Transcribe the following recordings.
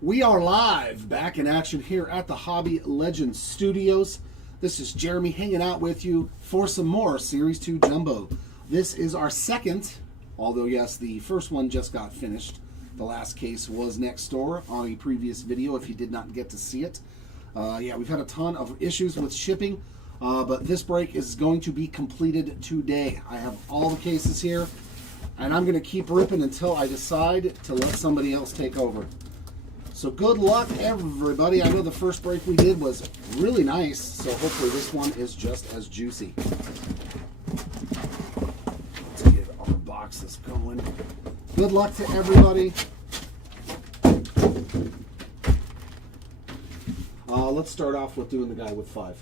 We are live, back in action here at the Hobby Legends Studios. This is Jeremy hanging out with you for some more Series 2 Jumbo. This is our second, although yes, the first one just got finished. The last case was next door on a previous video if you did not get to see it. Yeah, we've had a ton of issues with shipping, but this break is going to be completed today. I have all the cases here, and I'm going to keep ripping until I decide to let somebody else take over. So good luck, everybody. I know the first break we did was really nice, so hopefully this one is just as juicy. Let's get our boxes going. Good luck to everybody. Let's start off with doing the guy with 5.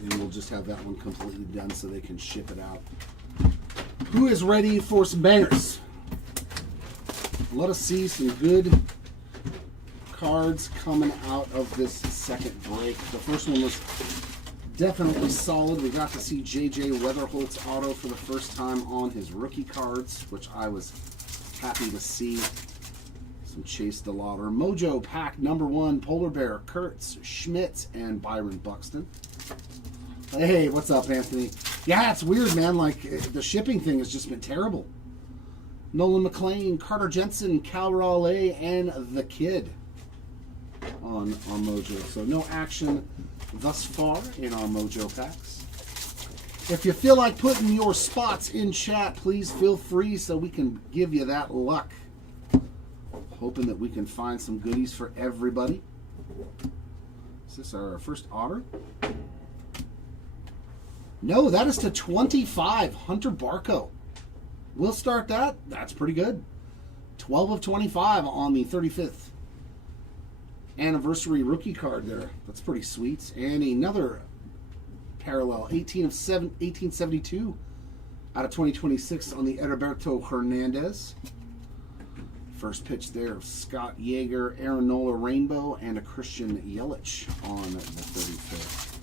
And we'll just have that one completely done so they can ship it out. Who is ready for some bangers? Let us see some good cards coming out of this second break. The first one was definitely solid. We got to see J.J. Weatherholt's auto for the first time on his rookie cards, which I was happy to see. Some Chase DeLauder. Mojo pack number 1, Polar Bear, Kurtz, Schmidt, and Byron Buxton. Hey, what's up, Anthony? Yeah, it's weird, man. Like, the shipping thing has just been terrible. Nolan McLean, Carter Jensen, Cal Raleigh, and The Kid on Mojo. So no action thus far in our Mojo packs. If you feel like putting your spots in chat, please feel free so we can give you that luck. Hoping that we can find some goodies for everybody. Is this our first otter? No, that is to 25. Hunter Barco. We'll start that. That's pretty good. 12 of 25 on the 35th anniversary rookie card there. That's pretty sweet. And another parallel, 1872 out of 2026 on the Heriberto Hernandez. First pitch there of Scott Yeager, Aaron Nola Rainbow, and a Christian Yelich on the 35th.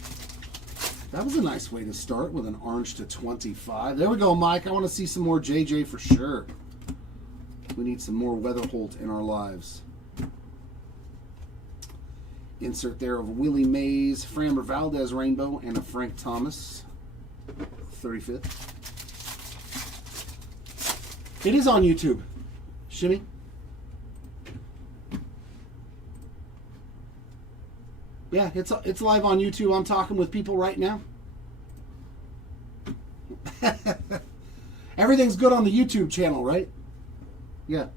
That was a nice way to start with an orange to 25. There we go, Mike. I want to see some more JJ for sure. We need some more Weatherholt in our lives. Insert there of Willie Mays, Framber Valdez Rainbow, and a Frank Thomas 35th. It is on YouTube. Shimmy. Yeah, it's live on YouTube. I'm talking with people right now. Everything's good on the YouTube channel, right? Yeah.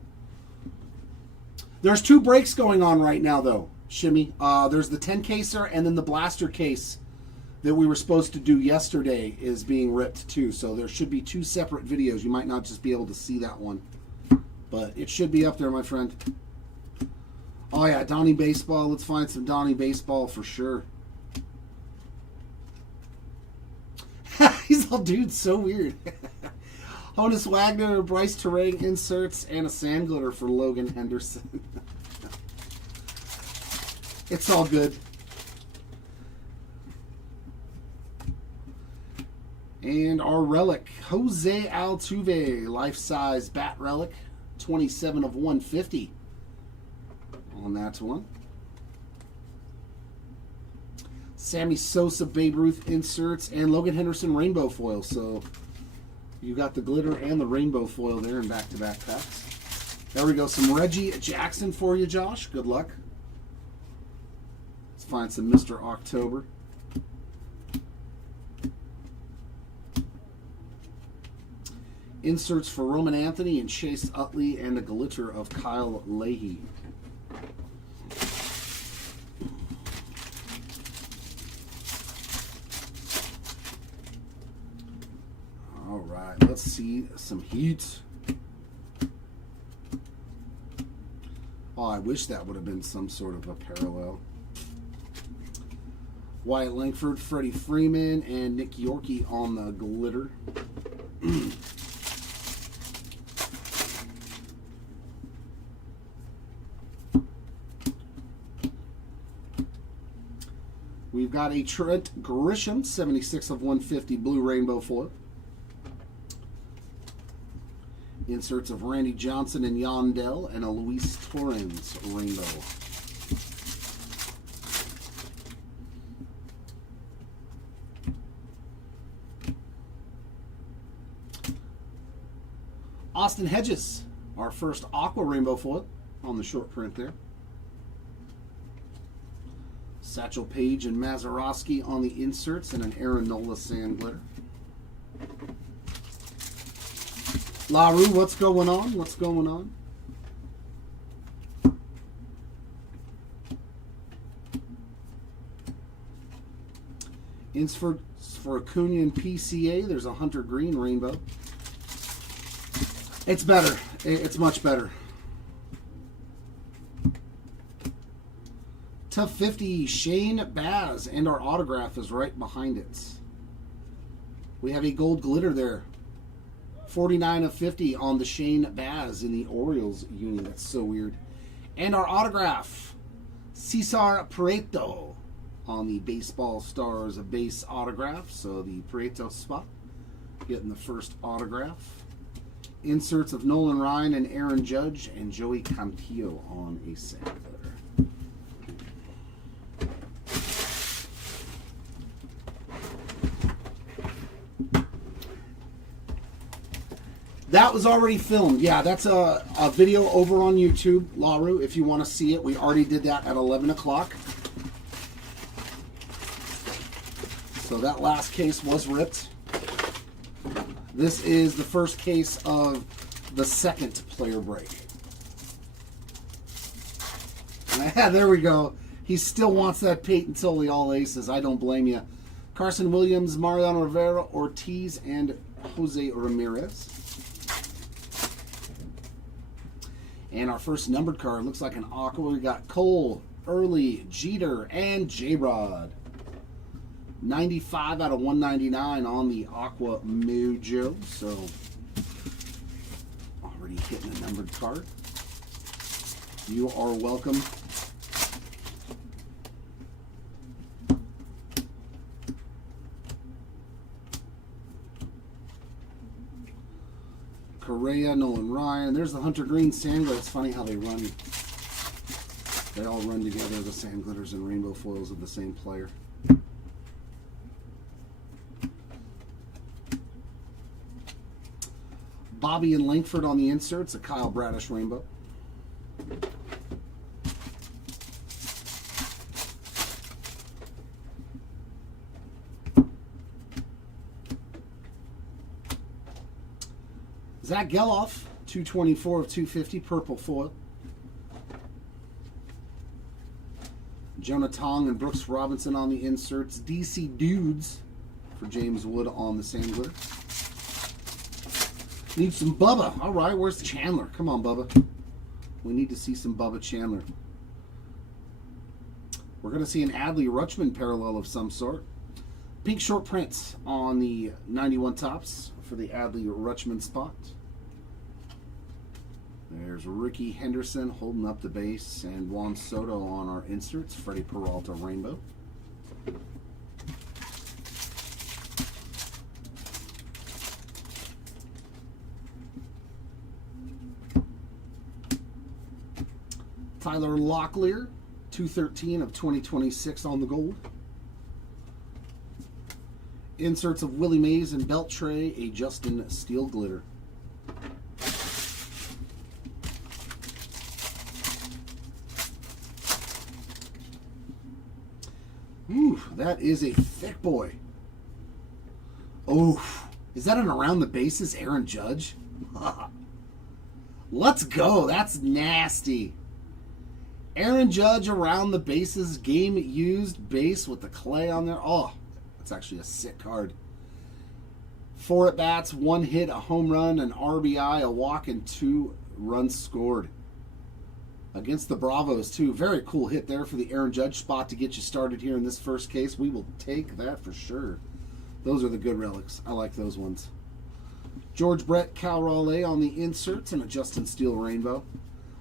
There's 2 breaks going on right now, though, Shimmy. There's the 10-caser and then the blaster case that we were supposed to do yesterday is being ripped, too. So there should be 2 separate videos. You might not just be able to see that one. But it should be up there, my friend. Oh, yeah, Donnie Baseball. Let's find some Donnie Baseball for sure. He's all, dude, so weird. Honus Wagner, Bryce Terang inserts, and a sand glitter for Logan Henderson. It's all good. And our relic, Jose Altuve, life-size bat relic, 27 of 150 on that one. Sammy Sosa, Babe Ruth inserts, and Logan Henderson rainbow foil. So you got the glitter and the rainbow foil there in back-to-back packs. There we go. Some Reggie Jackson for you, Josh. Good luck. Let's find some Mr. October. Inserts for Roman Anthony and Chase Utley, and a glitter of Kyle Leahy. All right, let's see some heat. Oh, I wish that would have been some sort of a parallel. Wyatt Langford, Freddie Freeman, and Nick Yorkie on the glitter. We've got a Trent Grisham, 76 of 150 blue rainbow foil. Inserts of Randy Johnson and Yandel and a Luis Torrens rainbow. Austin Hedges, our first Aqua rainbow foil on the short print there. Satchel Paige and Mazeroski on the inserts and an Aaron Nola sand glitter. LaRue, what's going on? What's going on? Inserts for Acuna and PCA. There's a Hunter Green rainbow. It's better. It's much better. Tough 50 Shane Baz, and our autograph is right behind it. We have a gold glitter there. 49 of 50 on the Shane Baz in the Orioles uni. That's so weird. And our autograph, Cesar Prieto on the Baseball Stars base autograph. So the Prieto spot getting the first autograph. Inserts of Nolan Ryan and Aaron Judge and Joey Cantillo on a sand glitter. That was already filmed. Yeah, that's a video over on YouTube, LaRue, if you want to see it. We already did that at 11 o'clock. So that last case was ripped. This is the first case of the second player break. And there we go. He still wants that Peyton Tully all aces. I don't blame you. Carson Williams, Mariano Rivera, Ortiz, and Jose Ramirez. And our first numbered card looks like an Aqua. We got Cole, Early, Jeter, and J-Rod. 95 out of 199 on the Aqua Mojo. So, already hitting a numbered card. You are welcome. Correa, Nolan Ryan. There's the Hunter Green sand glitter. It's funny how they run. They all run together, the sand glitters and rainbow foils of the same player. Bobby and Langford on the inserts, a Kyle Bradish rainbow. Zach Geloff, 224 of 250, purple foil. Jonah Tong and Brooks Robinson on the inserts. DC Dudes for James Wood on the sand glitter. Need some Bubba. All right, where's Chandler? Come on, Bubba. We need to see some Bubba Chandler. We're going to see an Adley Rutschman parallel of some sort. Pink short prints on the 91 tops for the Adley Rutschman spot. There's Ricky Henderson holding up the base and Juan Soto on our inserts. Freddie Peralta rainbow. Tyler Locklear, 213 of 2026 on the gold. Inserts of Willie Mays and Beltray, a Justin Steele glitter. Ooh, that is a thick boy. Oh, is that an around the bases Aaron Judge? Let's go. That's nasty. Aaron Judge around the bases, game used base with the clay on there. Oh, that's actually a sick card. 4 at-bats, 1 hit, a home run, an RBI, a walk, and 2 runs scored. Against the Bravos, too. Very cool hit there for the Aaron Judge spot to get you started here in this first case. We will take that for sure. Those are the good relics. I like those ones. George Brett, Cal Raleigh on the inserts, and a Justin Steele rainbow.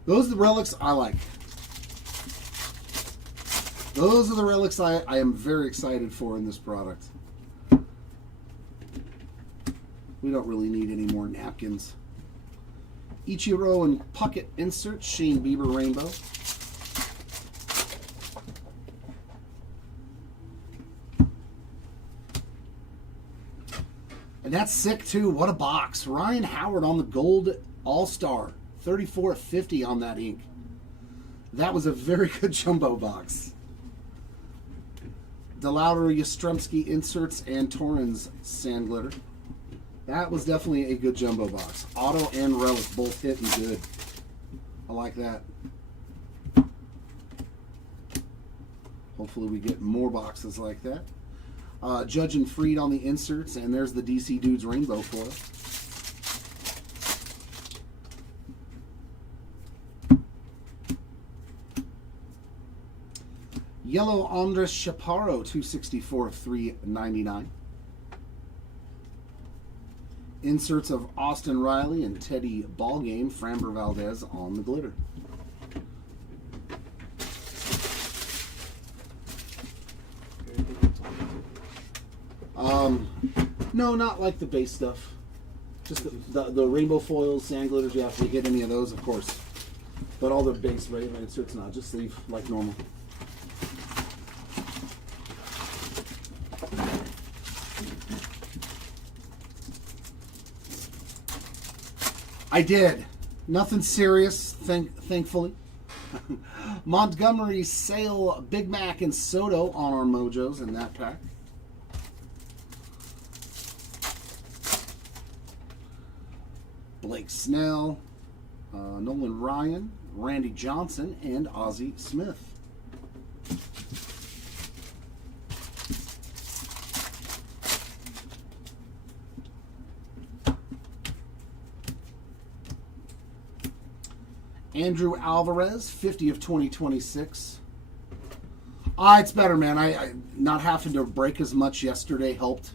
Those are the relics I like. Those are the relics I am very excited for in this product. We don't really need any more napkins. Ichiro and Puckett insert, Shane Bieber Rainbow. And that's sick too. What a box. Ryan Howard on the Gold All-Star. 34/50 on that ink. That was a very good jumbo box. DeLauder, Yastrzemski inserts, and Torrens sand glitter. That was definitely a good jumbo box. Auto and Relic both hitting good. I like that. Hopefully we get more boxes like that. Judge and Freed on the inserts, and there's the DC Dudes Rainbow foil. Yellow Andres Chaparro, 264 of 399. Inserts of Austin Riley and Teddy Ballgame, Framber Valdez on the glitter. No, not like the base stuff. Just the rainbow foils, sand glitters. You have to get any of those, of course. But all the base regular inserts, not just leave like normal. I did. Nothing serious, thankfully. Montgomery, Sale, Big Mac, and Soto on our Mojos in that pack. Blake Snell, Nolan Ryan, Randy Johnson, and Ozzie Smith. Andrew Alvarez, 50 of 2026. It's better, man. I not having to break as much yesterday helped.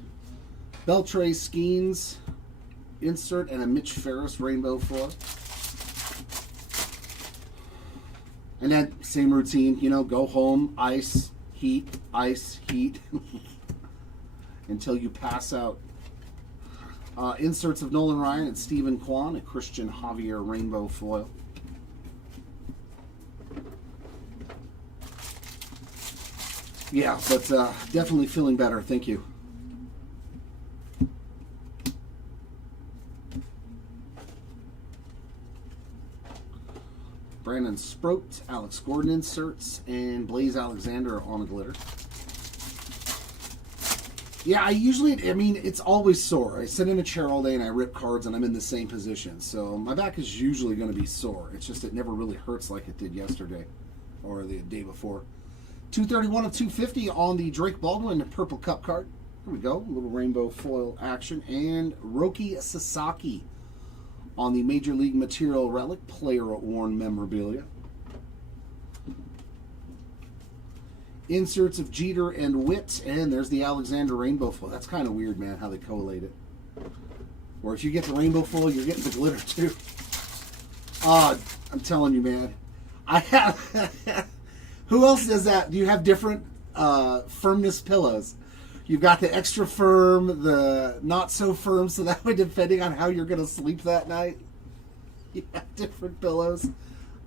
Beltre Skeens insert and a Mitch Ferris rainbow foil. And that same routine, you know, go home, ice, heat, until you pass out. Inserts of Nolan Ryan and Stephen Kwan, a Christian Javier rainbow foil. Yeah, but definitely feeling better. Thank you. Brandon Sproat, Alex Gordon inserts, and Blaze Alexander on a glitter. Yeah, I mean, it's always sore. I sit in a chair all day and I rip cards and I'm in the same position. So my back is usually going to be sore. It's just it never really hurts like it did yesterday or the day before. 231 of 250 on the Drake Baldwin Purple Cup card. Here we go. A little rainbow foil action. And Roki Sasaki on the Major League Material Relic Player Worn Memorabilia. Inserts of Jeter and Witt. And there's the Alexander rainbow foil. That's kind of weird, man, how they collate it. Or if you get the rainbow foil, you're getting the glitter too. I'm telling you, man. I have... Who else does that? Do you have different firmness pillows? You've got the extra firm, the not so firm, so that way depending on how you're going to sleep that night, you have different pillows.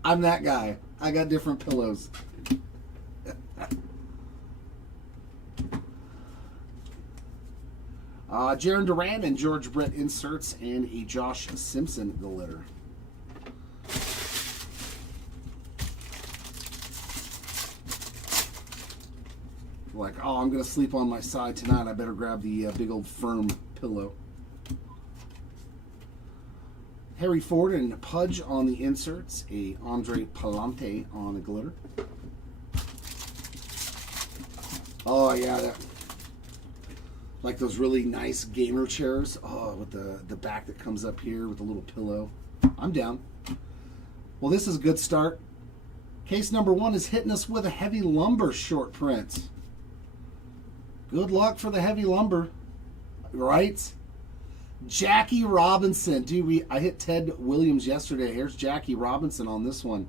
I'm that guy. I got different pillows. Jaron Duran and George Brett inserts and a Josh Simpson glitter. Like, oh, I'm going to sleep on my side tonight. I better grab the big old firm pillow. Harry Ford and Pudge on the inserts. A Andre Palante on the glitter. Oh, yeah. That, like those really nice gamer chairs. Oh, with the back that comes up here with the little pillow. I'm down. Well, this is a good start. Case number 1 is hitting us with a heavy lumber short print. Good luck for the heavy lumber, right? Jackie Robinson. Dude, I hit Ted Williams yesterday. Here's Jackie Robinson on this one.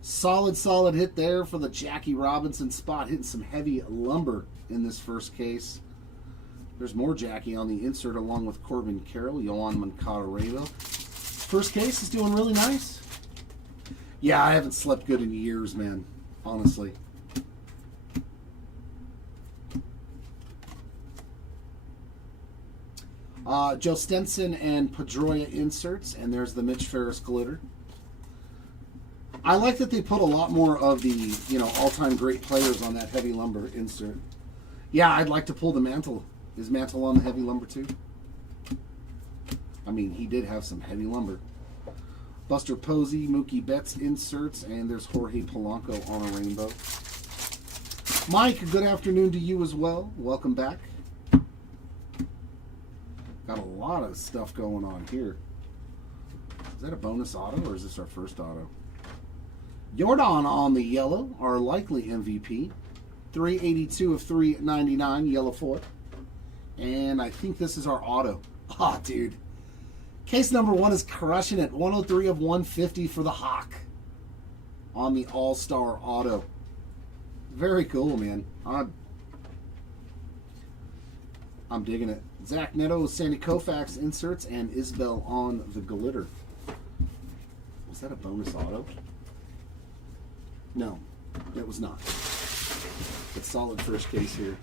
Solid hit there for the Jackie Robinson spot. Hitting some heavy lumber in this first case. There's more Jackie on the insert along with Corbin Carroll, Yohan Moncada Rainbow. First case is doing really nice. Yeah, I haven't slept good in years, man. Honestly. Joe Stenson and Pedroia inserts, and there's the Mitch Ferris glitter. I like that they put a lot more of the, all-time great players on that heavy lumber insert. Yeah, I'd like to pull the Mantle. Is Mantle on the heavy lumber too? I mean, he did have some heavy lumber. Buster Posey, Mookie Betts inserts, and there's Jorge Polanco on a rainbow. Mike, good afternoon to you as well. Welcome back. Got a lot of stuff going on here. Is that a bonus auto, or is this our first auto? Jordan on the yellow, our likely MVP. 382 of 399, yellow foil. And I think this is our auto. Ah, dude. Case number 1 is crushing it. 103 of 150 for the Hawk on the All-Star auto. Very cool, man. I'm digging it. Zach Neto, Sandy Koufax inserts, and Isbell on the glitter. Was that a bonus auto? No, it was not. It's solid first case here.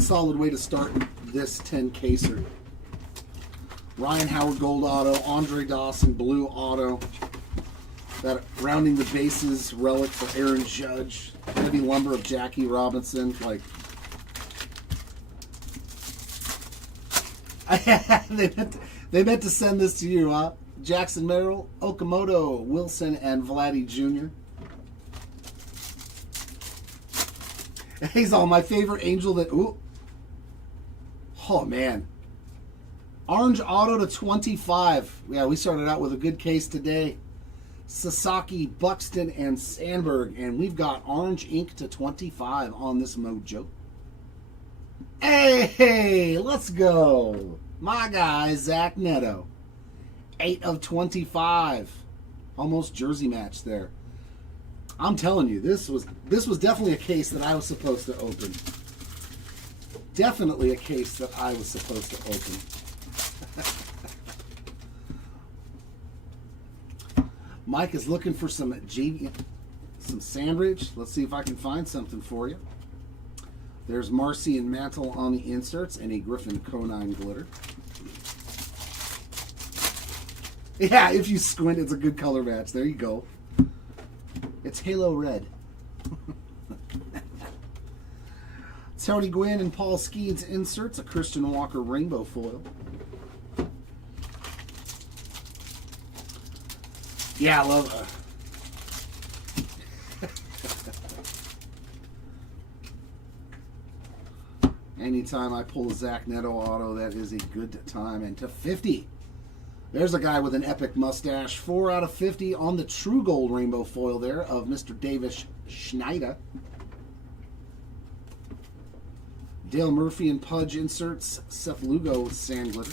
Solid way to start this 10-caser. Ryan Howard gold auto, Andre Dawson blue auto. That rounding the bases relic for Aaron Judge. Heavy lumber of Jackie Robinson. Like, they meant to send this to you, huh? Jackson Merrill, Okamoto, Wilson, and Vladdy Jr. He's all my favorite angel that. Ooh. Oh, man. Orange auto to 25. Yeah, we started out with a good case today. Sasaki, Buxton, and Sandberg. And we've got orange ink to 25 on this mojo. Hey, let's go. My guy, Zach Neto. 8 of 25. Almost jersey match there. I'm telling you, this was definitely a case that I was supposed to open. Definitely a case that I was supposed to open. Mike is looking for some Sandridge. Let's see if I can find something for you. There's Marcy and Mantle on the inserts and a Griffin Conine glitter. Yeah, if you squint, it's a good color match. There you go. It's Halo Red. Tony Gwynn and Paul Skeens inserts, a Christian Walker rainbow foil. Yeah, I love anytime I pull a Zach Neto auto, that is a good time. And to 50. There's a guy with an epic mustache. 4 out of 50 on the True Gold rainbow foil there of Mr. Davis Schneider. Dale Murphy and Pudge inserts. Seth Lugo with sand glitter.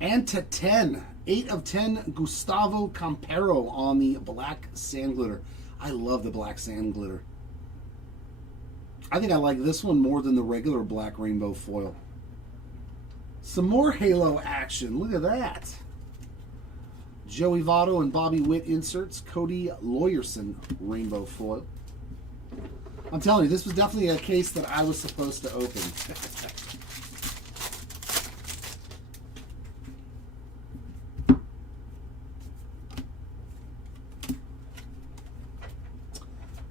And to 10. 8 of 10 Gustavo Campero on the black sand glitter. I love the black sand glitter. I think I like this one more than the regular black rainbow foil. Some more Halo action. Look at that. Joey Votto and Bobby Witt inserts. Cody Lawyerson rainbow foil. I'm telling you, this was definitely a case that I was supposed to open.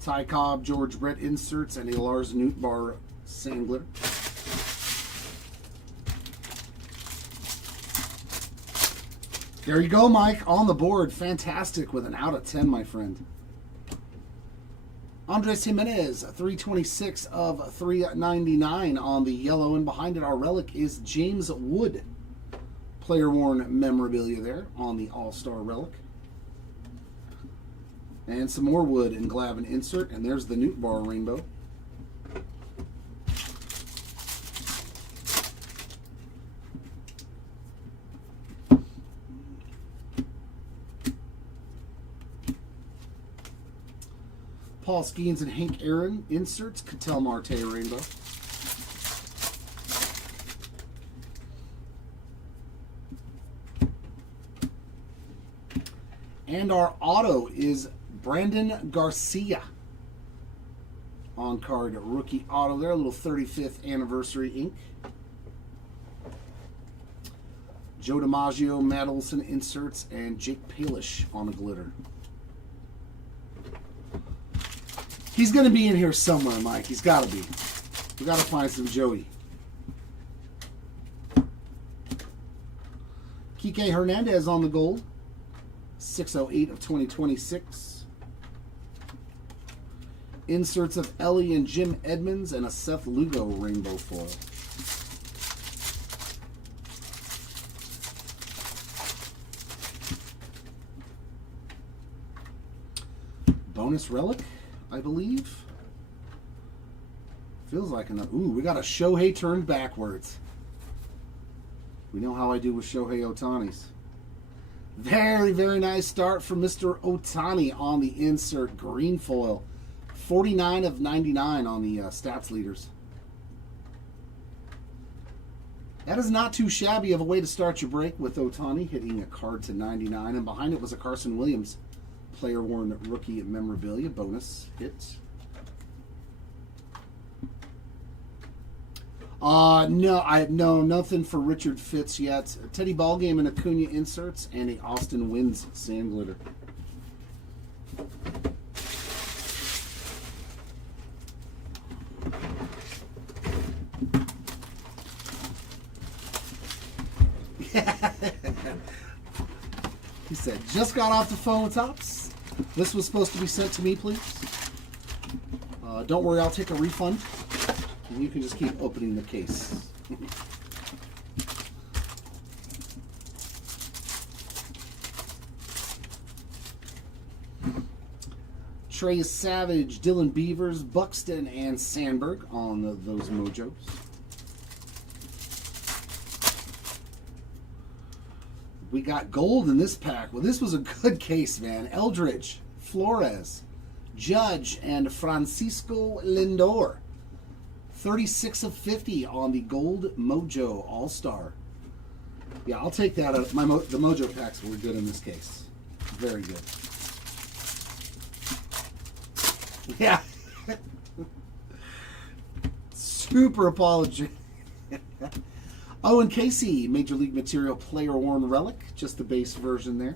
Ty Cobb, George Brett inserts, and a Lars Nootbaar sand glitter. There you go, Mike, on the board. Fantastic with an out of 10, my friend. Andres Jimenez, 326 of 399 on the yellow, and behind it, our relic is James Wood. Player-worn memorabilia there on the All-Star relic. And some more Wood and Glavin insert, and there's the Nootbaar rainbow. Paul Skeens and Hank Aaron inserts. Ketel Marte rainbow. And our auto is Brandon Garcia. On card rookie auto there, a little 35th anniversary ink. Joe DiMaggio, Matt Olson inserts, and Jake Palish on the glitter. He's going to be in here somewhere, Mike. He's got to be. We got to find some Joey. Kike Hernandez on the gold. 608 of 2026. Inserts of Ellie and Jim Edmonds and a Seth Lugo rainbow foil. Bonus relic, I believe. Feels like enough. Ooh, we got a Shohei turned backwards. We know how I do with Shohei Ohtani's. Very, very nice start from Mr. Ohtani on the insert. Green foil. 49 of 99 on the stats leaders. That is not too shabby of a way to start your break with Ohtani hitting a card to 99. And behind it was a Carson Williams player worn rookie memorabilia bonus hit. No, nothing for Richard Fitz yet. Teddy Ballgame and Acuna inserts, and a Austin Wins sand glitter. He said, just got off the phone with Topps. This was supposed to be sent to me, please. Don't worry, I'll take a refund. And you can just keep opening the case. Trey Savage, Dylan Beavers, Buxton, and Sandberg on those mojos. We got gold in this pack. Well, this was a good case, man. Eldridge, Flores, Judge, and Francisco Lindor. 36 of 50 on the Gold Mojo All-Star. Yeah, I'll take that. The Mojo packs were good in this case. Very good. Yeah. Super apology. Oh, and Casey, Major League Material Player Worn Relic. Just the base version there.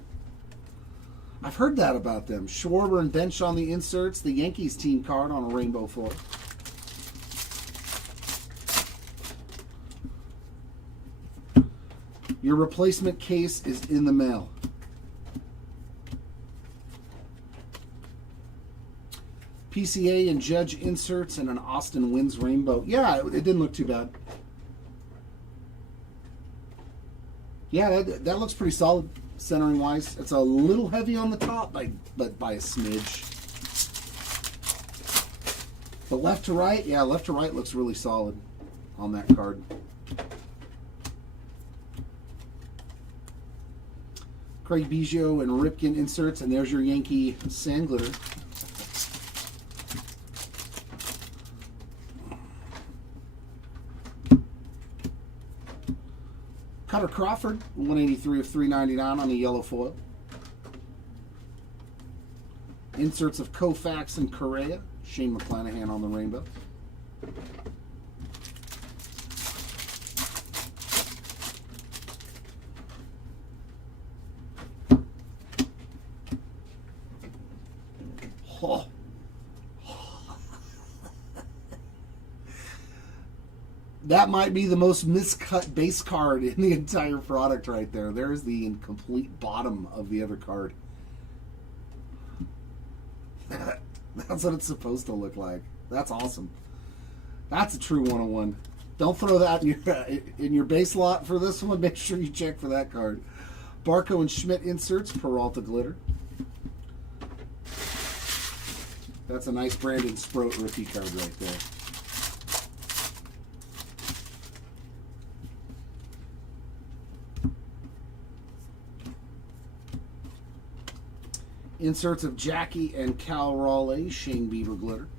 I've heard that about them. Schwarber and Bench on the inserts. The Yankees team card on a rainbow foil. Your replacement case is in the mail. PCA and Judge inserts and an Austin Wins rainbow. Yeah, it didn't look too bad. Yeah, that looks pretty solid centering wise. It's a little heavy on the top, but by a smidge. But left to right, yeah, left to right looks really solid on that card. Craig Biggio and Ripken inserts, and there's your Yankee sand glitter. Cutter Crawford, 183 of 399 on the yellow foil. Inserts of Koufax and Correa. Shane McClanahan on the rainbow. Oh. That might be the most miscut base card in the entire product right there. There's the incomplete bottom of the other card. That's what it's supposed to look like. That's awesome. That's a true 101. Don't throw that in your base lot for this one. Make sure you check for that card. Barco and Schmidt inserts, Peralta glitter. That's a nice Brandon Sproat rookie card right there. Inserts of Jackie and Cal Raleigh, Shane Bieber glitter.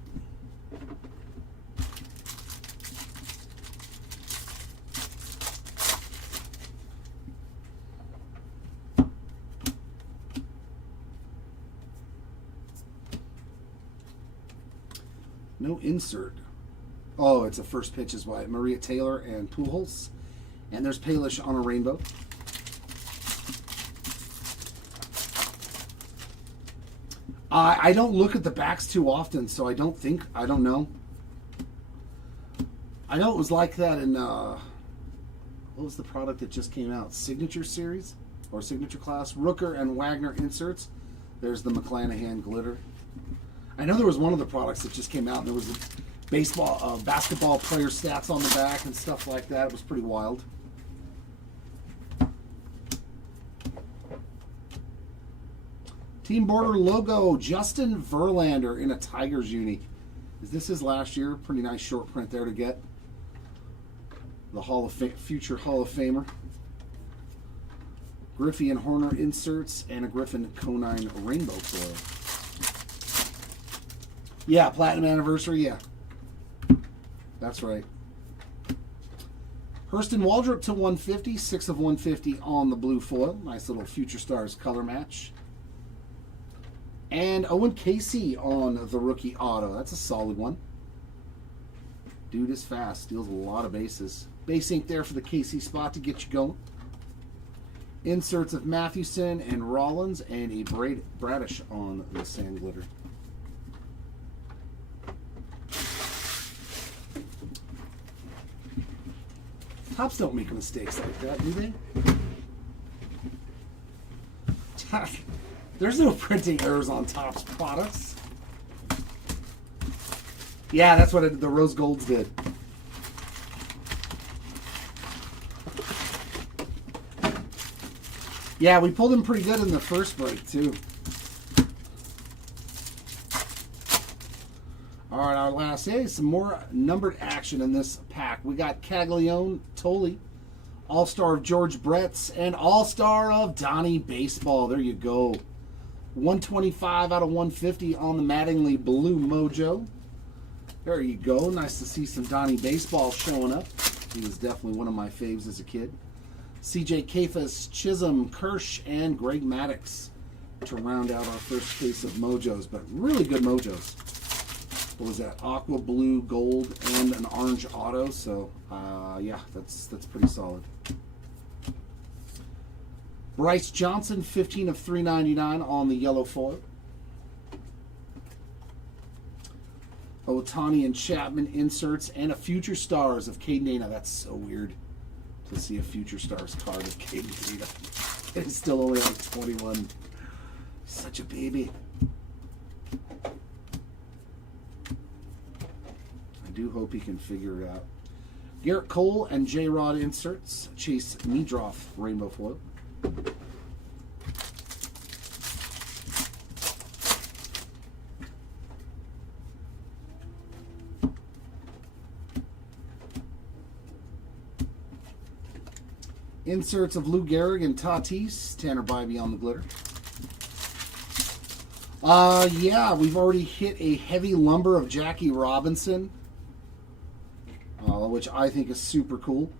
No insert. Oh, it's a first pitch is why. Maria Taylor and Pujols. And there's Palish on a rainbow. I don't look at the backs too often, so I don't know. I know it was like that in, what was the product that just came out? Signature Series? Or Signature Class? Rooker and Wagner inserts. There's the McClanahan glitter. I know there was one of the products that just came out, and there was a basketball player stats on the back and stuff like that. It was pretty wild. Team Border logo, Justin Verlander in a Tigers uni. Is this his last year? Pretty nice short print there to get. The future Hall of Famer. Griffey and Horner inserts and a Griffin Conine rainbow foil. Yeah, platinum anniversary, yeah. That's right. Hurston Waldrop to 150, 6 of 150 on the blue foil. Nice little Future Stars color match. And Owen Casey on the rookie auto. That's a solid one. Dude is fast. Steals a lot of bases. Base ink there for the Casey spot to get you going. Inserts of Mathewson and Rollins and a Bradish on the sand glitter. Tops don't make mistakes like that, do they? There's no printing errors on Topps products. Yeah, that's what the Rose Golds did. Yeah, we pulled him pretty good in the first break, too. All right, our last, some more numbered action in this pack. We got Caglione, Tolley, All-Star of George Bretz, and All-Star of Donnie Baseball. There you go. 125 out of 150 on the Mattingly Blue Mojo. There you go. Nice to see some Donnie Baseball showing up. He was definitely one of my faves as a kid. CJ Kafas, Chisholm, Kirsch, and Greg Maddux to round out our first case of Mojos, but really good Mojos. What was that? Aqua, blue, gold, and an orange auto. So, yeah, that's pretty solid. Bryce Johnson, 15 of 399 on the yellow foil. Otani and Chapman inserts and a Future Stars of Caden Dana. That's so weird to see a Future Stars card of Caden Dana. It's still only like 21. Such a baby. I do hope he can figure it out. Garrett Cole and J-Rod inserts. Chase Meadroff rainbow foil. Inserts of Lou Gehrig and Tatis. Tanner Bybee on the glitter. Yeah, we've already hit a heavy lumber of Jackie Robinson, which I think is super cool.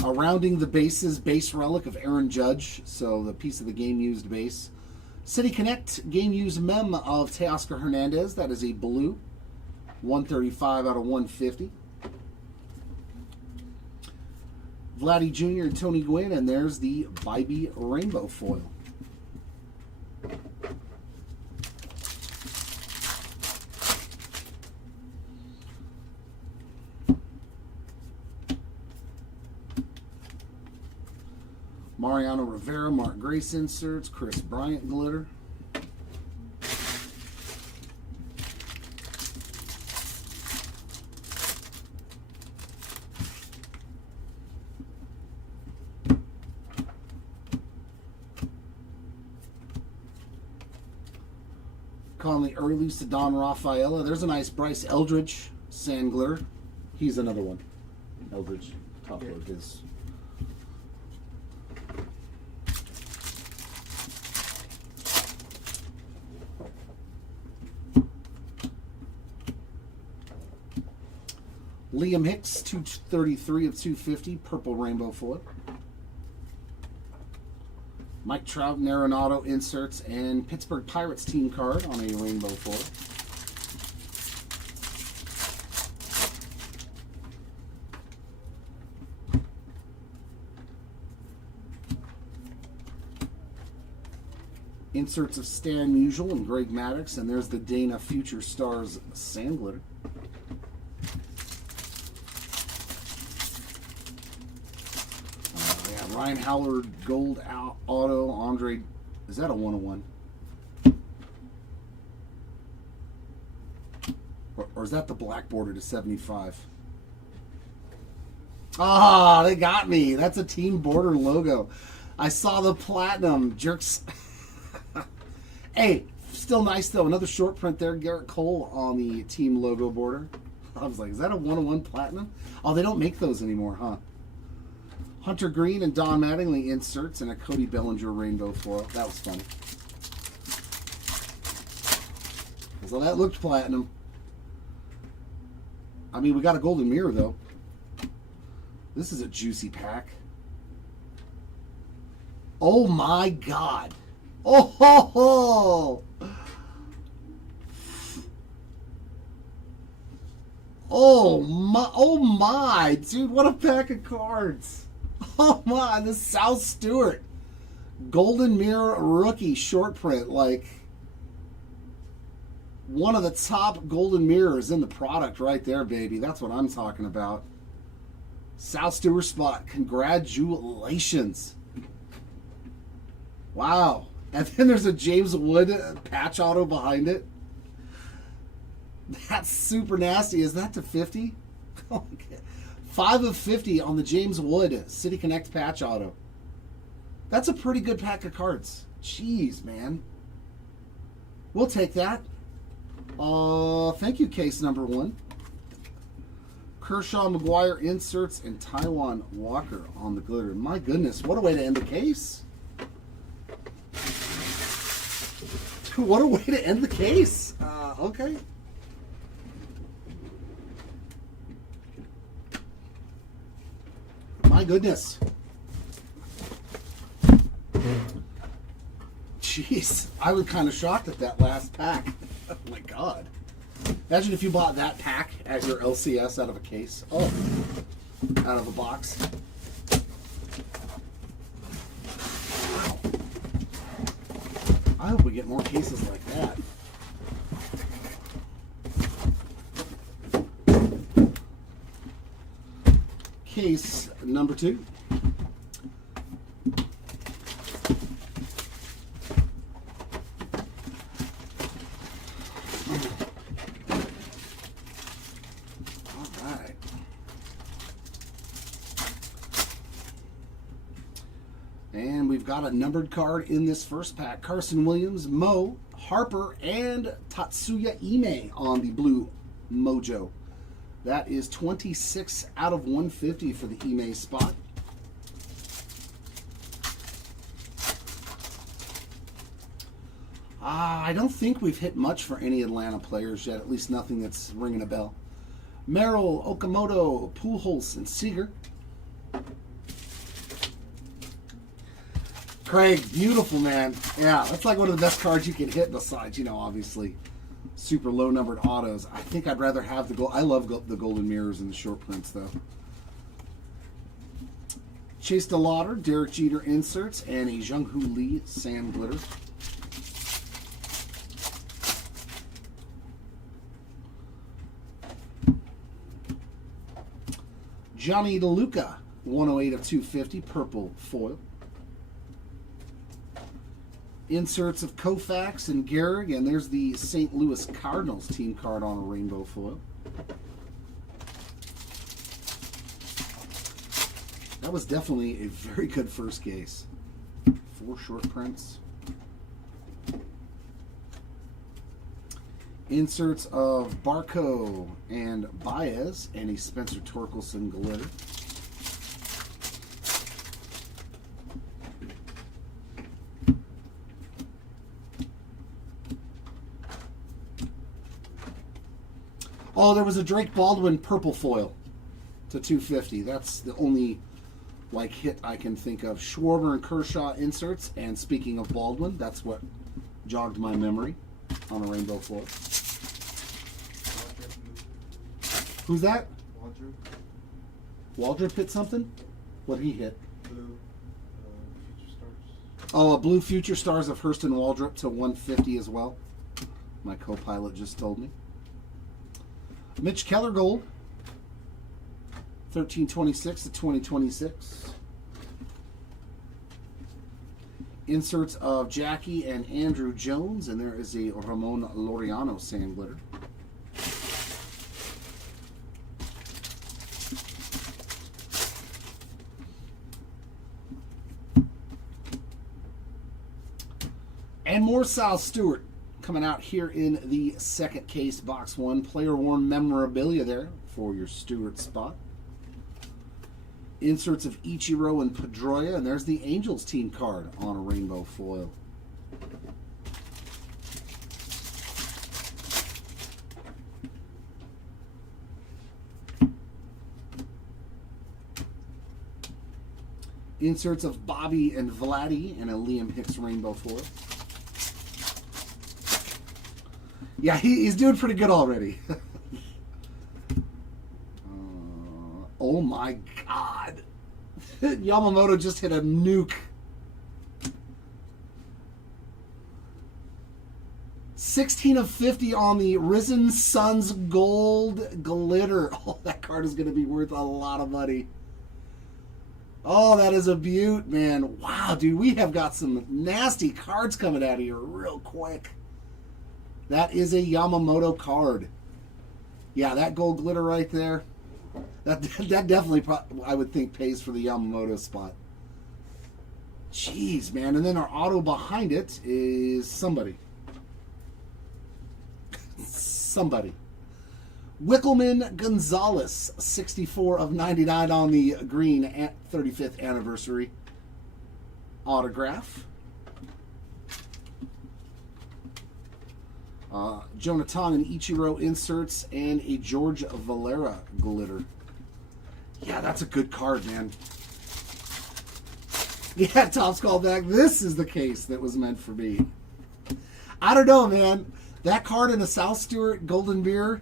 Rounding the bases, base relic of Aaron Judge, so the piece of the game-used base. City Connect, game-used mem of Teoscar Hernandez. That is a blue. 135 out of 150. Vladdy Jr. and Tony Gwynn, and there's the Bybee rainbow foil. Mariano Rivera, Mark Grace inserts, Chris Bryant glitter. Conley Earlys to Don Rafaela. There's a nice Bryce Eldridge sand glitter. He's another one. Eldridge, top load his. Liam Hicks, 233 of 250, purple rainbow foil. Mike Trout and Arenado inserts and Pittsburgh Pirates team card on a rainbow foil. Inserts of Stan Musial and Greg Maddux, and there's the Dana Future Stars sand glitter. Ryan Howard gold auto. Andre, is that a 101? Or is that the black border to 75? Ah, they got me. That's a team border logo. I saw the platinum. Jerks. Hey, still nice though. Another short print there. Garrett Cole on the team logo border. I was like, is that a 101 platinum? Oh, they don't make those anymore, huh? Hunter Green and Don Mattingly inserts and a Cody Bellinger rainbow foil. That was funny. So that looked platinum. I mean, we got a golden mirror, though. This is a juicy pack. Oh, my God. Oh, ho, ho. Oh, my. Dude, what a pack of cards. Oh my, this South Stewart Golden Mirror rookie short print, like one of the top golden mirrors in the product right there, baby. That's what I'm talking about. South Stewart spot. Congratulations. Wow. And then there's a James Wood patch auto behind it. That's super nasty. Is that to 50? Okay. 5 of 50 on the James Wood City Connect patch auto. That's a pretty good pack of cards. Jeez, man. We'll take that. Thank you, case number 1. Kershaw, McGuire inserts, and Taiwan Walker on the glitter. My goodness, what a way to end the case. What a way to end the case. Okay. My goodness. Jeez, I was kind of shocked at that last pack. Oh my God. Imagine if you bought that pack as your LCS out of a case. Oh, out of a box. Wow. I hope we get more cases like that. Case number 2. All right. And we've got a numbered card in this first pack. Carson Williams, Mo, Harper, and Tatsuya Ime on the blue Mojo. That is 26 out of 150 for the Ime spot. I don't think we've hit much for any Atlanta players yet, at least nothing that's ringing a bell. Merrill, Okamoto, Pujols, and Seager. Craig, beautiful, man. Yeah, that's like one of the best cards you can hit besides, you know, obviously super low numbered autos. I think I'd rather have the gold. I love the golden mirrors and the short prints, though. Chase DeLauder, Derek Jeter inserts, and a Jung-Hoo Lee sand glitter. Johnny DeLuca, 108 of 250, purple foil. Inserts of Koufax and Gehrig, and there's the St. Louis Cardinals team card on a rainbow foil. That was definitely a very good first case. 4 short prints. Inserts of Barco and Baez, and a Spencer Torkelson glitter. Oh, there was a Drake Baldwin purple foil. to 250. That's the only like hit I can think of. Schwarber and Kershaw inserts. And speaking of Baldwin, that's what jogged my memory on a rainbow foil. Who's that? Waldrop hit something? What he hit? Blue Future Stars. Oh, a blue Future Stars of Hurston Waldrop to 150 as well. My co-pilot just told me. Mitch Keller gold. 1326 to 2026. Inserts of Jackie and Andrew Jones, and there is a Ramon Laureano sand glitter. And more Sal Stewart coming out here in the second case, box 1. Player worn memorabilia there for your Stewart spot. Inserts of Ichiro and Pedroia, and there's the Angels team card on a rainbow foil. Inserts of Bobby and Vladdy and a Liam Hicks rainbow foil. Yeah, he's doing pretty good already. Oh my God. Yamamoto just hit a nuke. 16 of 50 on the Risen Suns gold glitter. Oh, that card is going to be worth a lot of money. Oh, that is a beaut, man. Wow, dude, we have got some nasty cards coming out of here real quick. That is a Yamamoto card. Yeah, that gold glitter right there. That definitely, I would think, pays for the Yamamoto spot. Jeez, man. And then our auto behind it is somebody. Somebody. Wickelman Gonzalez, 64 of 99 on the green at 35th anniversary autograph. Jonathan and Ichiro inserts and a George Valera glitter. Yeah, that's a good card, man. Yeah, Top's called back. This is the case that was meant for me. I don't know, man. That card in a South Stewart Golden Beer.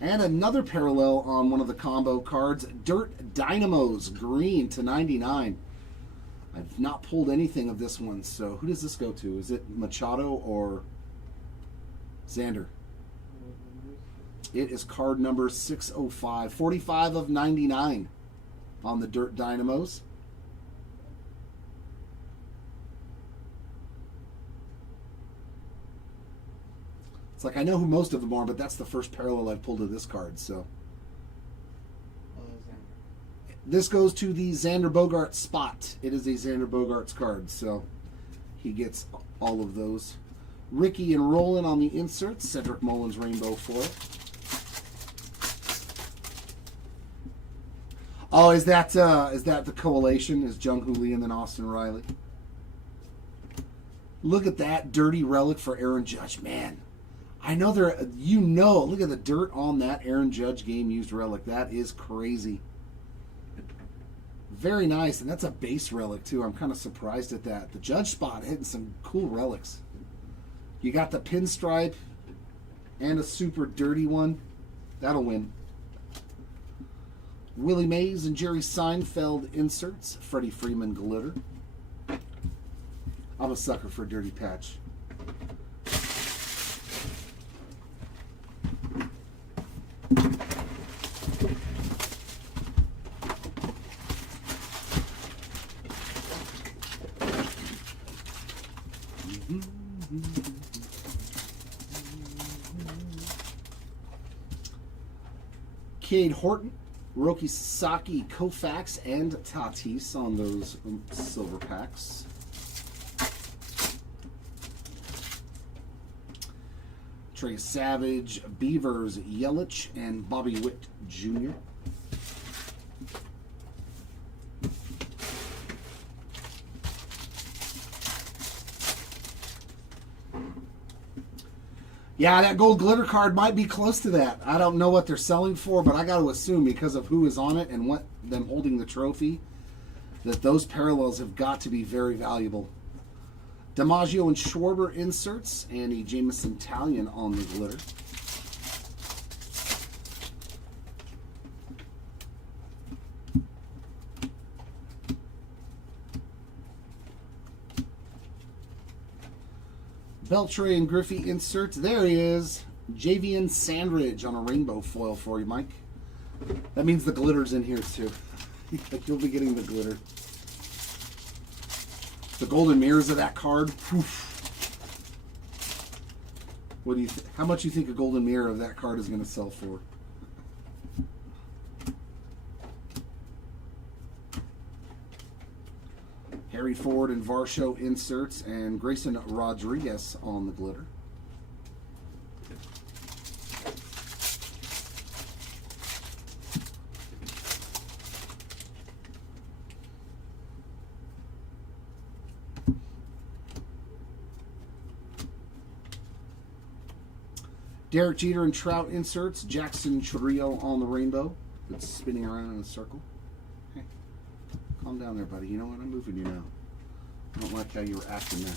And another parallel on one of the combo cards. Dirt Dynamos, green to 99. I've not pulled anything of this one, so who does this go to? Is it Machado or Xander? It is card number 605. 45 of 99 on the Dirt Dynamos. It's like I know who most of them are, but that's the first parallel I've pulled of this card, so. This goes to the Xander Bogaerts spot. It is a Xander Bogaerts card, so he gets all of those. Ricky and Roland on the inserts. Cedric Mullins rainbow foil. Oh, is that the collation? Is Jung-Hoo Lee and then Austin Riley? Look at that dirty relic for Aaron Judge, man. I know look at the dirt on that Aaron Judge game used relic. That is crazy. Very nice, and that's a base relic too. I'm kind of surprised at that. The Judge spot hitting some cool relics. You got the pinstripe and a super dirty one. That'll win. Willie Mays and Jerry Seinfeld inserts. Freddie Freeman glitter. I'm a sucker for a dirty patch. Cade Horton, Roki Sasaki, Koufax, and Tatis on those silver packs. Trey Savage, Beavers, Yelich, and Bobby Witt Jr. Yeah, that gold glitter card might be close to that. I don't know what they're selling for, but I got to assume because of who is on it and what them holding the trophy, that those parallels have got to be very valuable. DiMaggio and Schwarber inserts, and a Jameson Italian on the glitter. Beltre and Griffey inserts. There he is. Javian Sandridge on a rainbow foil for you, Mike. That means the glitter's in here too. You'll be getting the glitter. The golden mirrors of that card. Oof. What do you? How much you think a golden mirror of that card is going to sell for? Harry Ford and Varsho inserts, and Grayson Rodriguez on the glitter. Derek Jeter and Trout inserts, Jackson Chourio on the rainbow. It's spinning around in a circle. Hey, calm down there, buddy. You know what? I'm moving you now. I don't like how you were acting there.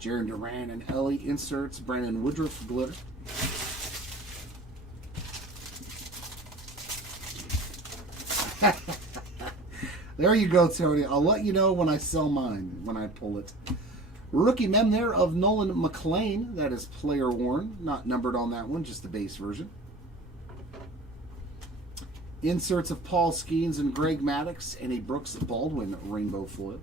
Jaron Duran and Ellie inserts, Brandon Woodruff glitter. There you go, Tony. I'll let you know when I sell mine, when I pull it. Rookie mem there of Nolan McLean. That is player worn. Not numbered on that one, just the base version. Inserts of Paul Skeens and Greg Maddux, and a Brooks Baldwin rainbow foil.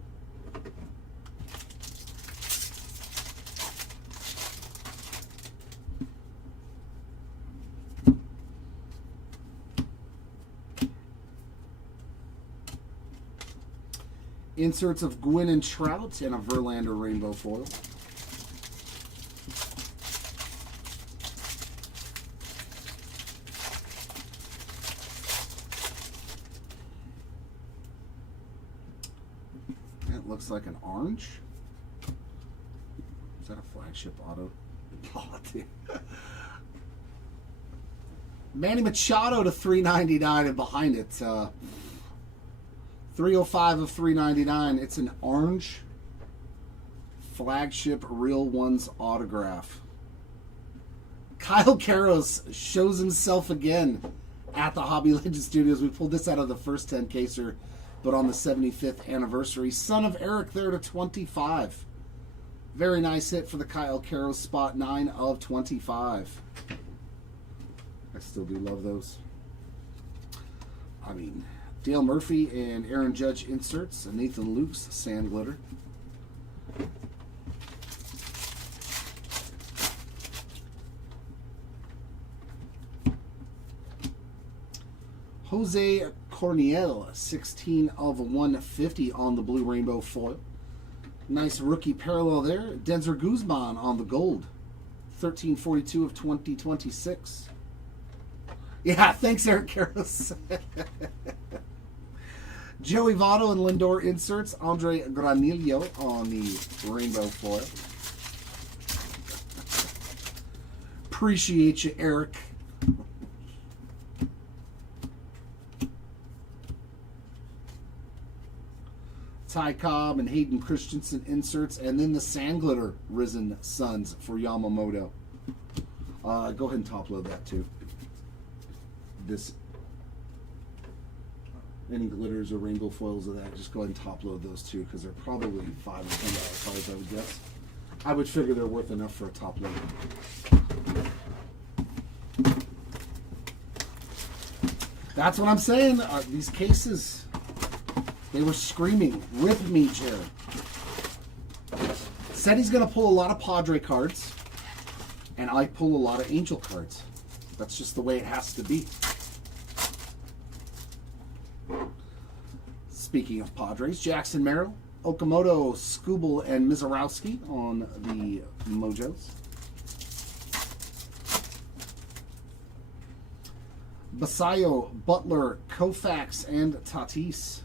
Inserts of Gwynn and Trout, and a Verlander rainbow foil. That looks like an orange. Is that a flagship auto? Manny Machado to $3.99, and behind it, 305 of 399. It's an orange flagship Real Ones autograph. Kyle Karros shows himself again at the Hobby Legend Studios. We pulled this out of the first 10 caser, but on the 75th anniversary. Son of Eric there to 25. Very nice hit for the Kyle Karros spot, 9 of 25. I still do love those. I mean, Dale Murphy and Aaron Judge inserts, and Nathan Luke's sand glitter. Jose Corniel, 16 of 150 on the blue rainbow foil. Nice rookie parallel there. Denzer Guzman on the gold, 1342 of 2026. Yeah, thanks, Eric Karros. Joey Votto and Lindor inserts, Andre Granillo on the rainbow foil. Appreciate you, Eric. Ty Cobb and Hayden Christensen inserts, and then the sand glitter Risen Suns for Yamamoto. Go ahead and top load that too. This, any glitters or rainbow foils of that, just go ahead and top load those two, because they're probably $5 or $10 cards, I would guess. I would figure they're worth enough for a top load. That's what I'm saying. These cases, they were screaming, "Rip me, Jared." Said he's going to pull a lot of Padre cards, and I pull a lot of Angel cards. That's just the way it has to be. Speaking of Padres, Jackson Merrill, Okamoto, Skubal, and Mizorowski on the Mojos. Basayo, Butler, Koufax, and Tatis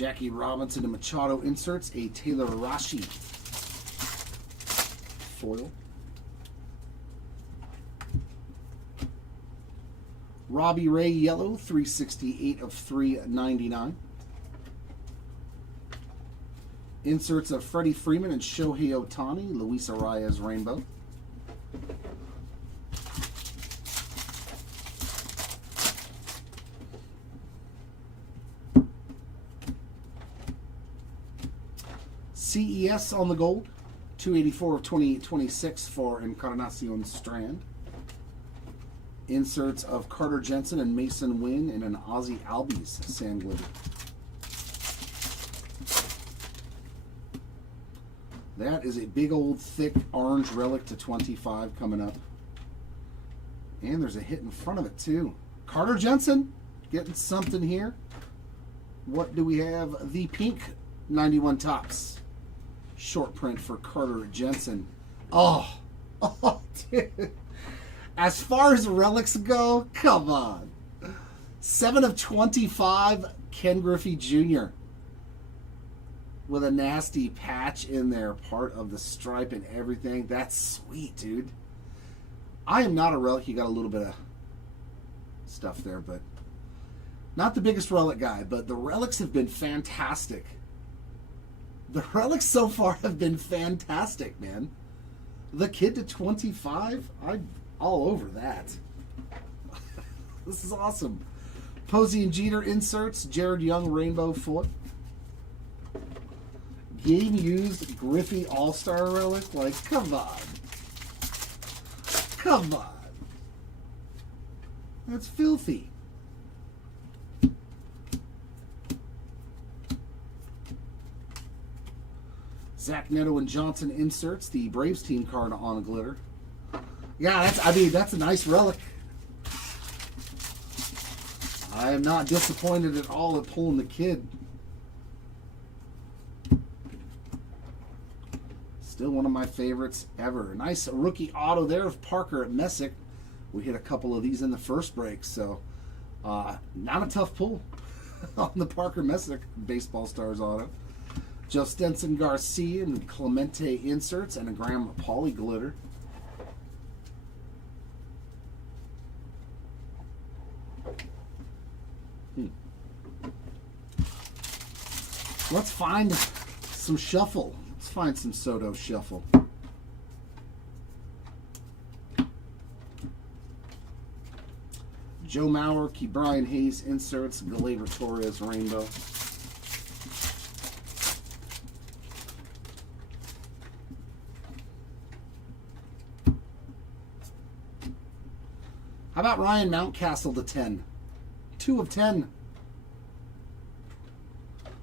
Jackie Robinson and Machado inserts, a Taylor Rashi foil. Robbie Ray yellow, 368 of 399. Inserts of Freddie Freeman and Shohei Ohtani, Luis Arias rainbow. CES on the gold, 284 of 2826 for Encarnacion Strand. Inserts of Carter Jensen and Mason Wynn in an Ozzy Albies sand glitter. That is a big old thick orange relic to 25 coming up. And there's a hit in front of it too. Carter Jensen getting something here. What do we have? The pink 91 tops. Short print for Carter Jensen. Oh, dude. As far as relics go, come on. 7 of 25, Ken Griffey Jr. with a nasty patch in there, part of the stripe and everything. That's sweet, dude. I am not a relic. You got a little bit of stuff there, but not the biggest relic guy, but the relics have been fantastic. The relics so far have been fantastic, man. The kid to 25, I'm all over that. This is awesome. Posey and Jeter inserts, Jared Young rainbow foot. Game used Griffey All-Star relic, like, come on. Come on. That's filthy. Zach Neto and Johnson inserts the Braves team card on a glitter. Yeah, that's a nice relic. I am not disappointed at all at pulling the kid. Still one of my favorites ever. Nice rookie auto there of Parker at Messick. We hit a couple of these in the first break, so not a tough pull on the Parker Messick Baseball Stars auto. Joe Stenson Garcia and Clemente inserts and a Graham Pauly glitter. Let's find some shuffle. Let's find some Soto shuffle. Joe Mauer, Brian Hayes inserts, Gleyber Torres rainbow. How about Ryan Mountcastle to 10? 2 of 10.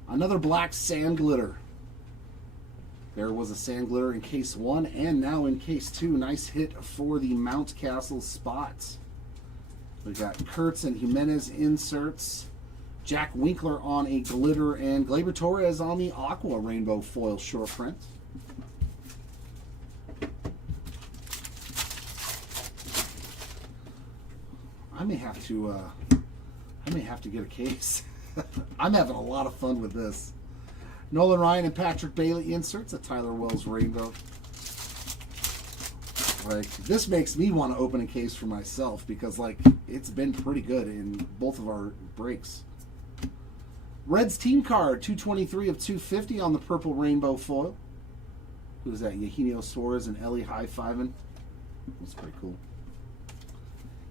Another black sand glitter. There was a sand glitter in case 1 and now in case 2. Nice hit for the Mountcastle spots. We got Kurtz and Jimenez inserts. Jack Winkler on a glitter and Gleyber Torres on the aqua rainbow foil short print. I may have to get a case. I'm having a lot of fun with this. Nolan Ryan and Patrick Bailey inserts, a Tyler Wells rainbow. Like, this makes me want to open a case for myself because, like, it's been pretty good in both of our breaks. Reds team card, 223 of 250 on the purple rainbow foil. Who's that? Eugenio Suarez and Ellie high-fiving. That's pretty cool.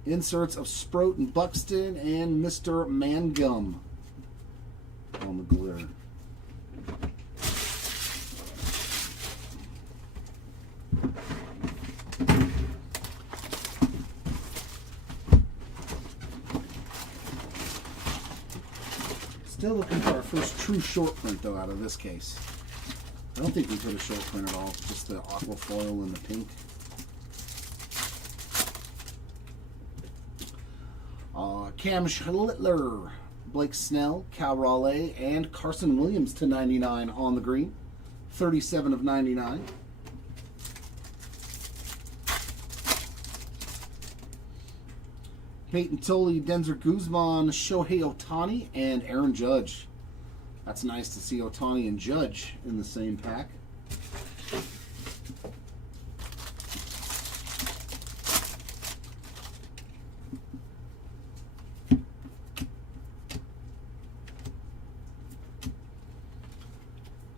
Inserts of Sproat and Buxton and Mr. Mangum on the glitter. Still looking for our first true short print, though, out of this case. I don't think we put a short print at all, just the aqua foil and the pink. Cam Schlittler, Blake Snell, Cal Raleigh, and Carson Williams to 99 on the green. 37 of 99. Peyton Tolley, Denzer Guzman, Shohei Ohtani, and Aaron Judge. That's nice to see Ohtani and Judge in the same pack.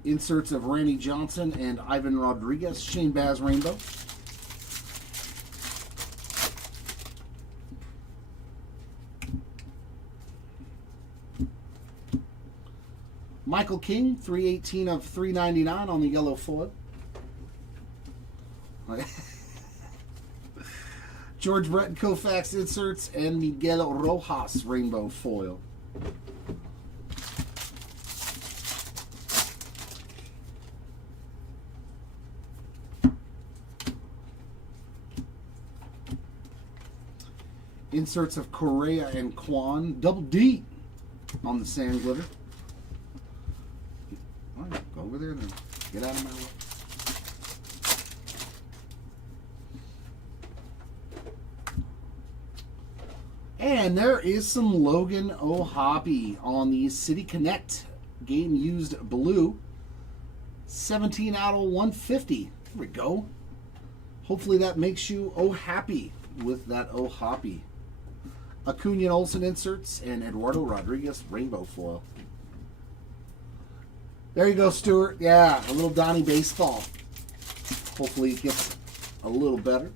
Inserts of Randy Johnson and Ivan Rodriguez, Shane Baz Rainbow. Michael King, 318 of 399 on the yellow foil. George Brett Koufax inserts and Miguel Rojas rainbow foil. Inserts of Correa and Kwan, double D on the sand glitter. All right, go over there then. Get out of my way. And there is some Logan O'Hoppe on the City Connect game used blue. 17 out of 150. There we go. Hopefully that makes you happy with that O'Hoppe. Acuna and Olsen inserts and Eduardo Rodriguez rainbow foil. There you go, Stuart. Yeah, a little Donnie baseball. Hopefully it gets a little better.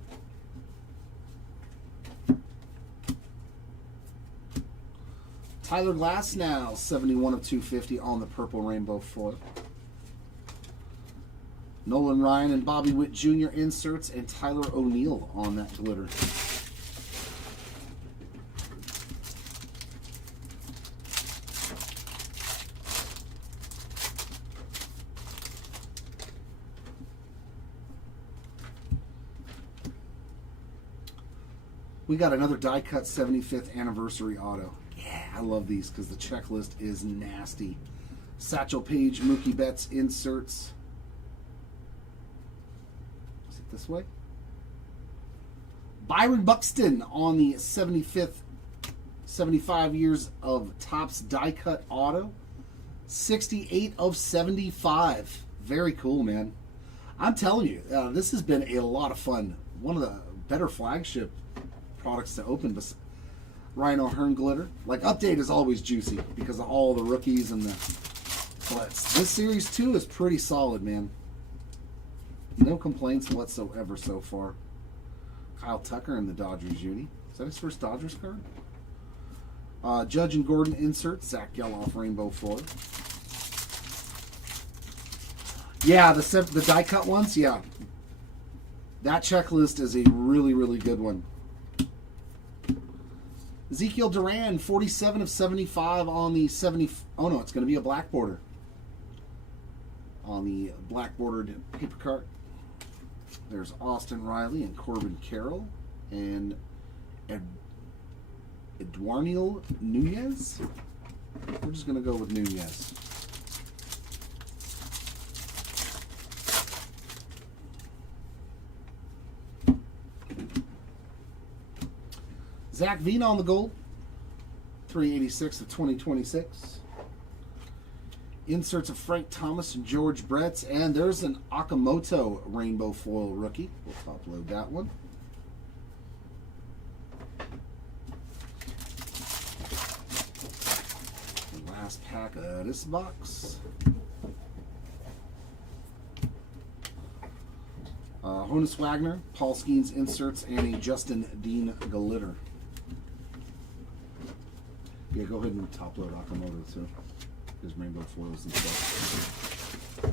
Tyler Glass now, 71 of 250 on the purple rainbow foil. Nolan Ryan and Bobby Witt Jr. inserts and Tyler O'Neill on that glitter. We got another die cut 75th anniversary auto. Yeah, I love these because the checklist is nasty. Satchel Paige, Mookie Betts inserts. Is it this way? Byron Buxton on the 75th, 75 years of Topps die cut auto. 68 of 75. Very cool, man. I'm telling you, this has been a lot of fun. One of the better flagship products to open. Ryan O'Hearn glitter. Like, Update is always juicy because of all the rookies and the... But this series, too, is pretty solid, man. No complaints whatsoever so far. Kyle Tucker in the Dodgers uni. Is that his first Dodgers card? Judge and Gordon insert. Zach Geloff rainbow foil. Yeah, the die cut ones, yeah. That checklist is a really, really good one. Ezekiel Duran, 47 of 75 on the 70... Oh, no, it's going to be a black border. On the black bordered paper cart. There's Austin Riley and Corbin Carroll. And Eduardo Nunez. We're just going to go with Nunez. Zach Vina on the gold, 386 of 2026. Inserts of Frank Thomas and George Brett, and there's an Okamoto rainbow foil rookie. We'll top load that one. The last pack of this box. Honus Wagner, Paul Skeens inserts, and a Justin Dean glitter. Yeah, go ahead and top load Okamoto too. There's rainbow foils and stuff.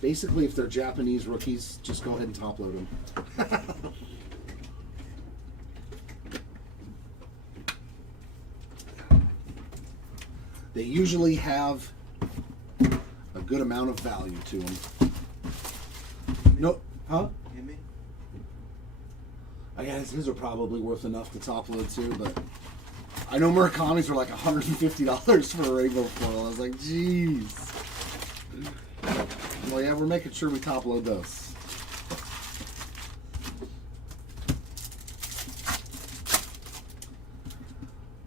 Basically, if they're Japanese rookies, just go ahead and top load them. They usually have a good amount of value to them. No, huh? I guess his are probably worth enough to top load too, but I know Murakami's were like $150 for a rainbow foil. I was like, jeez. Well, yeah, we're making sure we top load those.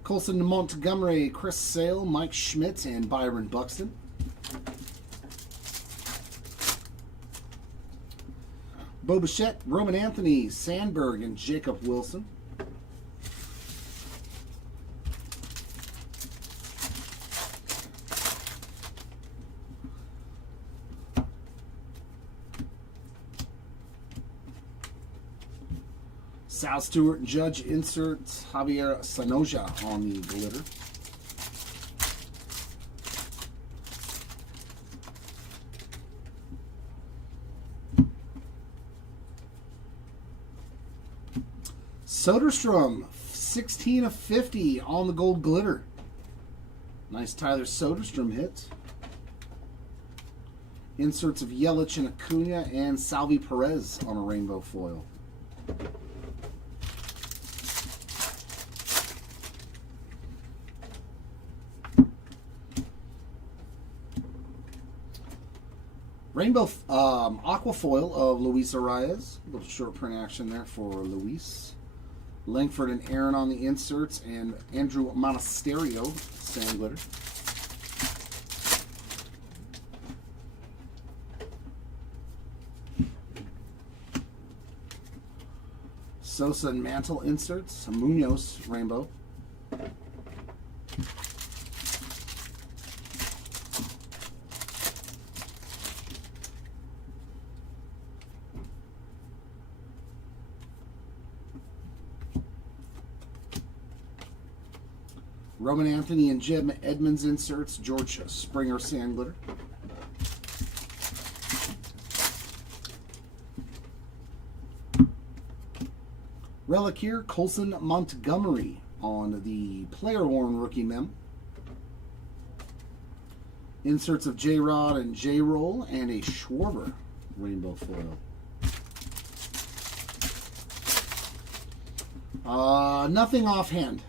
Colson Montgomery, Chris Sale, Mike Schmidt, and Byron Buxton. Bo Bichette, Roman Anthony, Sandberg, and Jacob Wilson. Sal Stewart, Judge insert Javier Sanoja on the glitter. Soderstrom, 16 of 50 on the gold glitter. Nice Tyler Soderstrom hit. Inserts of Yelich and Acuna and Salvi Perez on a rainbow foil. Rainbow aqua foil of Luis Arias. A little short print action there for Luis. Langford and Aaron on the inserts, and Andrew Monasterio, sand glitter. Sosa and Mantle inserts, Munoz rainbow. Roman Anthony and Jim Edmonds inserts, George Springer sand glitter. Relic here, Colson Montgomery on the player worn rookie mem. Inserts of J-Rod and J-Roll, and a Schwarber rainbow foil. Nothing offhand.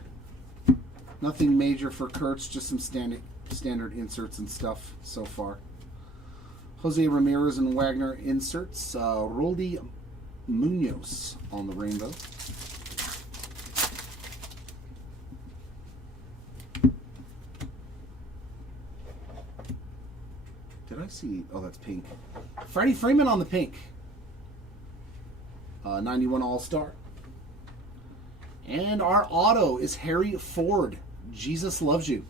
Nothing major for Kurtz, just some standard inserts and stuff so far. Jose Ramirez and Wagner inserts. Roldy Munoz on the rainbow. Did I see? Oh, that's pink. Freddie Freeman on the pink. 91 All-Star. And our auto is Harry Ford. Jesus loves you.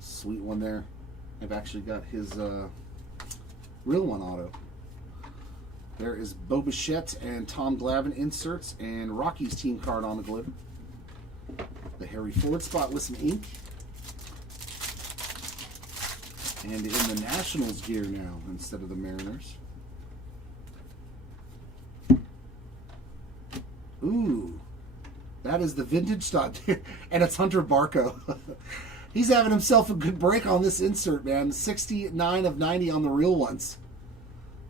Sweet one there. I've actually got his real one auto. There is Bo Bichette and Tom Glavine inserts, and Rocky's team card on the glitter. The Harry Ford spot with some ink. And in the Nationals gear now instead of the Mariners. Ooh, that is the vintage stock. And it's Hunter Barco. He's having himself a good break on this insert, man. 69 of 90 on the real ones.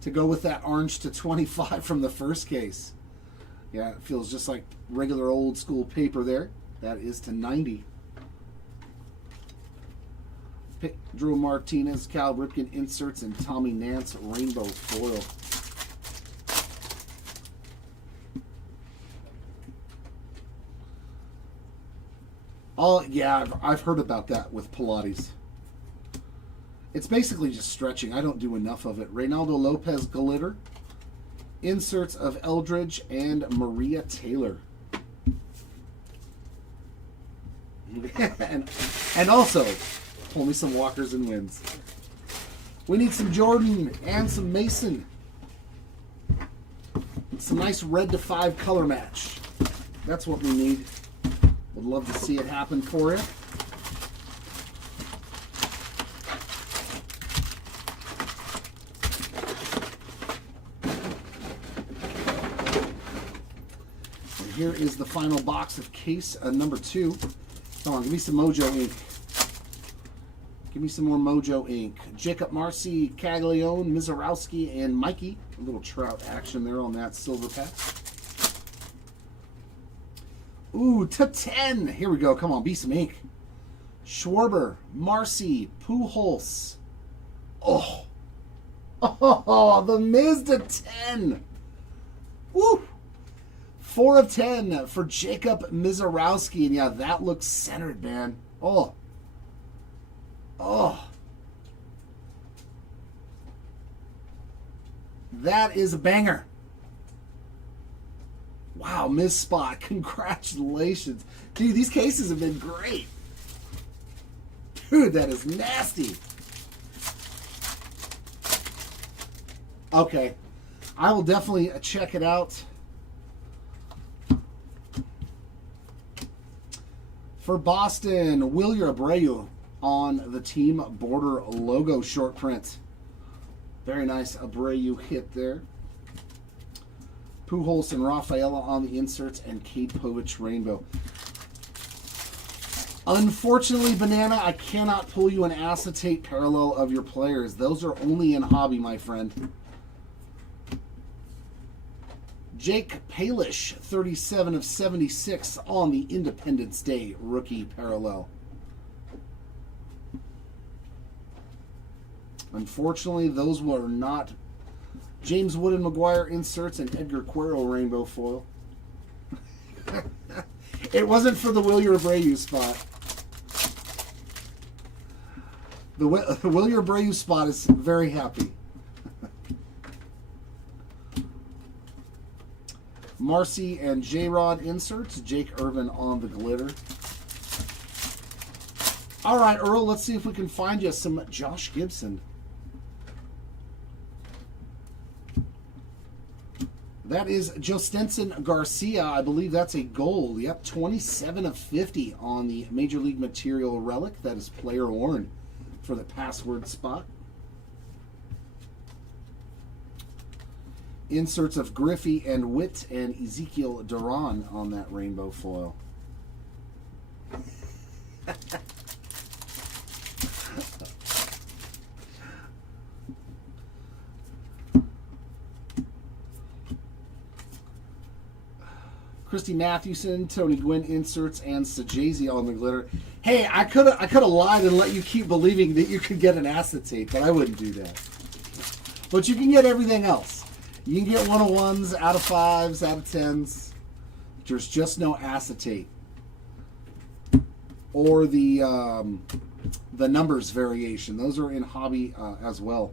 To go with that orange to 25 from the first case. Yeah, it feels just like regular old school paper there. That is to 90. Drew Martinez, Cal Ripken inserts, and Tommy Nance rainbow foil. Oh, yeah, I've heard about that with Pilates. It's basically just stretching. I don't do enough of it. Reynaldo Lopez glitter. Inserts of Eldridge and Maria Taylor. and also, pull me some Walkers and Wins. We need some Jordan and some Mason. Some nice red to 5 color match. That's what we need. Would love to see it happen for you. And here is the final box of case number 2. Come on, give me some Mojo ink. Give me some more Mojo ink. Jacob Marcy, Caglione, Mizorowski, and Mikey. A little Trout action there on that silver pack. Ooh, to 10. Here we go. Come on, be some ink. Schwarber, Marcy, Pujols. Oh. Oh, the Miz to 10. Woo. 4 of 10 for Jacob Mizorowski. And yeah, that looks centered, man. Oh. Oh. That is a banger. Wow, miss spot. Congratulations. Dude, these cases have been great. Dude, that is nasty. Okay. I will definitely check it out. For Boston, Wilyer Abreu on the team border logo short print. Very nice Abreu hit there. Pujols and Rafaela on the inserts, and Cade Povich rainbow. Unfortunately, Banana, I cannot pull you an acetate parallel of your players. Those are only in hobby, my friend. Jake Palish, 37 of 76 on the Independence Day rookie parallel. Unfortunately, those were not James Wood and McGuire inserts and Edgar Cuero rainbow foil. It wasn't for the Wilyer Abreu spot. The Wilyer Abreu spot is very happy. Marcy and J-Rod inserts. Jake Irvin on the glitter. All right, Earl, let's see if we can find you some Josh Gibson. That is Jostenson Garcia. I believe that's a gold. Yep, 27 of 50 on the Major League Material relic. That is player worn for the password spot. Inserts of Griffey and Witt and Ezekiel Duran on that rainbow foil. Christy Mathewson, Tony Gwynn inserts, and Sajazi on the glitter. Hey, I could have lied and let you keep believing that you could get an acetate, but I wouldn't do that. But you can get everything else. You can get 101s, out of 5s, out of 10s. There's just no acetate. Or the numbers variation. Those are in hobby as well.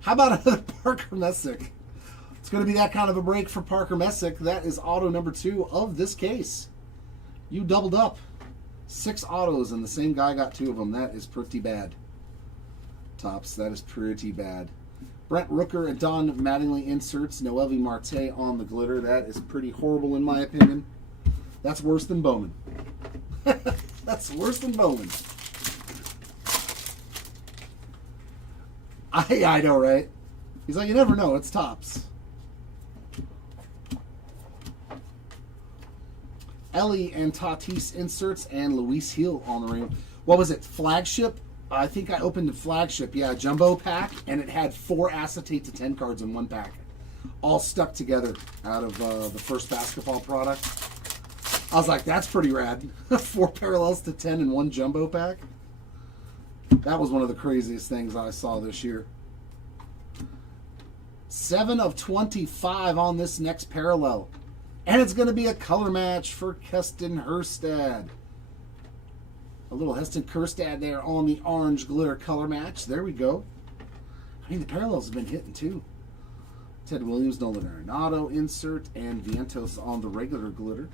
How about another Parker Messick? It's going to be that kind of a break for Parker Messick. That is auto number 2 of this case. You doubled up. 6 autos, and the same guy got 2 of them. That is pretty bad. Tops, that is pretty bad. Brent Rooker and Don Mattingly inserts. Noelvi Marte on the glitter. That is pretty horrible in my opinion. That's worse than Bowman. That's worse than Bowman. I know, right? He's like, you never know. It's Tops. Ellie and Tatis inserts, and Luis Hill on the ring. What was it? Flagship? I think I opened the Flagship. Yeah, jumbo pack, and it had 4 acetate to 10 cards in one pack. All stuck together out of the first basketball product. I was like, that's pretty rad. 4 parallels to 10 in one jumbo pack. That was one of the craziest things I saw this year. 7 of 25 on this next parallel. And it's going to be a color match for Heston Kjerstad. A little Heston Kjerstad there on the orange glitter color match. There we go. I mean, the parallels have been hitting too. Ted Williams, Nolan Arenado insert, and Vientos on the regular glitter.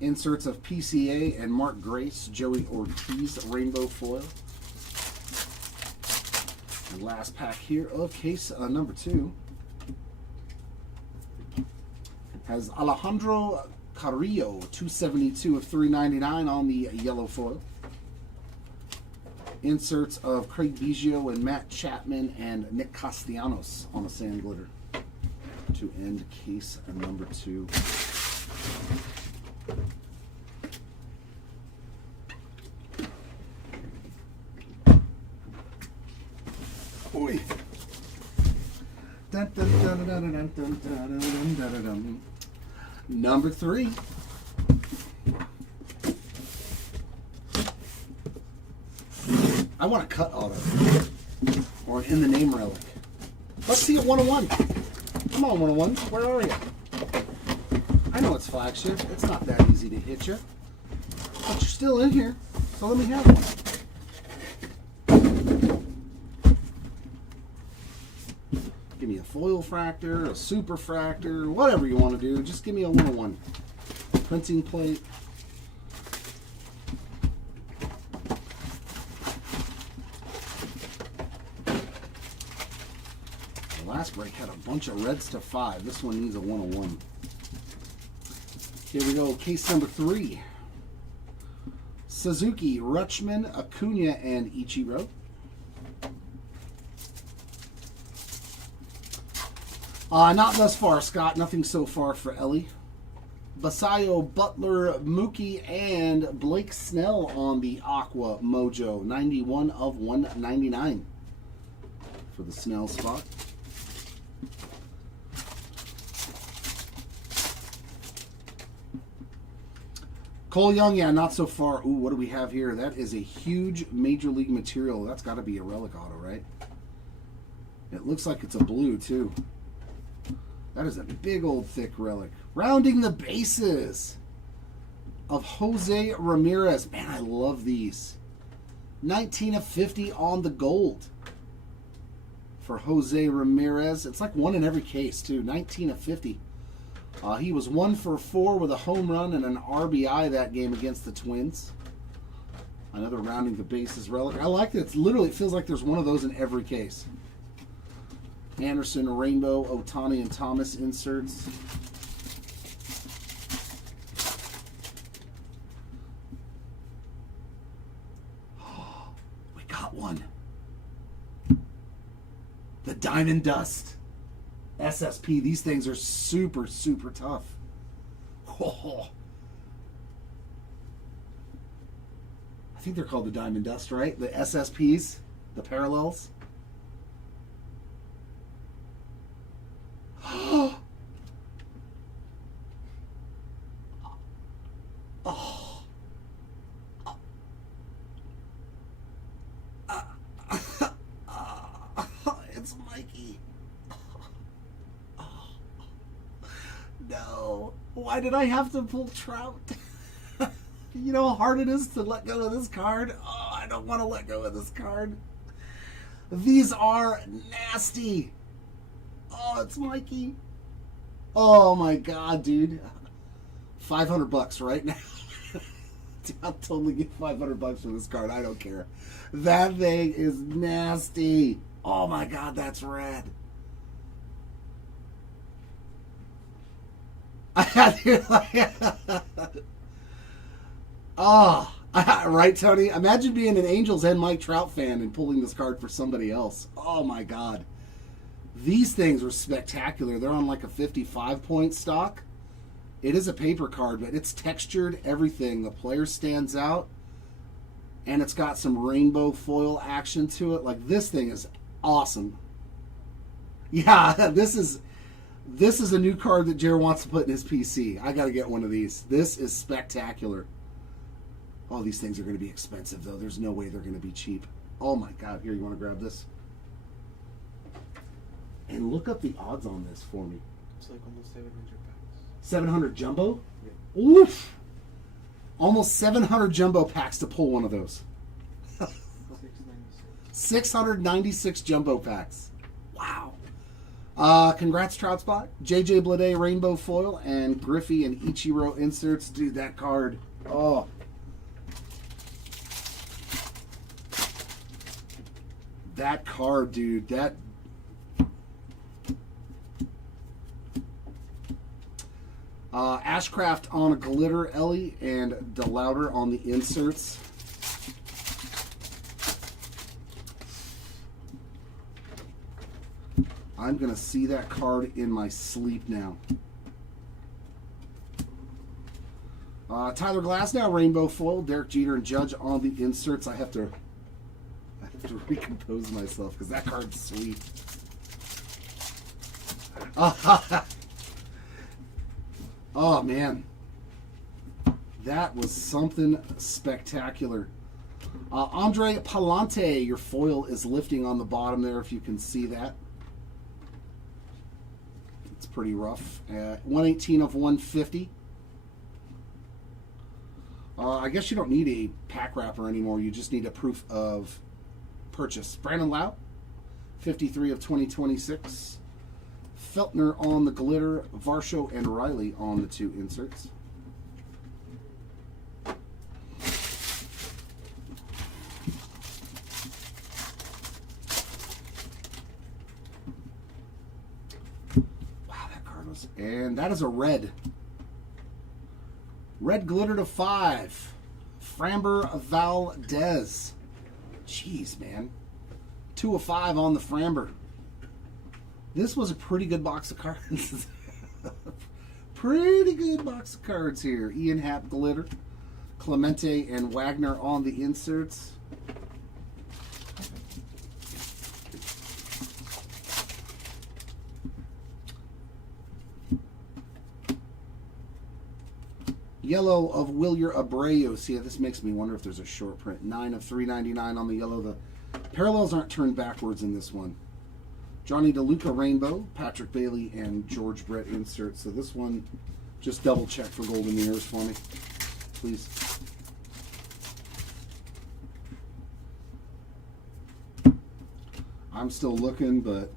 Inserts of PCA and Mark Grace, Joey Ortiz rainbow foil. And last pack here of case number 2 has Alejandro Carrillo, 272 of 399 on the yellow foil. Inserts of Craig Biggio and Matt Chapman and Nick Castellanos on the sand glitter to end case number 2. Oy. Dun, dun, dun, dun, dun, dun, dun, dun, dun, dun, dun. Number 3. I want a cut auto or in the name relic. Let's see it 101. Come on, 101. Where are you? I know it's flagship. It's not that easy to hit you. But you're still in here, so let me have one. Give me a foil fractor, a super fractor, whatever you want to do. Just give me a 101. Printing plate. The last break had a bunch of reds to 5. This one needs a 101. Here we go, case number 3. Suzuki, Rutschman, Acuna, and Ichiro. Not thus far, Scott. Nothing so far for Ellie. Basayo, Butler, Mookie, and Blake Snell on the Aqua Mojo. 91 of 199 for the Snell spot. Cole Young, yeah, not so far. Ooh, what do we have here? That is a huge Major League material. That's got to be a relic auto, right? It looks like it's a blue, too. That is a big old thick relic. Rounding the bases of Jose Ramirez. Man, I love these. 19 of 50 on the gold for Jose Ramirez. It's like one in every case, too. 19 of 50. He was 1 for 4 with a home run and an RBI that game against the Twins. Another rounding the bases relic. I like that. It's literally, it feels like there's one of those in every case. Anderson, Rainbow, Ohtani, and Thomas inserts. We got one. The Diamond Dust. SSP. These things are super, super tough. Oh. I think they're called the Diamond Dust, right? The SSPs, the parallels. Oh. It's Mikey. No. Why did I have to pull Trout? You know how hard it is to let go of this card? Oh, I don't want to let go of this card. These are nasty. Oh, it's Mikey. Oh my God, dude. $500 right now. I'll totally get $500 for this card. I don't care. That thing is nasty. Oh my God, that's red. Oh, right, Tony? Imagine being an Angels and Mike Trout fan and pulling this card for somebody else. Oh my God. These things are spectacular. They're on like a 55-point stock. It is a paper card, but it's textured, everything. The player stands out, and it's got some rainbow foil action to it. Like, this thing is awesome. Yeah, this is a new card that Jared wants to put in his PC. I got to get one of these. This is spectacular. Oh, these things are going to be expensive, though. There's no way they're going to be cheap. Oh, my God. Here, you want to grab this? And look up the odds on this for me. It's like almost 700 packs. 700 jumbo? Yeah. Oof! Almost 700 jumbo packs to pull one of those. 696 jumbo packs. Wow. Congrats, Trout Spot. JJ Bleday Rainbow Foil and Griffey and Ichiro inserts. Dude, that card. Oh. That card, dude. That. Ashcraft on a glitter, Ellie, and DeLauder on the inserts. I'm going to see that card in my sleep now. Tyler Glasnow, Rainbow Foil, Derek Jeter and Judge on the inserts. I have to recompose myself because that card's sweet. Oh, man. That was something spectacular. Andre Palante, your foil is lifting on the bottom there, if you can see that. It's pretty rough. 118 of 150. I guess you don't need a pack wrapper anymore. You just need a proof of purchase. Brandon Lau, 53 of 2026. Feltner on the glitter. Varsho and Riley on the 2 inserts. Wow, that card was... And that is a red. Red glitter to 5. Framber Valdez. Jeez, man. 2 of 5 on the Framber. This was a pretty good box of cards. Pretty good box of cards here. Ian Happ glitter. Clemente and Wagner on the inserts. Yellow of Wilyer Abreu. See, this makes me wonder if there's a short print. 9 of 399 on the yellow. The parallels aren't turned backwards in this one. Johnny DeLuca Rainbow, Patrick Bailey, and George Brett insert. So this one, just double check for golden mirrors for me, please. I'm still looking, but...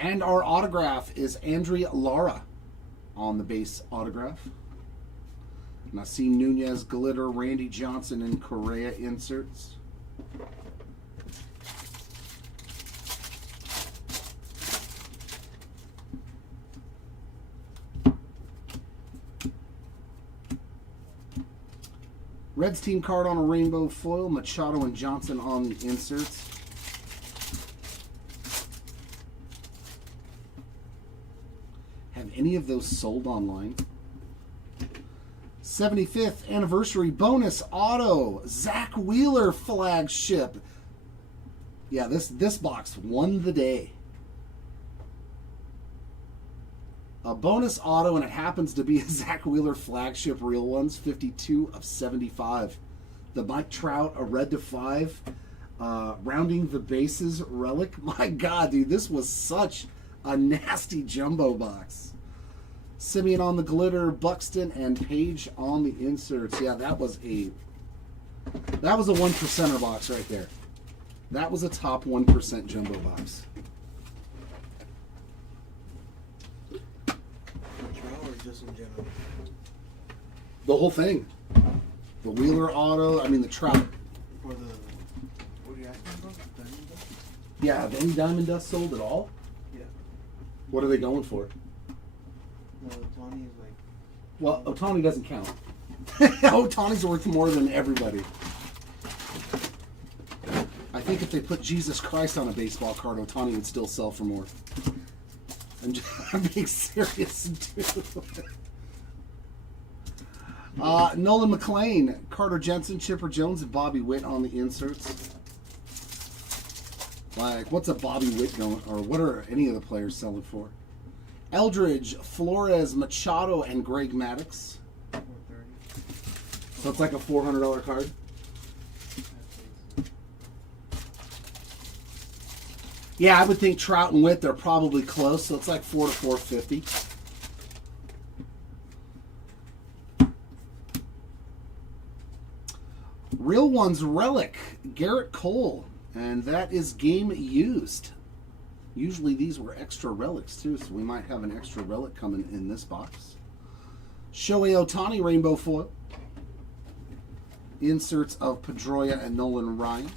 And our autograph is Andrea Lara on the base autograph. Nassim Nunez glitter, Randy Johnson and Correa inserts. Reds team card on a rainbow foil, Machado and Johnson on the inserts. Have any of those sold online? 75th anniversary bonus auto, Zach Wheeler flagship. Yeah, this box won the day. A bonus auto, and it happens to be a Zach Wheeler flagship real ones, 52 of 75. The Mike Trout, a red to 5. Rounding the bases relic. My God, dude, this was such a nasty jumbo box. Simeon on the glitter, Buxton and Page on the inserts. Yeah, that was a 1%er box right there. That was a top 1% jumbo box. Or just in general? The whole thing. The Wheeler auto, I mean the Trout. Or the... What are you asking about? Diamond Dust? Yeah, have any Diamond Dust sold at all? Yeah. What are they going for? No, Tawny is like... Well, Otani doesn't count. Otani's worth more than everybody. I think if they put Jesus Christ on a baseball card, Otani would still sell for more. I'm being serious, too. Nolan McLean, Carter Jensen, Chipper Jones, and Bobby Witt on the inserts. Like, what's a Bobby Witt going, or what are any of the players selling for? Eldridge, Flores, Machado, and Greg Maddux. 430. So it's like a $400 card. Yeah, I would think Trout and Witt, they're probably close, so it's like $4 to $450. Real Ones Relic, Garrett Cole, and that is game used. Usually these were extra relics too, so we might have an extra relic coming in this box. Shohei Ohtani rainbow foil. Inserts of Pedroia and Nolan Ryan.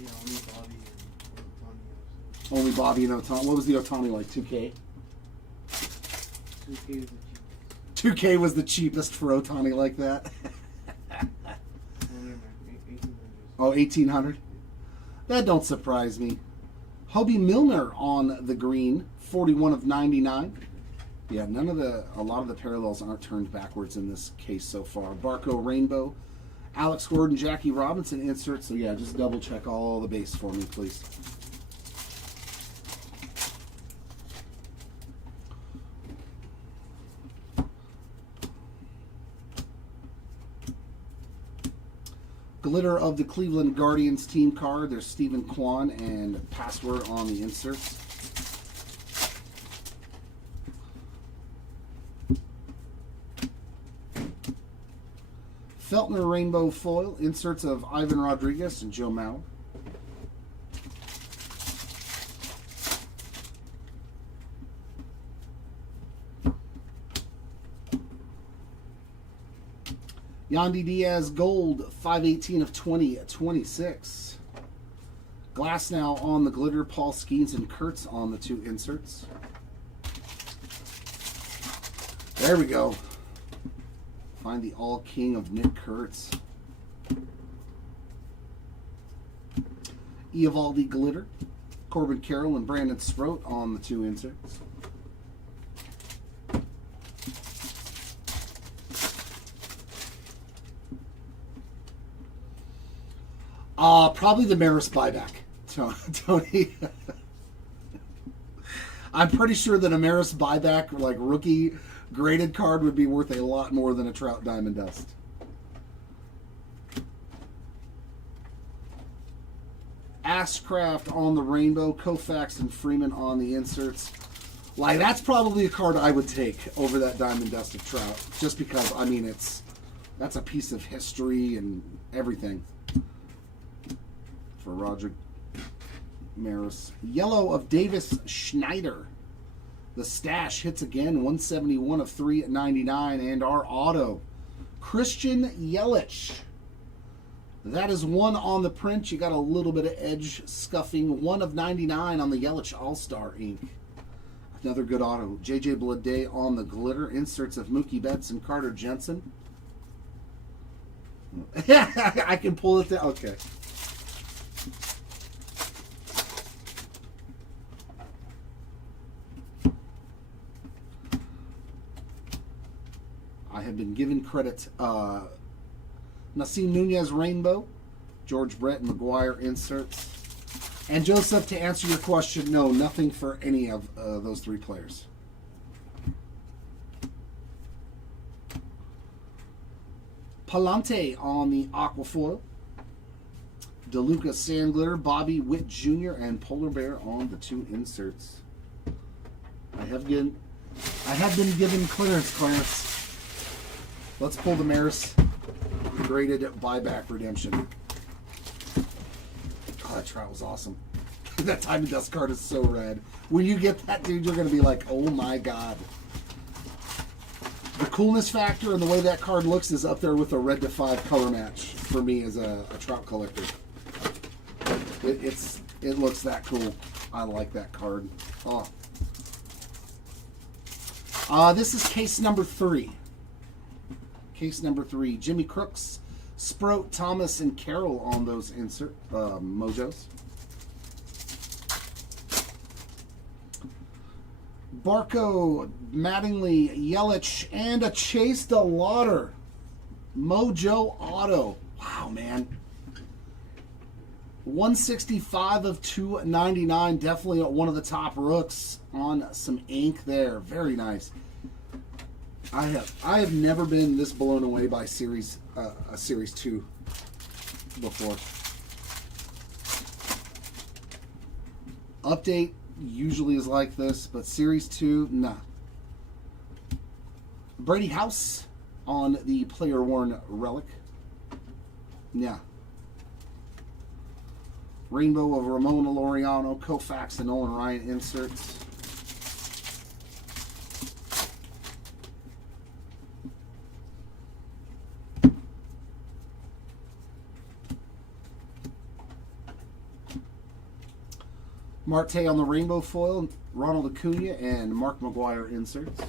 Yeah, only Bobby and Tawny. Only Bobby and Ohtani. What was the Ohtani like? 2K? 2K is the cheapest. 2K was the cheapest for Ohtani like that. Only like 1800. Oh, 1800. That don't surprise me. Hobie Milner on the green, 41 of 99. Yeah, a lot of the parallels aren't turned backwards in this case so far. Barco Rainbow, Alex Gordon, Jackie Robinson inserts. So yeah, just double check all the base for me, please. Glitter of the Cleveland Guardians team card. There's Stephen Kwan and Password on the inserts. Feltner Rainbow Foil. Inserts of Ivan Rodriguez and Joe Mauer. Yandy Diaz Gold, 518 of 2026. Glass now on the glitter. Paul Skeens and Kurtz on the 2 inserts. There we go. Find the All King of Nick Kurtz. Eovaldi glitter. Corbin Carroll and Brandon Sproat on the 2 inserts. Probably the Maris buyback, Tony. I'm pretty sure that a Maris buyback, like rookie graded card, would be worth a lot more than a Trout Diamond Dust. Ashcraft on the rainbow, Koufax and Freeman on the inserts. Like, that's probably a card I would take over that Diamond Dust of Trout, just because, I mean, that's a piece of history and everything. For Roger Maris. Yellow of Davis Schneider. The stash hits again. 171 of 399. And our auto, Christian Yelich. That is 1 on the print. You got a little bit of edge scuffing. 1 of 99 on the Yelich All-Star ink. Another good auto. JJ Bleday on the glitter. Inserts of Mookie Betts and Carter Jensen. I can pull it down. Okay. I have been given credit. Nasim Nunez Rainbow, George Brett and McGuire inserts. And Joseph, to answer your question, no, nothing for any of those 3 players. Palante on the Aquafoil. DeLuca Sandglitter, Bobby Witt Jr., and Polar Bear on the 2 inserts. I have been given clearance, Clarence. Let's pull the Maris graded buyback redemption. Oh, that Trout was awesome. That Diamond Dust card is so rad. When you get that, dude, you're going to be like, oh my god. The coolness factor and the way that card looks is up there with a red to 5 color match for me as a Trout collector. It looks that cool. I like that card. Oh. This is case number 3. Case number 3. Jimmy Crooks, Sproat, Thomas, and Carroll on those insert mojos. Barco, Mattingly, Yelich, and a Chase DeLauder. Mojo Auto. Wow, man. 165 of 299. Definitely one of the top rooks on some ink there. Very nice. I have never been this blown away by a Series 2 before. Update usually is like this, but Series 2, nah. Brady House on the player worn relic. Yeah. Rainbow of Ramona Laureano, Koufax, and Nolan Ryan inserts. Marte on the rainbow foil, Ronald Acuna, and Mark McGuire inserts.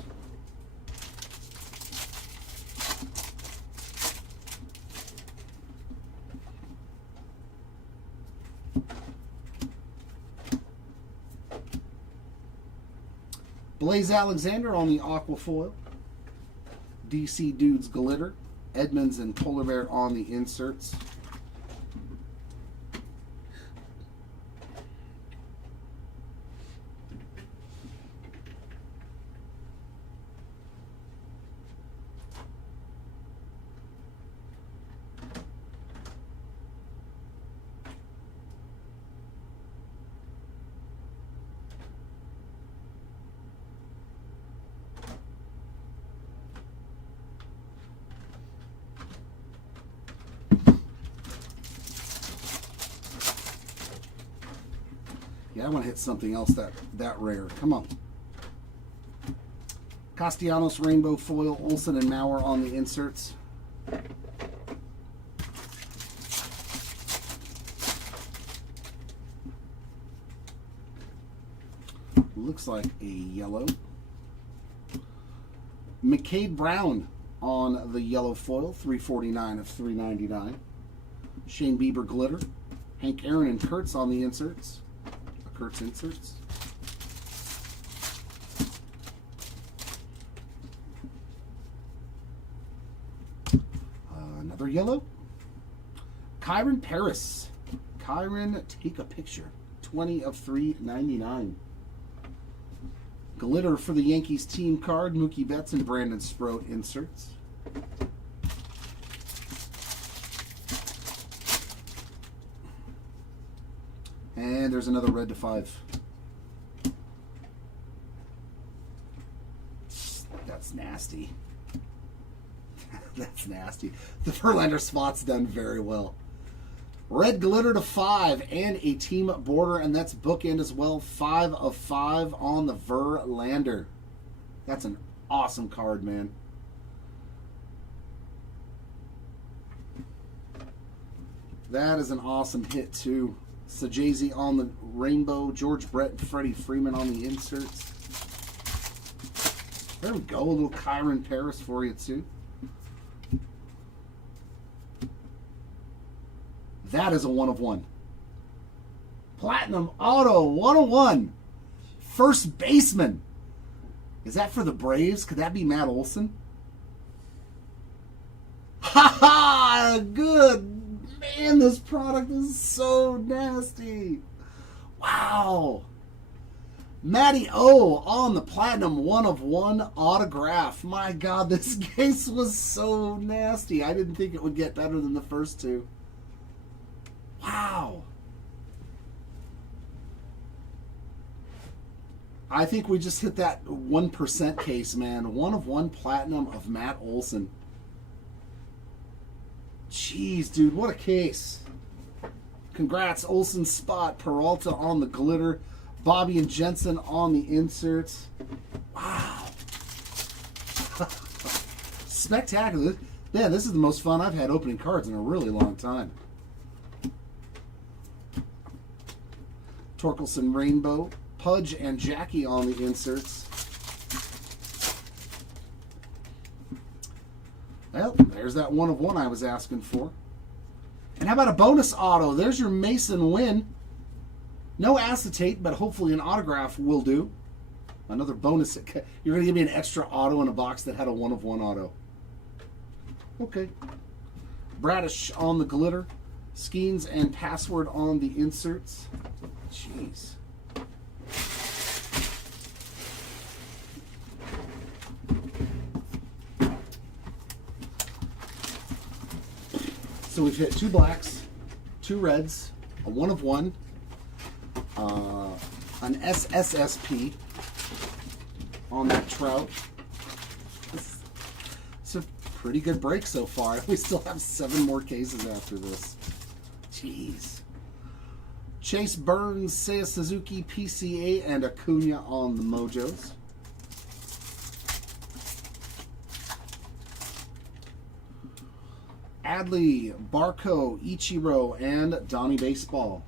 Blaze Alexander on the aqua foil. DC Dudes Glitter. Edmonds and Polar Bear on the inserts. Yeah, I want to hit something else that rare. Come on. Castellanos Rainbow Foil, Olsen and Mauer on the inserts. Looks like a yellow. McCade Brown on the yellow foil, 349 of 399. Shane Bieber glitter. Hank Aaron and Kurtz on the inserts. Kurtz inserts. Another yellow. Kyron Paris. Kyron, take a picture. 20 of 399. Glitter for the Yankees team card. Mookie Betts and Brandon Sproat inserts. And there's another red to 5. That's nasty. That's nasty. The Verlander spot's done very well. Red glitter to 5 and a team border, and that's bookend as well. 5 of 5 on the Verlander. That's an awesome card, man. That is an awesome hit, too. Sajazi on the rainbow. George Brett and Freddie Freeman on the inserts. There we go. A little Kyron Paris for you, too. That is a 1 of 1. Platinum Auto 101. First baseman. Is that for the Braves? Could that be Matt Olson? Ha ha! Good. Man, this product is so nasty. Wow. Matty O on the Platinum 1 of 1 autograph. My God, this case was so nasty. I didn't think it would get better than the first two. Wow. I think we just hit that 1% case, man. 1 of 1 Platinum of Matt Olson. Jeez, dude, what a case. Congrats, Olson spot. Peralta on the glitter. Bobby and Jensen on the inserts. Wow. Spectacular. Man, this is the most fun I've had opening cards in a really long time. Torkelson Rainbow. Pudge and Jackie on the inserts. Well, there's that 1 of 1 I was asking for. And how about a bonus auto? There's your Mason Wynn. No acetate, but hopefully an autograph will do. Another bonus. You're going to give me an extra auto in a box that had a 1 of 1 auto. Okay. Bradish on the glitter. Skeens and Password on the inserts. Jeez. So we've hit 2 blacks, 2 reds, a 1 of 1, an SSSP on that Trout. It's a pretty good break so far. We still have 7 more cases after this. Jeez. Chase Burns, Seiya Suzuki, PCA, and Acuna on the Mojos. Adley, Barco, Ichiro, and Donnie Baseball.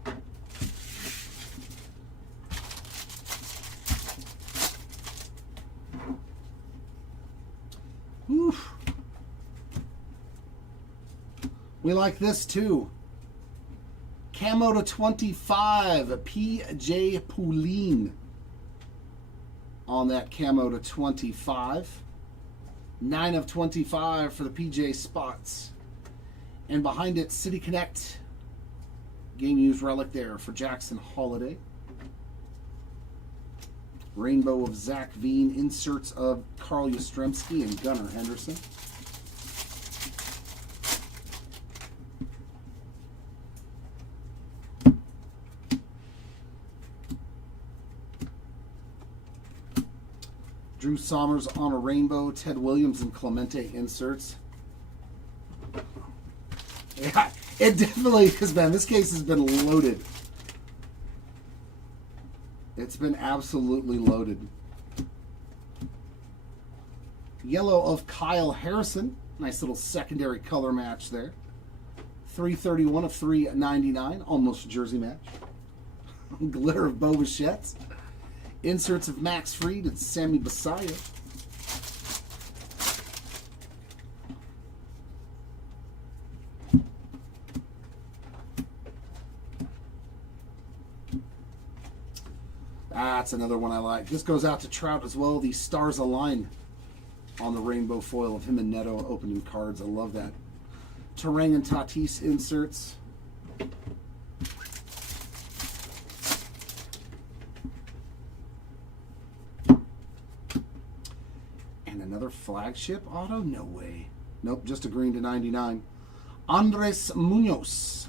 Whew. We like this too. Camo to 25, PJ Poulin on that camo to 25. 9 of 25 for the PJ spots. And behind it, City Connect. Game used relic there for Jackson Holiday. Rainbow of Zach Veen. Inserts of Carl Yastrzemski and Gunnar Henderson. Drew Sommers on a rainbow. Ted Williams and Clemente inserts. Yeah, it definitely has been. This case has been loaded. It's been absolutely loaded. Yellow of Kyle Harrison. Nice little secondary color match there. 331 of 399. Almost jersey match. Glitter of Bo Bichette. Inserts of Max Fried and Sammy Basayo. That's another one I like. This goes out to Trout as well. The Stars Align on the rainbow foil of him and Neto opening cards. I love that. Terang and Tatis inserts. And another flagship auto? No way. Nope, just a green to 99. Andres Munoz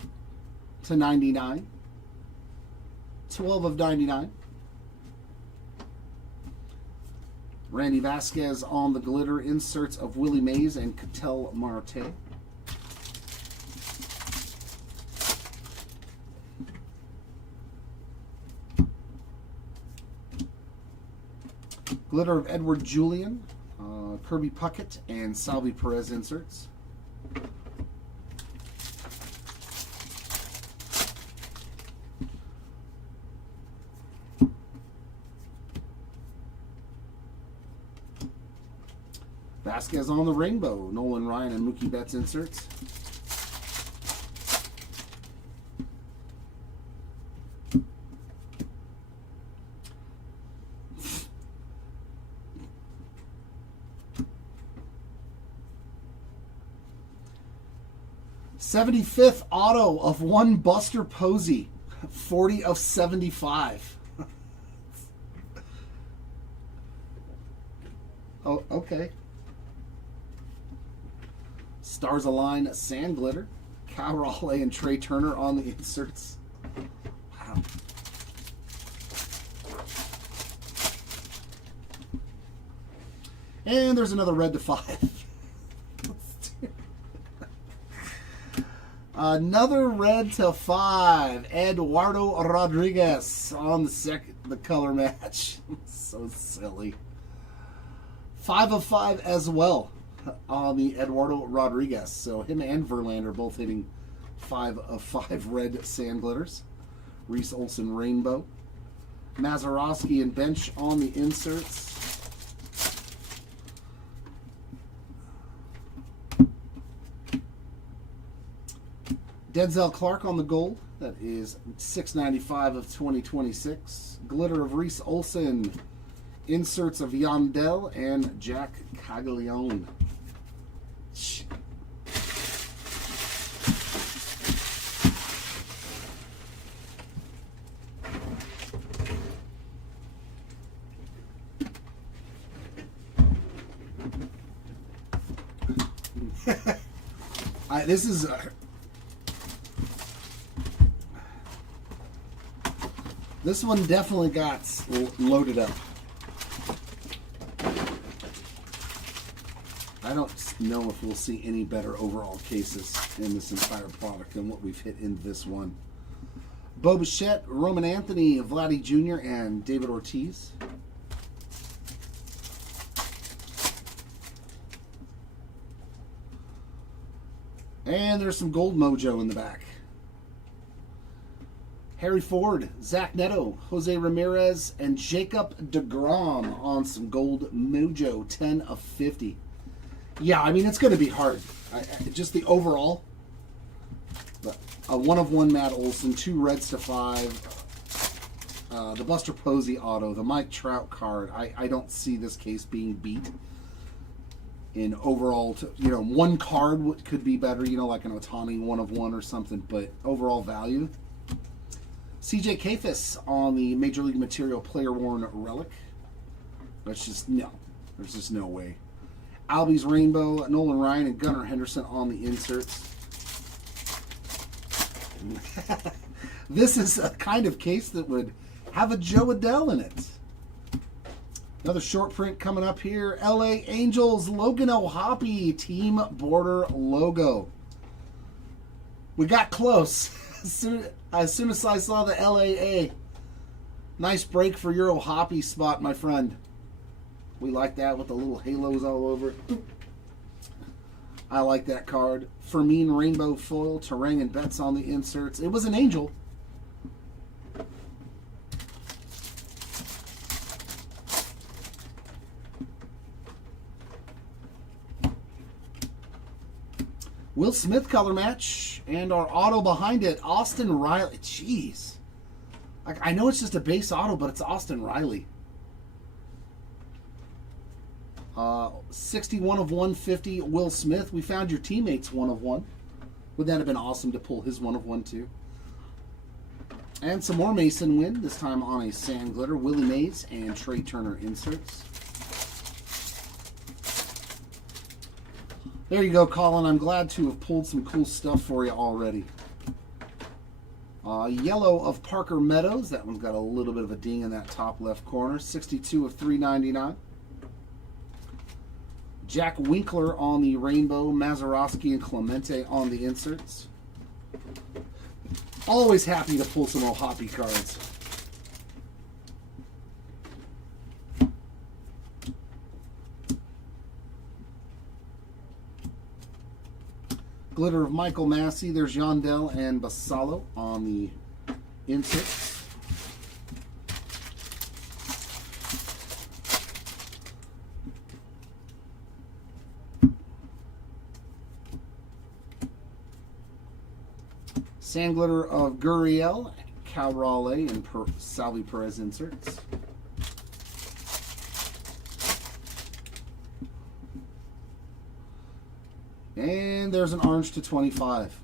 to 99. 12 of 99. Randy Vasquez on the glitter. Inserts of Willie Mays and Ketel Marte. Glitter of Edward Julian, Kirby Puckett, and Salvi Perez inserts. Vasquez on the rainbow, Nolan Ryan and Mookie Betts inserts. '75th auto of one Buster Posey, 40 of 75. Oh, okay. Stars Align Sand Glitter, Cal Raleigh and Trey Turner on the inserts. Wow. And there's another red to 5. Another red to 5. Eduardo Rodriguez on the color match. So silly. 5 of 5 as well on the Eduardo Rodriguez. So him and Verlander both hitting 5 of 5 red sand glitters. Reese Olson Rainbow. Mazeroski and Bench on the inserts. Denzel Clark on the gold. That is $6.95 of 2026. Glitter of Reese Olson. Inserts of Yandel and Jack Caglione. This is... this one definitely got loaded up. I don't know if we'll see any better overall cases in this entire product than what we've hit in this one. Bo Bichette, Roman Anthony, Vladdy Jr., and David Ortiz. And there's some gold mojo in the back. Harry Ford, Zach Neto, Jose Ramirez, and Jacob deGrom on some gold mojo, 10 of 50. Yeah, I mean, it's going to be hard. Just the overall. But a 1 of 1 Matt Olson, 2 reds to 5. The Buster Posey auto, the Mike Trout card. I don't see this case being beat in overall. One card could be better, like an Ohtani 1 of 1 or something. But overall value. CJ Kayfus on the Major League Material Player Worn Relic. That's just, no. There's just no way. Albie's Rainbow, Nolan Ryan, and Gunnar Henderson on the inserts. This is a kind of case that would have a Joe Adell in it. Another short print coming up here. LA Angels, Logan O'Hoppe, Team Border logo. We got close. As soon as I saw the LAA, Nice break for Euro Hoppy spot, my friend. We like that with the little halos all over it. I like that card. Fermin Rainbow Foil, Terang and Betts on the inserts. It was an angel. Will Smith color match. And our auto behind it, Austin Riley. Jeez. I know it's just a base auto, but it's Austin Riley. 61 of 150, Will Smith. We found your teammates 1 of 1. Would that have been awesome to pull his 1 of 1 too? And some more Mason win, this time on a Sand Glitter. Willie Mays and Trey Turner inserts. There you go, Colin. I'm glad to have pulled some cool stuff for you already. Yellow of Parker Meadows. That one's got a little bit of a ding in that top left corner. 62 of 399. Jack Winkler on the rainbow. Mazeroski and Clemente on the inserts. Always happy to pull some old Hoppy cards. Glitter of Michael Massey. There's Yandel and Basalo on the inserts. Sand Glitter of Gurriel, Cal Raleigh, and Salvi Perez inserts. And there's an orange to 25.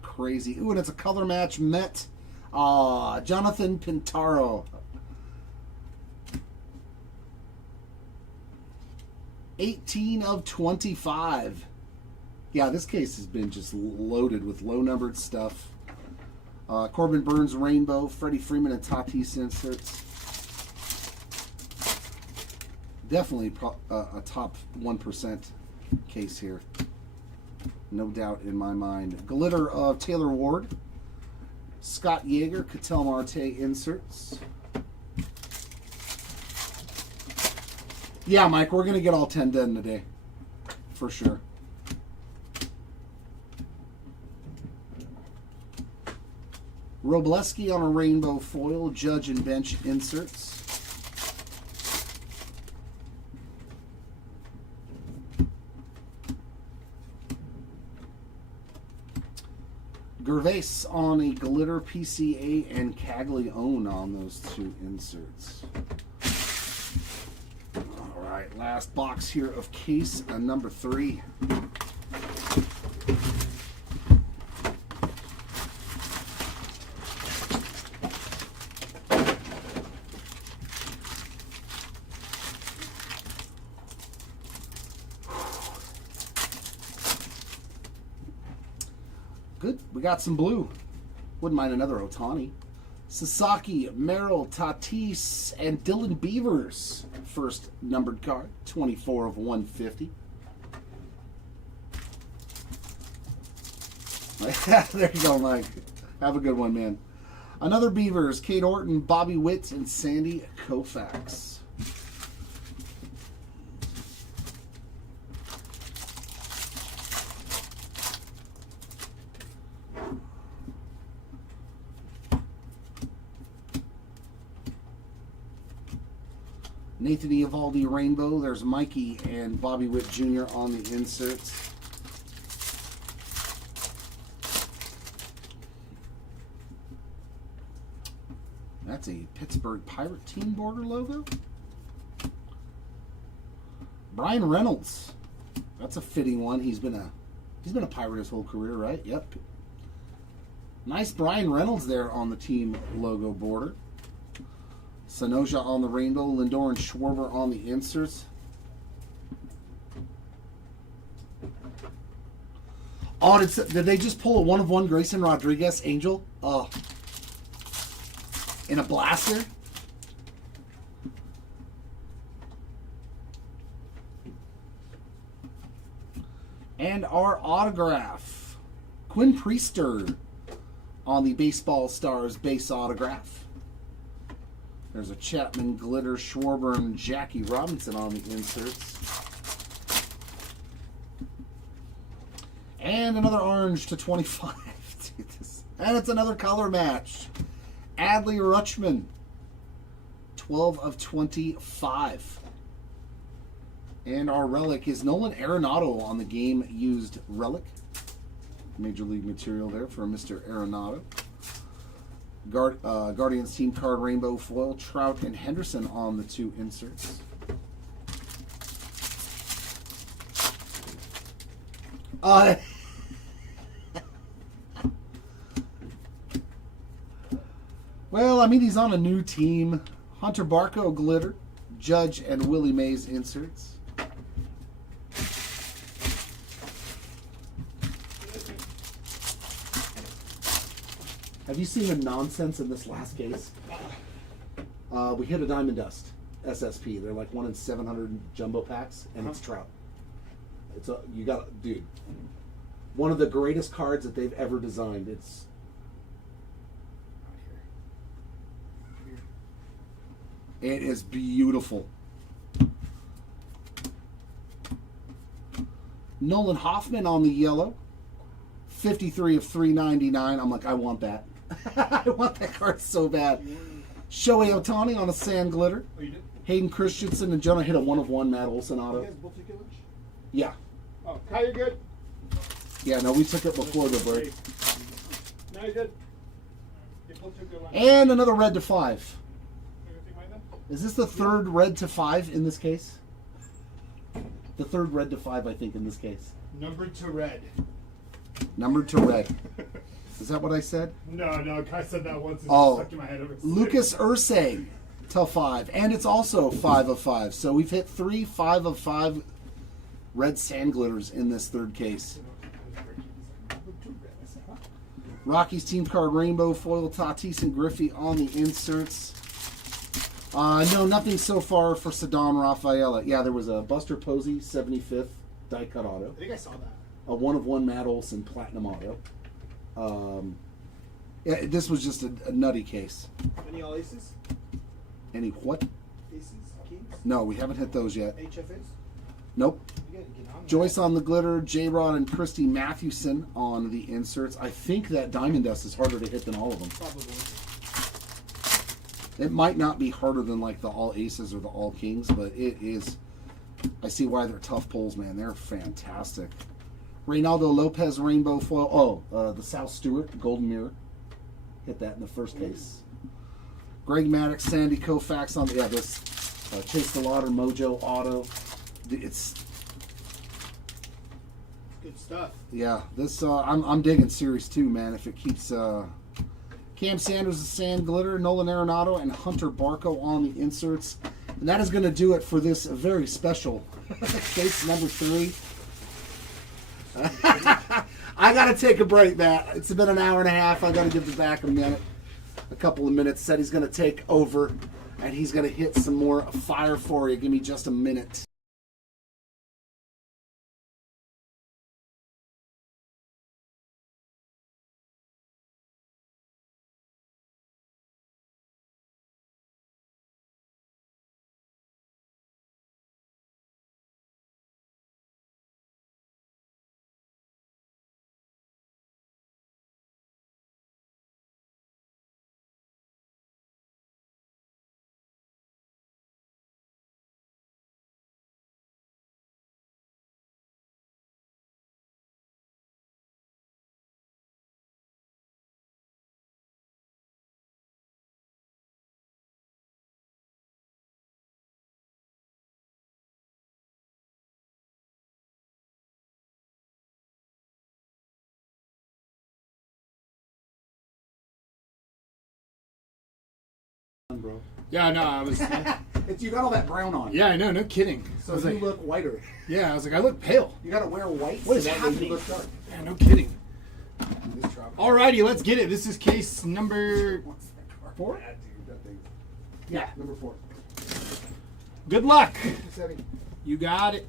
Crazy. Ooh, and it's a color match. Met. Jonathan Pintaro. 18 of 25. Yeah, this case has been just loaded with low-numbered stuff. Corbin Burns Rainbow, Freddie Freeman and Tatis inserts. Definitely a top 1% case here. No doubt in my mind. Glitter of Taylor Ward. Scott Yeager, Ketel Marte inserts. Yeah, Mike, we're going to get all 10 done today. For sure. Robleski on a rainbow foil. Judge and Bench inserts. Gervais on a glitter PCA and Caglione on those 2 inserts. All right, last box here of case number 3. Good. We got some blue. Wouldn't mind another Otani. Sasaki, Merrill, Tatis, and Dylan Beavers. First numbered card. 24 of 150. There you go, Mike. Have a good one, man. Another Beavers. Kate Orton, Bobby Witt, and Sandy Koufax. Nathan Eovaldi Rainbow. There's Mikey and Bobby Witt Jr. on the inserts. That's a Pittsburgh Pirate team border logo. Brian Reynolds. That's a fitting one. He's been a Pirate his whole career, right? Yep. Nice Brian Reynolds there on the team logo border. Sanoja on the rainbow, Lindor and Schwarber on the inserts. Oh, did they just pull a 1 of 1 Grayson Rodriguez Angel? In a blaster? And our autograph. Quinn Priester on the Baseball Stars base autograph. There's a Chapman Glitter Schwarber Jackie Robinson on the inserts. And another orange to 25. And it's another color match. Adley Rutschman, 12 of 25. And our relic is Nolan Arenado on the game used relic. Major League material there for Mr. Arenado. Guardians team card rainbow foil, Trout and Henderson on the 2 inserts. Well, I mean, he's on a new team. Hunter Barco glitter, Judge and Willie Mays inserts. Have you seen the nonsense in this last case? We hit a Diamond Dust SSP. They're like 1 in 700 jumbo packs, and it's Trout. It's a dude. One of the greatest cards that they've ever designed. It's it is beautiful. Nolan Hoffman on the yellow. 53 of 399. I'm like, I want that. I want that card so bad. Shohei Ohtani on a sand glitter. Oh, you did? Hayden Christensen and Jonah hit a 1/1 Matt Olson auto. You guys both took your lunch? Yeah. Oh, Kyle, you're good? Yeah, no, we took it before the break. No, you're good. You both took your lunch. And another red to 5. You gonna take mine then? Is this the third red to 5 in this case? The third red to 5, I think, in this case. Numbered to red. Numbered to red. Is that what I said? No, Kai said that once. It's Oh, stuck in my head ever since. Lucas Ursay to 5. And it's also 5 of 5. So we've hit 3 5 of 5 red sand glitters in this third case. Rockies team card rainbow foil, Tatis and Griffey on the inserts. No, nothing so far for Saddam Rafaela. Yeah, there was a Buster Posey 75th die cut auto. I think I saw that. A 1/1 Matt Olson platinum auto. Yeah, this was just a nutty case. Any all aces? Any what? Aces? Kings? No, we haven't hit those yet. HFAs? Nope. You gotta get on that. Joyce on the glitter, J-Rod and Christy Mathewson on the inserts. I think that Diamond Dust is harder to hit than all of them. Probably. It might not be harder than like the all aces or the all kings, but it is. I see why they're tough pulls, man. They're fantastic. Reynaldo Lopez rainbow foil. Oh, the South Stewart golden mirror. Hit that in the first case. Greg Maddox, Sandy Koufax on the this Chase the Lauder Mojo auto. It's Good stuff. yeah. This I'm digging Series 2, man. If it keeps Cam Sanders, the sand glitter, Nolan Arenado, and Hunter Barco on the inserts. And that is going to do it for this very special case number 3. I got to take a break, Matt. It's been an hour and a half. I got to give the back a couple of minutes. Said he's going to take over, and he's going to hit some more fire for you. Give me just a minute. Bro. Yeah, no, I was. You got all that brown on. Yeah, I know, no kidding. So I was you like, look whiter. yeah, I was like, I look pale. You got to wear white. What is so that way happening? You look dark. Yeah, no kidding. This drop. Alrighty, let's get it. This is case number What's that card? 4. Bad, dude. That thing. Yeah, number 4. Good luck. It's heavy. You got it.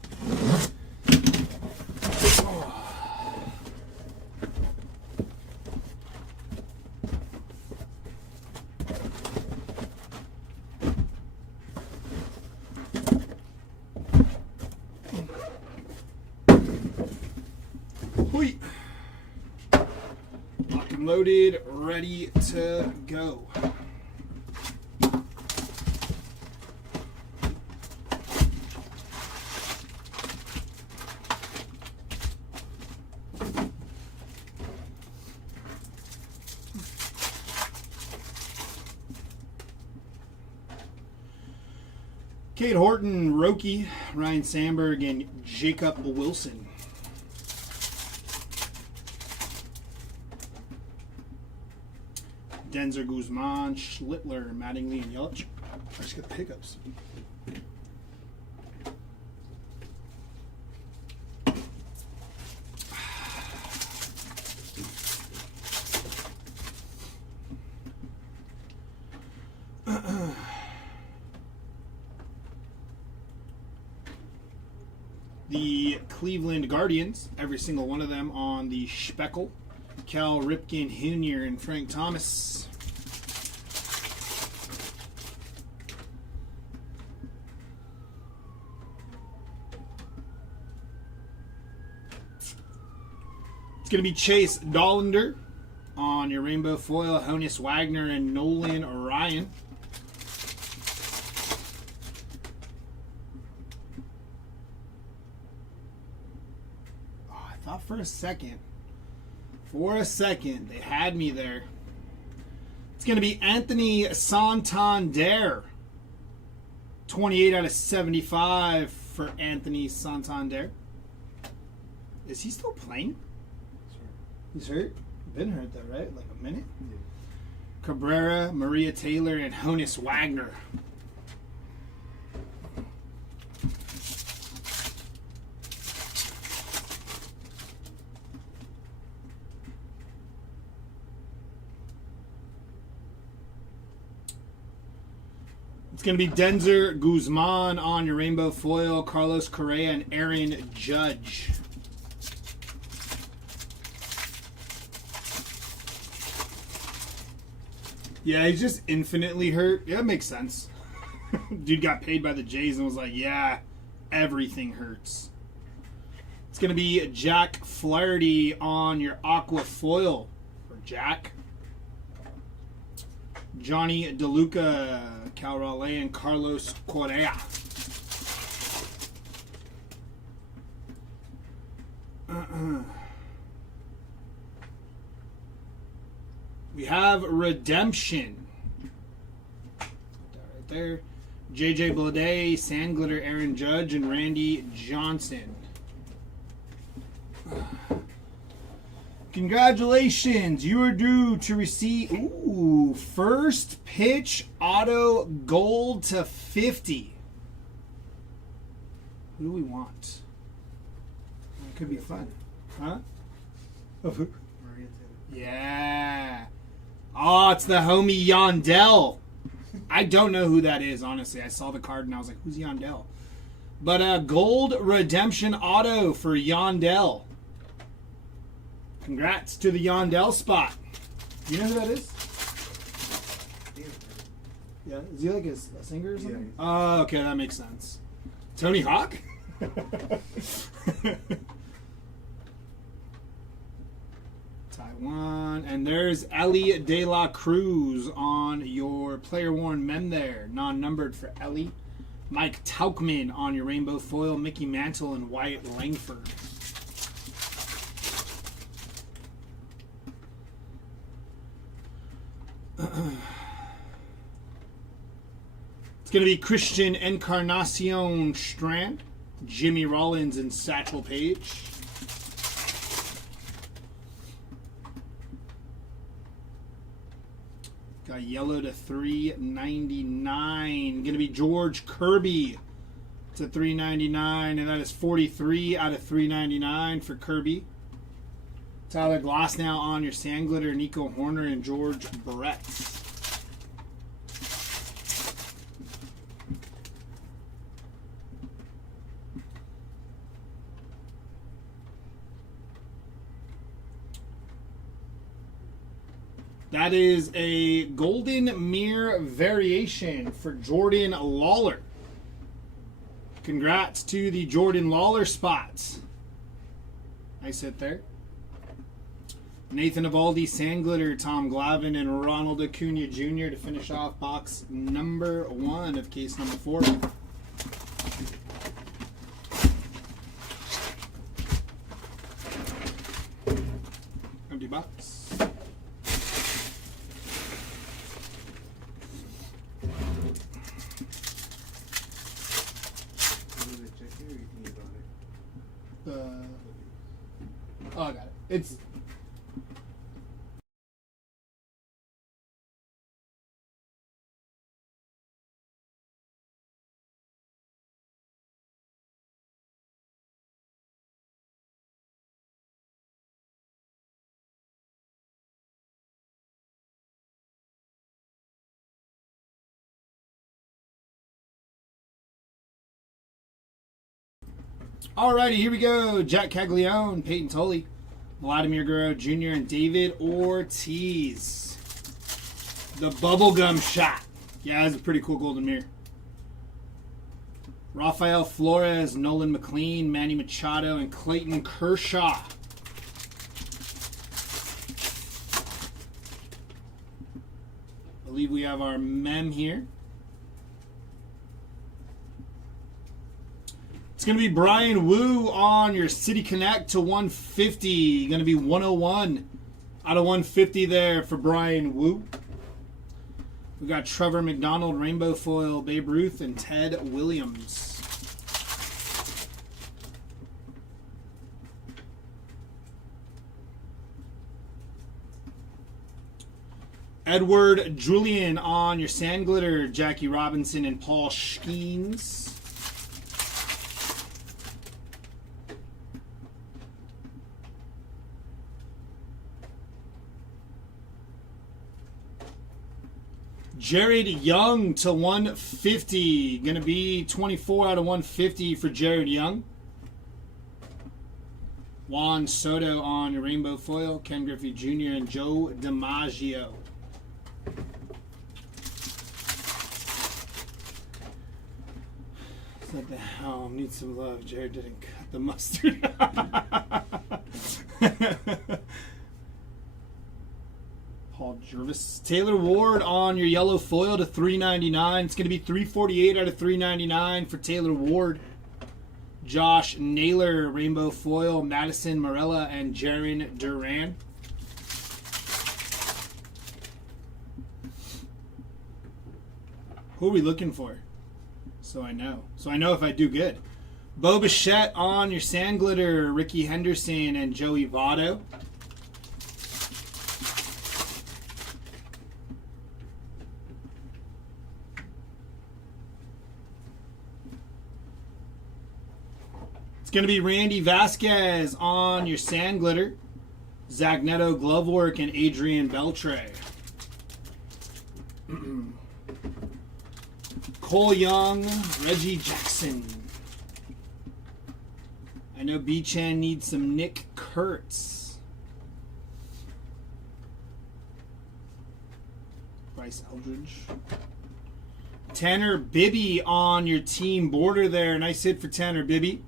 loaded, ready to go. Kate Horton, Roki, Ryan Sandberg, and Jacob Wilson. Denzer Guzman, Schlittler, Mattingly, and Yelich. I just got the hiccups. The Cleveland Guardians, every single one of them on the Speckle. Cal Ripken Jr. and Frank Thomas. It's going to be Chase Dollander on your rainbow foil. Honus Wagner and Nolan Ryan. I thought for a second, they had me there. It's going to be Anthony Santander. 28 out of 75 for Anthony Santander. Is he still playing? He's hurt? Been hurt though, right? Like a minute? Yeah. Cabrera, Maria Taylor, and Honus Wagner. It's going to be Denzer Guzman on your rainbow foil, Carlos Correa, and Aaron Judge. Yeah, he's just infinitely hurt. Yeah, that makes sense. Dude got paid by the Jays and was like, yeah, everything hurts. It's going to be Jack Flaherty on your aqua foil for Jack. Johnny DeLuca, Cal Raleigh, and Carlos Correa. We have Redemption. Put that right there. JJ Bleday, Sandglitter, Aaron Judge, and Randy Johnson. Congratulations, you are due to receive first pitch auto gold to 50. Who do we want? That could be fun. Huh? Maria Taylor. Yeah. Oh, it's the homie Yandel. I don't know who that is, honestly. I saw the card and I was like, who's Yandel? But gold redemption auto for Yandel. Congrats to the Yandel spot. You know who that is? Yeah, is he like a singer or something? Yeah. Oh, okay, that makes sense. Tony Hawk? Taiwan. And there's Ellie De La Cruz on your player worn mem there. Non-numbered for Ellie. Mike Tauchman on your rainbow foil. Mickey Mantle and Wyatt Langford. It's going to be Christian Encarnacion Strand, Jimmy Rollins, and Satchel Paige. Got yellow to 399. Going to be George Kirby to 399, and that is 43 out of 399 for Kirby. Tyler Glasnow on your Sandglitter, Nico Horner, and George Brett. That is a Golden Mirror variation for Jordan Lawler. Congrats to the Jordan Lawler spots. Nice hit there. Nathan Eovaldi, Sandglitter, Tom Glavine, and Ronald Acuna Jr. to finish off box number 1 of case number 4. Empty box. Oh, I got it. It's alrighty, here we go. Jack Caglione, Peyton Tully, Vladimir Guerrero Jr., and David Ortiz. The bubblegum shot. Yeah, that's a pretty cool golden mirror. Rafael Flores, Nolan McLean, Manny Machado, and Clayton Kershaw. I believe we have our mem here. It's going to be Brian Wu on your City Connect to 150. Going to be 101 out of 150 there for Brian Wu. We got Trevor McDonald, Rainbow Foil, Babe Ruth, and Ted Williams. Edward Julian on your Sand Glitter, Jackie Robinson, and Paul Skeens. Jared Young to 150. Going to be 24 out of 150 for Jared Young. Juan Soto on your Rainbow Foil. Ken Griffey Jr. and Joe DiMaggio. What the hell? Need some love. Jared didn't cut the mustard. Paul Jervis. Taylor Ward on your yellow foil to $3.99. It's going to be $3.48 out of $3.99 for Taylor Ward. Josh Naylor, rainbow foil, Madison Morella, and Jaron Duran. Who are we looking for? So I know. So I know if I do good. Bo Bichette on your Sand Glitter, Ricky Henderson, and Joey Votto. It's going to be Randy Vasquez on your Sand Glitter, Zach Neto glove work, and Adrian Beltre. Cole Young, Reggie Jackson. I know B-Chan needs some Nick Kurtz. Bryce Eldridge. Tanner Bibby on your team border there. Nice hit for Tanner Bibby.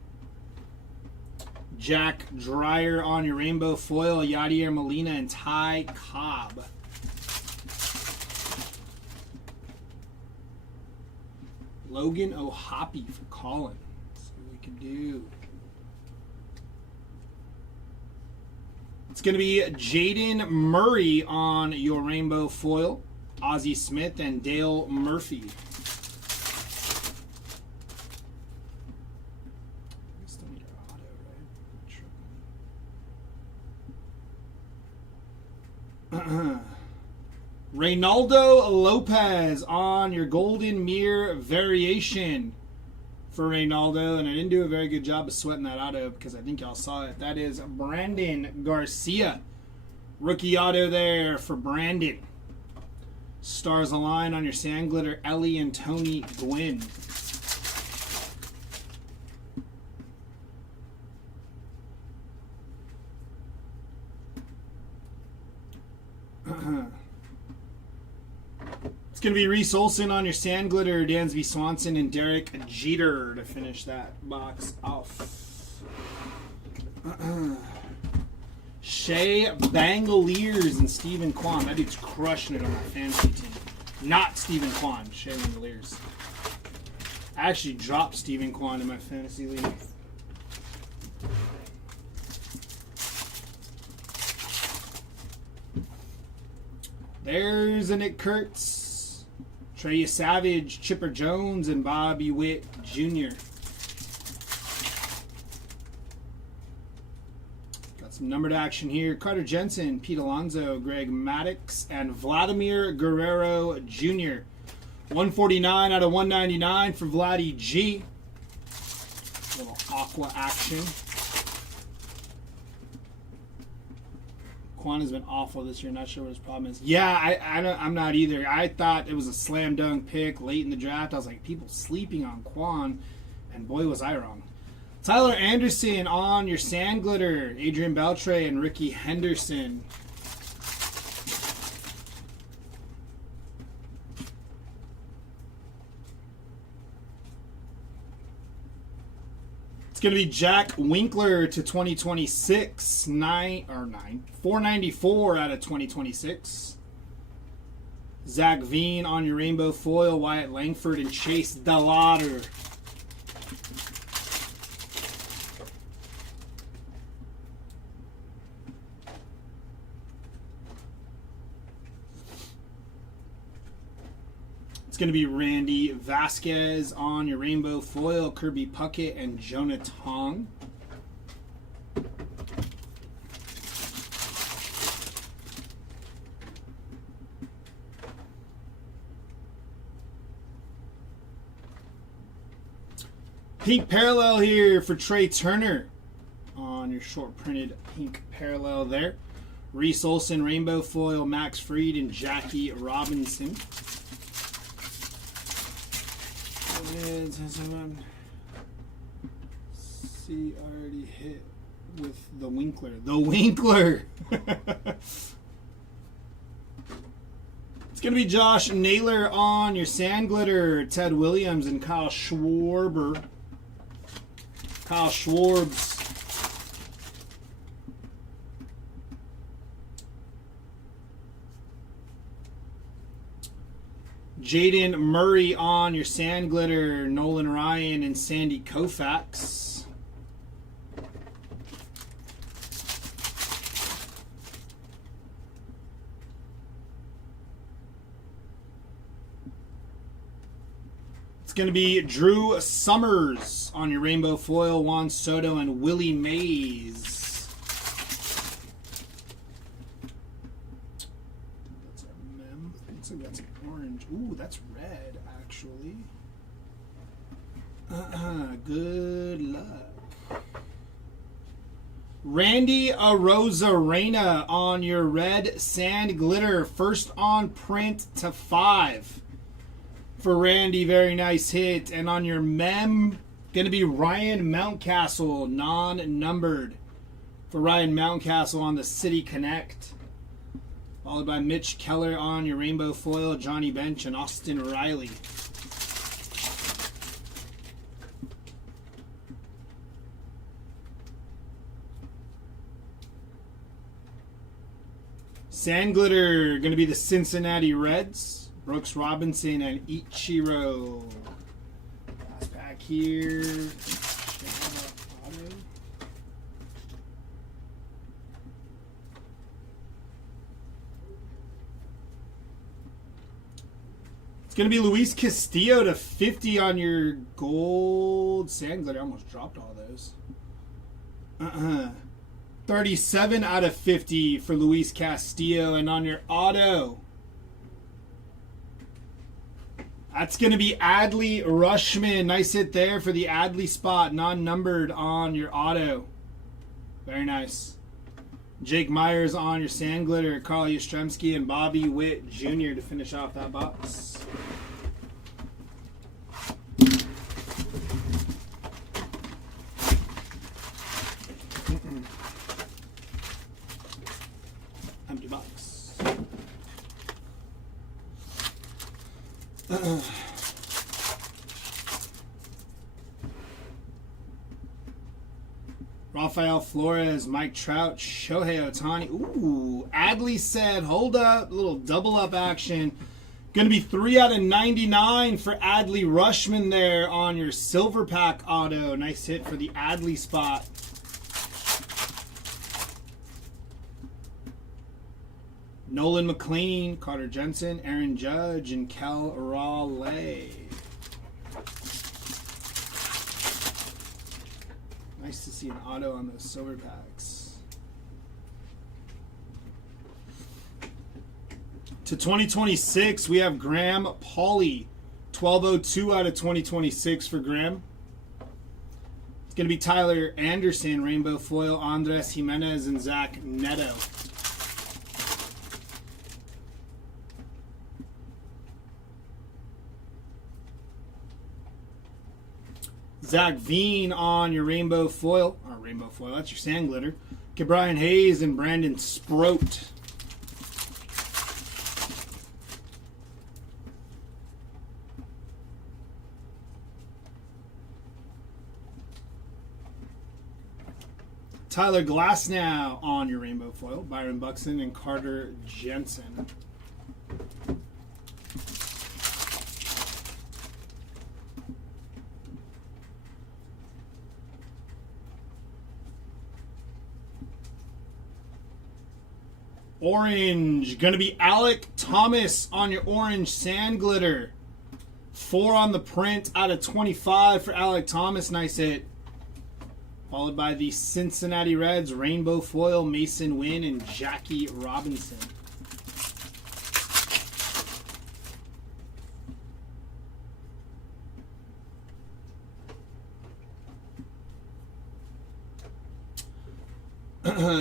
Jack Dreyer on your rainbow foil, Yadier Molina, and Ty Cobb. Logan O'Hoppe for Colin. Let's see what we can do. It's going to be Jaden Murray on your rainbow foil, Ozzie Smith, and Dale Murphy. Reynaldo Lopez on your Golden Mirror variation for Reynaldo, and I didn't do a very good job of sweating that auto because I think y'all saw it. That is Brandon Garcia. Rookie auto there for Brandon. Stars Align on your Sand Glitter, Ellie and Tony Gwynn. It's going to be Reese Olson on your Sand Glitter, Dansby Swanson, and Derek Jeter to finish that box off. Shea Bangaliers and Stephen Kwan. That dude's crushing it on my fantasy team. Not Stephen Kwan, Shea Bangaliers. I actually dropped Stephen Kwan in my fantasy league. There's a Nick Kurtz, Trey Savage, Chipper Jones, and Bobby Witt Jr. Got some numbered action here. Carter Jensen, Pete Alonso, Greg Maddux, and Vladimir Guerrero Jr. 149 out of 199 for Vladdy G. Little aqua action. Quan has been awful this year. Not sure what his problem is. Yeah, I'm not either. I thought it was a slam dunk pick late in the draft. I was like, people sleeping on Quan, and boy was I wrong. Tyler Anderson on your Sand Glitter. Adrian Beltre and Ricky Henderson. It's going to be Jack Winkler to 2026. 494 out of 2026. Zach Veen on your rainbow foil. Wyatt Langford and Chase DeLauder. It's going to be Randy Vasquez on your rainbow foil, Kirby Puckett, and Jonah Tong. Pink parallel here for Trey Turner on your short printed pink parallel there. Reese Olson, rainbow foil, Max Fried, and Jackie Robinson. See, I already hit with the Winkler. The Winkler! It's going to be Josh Naylor on your Sand Glitter. Ted Williams and Kyle Schwarber. Kyle Schwarbs. Jaden Murray on your Sand Glitter, Nolan Ryan and Sandy Koufax. It's going to be Drew Summers on your rainbow foil, Juan Soto and Willie Mays. That's an orange. Ooh, that's red, actually. Good luck. Randy Arozarena on your red Sand Glitter. First on print to 5. For Randy, very nice hit. And on your mem, going to be Ryan Mountcastle, non-numbered. For Ryan Mountcastle on the City Connect. Followed by Mitch Keller on your rainbow foil, Johnny Bench, and Austin Riley. Sand Glitter, going to be the Cincinnati Reds, Brooks Robinson, and Ichiro. Last pack here. It's going to be Luis Castillo to 50 on your gold Sand Glitter. I almost dropped all those. 37 out of 50 for Luis Castillo. And on your auto, that's going to be Adley Rushman. Nice hit there for the Adley spot. Non-numbered on your auto. Very nice. Jake Myers on your Sand Glitter, Carl Yastrzemski, and Bobby Witt Jr. to finish off that box. Empty box. Rafael Flores, Mike Trout, Shohei Ohtani. Ooh, Adley said, hold up, little double up action. Going to be 3 out of 99 for Adley Rushman there on your silver pack auto. Nice hit for the Adley spot. Nolan McLean, Carter Jensen, Aaron Judge, and Kel Raleigh. Nice to see an auto on those silver packs. To 2026, we have Graham Pauley. 1202 out of 2026 for Graham. It's going to be Tyler Anderson, Rainbow Foil, Andres Jimenez, and Zach Neto. Zach Veen on your Rainbow Foil. Or Rainbow Foil, that's your Sand Glitter. Get Brian Hayes and Brandon Sproat. Tyler Glasnow on your Rainbow Foil. Byron Buxton and Carter Jensen. Orange, going to be Alec Thomas on your orange Sand Glitter. 4 on the print out of 25 for Alec Thomas. Nice hit. Followed by the Cincinnati Reds, Rainbow Foil, Mason Wynn, and Jackie Robinson.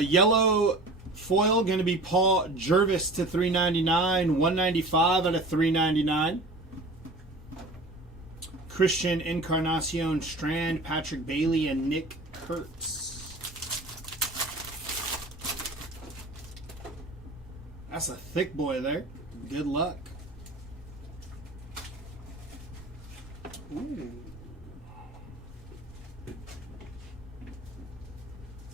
Yellow Foil going to be Paul Jervis to 399, 195 out of 399. Christian Encarnacion Strand, Patrick Bailey, and Nick Kurtz. That's a thick boy there. Good luck. Ooh.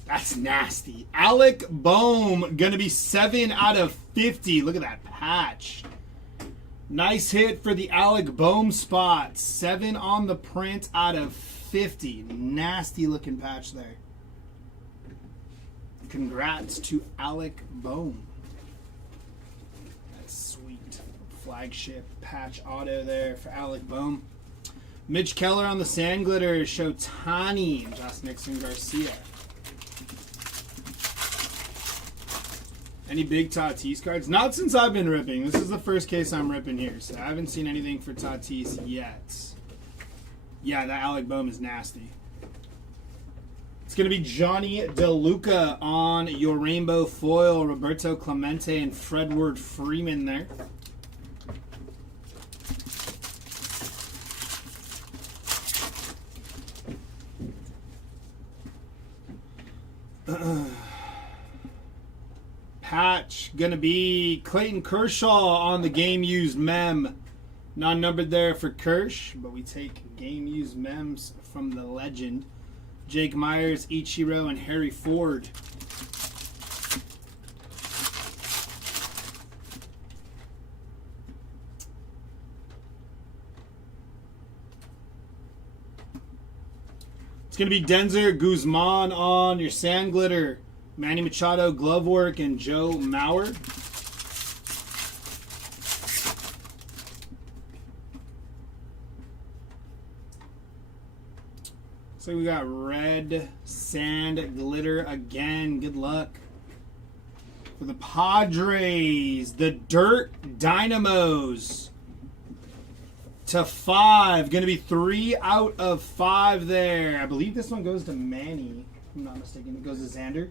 That's nasty. Alec Boehm, going to be 7 out of 50. Look at that patch. Nice hit for the Alec Boehm spot. 7 on the print out of 50. Nasty looking patch there. Congrats to Alec Boehm. That's sweet. Flagship patch auto there for Alec Boehm. Mitch Keller on the Sand Glitter. Shotani. Josh Nixon Garcia. Any big Tatis cards? Not since I've been ripping. This is the first case I'm ripping here, so I haven't seen anything for Tatis yet. Yeah, that Alec Boehm is nasty. It's going to be Johnny DeLuca on your Rainbow Foil. Roberto Clemente and Fredward Freeman there. Patch going to be Clayton Kershaw on the game used mem. Non-numbered there for Kirsch, but we take game used mems from the legend. Jake Myers, Ichiro, and Harry Ford. It's going to be Denzer Guzman on your Sand Glitter. Manny Machado, glove work, and Joe Mauer. So we got red Sand Glitter again. Good luck. For the Padres, the Dirt Dynamos. To 5. Going to be 3 out of 5 there. I believe this one goes to Manny. If I'm not mistaken. It goes to Xander.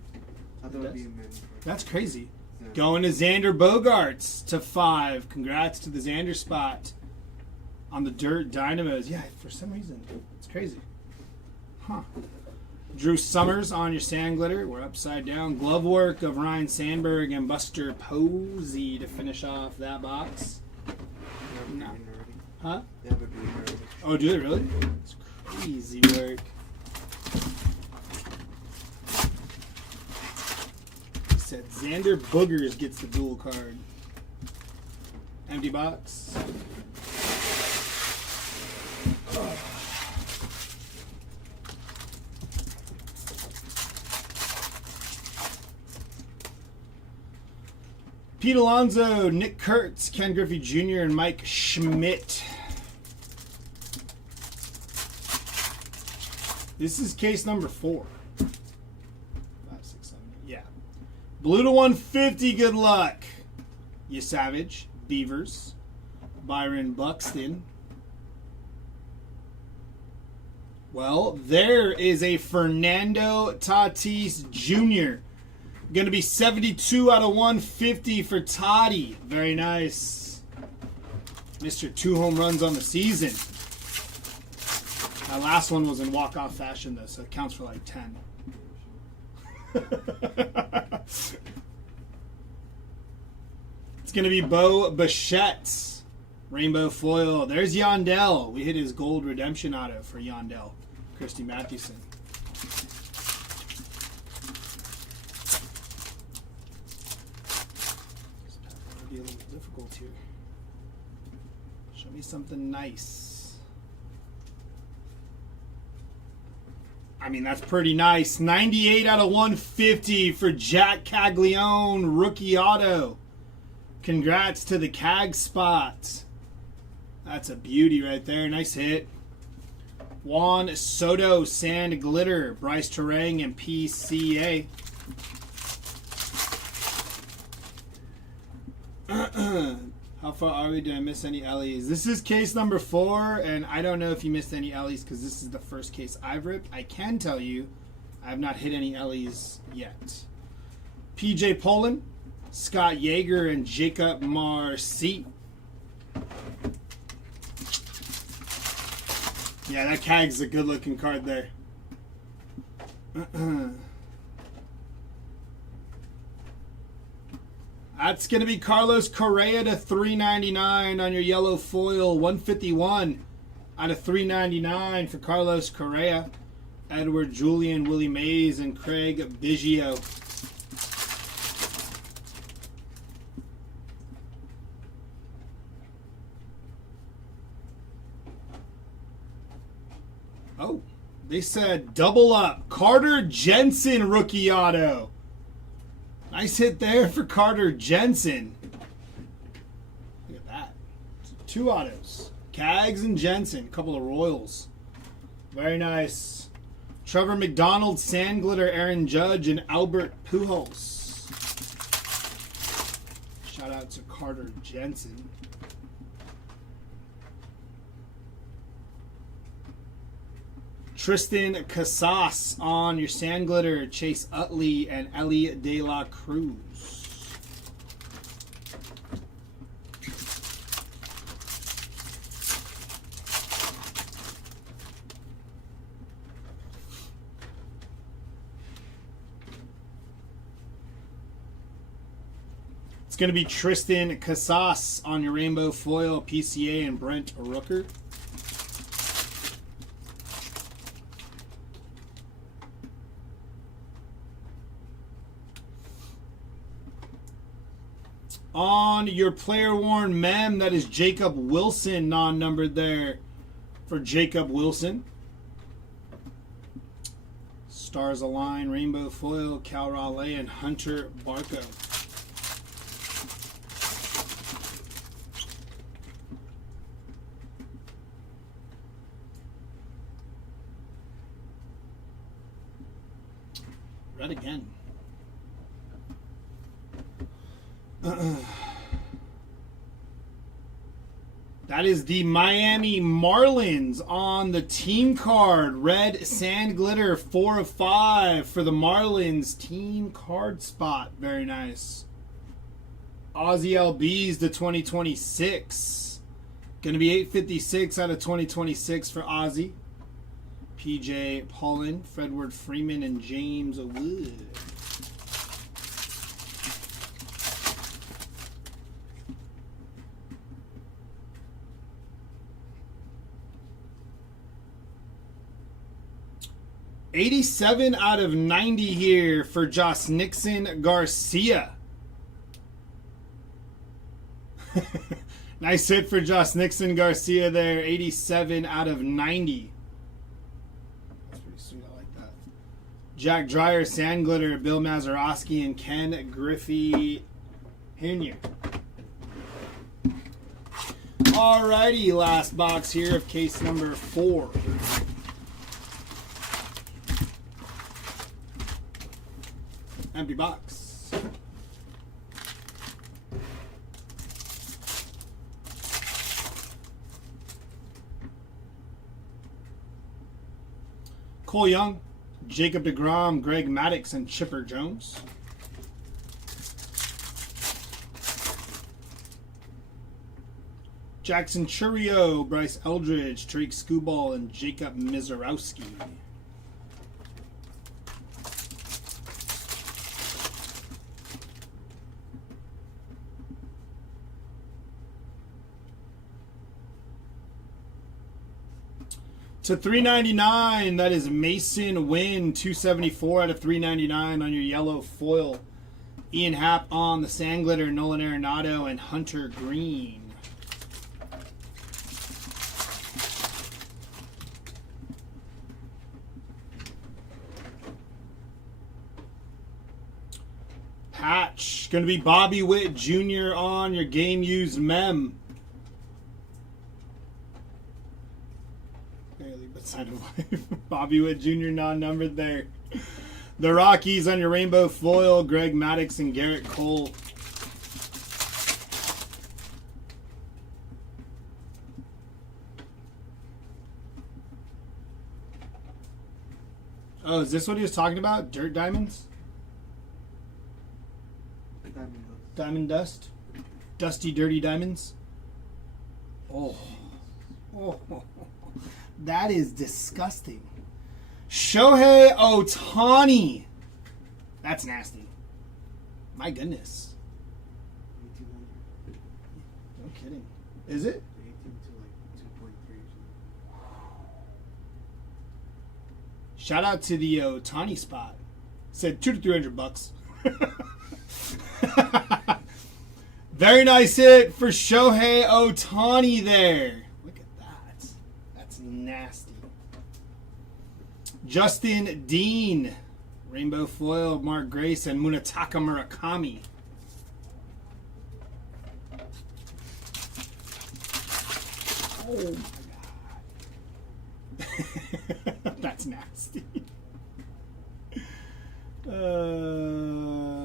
I thought it would be a man. That's crazy. Yeah. Going to Xander Bogaerts to 5. Congrats to the Xander spot on the Dirt Dynamos. Yeah, for some reason. It's crazy. Huh. Drew Summers on your Sand Glitter. We're upside down. Glove work of Ryan Sandberg and Buster Posey to finish off that box. No. Huh? They have a green already. Oh, do they really? It's crazy work. Xander Boogers gets the dual card. Empty box. Pete Alonso, Nick Kurtz, Ken Griffey Jr., and Mike Schmidt. This is case number 4. 5, 6, 7, 8. Yeah. Blue to 150, good luck. You Savage, Beavers, Byron Buxton. Well, there is a Fernando Tatis Jr. Going to be 72 out of 150 for Toddy. Very nice. Mr. 2 home runs on the season. My last one was in walk-off fashion, though, so it counts for like 10. It's going to be Bo Bichette. Rainbow foil. There's Yondell. We hit his gold redemption auto for Yondell. Christy Mathewson. Be a little difficult here. Show me something nice. I mean, that's pretty nice. 98 out of 150 for Jack Caglione, rookie auto. Congrats to the Cag spot. That's a beauty right there. Nice hit. Juan Soto, Sand Glitter, Bryce Terang, and PCA. How far are we? Did I miss any LEs? This is case number 4, and I don't know if you missed any LEs because this is the first case I've ripped. I can tell you I have not hit any LEs yet. PJ Poland, Scott Yeager, and Jacob Marcy. Yeah, that Cag's a good looking card there. That's going to be Carlos Correa to 399 on your yellow foil. 151 out of 399 for Carlos Correa. Edward Julian, Willie Mays, and Craig Biggio. Oh, they said double up. Carter Jensen rookie auto. Nice hit there for Carter Jensen. Look at that. 2 autos. Cags and Jensen. A couple of Royals. Very nice. Trevor McDonald, Sand Glitter, Aaron Judge, and Albert Pujols. Shout out to Carter Jensen. Tristan Casas on your Sand Glitter, Chase Utley, and Ellie De La Cruz. It's going to be Tristan Casas on your Rainbow Foil, PCA, and Brent Rooker. On your player worn mem, that is Jacob Wilson, non-numbered there for Jacob Wilson. Stars Align, Rainbow Foil, Cal Raleigh, and Hunter Barco. Red again. That is the Miami Marlins on the team card. Red Sand Glitter, 4 of 5 for the Marlins team card spot. Very nice. Ozzy LB's the 2026. Going to be 856 out of 2026 for Ozzy. PJ Paulin, Fredward Freeman, and James Wood. 87 out of 90 here for Josh Nixon Garcia. Nice hit for Josh Nixon Garcia there. 87 out of 90. That's pretty sweet. I like that. Jack Dreyer, Sand Glitter, Bill Mazeroski, and Ken Griffey Jr. Alrighty, last box here of case number 4. Empty box. Cole Young, Jacob deGrom, Greg Maddux, and Chipper Jones. Jackson Churio, Bryce Eldridge, Tariq Skubal, and Jacob Mizorowski. To 399, that is Mason Wynn, 274 out of 399 on your yellow foil. Ian Happ on the Sand Glitter, Nolan Arenado, and Hunter Green. Patch, going to be Bobby Witt Jr. on your game used mem. Barely, but sign of life. Bobby Witt Jr. non-numbered there. The Rockies on your rainbow foil, Greg Maddux and Garrett Cole. Oh, is this what he was talking about? Dirt diamonds? Diamond dust? Dusty, dirty diamonds? Oh. Oh. That is disgusting. Shohei Ohtani. That's nasty. My goodness. No kidding. Is it? Shout out to the Ohtani spot. Said $200 to $300. Very nice hit for Shohei Ohtani there. Look at that. That's nasty. Justin Dean. Rainbow foil, Mark Grace, and Munetaka Murakami. Oh my god. That's nasty.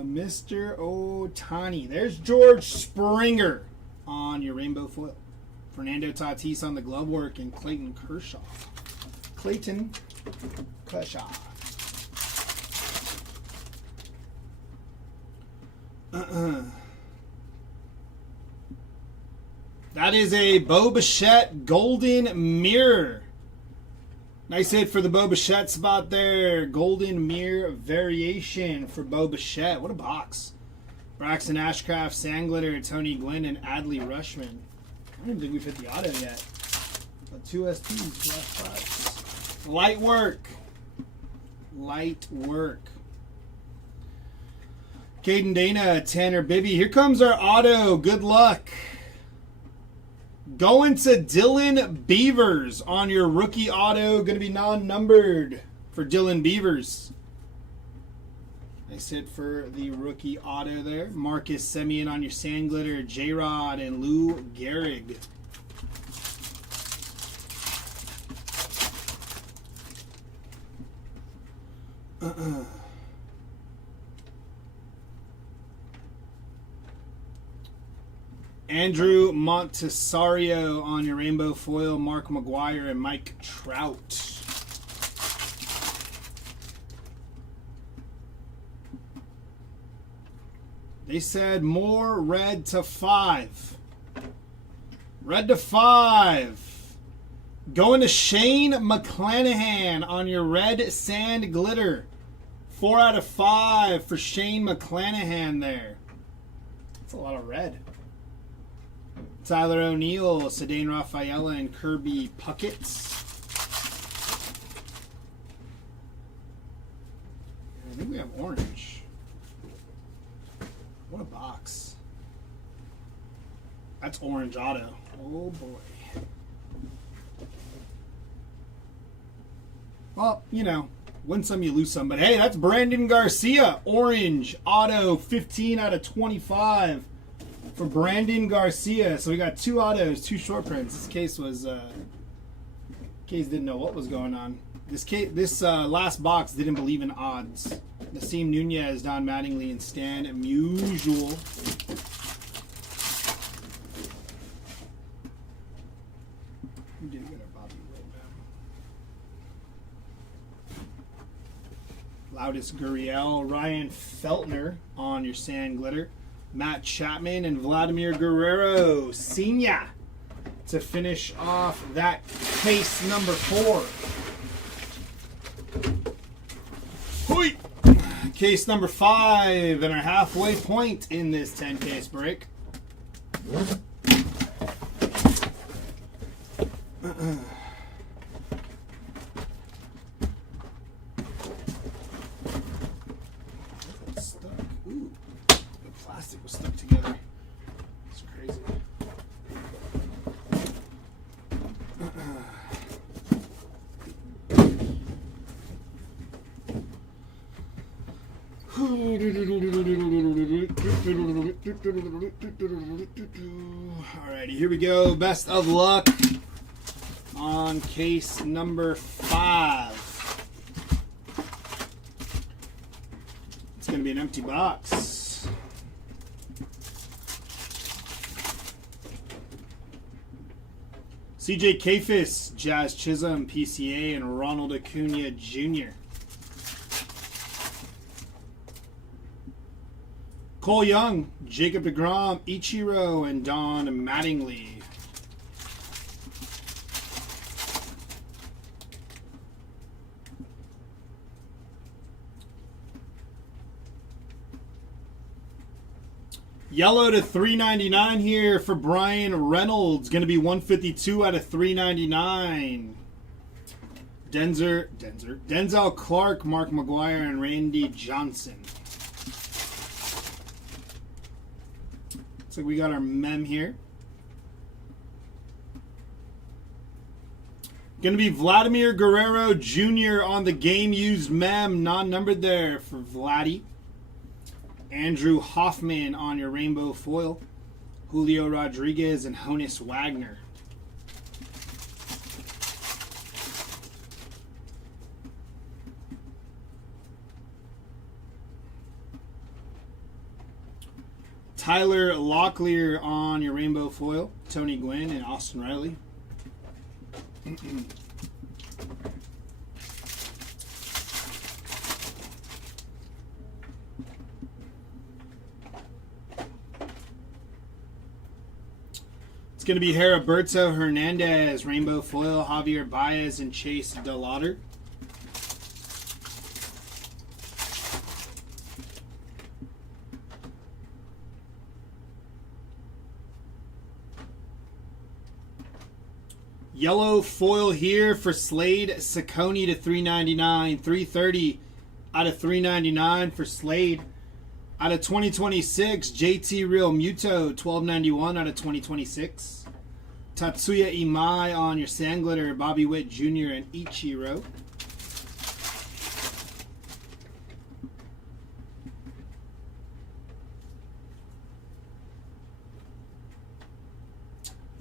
Mr. Ohtani. There's George Springer on your rainbow foil. Fernando Tatis on the glove work, and Clayton Kershaw. Clayton Kershaw. That is a Bo Bichette Golden Mirror. Nice hit for the Bo Bichette spot there. Golden Mirror variation for Bo Bichette. What a box. Braxton Ashcraft, Sand Glitter, Tony Gwynn, and Adley Rushman. I don't even think we've hit the auto yet. But 2 SPs, last box. Light work. Light work. Caden Dana, Tanner Bibby. Here comes our auto. Good luck. Going to Dylan Beavers on your rookie auto. Going to be non-numbered for Dylan Beavers. Nice hit for the rookie auto there. Marcus Semien on your Sand Glitter. J-Rod and Lou Gehrig. Andrew Montessario on your rainbow foil, Mark McGuire and Mike Trout. They said more red to 5. Red to 5. Going to Shane McClanahan on your red Sand Glitter. 4 out of 5 for Shane McClanahan there. That's a lot of red. Tyler O'Neill, Cedane Rafaela, and Kirby Puckett. think we have orange. What a box. That's orange auto. Oh boy. Well, you know, win some, you lose some. But hey, that's Brandon Garcia. Orange auto, 15 out of 25 for Brandon Garcia. So we got 2 autos, 2 short prints. This case was case didn't know what was going on. This last box didn't believe in odds. Naseem Nunez, Don Mattingly, and Stan Musial. We did get our Bobby Witt now. Loudest Gurriel, Ryan Feltner on your Sand Glitter, Matt Chapman, and Vladimir Guerrero Senior to finish off that case number 4. Hoi! Case number 5 and our halfway point in this 10 case break. It's stuck. Ooh, the plastic was stuck together. It's crazy. Alrighty, here we go. Best of luck on case number 5. It's going to be an empty box. CJ Kafis, Jazz Chisholm, PCA, and Ronald Acuna Jr. Cole Young, Jacob deGrom, Ichiro, and Don Mattingly. Yellow to 399 here for Brian Reynolds. Going to be 152 out of 399. Denzel Clark, Mark McGuire, and Randy Johnson. Looks like we got our mem here. Going to be Vladimir Guerrero Jr. on the game-used mem, non-numbered there for Vladdy. Andrew Hoffman on your rainbow foil. Julio Rodriguez and Honus Wagner. Tyler Locklear on your rainbow foil. Tony Gwynn and Austin Riley. It's going to be Heriberto Hernandez, rainbow foil, Javier Baez, and Chase DeLauder. Yellow foil here for Slade Ciccone to 399. 330 out of 399 for Slade. Out of 2026, JT Real Muto, 1291 out of 2026. Tatsuya Imai on your Sand Glitter, Bobby Witt Jr. and Ichiro.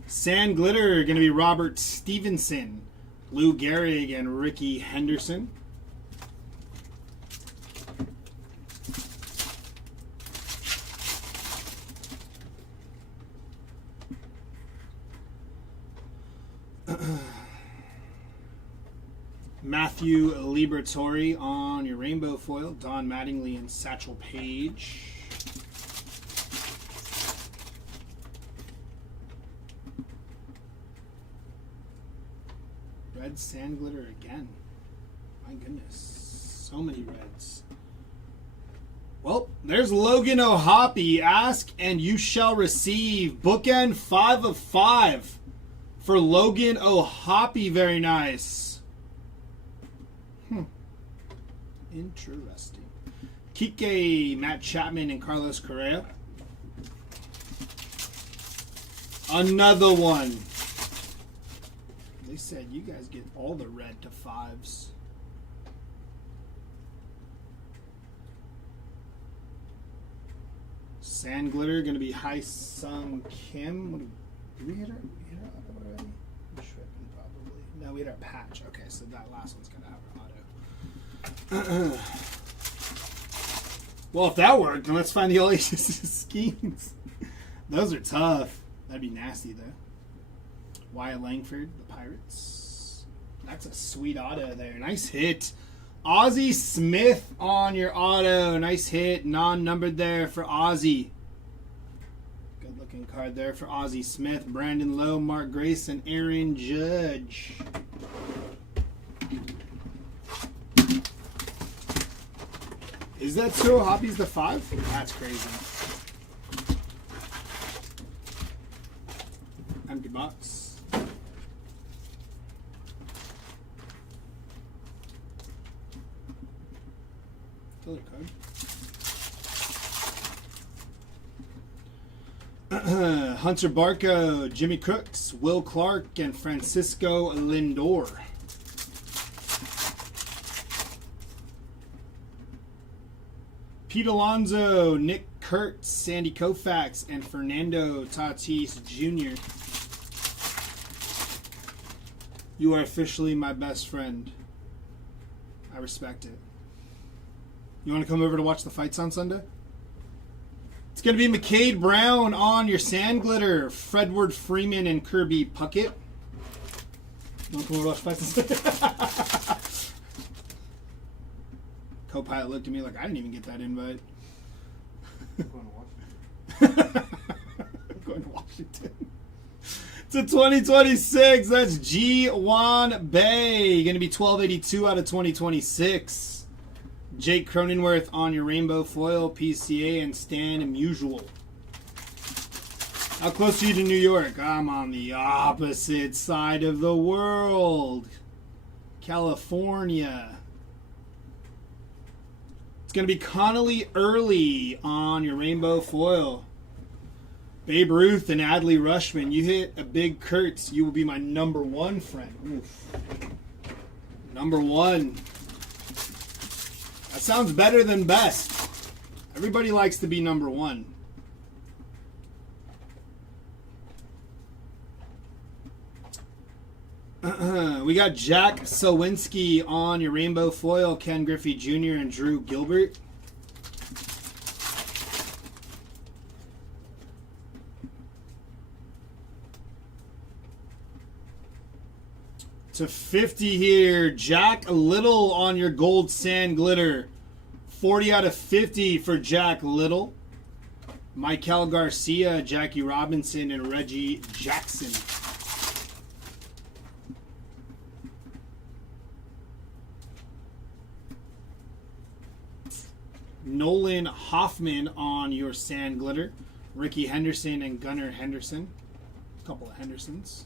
Sand Glitter, going to be Robert Stevenson, Lou Gehrig, and Ricky Henderson. Matthew Liberatore on your rainbow foil, Don Mattingly and Satchel Paige. Red Sand Glitter again. My goodness. So many reds. Well, there's Logan O'Hoppe. Ask and you shall receive. Bookend 5 of 5 for Logan O'Hoppe. Very nice. Interesting. Kike, Matt Chapman, and Carlos Correa. Another one. They said you guys get all the red to 5s. Sand Glitter going to be Hai Sung Kim. Did we hit our auto already? I'm tripping probably. No, we hit our patch. Okay, so that last one's going to have our auto. Well, if that worked, then let's find the all aces schemes. Those are tough. That'd be nasty, though. Wyatt Langford, the Pirates. That's a sweet auto there. Nice hit. Ozzie Smith on your auto. Nice hit. Non-numbered there for Ozzie. Good looking card there for Ozzie Smith. Brandon Lowe, Mark Grace, and Aaron Judge. Is that so? Hobbies the 5? That's crazy. Empty box. Filler card. Hunter Barco, Jimmy Crooks, Will Clark, and Francisco Lindor. Pete Alonso, Nick Kurtz, Sandy Koufax, and Fernando Tatis Jr. You are officially my best friend. I respect it. You want to come over to watch the fights on Sunday? It's going to be McCade Brown on your Sand Glitter, Fredward Freeman, and Kirby Puckett. You want to come over to watch fights on Sunday? Co-pilot looked at me like I didn't even get that invite. I'm going to Washington. I'm going to Washington. To 2026, that's G1 Bay. Going to be 1282 out of 2026. Jake Cronenworth on your Rainbow Foil, PCA, and Stan Musial. How close are you to New York? I'm on the opposite side of the world. California. It's going to be Connolly Early on your Rainbow Foil. Babe Ruth and Adley Rushman. You hit a big Kurtz. You will be my number 1 friend. Oof. Number 1. That sounds better than best. Everybody likes to be number 1. We got Jack Sawinski on your Rainbow Foil, Ken Griffey Jr. and Drew Gilbert. To 50 here, Jack Little on your Gold Sand Glitter. 40 out of 50 for Jack Little. Michael Garcia, Jackie Robinson, and Reggie Jackson. Nolan Hoffman on your Sand Glitter. Ricky Henderson and Gunnar Henderson. A couple of Hendersons.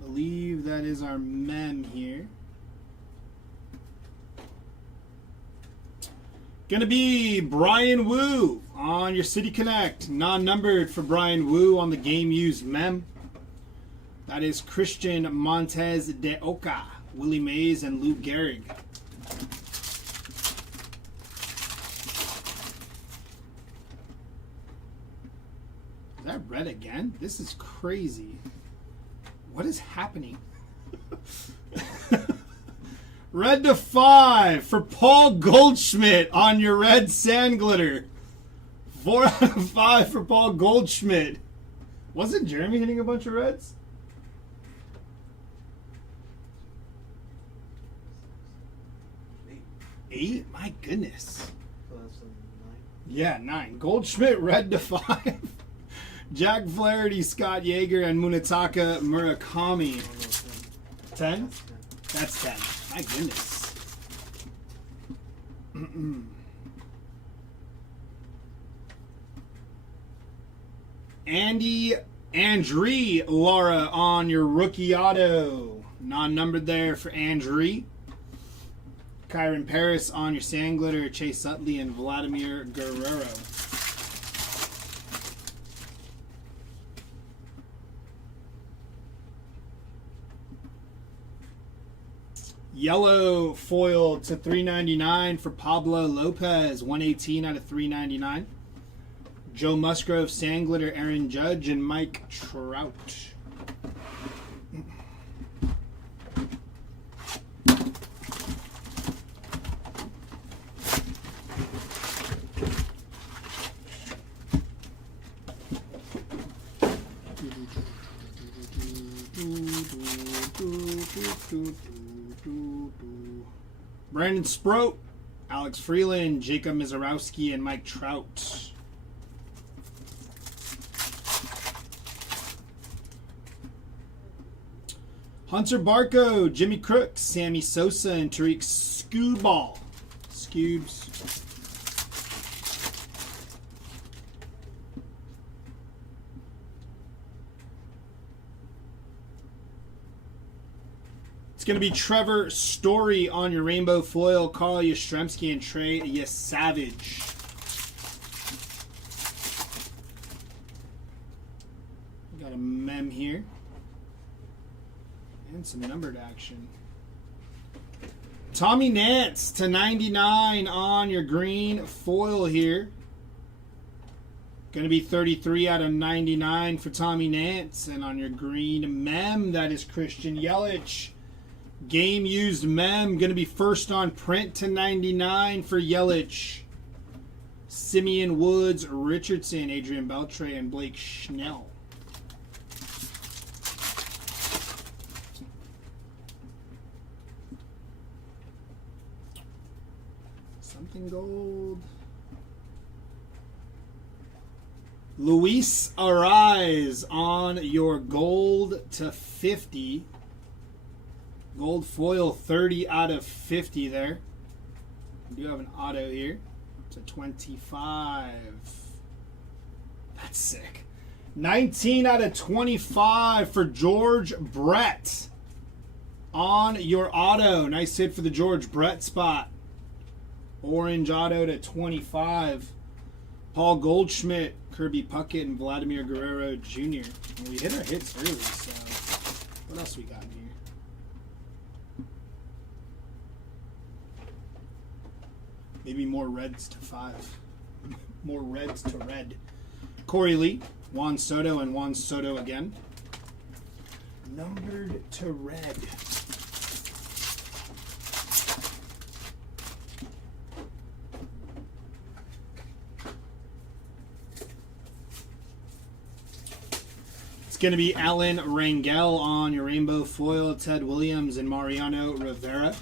Believe that is our mem here. Gonna be Brian Wu on your City Connect. Non-numbered for Brian Wu on the game used mem. That is Christian Montez de Oca, Willie Mays, and Lou Gehrig. Is that red again? This is crazy. What is happening? Red to 5 for Paul Goldschmidt on your red Sand Glitter. 4 out of 5 for Paul Goldschmidt. Wasn't Jeremy hitting a bunch of reds? 8? My goodness. So that's a 9. Yeah, 9. Goldschmidt, red to 5. Jack Flaherty, Scott Yeager, and Munetaka Murakami. 10? That's 10. My goodness. Andy Andree Laura on your rookie auto. Non-numbered there for Andree. Kyron Paris on your sand glitter. Chase Utley and Vladimir Guerrero. Yellow foil to $3.99 for Pablo Lopez. 118 out of $3.99. Joe Musgrove, sand glitter, Aaron Judge, and Mike Trout. Brandon Sproat, Alex Freeland, Jacob Mizorowski, and Mike Trout. Hunter Barco, Jimmy Crooks, Sammy Sosa, and Tariq Scooball. Scoobs. It's going to be Trevor Story on your rainbow foil, Carl Yastrzemski, and Trey Yesavage. Got a mem here. And some numbered action. Tommy Nance to 99 on your green foil here. Going to be 33 out of 99 for Tommy Nance. And on your green mem, that is Christian Yelich. Game used mem. Going to be first on print to 99 for Yelich. Simeon Woods, Richardson, Adrian Beltre, and Blake Schnell. Something gold. Luis Ariz on your gold to 50. Gold foil 30 out of 50 there. We do have an auto here to 25. That's sick. 19 out of 25 for George Brett on your auto. Nice hit for the George Brett spot. Orange auto to 25. Paul Goldschmidt, Kirby Puckett, and Vladimir Guerrero Jr. And we hit our hits early, so what else we got in here? Maybe more reds to 5. More reds to red. Corey Lee, Juan Soto, and Juan Soto again. Numbered to red. Going to be Alan Rangel on your rainbow foil, Ted Williams, and Mariano Rivera.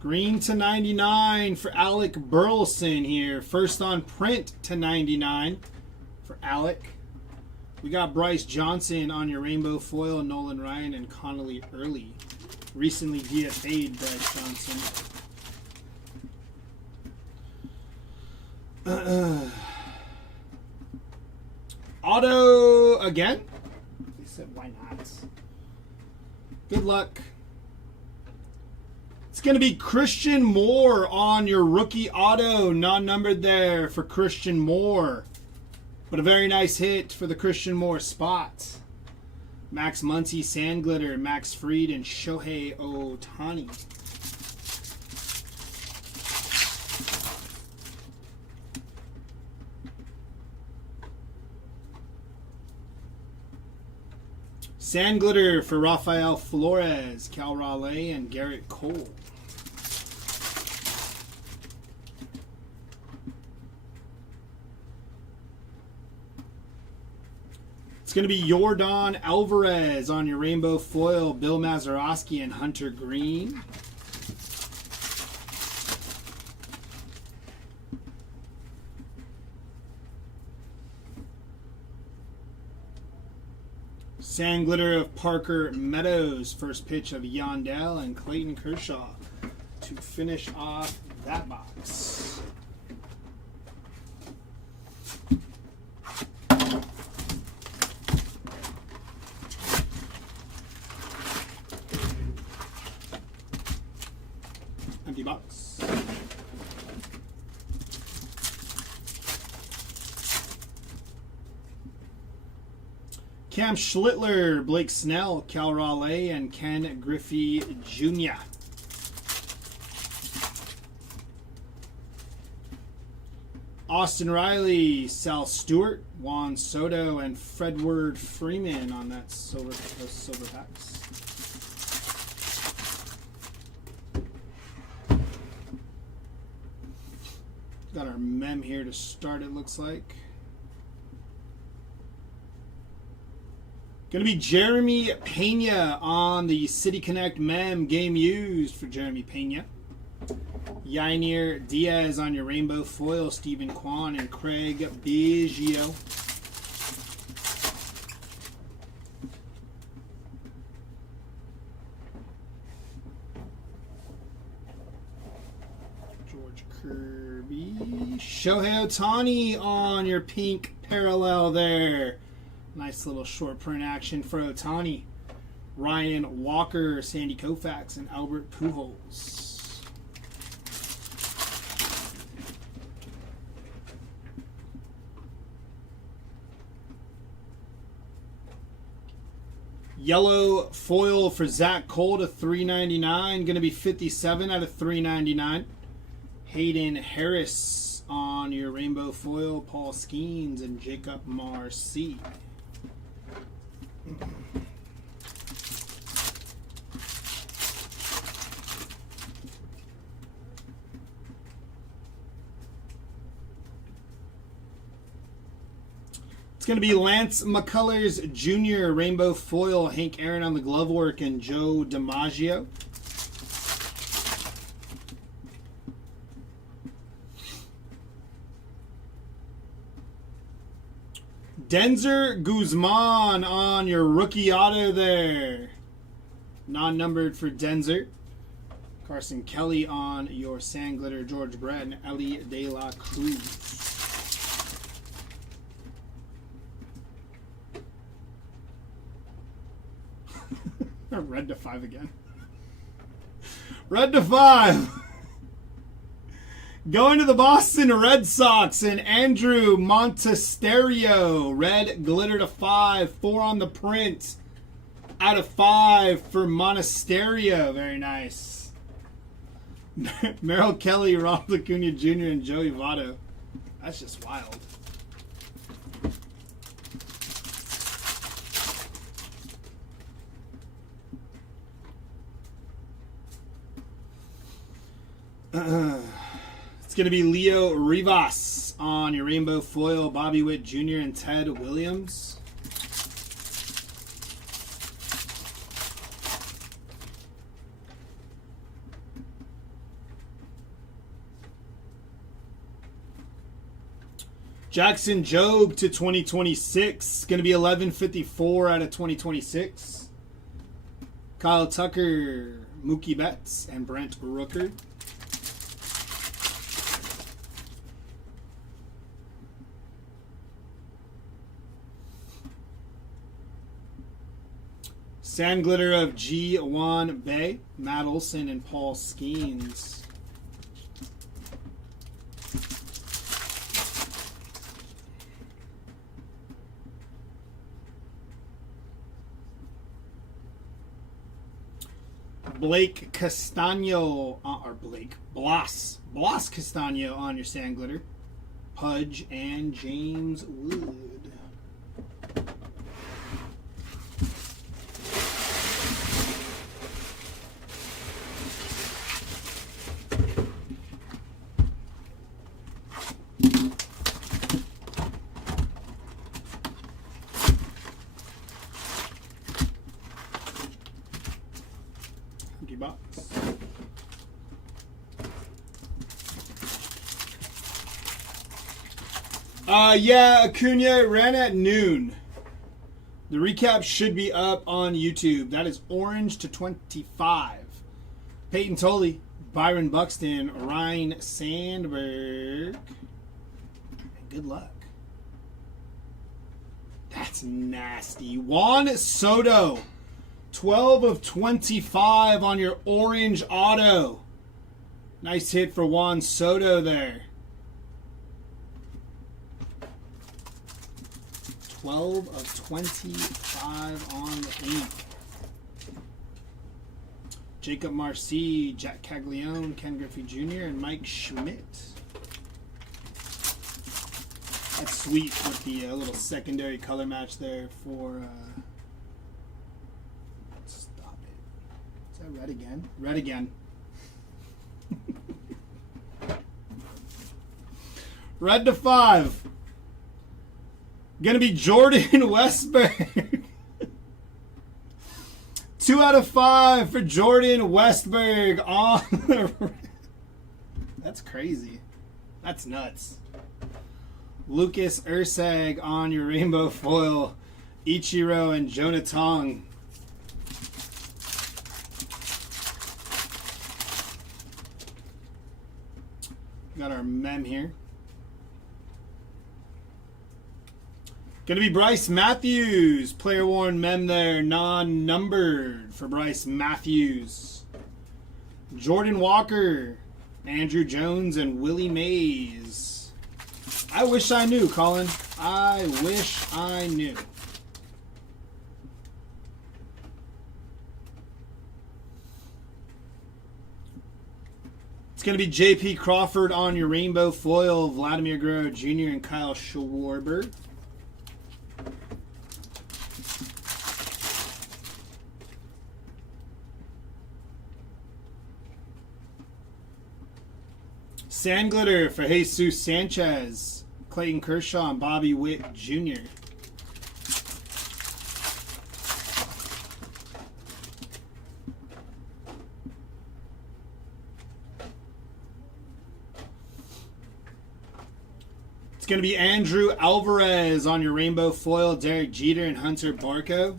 Green to 99 for Alec Burleson here. First on print to 99 for Alec. We got Bryce Johnson on your rainbow foil, Nolan Ryan, and Connolly Early. Recently DFA'd Bryce Johnson. Auto again? They said why not? Good luck. It's going to be Christian Moore on your rookie auto. Non-numbered there for Christian Moore. But a very nice hit for the Christian Moore spot. Max Muncy, Sand Glitter, Max Fried, and Shohei Ohtani. Sand Glitter for Rafael Flores, Cal Raleigh, and Garrett Cole. It's going to be Yordan Alvarez on your rainbow foil, Bill Mazeroski, and Hunter Green. Sand Glitter of Parker Meadows, first pitch of Yandel and Clayton Kershaw. to finish off that box. Empty box. Cam Schlittler, Blake Snell, Cal Raleigh, and Ken Griffey Jr. Austin Riley, Sal Stewart, Juan Soto, and Fredward Freeman on that those silver packs. Got our mem here to start, it looks like. Going to be Jeremy Pena on the City Connect mem, game used for Jeremy Pena. Yainier Diaz on your rainbow foil, Stephen Kwan and Craig Biggio. George Kirby. Shohei Ohtani on your pink parallel there. Nice little short print action for Ohtani. Ryan Walker, Sandy Koufax, and Albert Pujols. Yellow foil for Zach Cole to $3.99. Going to be 57 out of $3.99. Hayden Harris on your rainbow foil. Paul Skeens and Jacob Marcy. It's going to be Lance McCullers Jr., rainbow foil, Hank Aaron on the glove work, and Joe DiMaggio. Denzer Guzman on your rookie auto there. Non-numbered for Denzer. Carson Kelly on your Sand Glitter, George Brett, and Ellie De La Cruz. Red to 5 again. Red to 5. Going to the Boston Red Sox and Andrew Montesterio. Red glitter to 5. 4 on the print. Out of 5 for Monasterio. Very nice. Merrill Kelly, Ronald Acuna Jr., and Joey Votto. That's just wild. It's going to be Leo Rivas on your rainbow foil, Bobby Witt Jr. and Ted Williams. Jackson Jobe to 2026. Going to be 1154 out of 2026. Kyle Tucker, Mookie Betts, and Brent Rooker. Sand Glitter of G1 Bay, Matt Olson, and Paul Skeens. Blake Castano, Blas Castano on your Sand Glitter. Pudge and James Wood. Box. Yeah, Acuna ran at noon. The recap should be up on YouTube. That is orange to 25. Peyton Tolley, Byron Buxton, Ryan Sandberg. Good luck. That's nasty. Juan Soto, 12 of 25 on your orange auto. Nice hit for Juan Soto there. 12 of 25 on the ink. Jacob Marcy, Jack Caglione, Ken Griffey Jr., and Mike Schmidt. That's sweet with the little secondary color match there for... stop it. Is that red again? Red again. Red to 5. Gonna be Jordan Westberg. 2 out of 5 for Jordan Westberg on the... That's crazy. That's nuts. Lucas Ursag on your rainbow foil. Ichiro and Jonah Tong. Got our mem here. Gonna be Bryce Matthews. Player worn mem there, non-numbered for Bryce Matthews. Jordan Walker, Andrew Jones, and Willie Mays. I wish I knew, Colin. I wish I knew. It's going to be J.P. Crawford on your rainbow foil, Vladimir Guerrero Jr. and Kyle Schwarber. Sand glitter for Jesus Sanchez, Clayton Kershaw, and Bobby Witt Jr. It's going to be Andrew Alvarez on your rainbow foil, Derek Jeter and Hunter Barco.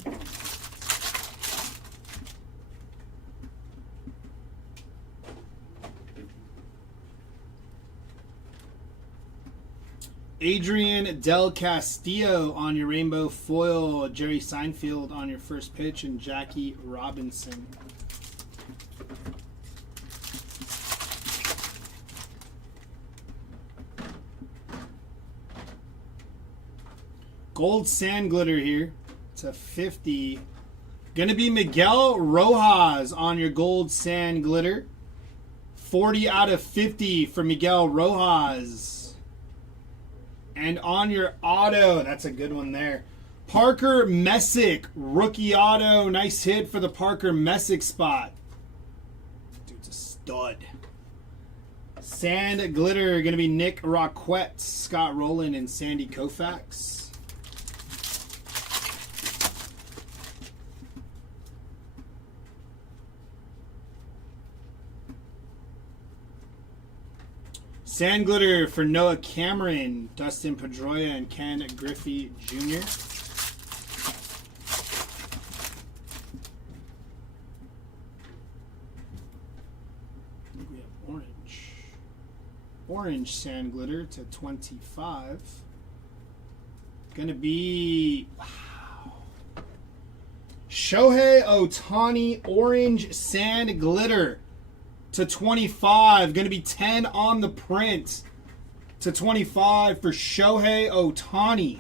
Adrian Del Castillo on your rainbow foil, Jerry Seinfeld on your first pitch, and Jackie Robinson. Gold sand glitter here. It's a 50. Gonna be Miguel Rojas on your gold sand glitter. 40 out of 50 for Miguel Rojas. And on your auto, that's a good one there. Parker Messick, rookie auto. Nice hit for the Parker Messick spot. Dude's a stud. Sand glitter, going to be Nick Roquette, Scott Rowland, and Sandy Koufax. Sand glitter for Noah Cameron, Dustin Pedroia, and Ken Griffey Jr. We have orange. Orange sand glitter to 25. Gonna be, wow, Shohei Ohtani orange sand glitter to 25. Going to be 10 on the print to 25 for Shohei Ohtani.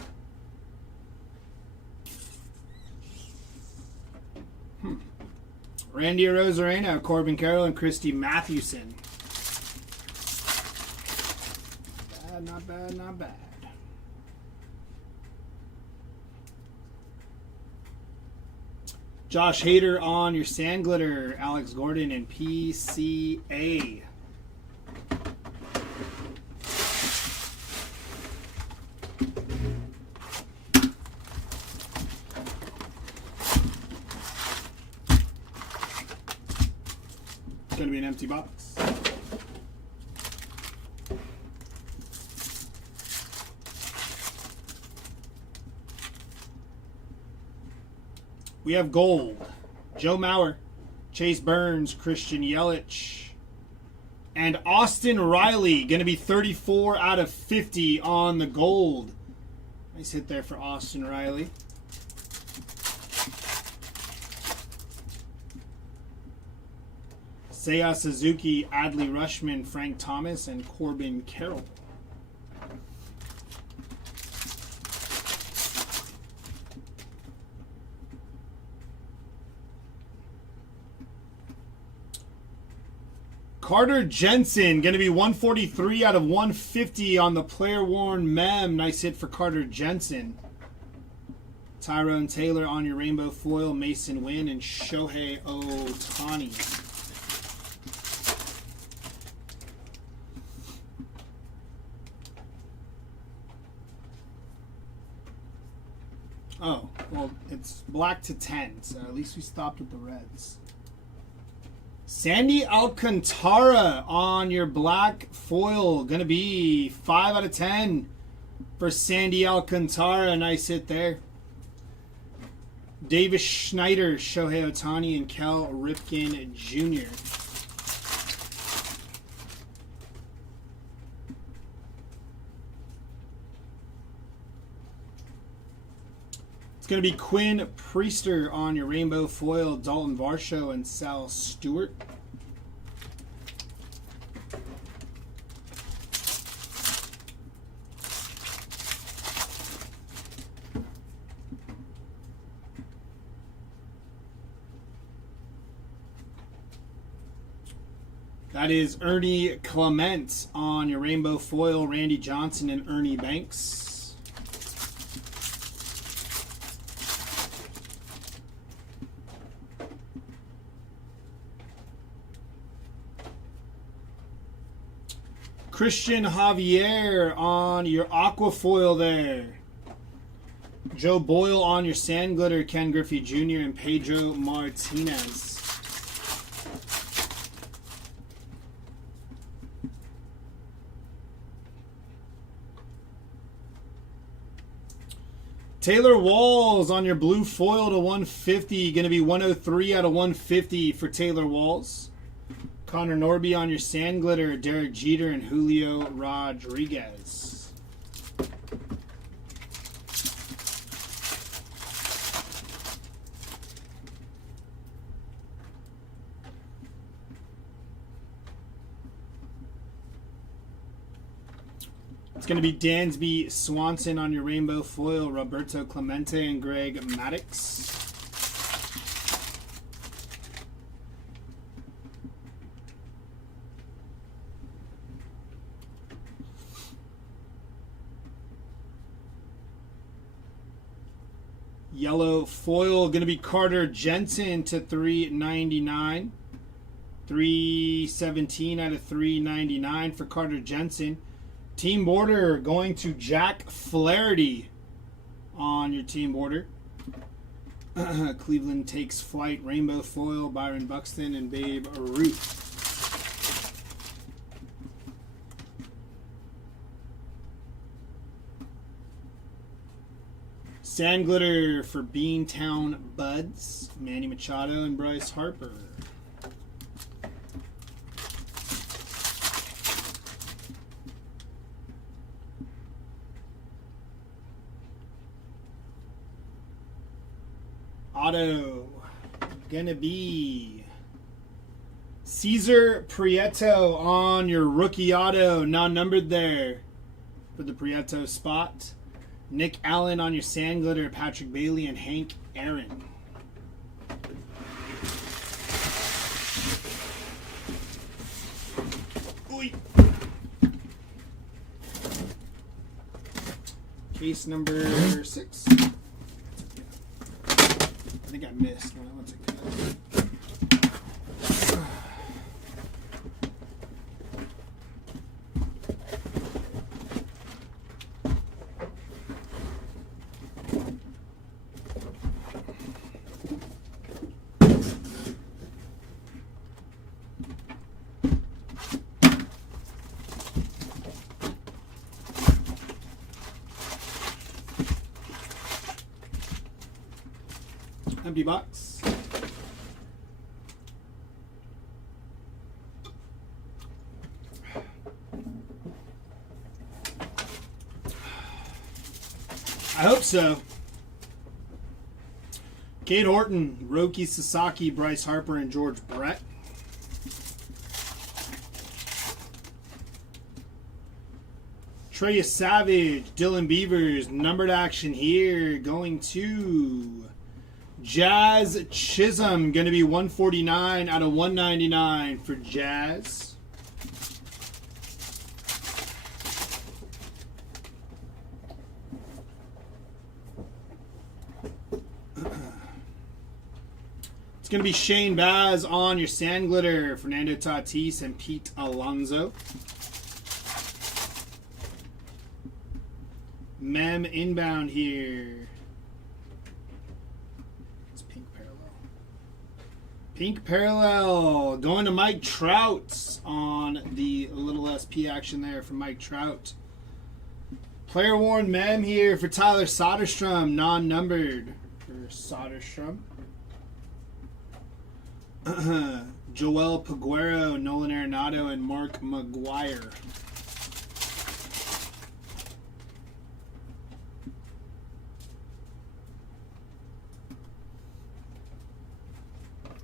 Randy Arozarena, Corbin Carroll, and Christy Mathewson. Bad, not bad, not bad. Josh Hader on your sand glitter, Alex Gordon, and PCA. It's going to be an empty box. We have gold. Joe Mauer, Chase Burns, Christian Yelich, And Austin Riley, going to be 34 out of 50 on the gold. Nice hit there for Austin Riley. Seiya Suzuki, Adley Rushman, Frank Thomas, and Corbin Carroll. Carter Jensen, going to be 143 out of 150 on the player worn mem. Nice hit for Carter Jensen. Tyrone Taylor on your rainbow foil, Mason Wynn, and Shohei Ohtani. Oh, well, it's black to 10, so at least we stopped with the reds. Sandy Alcantara on your black foil. Going to be 5 out of 10 for Sandy Alcantara. Nice hit there. Davis Schneider, Shohei Ohtani, and Kel Ripken Jr. Going to be Quinn Priester on your rainbow foil, Dalton Varsho and Sal Stewart. That is Ernie Clement on your rainbow foil, Randy Johnson and Ernie Banks. Christian Javier on your aqua foil there. Joe Boyle on your sand glitter, Ken Griffey Jr. and Pedro Martinez. Taylor Walls on your blue foil to 150. Going to be 103 out of 150 for Taylor Walls. Connor Norby on your sand glitter, Derek Jeter and Julio Rodriguez. It's going to be Dansby Swanson on your rainbow foil, Roberto Clemente and Greg Maddux. Yellow foil, going to be Carter Jensen to 399. 317 out of 399 for Carter Jensen. Team border going to Jack Flaherty on your team border. Cleveland takes flight, rainbow foil, Byron Buxton and Babe Ruth. Sand glitter for Beantown Buds, Manny Machado and Bryce Harper. Auto, gonna be Cesar Prieto on your rookie auto, non-numbered there for the Prieto spot. Nick Allen on your sand glitter, Patrick Bailey and Hank Aaron. Oy. Case number 6. I think I missed one. One second. Empty box. I hope so. Cade Horton, Roki Sasaki, Bryce Harper, and George Brett. Trey Savage, Dylan Beavers, numbered action here, going to Jazz Chisholm, going to be 149 out of 199 for Jazz. It's going to be Shane Baz on your Sand Glitter, Fernando Tatis, and Pete Alonso. Mem inbound here. It's pink parallel. Pink parallel going to Mike Trout on the little SP action there for Mike Trout. Player worn Mem here for Tyler Soderstrom, non-numbered for Soderstrom. Joel Peguero, Nolan Arenado, and Mark McGuire.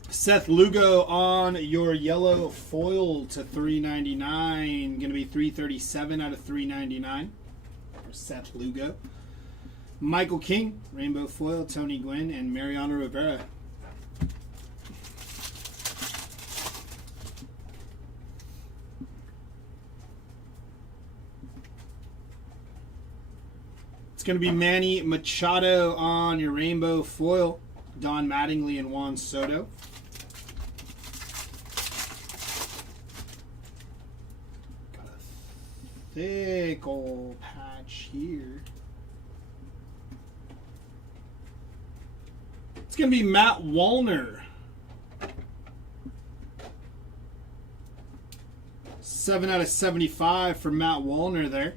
Seth Lugo on your yellow foil to 399. Going to be 337 out of 399 for Seth Lugo. Michael King, rainbow foil, Tony Gwynn, and Mariano Rivera. It's going to be Manny Machado on your rainbow foil, Don Mattingly and Juan Soto. Thick old patch here. It's going to be Matt Wallner. 7 out of 75 for Matt Wallner there.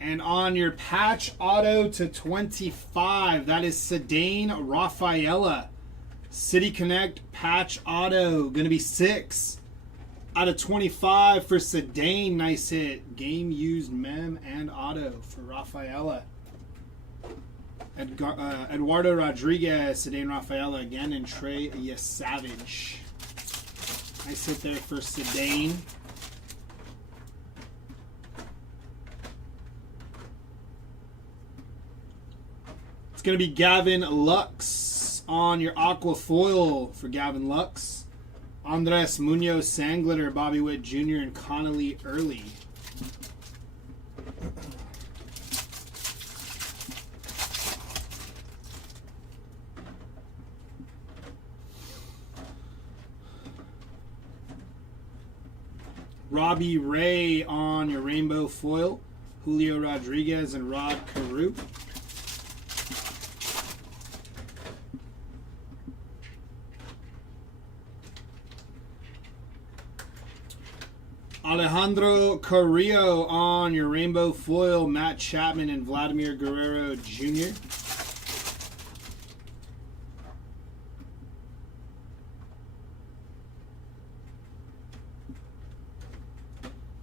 And on your patch auto to 25, that is Cedane Rafaela. City Connect patch auto. Going to be 6 out of 25 for Cedane. Nice hit. Game used mem and auto for Rafaela. Eduardo Rodriguez, Cedane Rafaela again, and Trey Savage. Nice hit there for Cedane. It's going to be Gavin Lux on your aqua foil for Gavin Lux. Andres Munoz, Sandglitter, Bobby Witt Jr., and Connolly Early. Robbie Ray on your rainbow foil. Julio Rodriguez and Rod Carew. Alejandro Carrillo on your rainbow foil, Matt Chapman and Vladimir Guerrero Jr.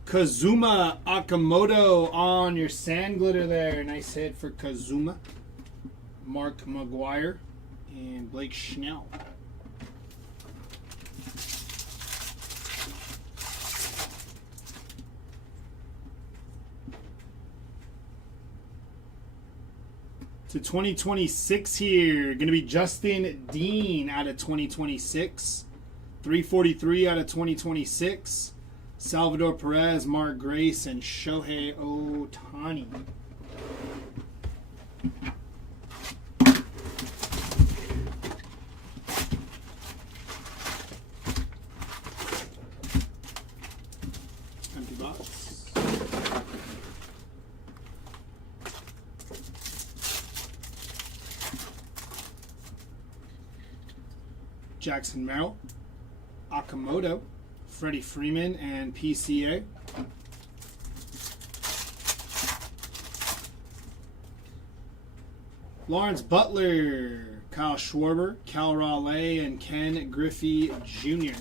Kazuma Akamoto on your sand glitter there. Nice hit for Kazuma. Mark McGuire and Blake Schnell. To 2026 here. Going to be Justin Dean out of 2026. 343 out of 2026. Salvador Perez, Mark Grace, and Shohei Ohtani. Empty box. Jackson Merrill, Akamoto, Freddie Freeman, and PCA. Lawrence Butler, Kyle Schwarber, Cal Raleigh, and Ken Griffey Jr.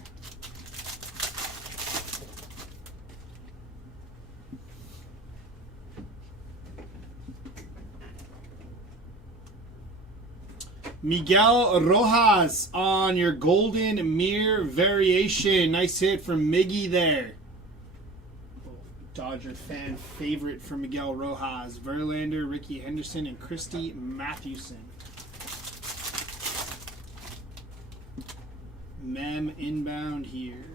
Miguel Rojas on your Golden Mirror variation. Nice hit from Miggy there. Dodger fan favorite for Miguel Rojas. Verlander, Ricky Henderson, and Christy Mathewson. Mem inbound here.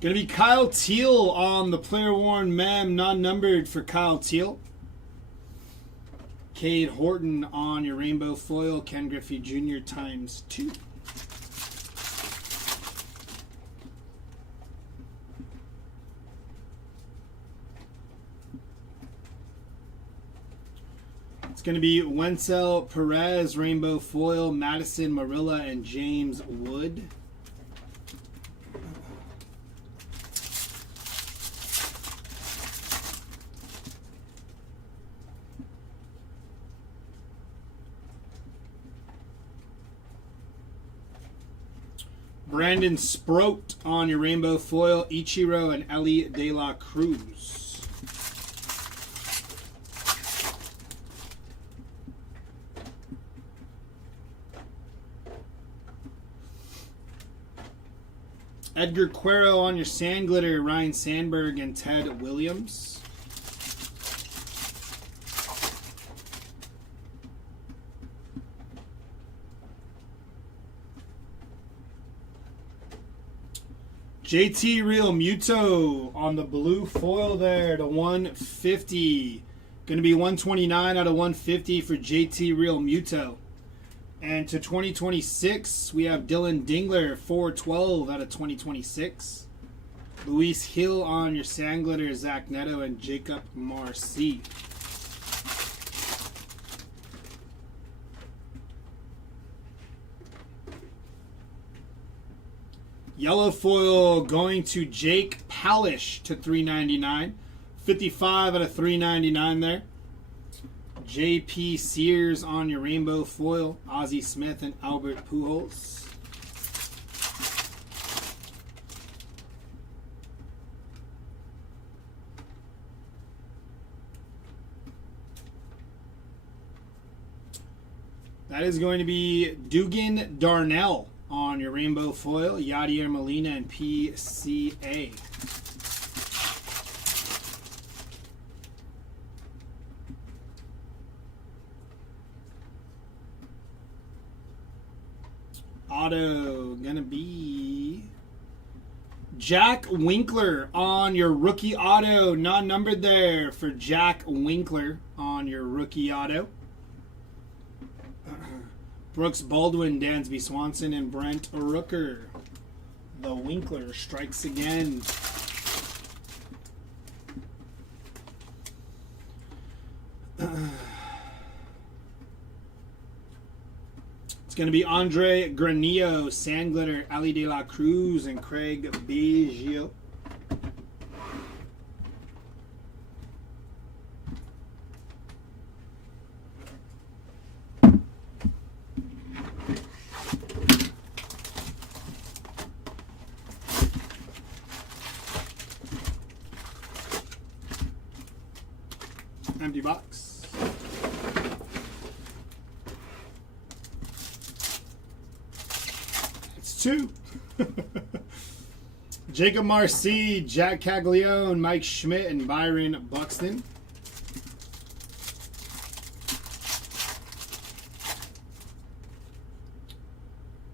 Going to be Kyle Teal on the player worn Mem, non-numbered for Kyle Teal. Cade Horton on your rainbow foil. Ken Griffey Jr. ×2. It's going to be Wenzel Perez, rainbow foil, Madison Marilla, and James Wood. Brandon Sproat on your rainbow foil, Ichiro and Ellie De La Cruz. Edgar Quero on your sand glitter, Ryan Sandberg and Ted Williams. JT Real Muto on the blue foil there to 150. Going to be 129 out of 150 for JT Real Muto. And to 2026, we have Dylan Dingler, 412 out of 2026. Luis Hill on your sand glitter, Zach Neto and Jacob Marcy. Yellow foil going to Jake Palish to 399. 55 out of 399 there. JP Sears on your rainbow foil. Ozzie Smith and Albert Pujols. That is going to be Dugan Darnell on your rainbow foil. Yadier Molina and PCA. Auto gonna be Jack Winkler on your rookie auto, non-numbered there for Jack Winkler on your rookie auto. Brooks Baldwin, Dansby Swanson, and Brent Rooker. The Winkler strikes again. It's going to be Andre Granillo, Sand Glitter, Ali De La Cruz, and Craig Biggio. Empty box. Two. Jacob Marcy, Jack Caglione, Mike Schmidt, and Byron Buxton.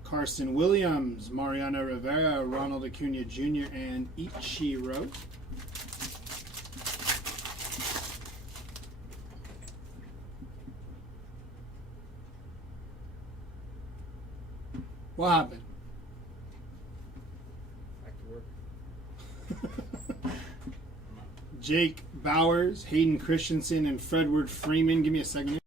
Carson Williams, Mariano Rivera, Ronald Acuna Jr., and Ichiro. What happened? Jake Bowers, Hayden Christensen, and Fredward Freeman. Give me a second here.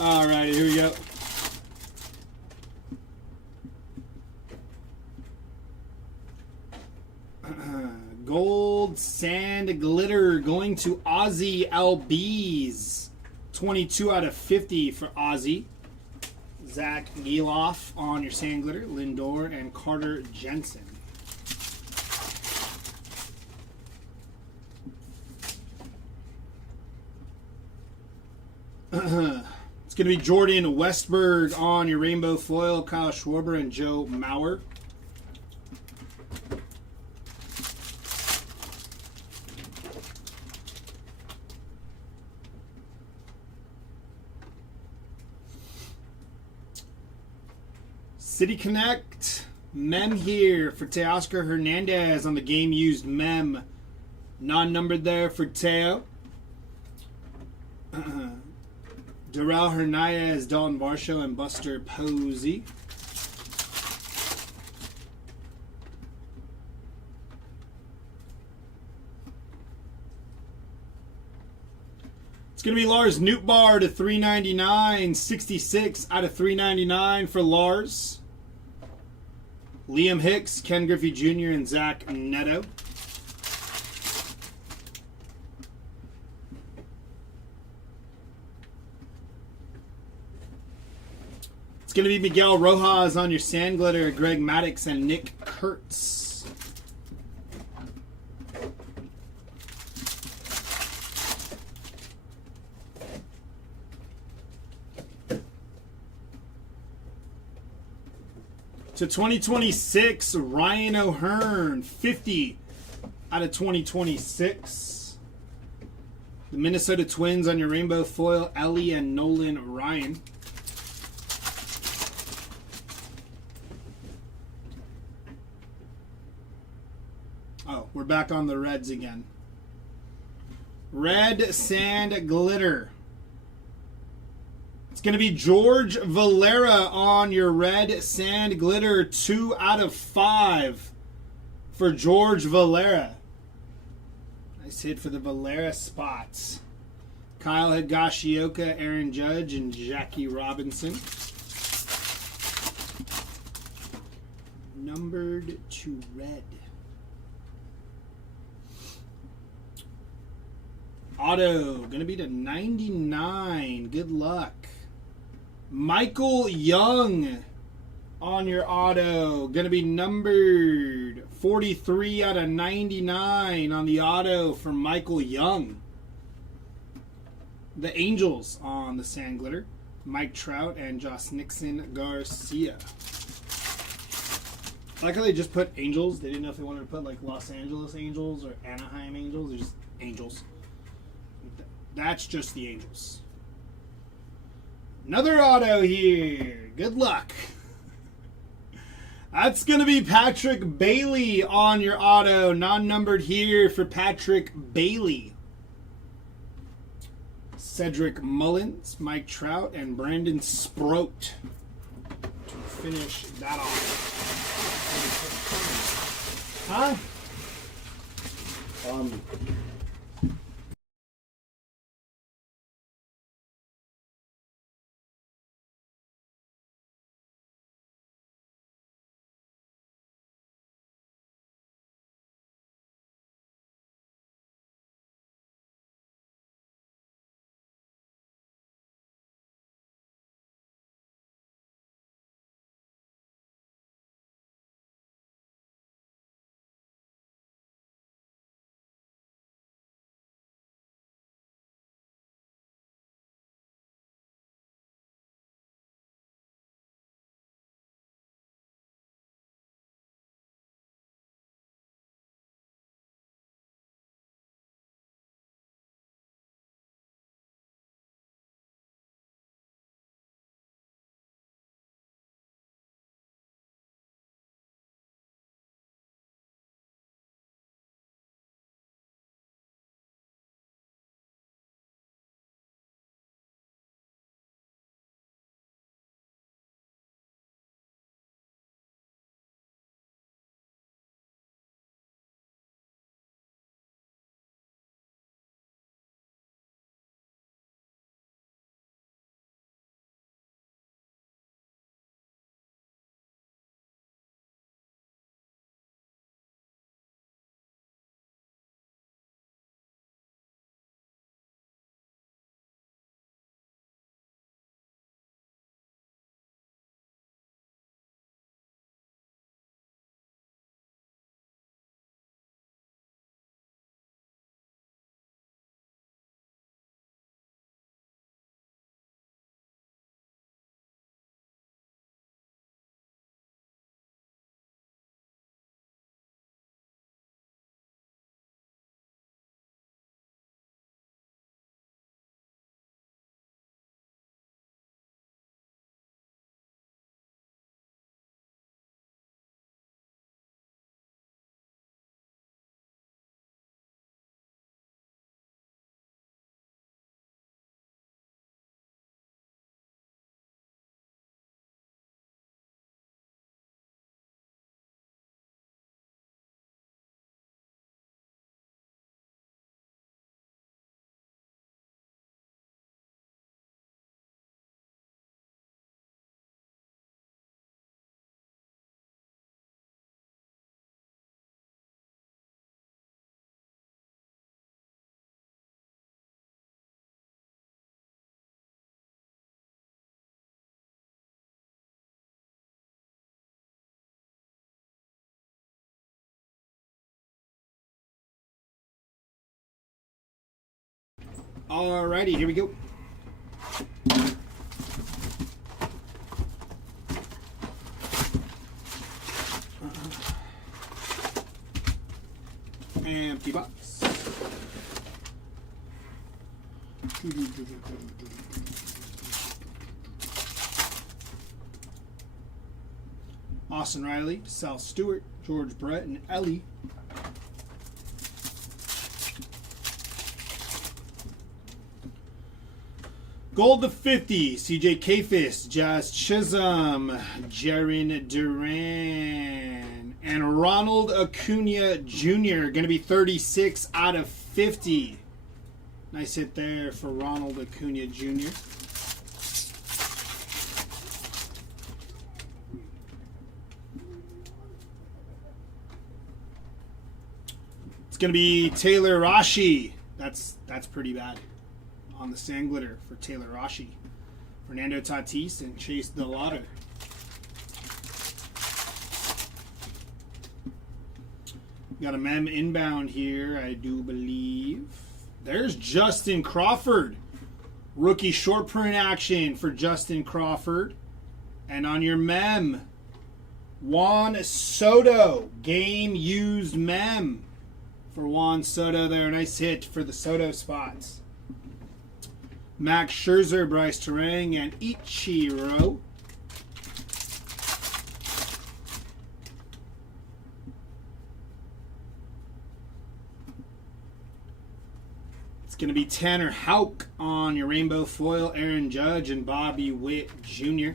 All right, here we go. Gold Sand Glitter going to Ozzy LBs. 22 out of 50 for Ozzy. Zach Geloff on your Sand Glitter. Lindor and Carter Jensen. It's going to be Jordan Westberg on your Rainbow Foil. Kyle Schwarber and Joe Mauer. City Connect, Mem here for Teoscar Hernandez on the game used Mem. Non-numbered there for Teo. Darrell Hernandez, Dalton Varsho, and Buster Posey. It's going to be Lars Nootbaar to 399, 66 out of 399 for Lars. Liam Hicks, Ken Griffey Jr., and Zach Neto. It's going to be Miguel Rojas on your Sand Glitter, Greg Maddux, and Nick Kurtz. To 2026, Ryan O'Hearn, 50 out of 2026. The Minnesota Twins on your Rainbow Foil, Ellie and Nolan Ryan. Oh, we're back on the Reds again. Red Sand Glitter. It's going to be George Valera on your Red Sand Glitter. 2 out of 5 for George Valera. Nice hit for the Valera spots. Kyle Higashioka, Aaron Judge, and Jackie Robinson. Numbered to red. Auto, going to be to 99. Good luck. Michael Young on your auto. Going to be numbered 43 out of 99 on the auto for Michael Young. The Angels on the Sand Glitter. Mike Trout and Josh Nixon Garcia. I like how they just put Angels. They didn't know if they wanted to put like Los Angeles Angels or Anaheim Angels. They're just Angels. That's just the Angels. Another auto here. Good luck. That's going to be Patrick Bailey on your auto. Non-numbered here for Patrick Bailey. Cedric Mullins, Mike Trout, and Brandon Sproat to finish that off. Huh? Alrighty, here we go. Empty box. Austin Riley, Sal Stewart, George Brett, and Ellie. Gold to 50, CJ Kafis, Jazz Chisholm, Jaron Duran, and Ronald Acuna Jr. Going to be 36 out of 50. Nice hit there for Ronald Acuna Jr. It's going to be Taylor Rashi. That's pretty bad. On the sand glitter for Taylor Rashi, Fernando Tatis, and Chase Delauder. Got a mem inbound here, I do believe. There's Justin Crawford. Rookie short print action for Justin Crawford. And on your mem, Juan Soto. Game used mem for Juan Soto there. Nice hit for the Soto spots. Max Scherzer, Bryce Terang, and Ichiro. It's going to be Tanner Houck on your rainbow foil, Aaron Judge, and Bobby Witt Jr.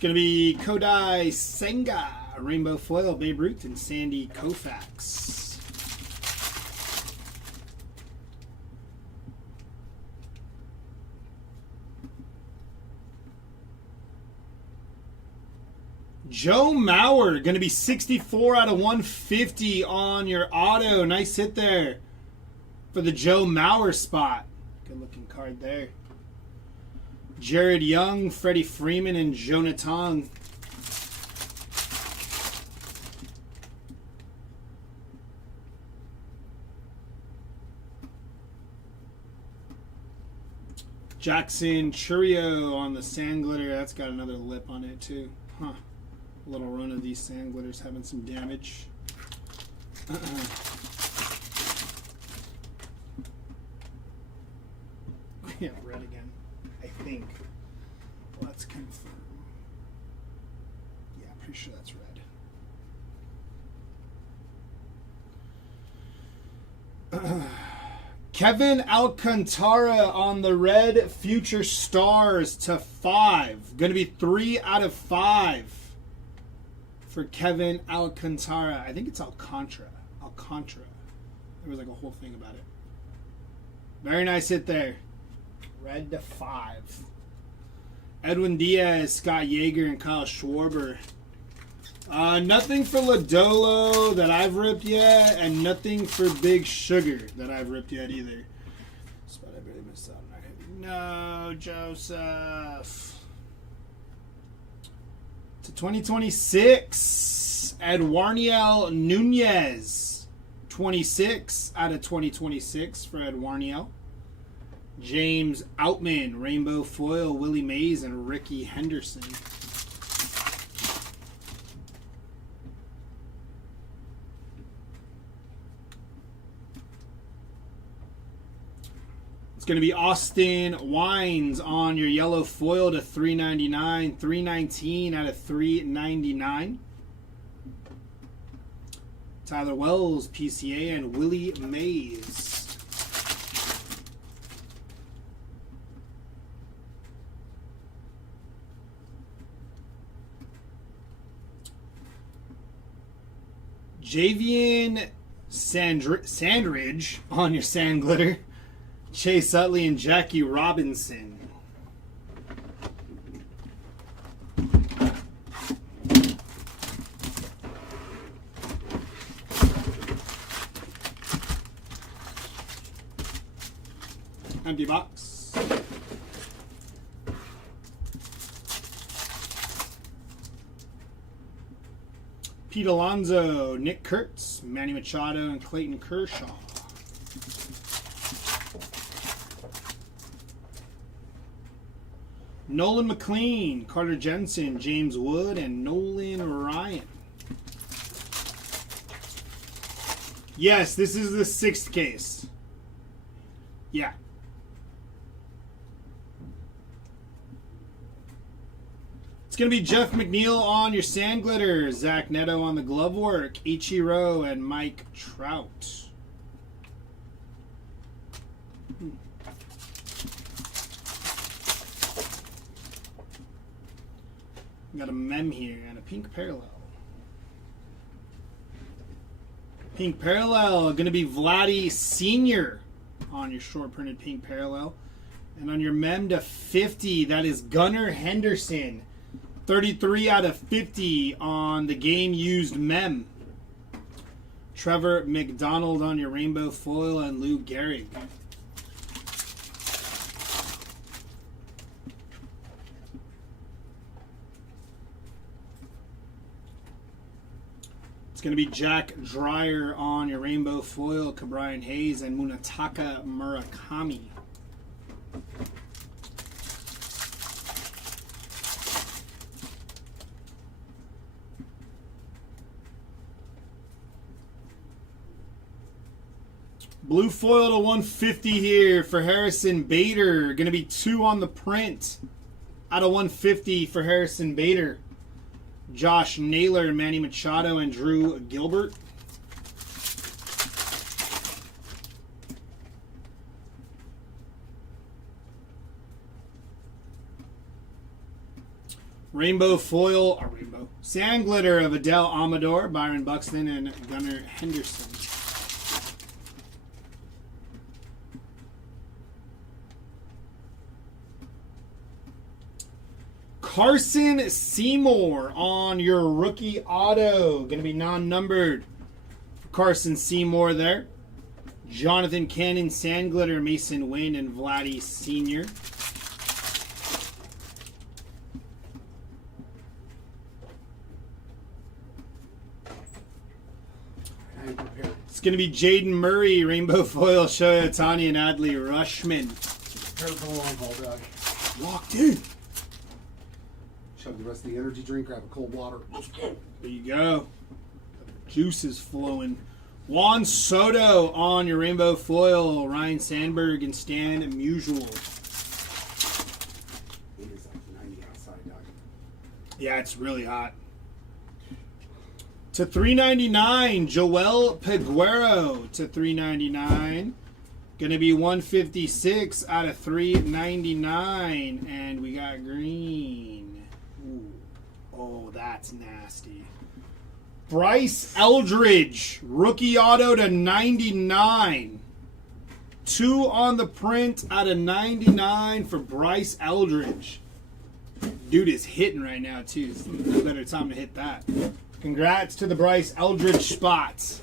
Going to be Kodai Senga, rainbow foil, Babe Ruth, and Sandy Koufax. Joe Mauer, going to be 64 out of 150 on your auto. Nice hit there for the Joe Mauer spot. Good looking card there. Jared Young, Freddie Freeman, and Jonathan. Jackson Churio on the sand glitter. That's got another lip on it too. Huh. A little run of these sand glitters having some damage. Yeah, red again. I think. Let's confirm. Yeah, pretty sure that's red. Kevin Alcantara on the red Future Stars to 5. Going to be 3 out of 5 for Kevin Alcantara. I think it's Alcantara. There was like a whole thing about it. Very nice hit there. Red to 5. Edwin Diaz, Scott Yeager, and Kyle Schwarber. Nothing for Lodolo that I've ripped yet, and nothing for Big Sugar that I've ripped yet either. Spot I barely missed out on. No, Joseph. To 2026, Eduarniel Nunez. 26 out of 2026 for Eduarniel. James Outman, rainbow foil, Willie Mays, and Ricky Henderson. It's going to be Austin Wines on your yellow foil to 399, 319 out of 399. Tyler Wells, PCA, and Willie Mays. Javian Sandridge on your sand glitter. Chase Utley and Jackie Robinson. Empty box. Pete Alonso, Nick Kurtz, Manny Machado, and Clayton Kershaw. Nolan McLean, Carter Jensen, James Wood, and Nolan Ryan. Yes, this is the 6th case. Yeah. It's going to be Jeff McNeil on your sand glitter, Zach Neto on the glove work, Ichiro, and Mike Trout. Got a mem here and a pink parallel. Pink parallel, going to be Vladdy Sr. on your short printed pink parallel. And on your mem to 50, that is Gunnar Henderson. 33 out of 50 on the game used mem. Trevor McDonald on your rainbow foil and Lou Gehrig. It's going to be Jack Dreyer on your rainbow foil, Cabrian Hayes, and Munetaka Murakami. Blue foil to 150 here for Harrison Bader. Going to be 2 on the print out of 150 for Harrison Bader. Josh Naylor, Manny Machado, and Drew Gilbert. Rainbow foil, sand glitter of Adele Amador, Byron Buxton, and Gunnar Henderson. Carson Seymour on your rookie auto. Going to be non-numbered. Carson Seymour there. Jonathan Cannon, Sand Glitter, Mason Wynn, and Vladdy Sr. It's going to be Jaden Murray, Rainbow Foil, Shohei Ohtani, and Adley Rushman. Prepare for the long haul, Doug. Locked in. Chug the rest of the energy drink, grab a cold water. Let's go. There you go. Juice is flowing. Juan Soto on your rainbow foil. Ryan Sandberg and Stan Musial. It is like 90 outside, Doug. Yeah, it's really hot. To $3.99, Joel Peguero to $3.99. Gonna be 156 out of $3.99, and we got green. Ooh. Oh, that's nasty. Bryce Eldridge, rookie auto to 99. 2 on the print out of 99 for Bryce Eldridge. Dude is hitting right now too. It's no better time to hit that. Congrats to the Bryce Eldridge spots.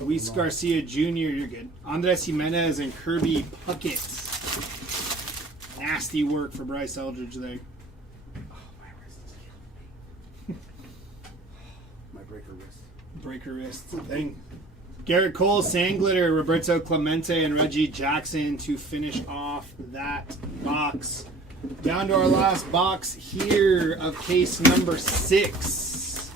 Luis Garcia Jr., you're good. Andres Jimenez and Kirby Puckett. Nasty work for Bryce Eldridge there. Breaker wrist thing. Garrett Cole, Sand Glitter, Roberto Clemente, and Reggie Jackson to finish off that box. Down to our last box here of case number 6.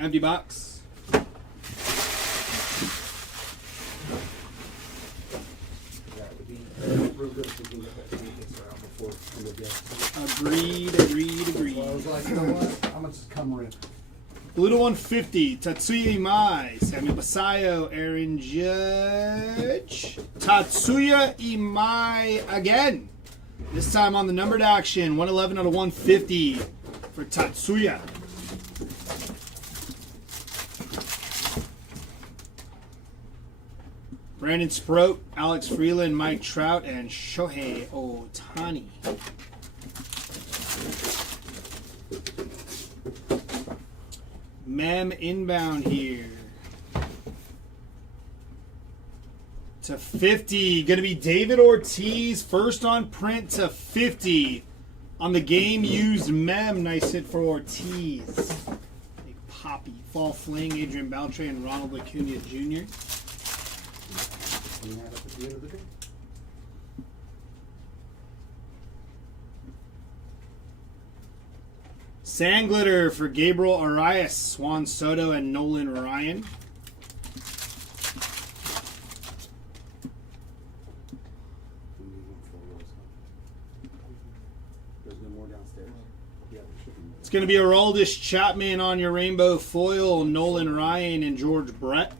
Empty box. Agreed. So I was like, you know what? I'm going to just come rip. Blue to 150, Tatsuya Imai, Samuel Basayo, Aaron Judge, Tatsuya Imai again. This time on the numbered action, 111 out of 150 for Tatsuya. Brandon Sproat, Alex Freeland, Mike Trout, and Shohei Ohtani. Mem inbound here. To 50. Going to be David Ortiz. First on print to 50. On the game used mem, nice hit for Ortiz. Big Poppy. Fall Fling, Adrian Beltre, and Ronald Acuna Jr. Clean that up at the end of the day. Sand Glitter for Gabriel Arias, Juan Soto, and Nolan Ryan. There's no more downstairs. Yeah, there should be more. It's going to be Aroldis Chapman on your rainbow foil, Nolan Ryan, and George Brett.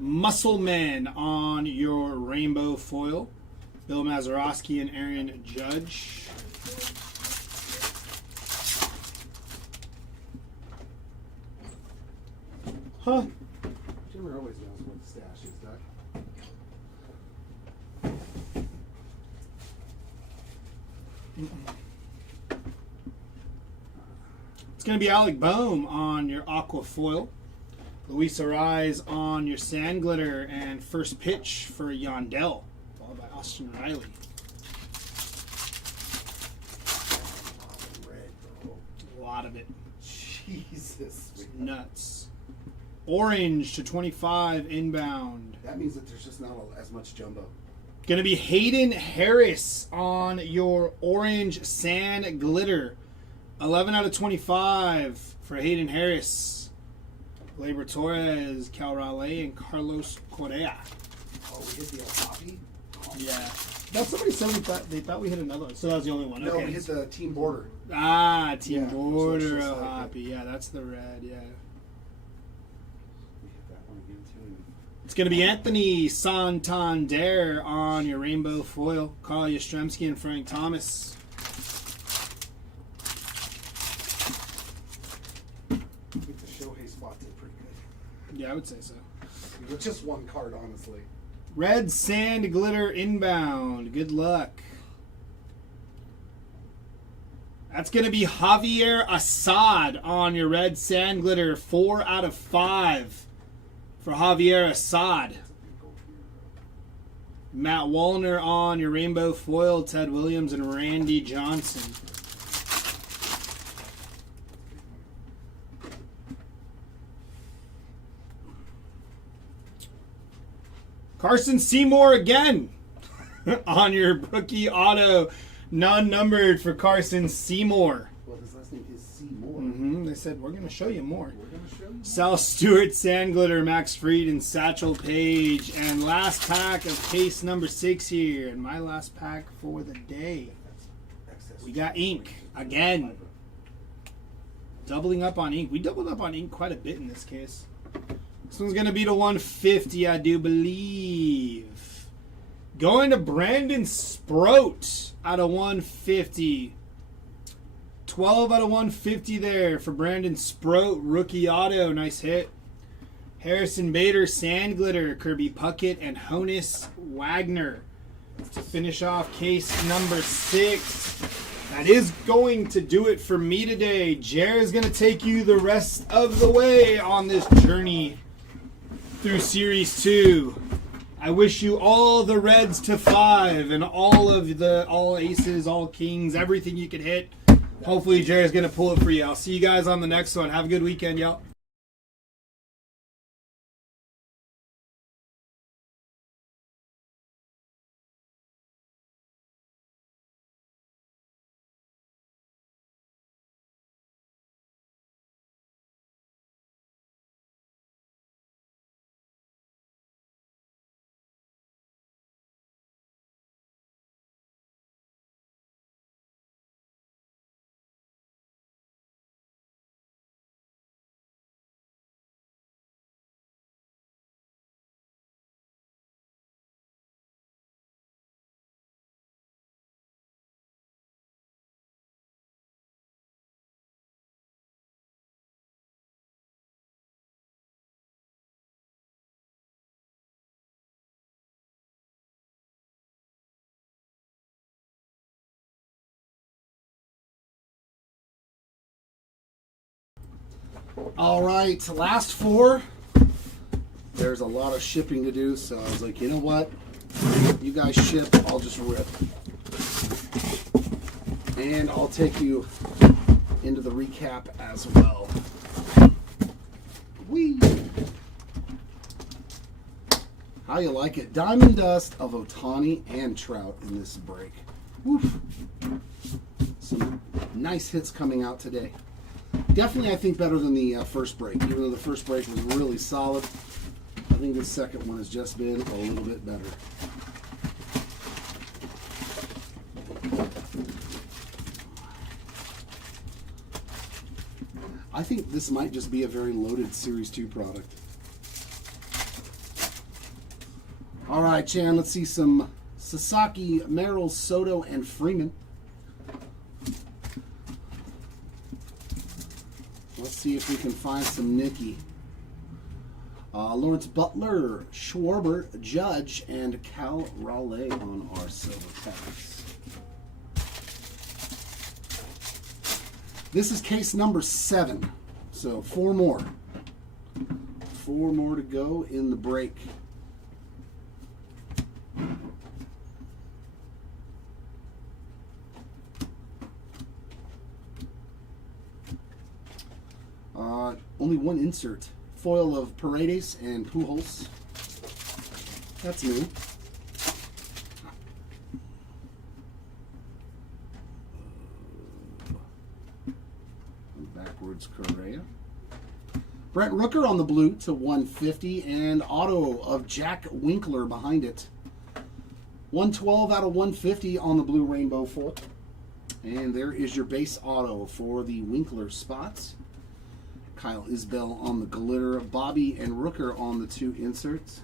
Muscleman on your rainbow foil, Bill Mazeroski and Aaron Judge. Huh? Jimmer always knows what the stash is, Doc. It's going to be Alec Boehm on your aqua foil, Luis Ariz on your sand glitter, and first pitch for Yandel, followed by Austin Riley. Red, bro. A lot of it. Jesus. Nuts. Orange to 25 inbound. That means that there's just not as much jumbo. Going to be Hayden Harris on your orange sand glitter. 11 out of 25 for Hayden Harris. Labor Torres, Cal Raleigh, and Carlos Correa. Oh, we hit the El Poppy? Yeah. Now somebody said they thought we hit another one. So that was the only one. No, Okay. we hit the team border. Ah, Team Yeah, so Border it's just like Hoppy. Yeah, that's the red. Yeah. We hit that one again, too. It's going to be Anthony Santander on your rainbow foil. Carl Yastrzemski and Frank Thomas. I think the Shohei spot did pretty good. Yeah, I would say so. With just one card, honestly. Red Sand Glitter inbound. Good luck. That's going to be Javier Assad on your Red Sand Glitter. 4 out of 5 for Javier Assad. Matt Wallner on your rainbow foil. Ted Williams and Randy Johnson. Carson Seymour again on your rookie auto, non-numbered for Carson Seymour. Well, his last name is Seymour. They said, we're going to show you more. We're going to show you. Sal Stewart, Sand Glitter, Max Fried, and Satchel Paige. And last pack of case number 6 here. And my last pack for the day. Excess. We got ink again. Doubling up on ink. We doubled up on ink quite a bit in this case. This one's going to be to 150, I do believe. Going to Brandon Sproat out of 150. 12 out of 150 there for Brandon Sproat. Rookie auto. Nice hit. Harrison Bader, Sand Glitter, Kirby Puckett, and Honus Wagner. To finish off case number 6. That is going to do it for me today. Jared's going to take you the rest of the way on this journey through Series 2. I wish you all the reds to 5 and all aces, all kings, everything you could hit. Hopefully Jared's going to pull it for you. I'll see you guys on the next one. Have a good weekend, y'all. All right, last 4. There's a lot of shipping to do, so I was like, you know what? You guys ship, I'll just rip. And I'll take you into the recap as well. Whee! How you like it? Diamond Dust of Ohtani and Trout in this break. Woof. Some nice hits coming out today. Definitely, I think, better than the first break. Even though the first break was really solid, I think the second one has just been a little bit better. I think this might just be a very loaded Series 2 product. All right, Chan, let's see some Sasaki, Merrill, Soto, and Freeman. Let's see if we can find some Nicky. Lawrence Butler, Schwarber, Judge, and Cal Raleigh on our silver packs. This is case number 7, so 4 more. 4 more to go in the break. Only 1 insert. Foil of Paredes and Pujols. That's new. Backwards Correa. Brent Rooker on the blue to 150, and auto of Jack Winkler behind it. 112 out of 150 on the blue rainbow foil. And there is your base auto for the Winkler spots. Kyle Isbell on the glitter, Bobby and Rooker on the 2 inserts.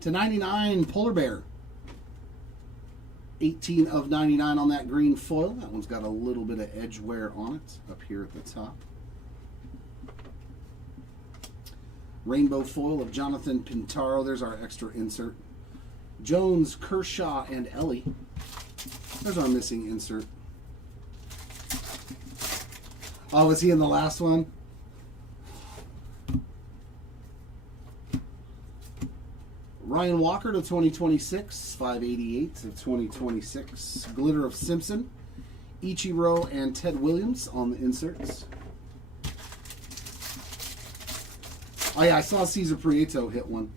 To 99, Polar Bear. 18 of 99 on that green foil. That one's got a little bit of edge wear on it up here at the top. Rainbow foil of Jonathan Pintaro. There's our extra insert. Jones, Kershaw, and Ellie. There's our missing insert. Oh, was he in the last one? Ryan Walker to 2026. 588 of 2026. Glitter of Simpson. Ichiro and Ted Williams on the inserts. Oh yeah, I saw Cesar Prieto hit one.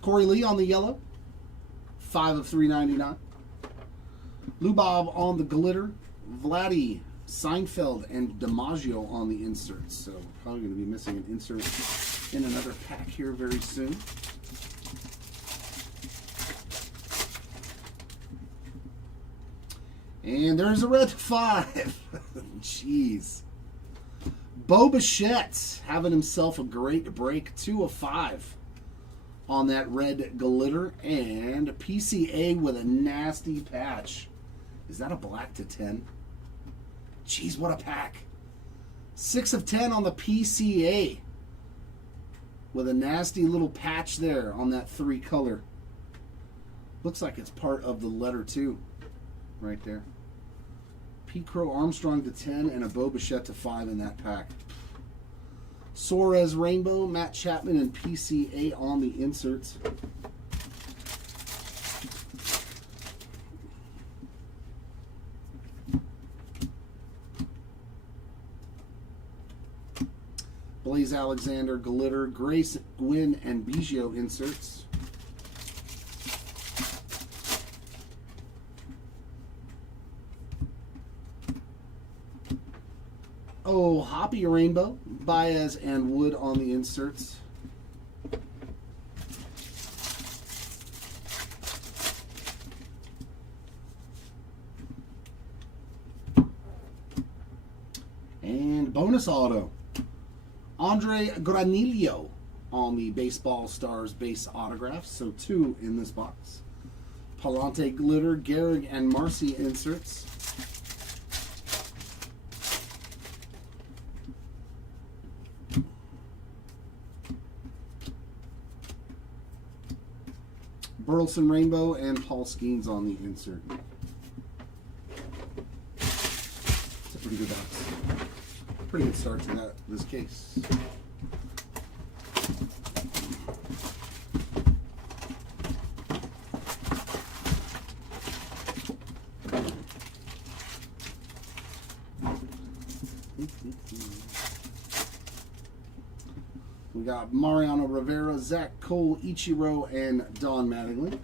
Corey Lee on the yellow. 5 of 399. Lubob on the glitter. Vladdy, Seinfeld, and DiMaggio on the inserts. So probably going to be missing an insert in another pack here very soon. And there's a red 5. Jeez. Bo Bichette having himself a great break. 2 of 5 on that red glitter. And a PCA with a nasty patch. Is that a black to 10? Jeez, what a pack. 6 of 10 on the PCA. With a nasty little patch there on that 3 color. Looks like it's part of the letter 2. Right there. Pete Crow Armstrong to 10 and a Bo Bichette to 5 in that pack. Suarez Rainbow, Matt Chapman, and PCA on the inserts. Blaze Alexander, Glitter, Grace, Gwynn, and Biggio inserts. Oh, Hoppy Rainbow, Baez, and Wood on the inserts. And bonus auto. Andre Granillo on the Baseball Stars base autographs. So 2 in this box. Palante Glitter, Gehrig, and Marcy inserts. Burleson Rainbow, and Paul Skeens on the insert. It's a pretty good box. Pretty good start to this case. We got Mariano Rivera, Zach Cole, Ichiro, and Don Mattingly.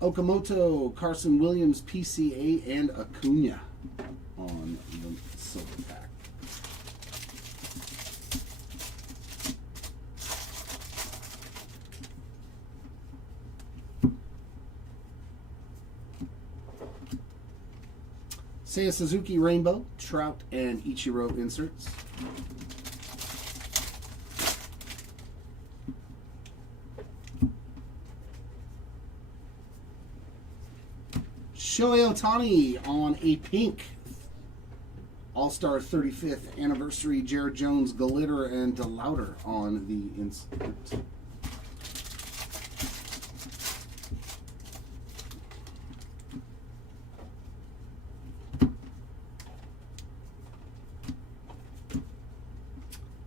Okamoto, Carson Williams, PCA, and Acuna on the silver pack. Seiya Suzuki Rainbow, Trout, and Ichiro inserts. Shohei Ohtani on a pink All-Star 35th Anniversary Jared Jones Glitter and DeLauder on the insert.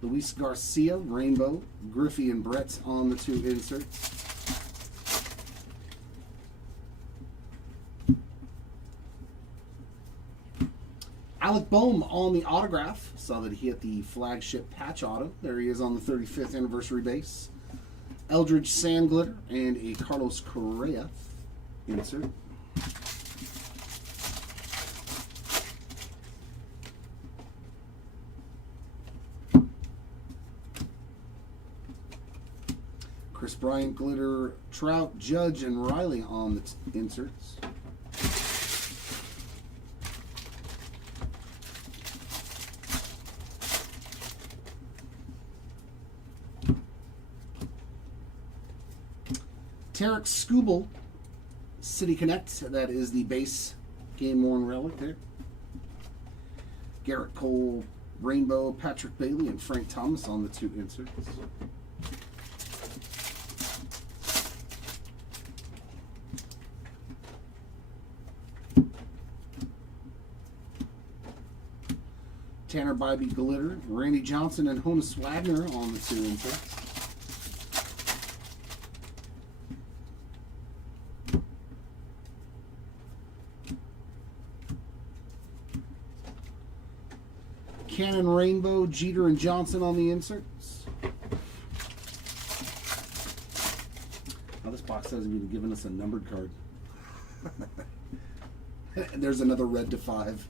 Luis Garcia, Rainbow, Griffey and Brett on the 2 inserts. Alec Boehm on the autograph. Saw that he hit the flagship patch auto. There he is on the 35th anniversary base. Eldridge Sand Glitter and a Carlos Correa insert. Chris Bryant Glitter, Trout, Judge, and Riley on the inserts. Tarek Skubal, City Connect, that is the base game-worn relic there. Garrett Cole, Rainbow, Patrick Bailey, and Frank Thomas on the 2 inserts. Tanner Bybee Glitter, Randy Johnson, and Honus Wagner on the 2 inserts. Cannon Rainbow, Jeter, and Johnson on the inserts. Now this box hasn't even given us a numbered card. There's another red to 5.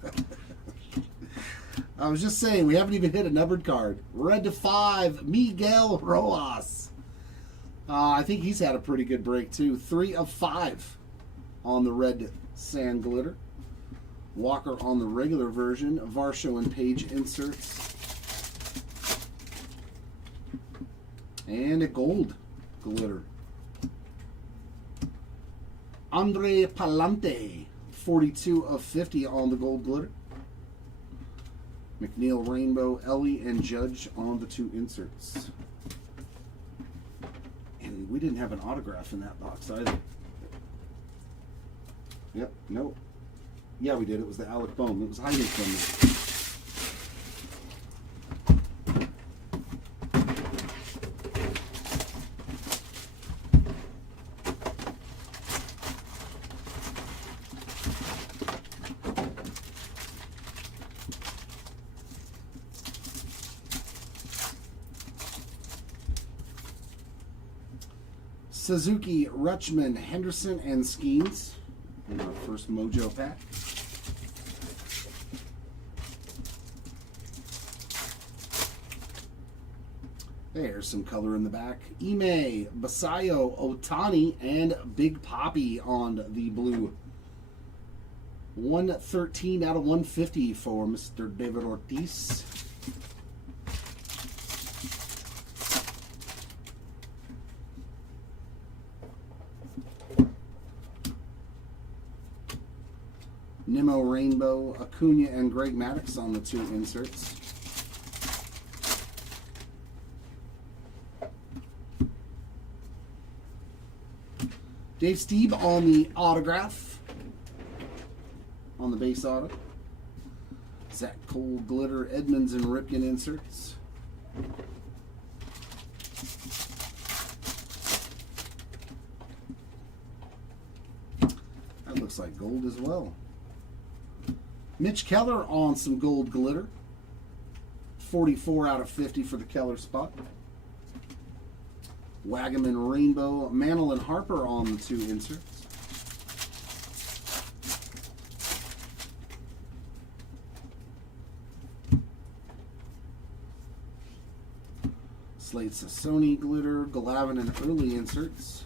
I was just saying, we haven't even hit a numbered card. Red to 5, Miguel Rojas. I think he's had a pretty good break too. 3 of 5 on the red sand glitter. Walker on the regular version. Varsho and Page inserts. And a gold glitter. Andre Palante, 42 of 50 on the gold glitter. McNeil Rainbow, Ellie, and Judge on the 2 inserts. And we didn't have an autograph in that box either. Yep, nope. Yeah, we did. It was the Alec Boehm. It was hiding from me. Suzuki, Rutschman, Henderson, and Skeens in our first Mojo pack. There's some color in the back. Ime, Basayo, Ohtani, and Big Poppy on the blue. 113 out of 150 for Mr. David Ortiz. Nimmo Rainbow, Acuna, and Greg Maddux on the 2 inserts. Dave Stieb on the autograph. On the base auto. Zach Cole Glitter Edmonds and Ripken inserts. That looks like gold as well. Mitch Keller on some gold glitter. 44 out of 50 for the Keller spot. Wagaman Rainbow, Mantle and Harper on the 2 inserts. Slate Sassoni glitter, Glavin and early inserts.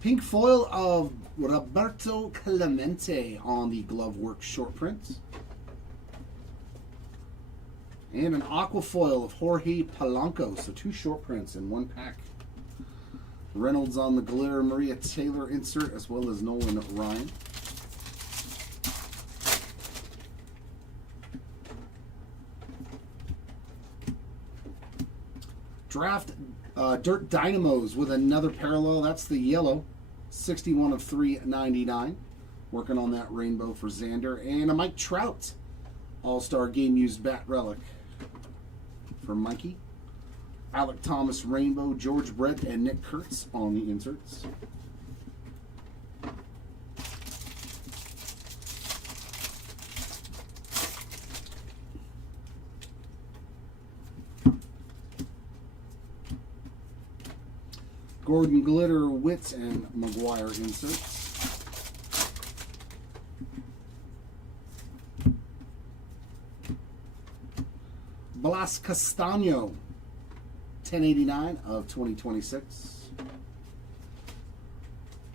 Pink foil of Roberto Clemente on the glove work short print. And an aqua foil of Jorge Polanco. So 2 short prints in 1 pack. Reynolds on the glitter, Maria Taylor insert, as well as Nolan Ryan. Draft Dirt Dynamos with another parallel. That's the yellow. 61 of 399. Working on that rainbow for Xander. And a Mike Trout All-Star Game Used Bat Relic for Mikey. Alec Thomas Rainbow, George Brett, and Nick Kurtz on the inserts. Gordon Glitter, Witts, and McGuire inserts. Blas Castano, 1089 of 2026.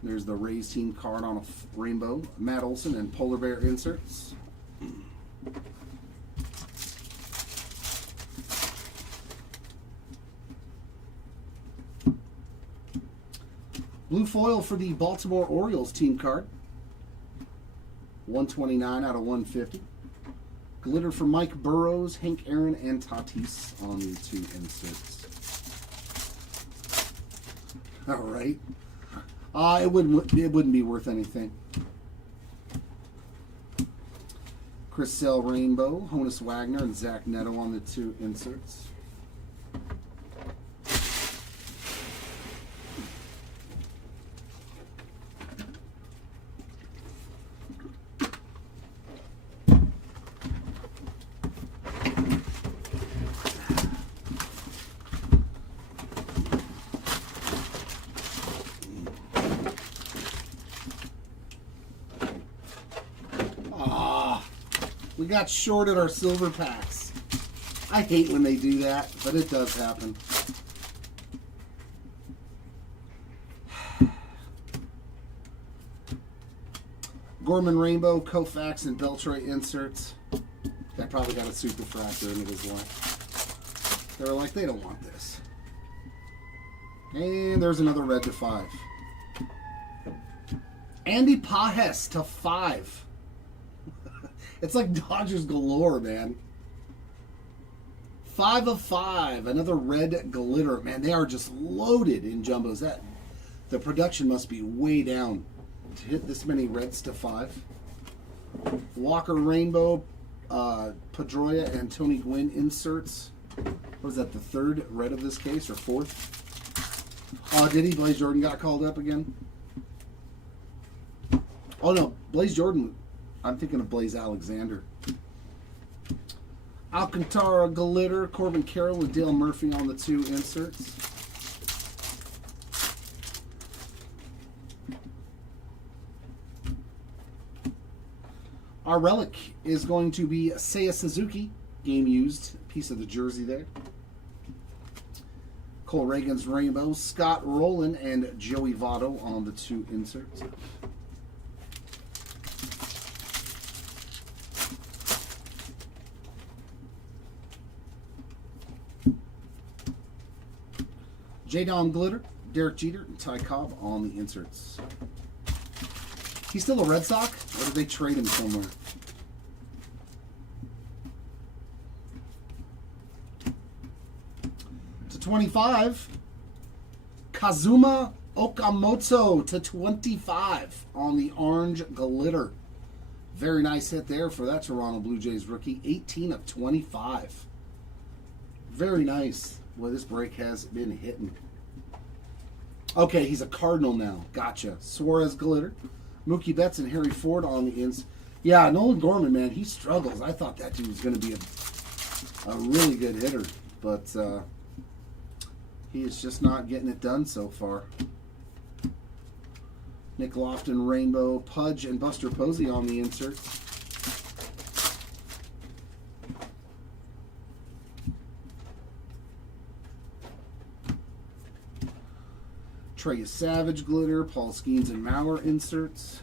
There's the Rays team card on a rainbow. Matt Olson and Polar Bear inserts. Blue foil for the Baltimore Orioles team card. 129 out of 150. Glitter for Mike Burrows, Hank Aaron, and Tatis on the 2 inserts. All right. It wouldn't be worth anything. Chris Sale Rainbow, Honus Wagner, and Zach Neto on the 2 inserts. We got shorted our silver packs. I hate when they do that, but it does happen. Gorman Rainbow, Koufax, and Beltre inserts. That probably got a super fractor in it as well. They were like, they don't want this. And there's another red to 5. Andy Pajes to 5. It's like Dodgers galore, man. 5 of 5. Another red glitter. Man, they are just loaded in jumbos. The production must be way down to hit this many reds to 5. Walker Rainbow, Pedroia, and Tony Gwynn inserts. What is that, the 3rd red of this case, or 4th? Did he? Blaze Jordan got called up again? Oh, no. Blaze Jordan... I'm thinking of Blaze Alexander. Alcantara Glitter, Corbin Carroll with Dale Murphy on the 2 inserts. Our relic is going to be Seiya Suzuki, game used, piece of the jersey there. Cole Reagan's Rainbow, Scott Rowland, and Joey Votto on the 2 inserts. J-Dom Glitter, Derek Jeter, and Ty Cobb on the inserts. He's still a Red Sox, or did they trade him somewhere? 25. Kazuma Okamoto to 25 on the orange glitter. Very nice hit there for that Toronto Blue Jays rookie. 18 of 25. Very nice. Boy, this break has been hitting. Okay, he's a Cardinal now. Gotcha. Suarez glitter. Mookie Betts and Harry Ford on the ins. Yeah, Nolan Gorman, man, he struggles. I thought that dude was going to be a really good hitter, but he is just not getting it done so far. Nick Lofton, Rainbow, Pudge, and Buster Posey on the insert. Trey Savage glitter, Paul Skeens and Mauer inserts.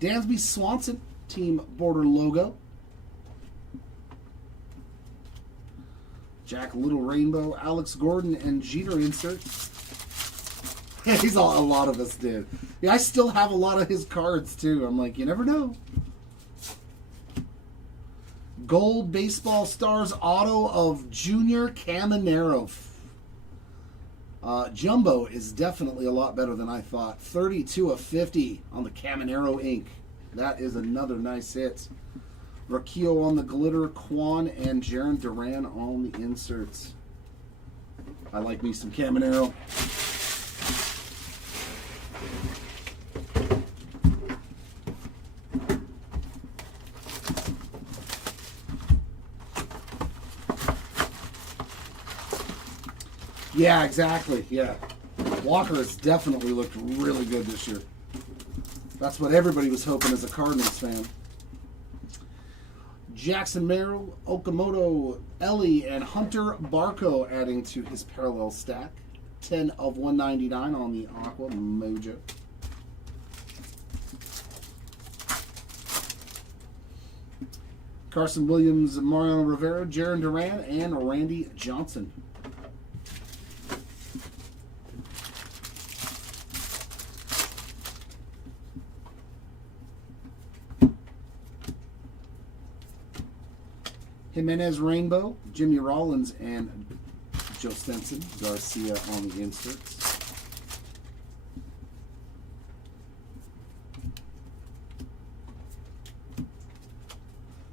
Dansby Swanson, team border logo. Jack Little Rainbow, Alex Gordon, and Jeter inserts. He's a lot of us did. Yeah, I still have a lot of his cards too. I'm like, you never know. Gold Baseball Stars auto of Junior Caminero. Jumbo is definitely a lot better than I thought. 32 of 50 on the Caminero ink. That is another nice hit. Rakio on the glitter, Quan and Jaron Duran on the inserts. I like me some Caminero. Yeah, exactly. Yeah. Walker has definitely looked really good this year. That's what everybody was hoping as a Cardinals fan. Jackson Merrill, Okamoto, Ellie, and Hunter Barco adding to his parallel stack. 10 of 199 on the Aqua Mojo. Carson Williams, Mariano Rivera, Jaron Duran, and Randy Johnson. Jimenez Rainbow, Jimmy Rollins, and Joe Stenson, Garcia on the inserts.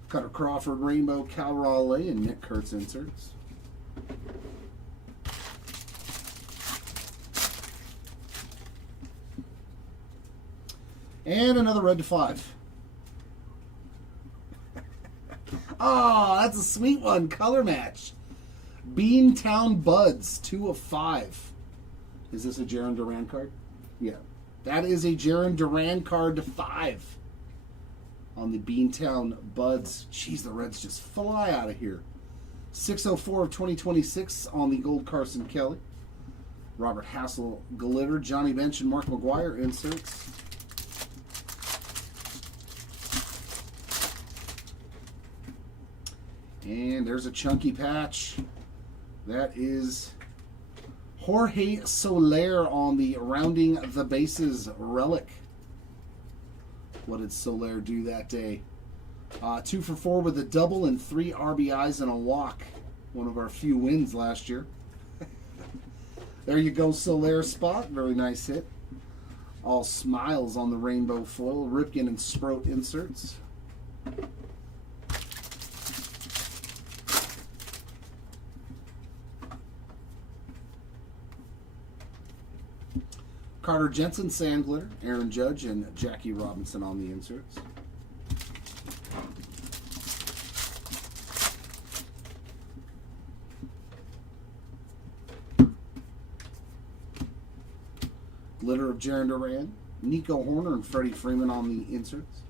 Cutter Crawford Rainbow, Cal Raleigh, and Nick Kurtz inserts. And another red to 5. Oh, that's a sweet one. Color match. Beantown Buds, 2 of 5. Is this a Jaron Duran card? Yeah. That is a Jaron Duran card to 5 on the Beantown Buds. Jeez, the Reds just fly out of here. 604 of 2026 on the Gold Carson Kelly. Robert Hassel glitter. Johnny Bench and Mark McGuire inserts. And there's a chunky patch. That is Jorge Soler on the Rounding the Bases relic. What did Soler do that day? 2 for 4 with a double and 3 RBIs and a walk. One of our few wins last year. There you go, Soler spot. Very nice hit. All smiles on the rainbow foil. Ripken and Sprout inserts. Carter Jensen, Sand Glitter, Aaron Judge, and Jackie Robinson on the inserts. Glitter of Jaron Duran, Nico Horner, and Freddie Freeman on the inserts.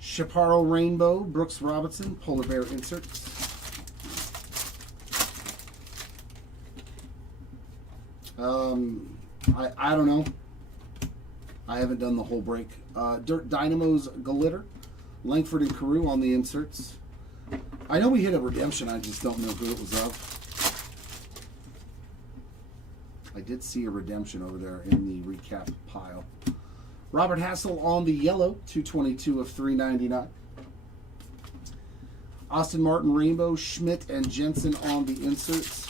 Chaparral Rainbow, Brooks Robinson, Polar Bear inserts. I don't know. I haven't done the whole break. Dirt Dynamos Glitter. Langford and Carew on the inserts. I know we hit a redemption. I just don't know who it was of. I did see a redemption over there in the recap pile. Robert Hassel on the yellow. 222 of 399. Austin Martin Rainbow. Schmidt and Jensen on the inserts.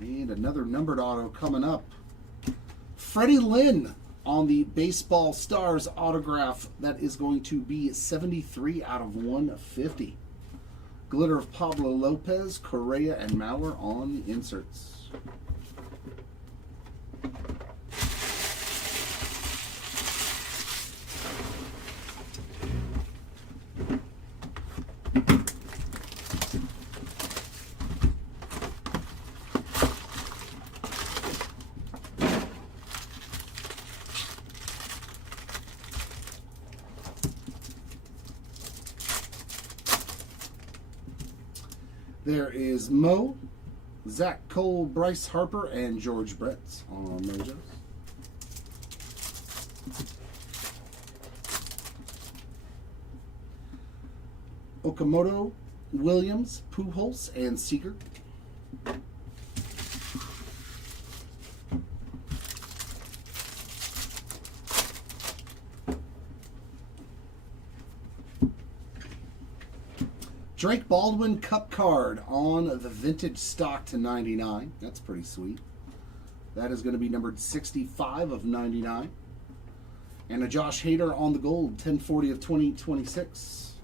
And another numbered auto coming up. Freddie Lynn on the Baseball Stars autograph. That is going to be 73 out of 150. Glitter of Pablo Lopez, Correa, and Mauer on the inserts. There is Mo, Zach Cole, Bryce Harper, and George Brett on Mojos. Okamoto, Williams, Pujols, and Seager. Drake Baldwin Cup card on the vintage stock to 99. That's pretty sweet. That is going to be numbered 65 of 99. And a Josh Hader on the gold, 1040 of 2026.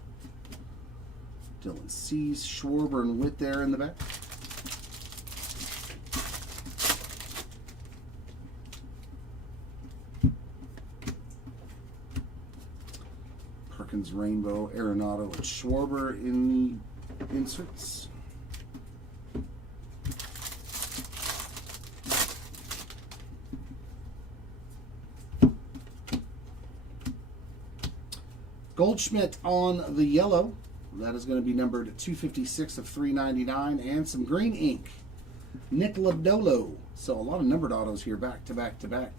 Dylan Cease, Schwarber, and Witt there in the back. Perkins Rainbow, Arenado, and Schwarber in the inserts. Goldschmidt on the yellow. That is going to be numbered 256 of 399. And some green ink. Nick Lodolo. So a lot of numbered autos here back to back to back.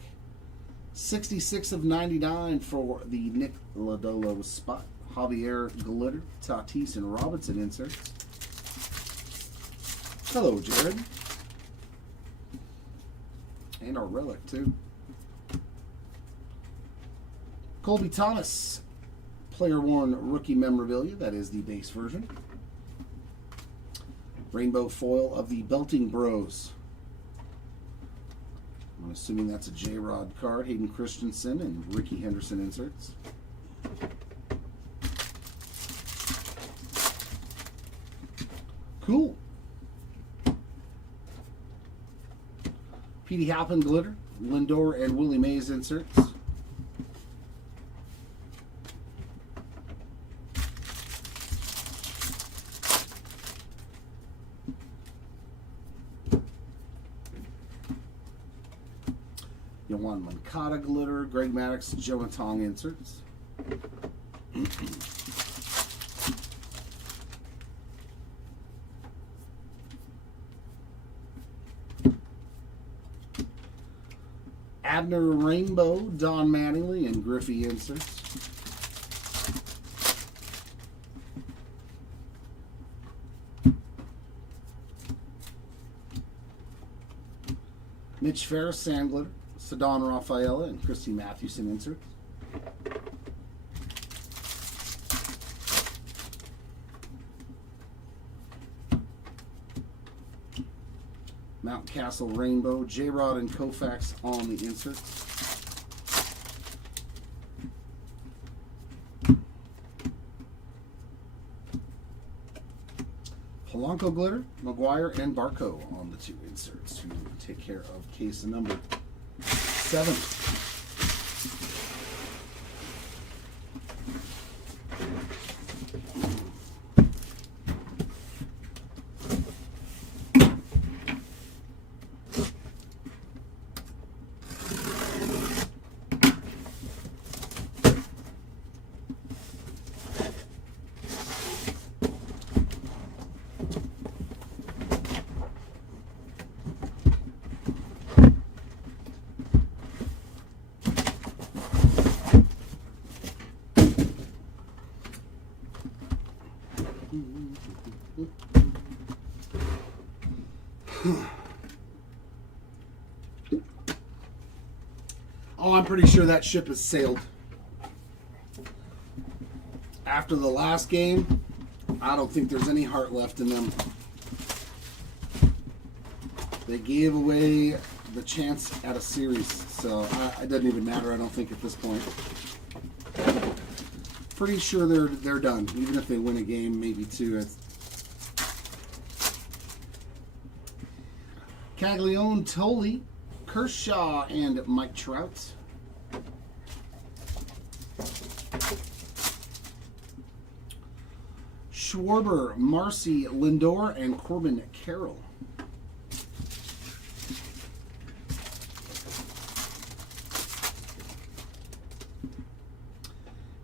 66 of 99 for the Nick Lodolo spot. Javier Glitter, Tatis, and Robinson inserts. Hello, Jared. And our relic, too. Colby Thomas, player worn rookie memorabilia. That is the base version. Rainbow foil of the Belting Bros. I'm assuming that's a J-Rod card. Hayden Christensen and Ricky Henderson inserts. Cool. Petey Halpin Glitter, Lindor and Willie Mays inserts. Yohan Moncada Glitter, Greg Maddux, Jonah Tong inserts. Abner Rainbow, Don Mattingly, and Griffey inserts. Mitch Ferris, Sand Glitter, Cedon Rafaela, and Christy Mathewson inserts. Mountain Castle Rainbow, J-Rod and Koufax on the inserts. Polanco Glitter, McGuire, and Barco on the two inserts to take care of case number 7. Oh, I'm pretty sure that ship has sailed. After the last game, I don't think there's any heart left in them. They gave away the chance at a series, so it doesn't even matter, I don't think, at this point. Pretty sure they're done, even if they win a game, maybe two. Caglione, Tolley, Kershaw, and Mike Trout. Schwarber, Marcy, Lindor, and Corbin Carroll.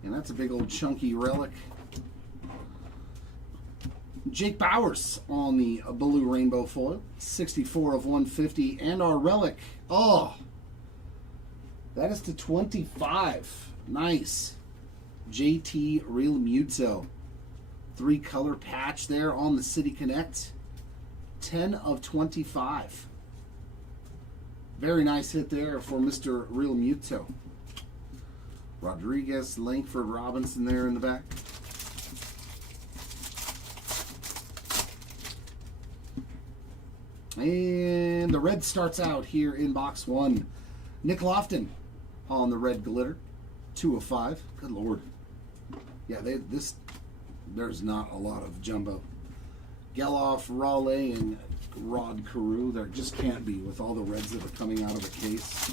And that's a big old chunky relic. Jake Bowers on the blue rainbow foil. 64 of 150. And our relic. Oh, that is to 25. Nice. JT Real Muto. 3-color patch there on the City Connect. 10 of 25. Very nice hit there for Mr. Real Muto. Rodriguez, Langford, Robinson there in the back. And the red starts out here in box 1. Nick Lofton on the red glitter. 2 of 5. Good Lord. Yeah, there's not a lot of jumbo. Geloff, Raleigh, and Rod Carew. There just can't be with all the reds that are coming out of a case.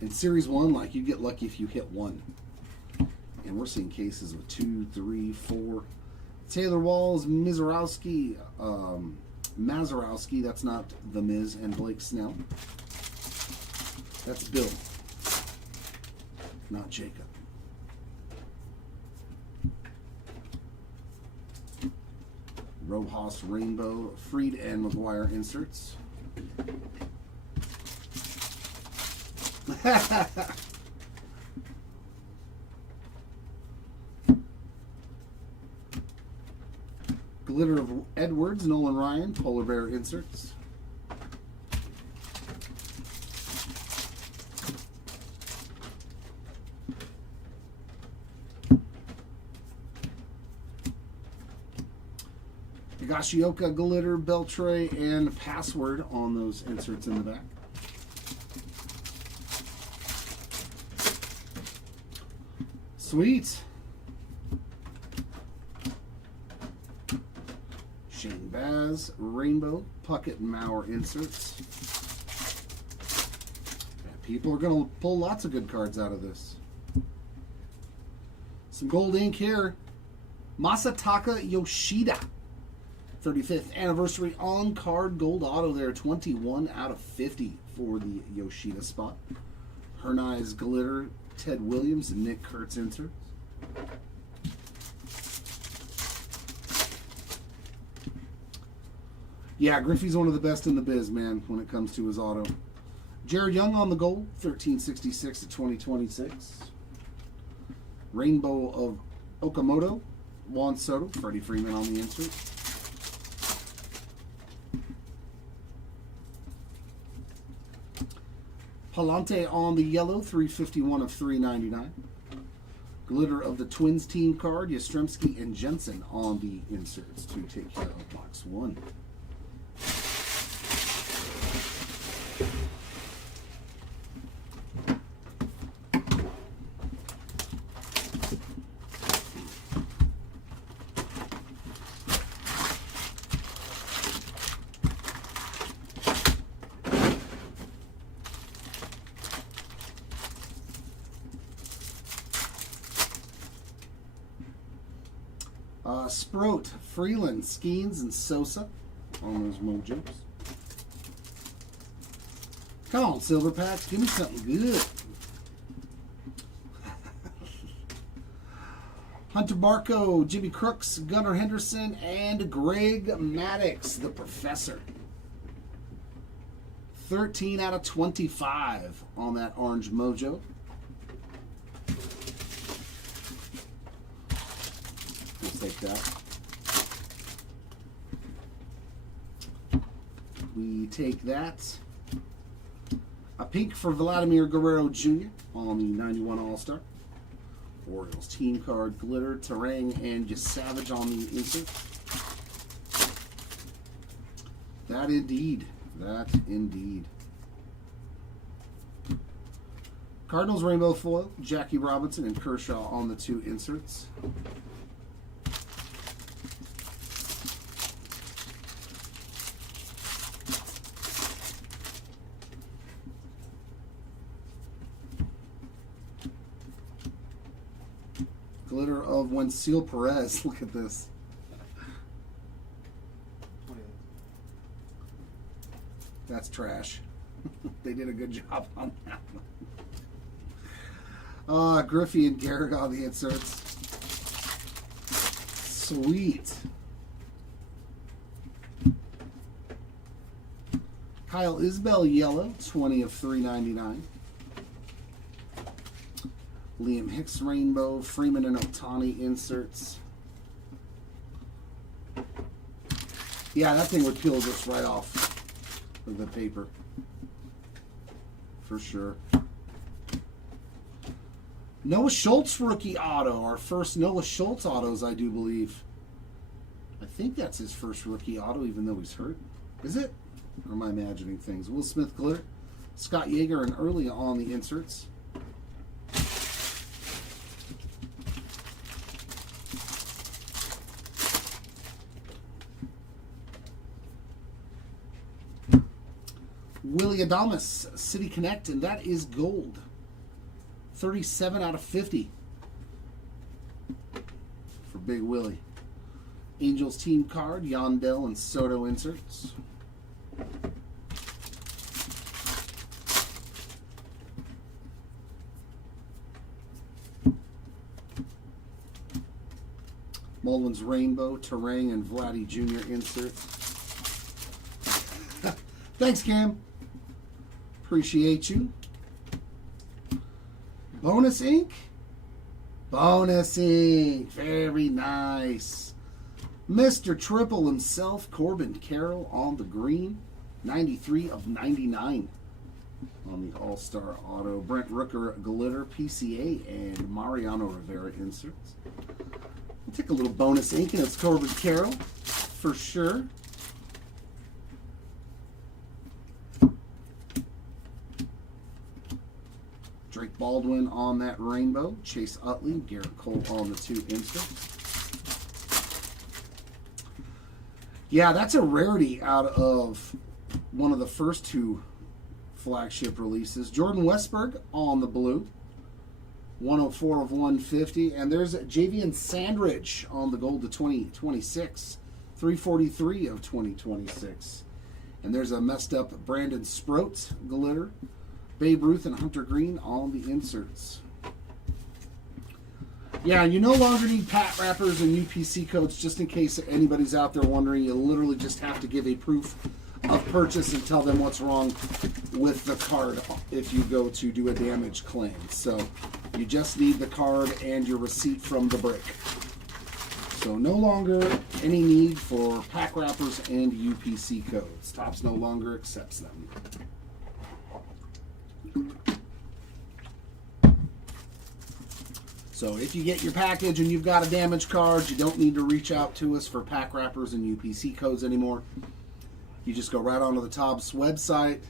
In Series 1, like, you get lucky if you hit 1. And we're seeing cases with 2, 3, 4. Taylor Walls, Mazurowski, that's not The Miz, and Blake Snell. That's Bill, not Jacob. Rojas, Rainbow, Freed, and McGuire inserts. Glitter of Edwards, Nolan Ryan, Polar Bear inserts. Higashioka, Glitter, Beltray, and Password on those inserts in the back. Sweet. Shane Baz, Rainbow, Puckett, and Mauer inserts. Yeah, people are going to pull lots of good cards out of this. Some gold ink here. Masataka Yoshida. 35th anniversary on-card gold auto there. 21 out of 50 for the Yoshida spot. Hernai's Glitter, Ted Williams, and Nick Kurtz inserts. Yeah, Griffey's one of the best in the biz, man, when it comes to his auto. Jared Young on the gold, 1366 to 2026. Rainbow of Okamoto, Juan Soto, Freddie Freeman on the insert. Palante on the yellow, 351 of 399. Glitter of the Twins team card, Yastrzemski and Jensen on the inserts to take care of box 1. Sproat, Freeland, Skeens, and Sosa on those Mojos. Come on, Silver Packs, give me something good. Hunter Barco, Jimmy Crooks, Gunnar Henderson, and Greg Maddux, the Professor. 13 out of 25 on that orange Mojo. We'll take that. We take that. A pink for Vladimir Guerrero Jr. on the 91 All-Star. Orioles team card, glitter, Terang, and just Savage on the insert. That indeed. That indeed. Cardinals rainbow foil, Jackie Robinson and Kershaw on the 2 inserts. Glitter of Wenceel Perez. Look at this. 28. That's trash. They did a good job on that one. Griffey and Garrett on the inserts. Sweet. Kyle Isbell yellow, 20 of 399. Liam Hicks rainbow, Freeman and Ohtani inserts. Yeah, that thing would peel just right off of the paper. For sure. Noah Schultz rookie auto. Our first Noah Schultz autos, I do believe. I think that's his first rookie auto, even though he's hurt. Is it? Or am I imagining things? Will Smith glitter. Scott Yeager and early on the inserts. Willie Adames, City Connect, and that is gold. 37 out of 50 for Big Willie. Angels team card, Yandel and Soto inserts. Mullins rainbow, Terang and Vladdy Jr. inserts. Thanks, Cam. Appreciate you. Bonus ink. Bonus ink. Very nice. Mr. Triple himself, Corbin Carroll on the green. 93 of 99 on the All-Star Auto. Brent Rooker glitter, PCA, and Mariano Rivera inserts. We'll take a little bonus ink, and it's Corbin Carroll for sure. Drake Baldwin on that rainbow. Chase Utley, Garrett Cole on the 2 inserts. Yeah, that's a rarity out of one of the first 2 flagship releases. Jordan Westberg on the blue. 104 of 150. And there's Javian Sandridge on the gold to 2026. 343 of 2026. And there's a messed up Brandon Sproat glitter. Babe Ruth and Hunter Green on the inserts. Yeah, you no longer need pat wrappers and UPC codes, just in case anybody's out there wondering. You literally just have to give a proof of purchase and tell them what's wrong with the card if you go to do a damage claim. So you just need the card and your receipt from the brick. So no longer any need for pack wrappers and UPC codes. Topps no longer accepts them. So if you get your package and you've got a damaged card, you don't need to reach out to us for pack wrappers and UPC codes anymore. You just go right onto the Topps website,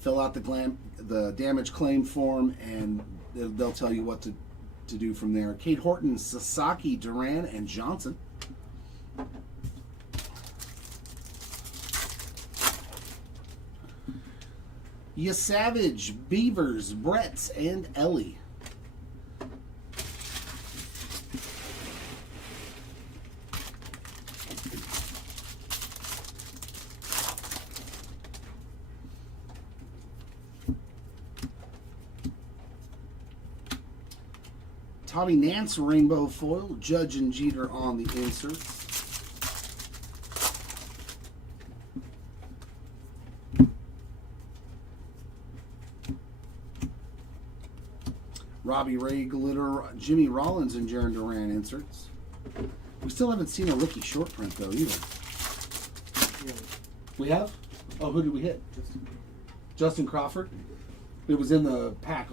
fill out the damage claim form, and they'll tell you what to do from there. Kate Horton, Sasaki, Duran, and Johnson. Savage, Beavers, Bretts, and Ellie. Tommy Nance rainbow foil, Judge and Jeter on the inserts. Robbie Ray glitter, Jimmy Rollins and Jaron Duran inserts. We still haven't seen a rookie short print though either. Yeah. We have? Oh, who did we hit? Justin Crawford. It was in the pack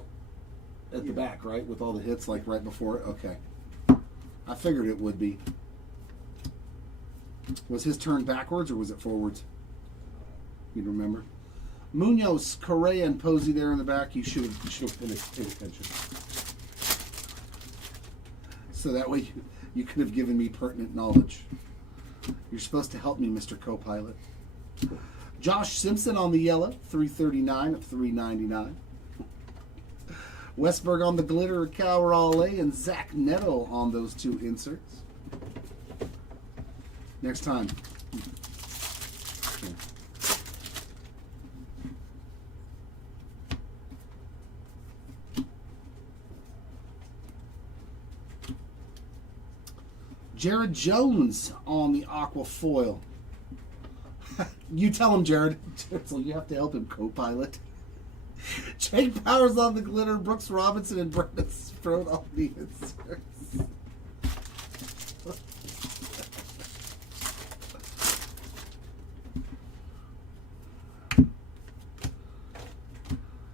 at the back, right? With all the hits, like right before it? Okay. I figured it would be. Was his turn backwards or was it forwards? You remember? Munoz, Correa, and Posey there in the back. You should have paid attention. So that way you could have given me pertinent knowledge. You're supposed to help me, Mr. Co-Pilot. Josh Simpson on the yellow, 339 of 399. Westberg on the glitter, Cal Raleigh, and Zach Neto on those two inserts. Next time. Jared Jones on the aqua foil. You tell him, Jared. So you have to help him, co-pilot. Jake Powers on the glitter, Brooks Robinson and Brendan Strode on the inserts.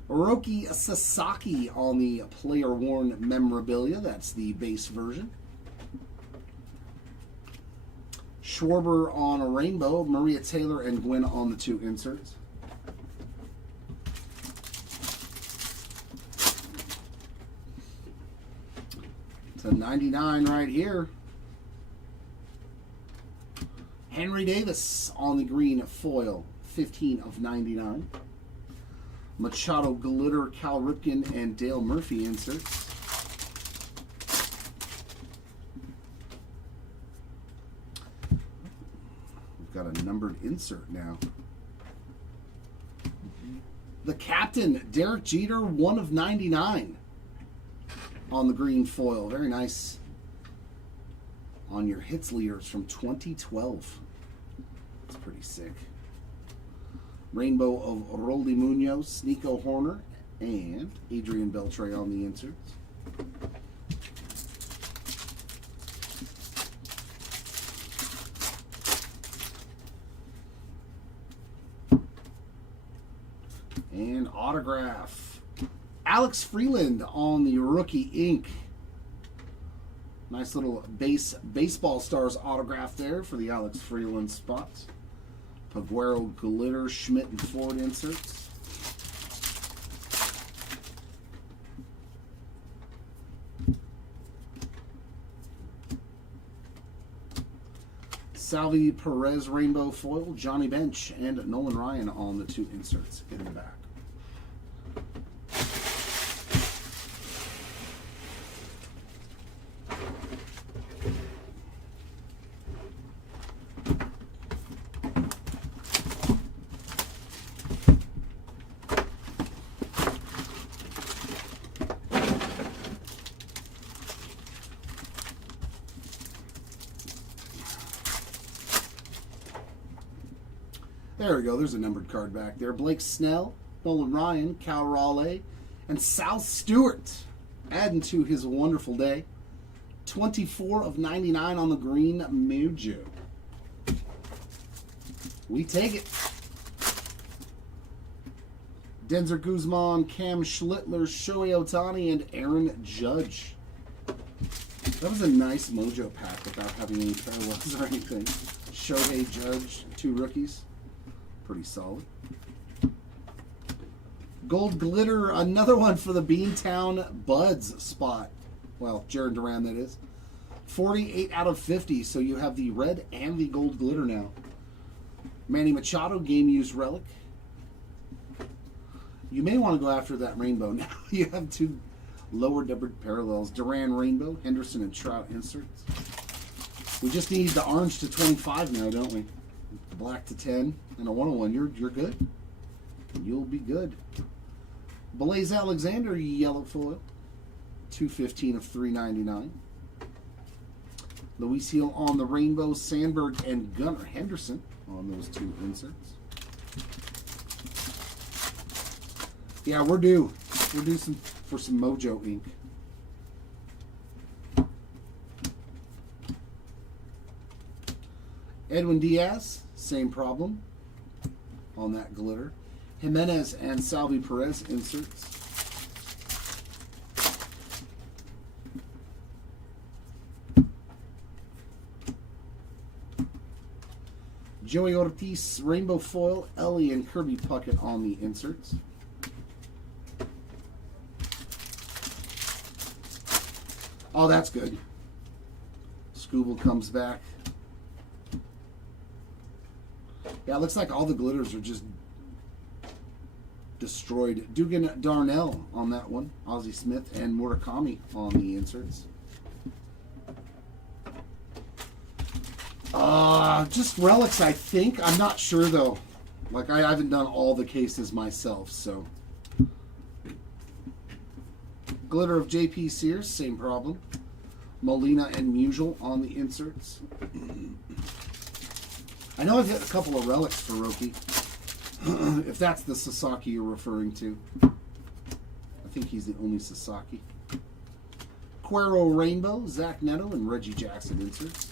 Hiroki Sasaki on the player-worn memorabilia. That's the base version. Schwarber on a rainbow, Maria Taylor and Gwen on the two inserts. It's a 99 right here. Henry Davis on the green foil, 15 of 99. Machado glitter, Cal Ripken and Dale Murphy inserts. Got a numbered insert now. The captain, Derek Jeter, 1 of 99 on the green foil. Very nice on your hits leaders from 2012. That's pretty sick. Rainbow of Roldy Munoz, Nico Horner, and Adrian Beltre on the inserts. And autograph. Alex Freeland on the rookie ink. Nice little baseball stars autograph there for the Alex Freeland spots. Paguero glitter, Schmidt and Ford inserts. Salvi Perez rainbow foil, Johnny Bench and Nolan Ryan on the two inserts in the back. There we go. There's a numbered card back there. Blake Snell, Nolan Ryan, Cal Raleigh, and Sal Stewart adding to his wonderful day. 24 of 99 on the green Mojo. We take it. Denzer Guzman, Cam Schlittler, Shohei Ohtani, and Aaron Judge. That was a nice Mojo pack without having any parallels or anything. Shohei, Judge, two rookies. Pretty solid. Gold glitter, another one for the Beantown Buds spot. Well, Jared Duran, that is. 48 out of 50, so you have the red and the gold glitter now. Manny Machado, game used relic. You may want to go after that rainbow now. You have two lower numbered parallels. Duran rainbow, Henderson and Trout inserts. We just need the orange to 25 now, don't we? The black to 10 and a 101. You're good. You'll be good. Blaze Alexander yellow foil, 215 of 399. Luis Heel on the rainbow, Sandberg and Gunnar Henderson on those two inserts. Yeah, we're due. We're due for some Mojo ink. Edwin Diaz, same problem on that glitter. Jimenez and Salvi Perez inserts. Joey Ortiz, Rainbow Foil, Ellie and Kirby Puckett on the inserts. Oh, that's good. Scooble comes back. Yeah, it looks like all the glitters are just destroyed. Dugan Darnell on that one. Ozzie Smith and Murakami on the inserts. Just relics, I think. I'm not sure, though. Like, I haven't done all the cases myself, so. Glitter of J.P. Sears, same problem. Molina and Musial on the inserts. I know I've hit a couple of relics for Roki. If that's the Sasaki you're referring to. I think he's the only Sasaki. Cuero Rainbow, Zach Neto, and Reggie Jackson inserts.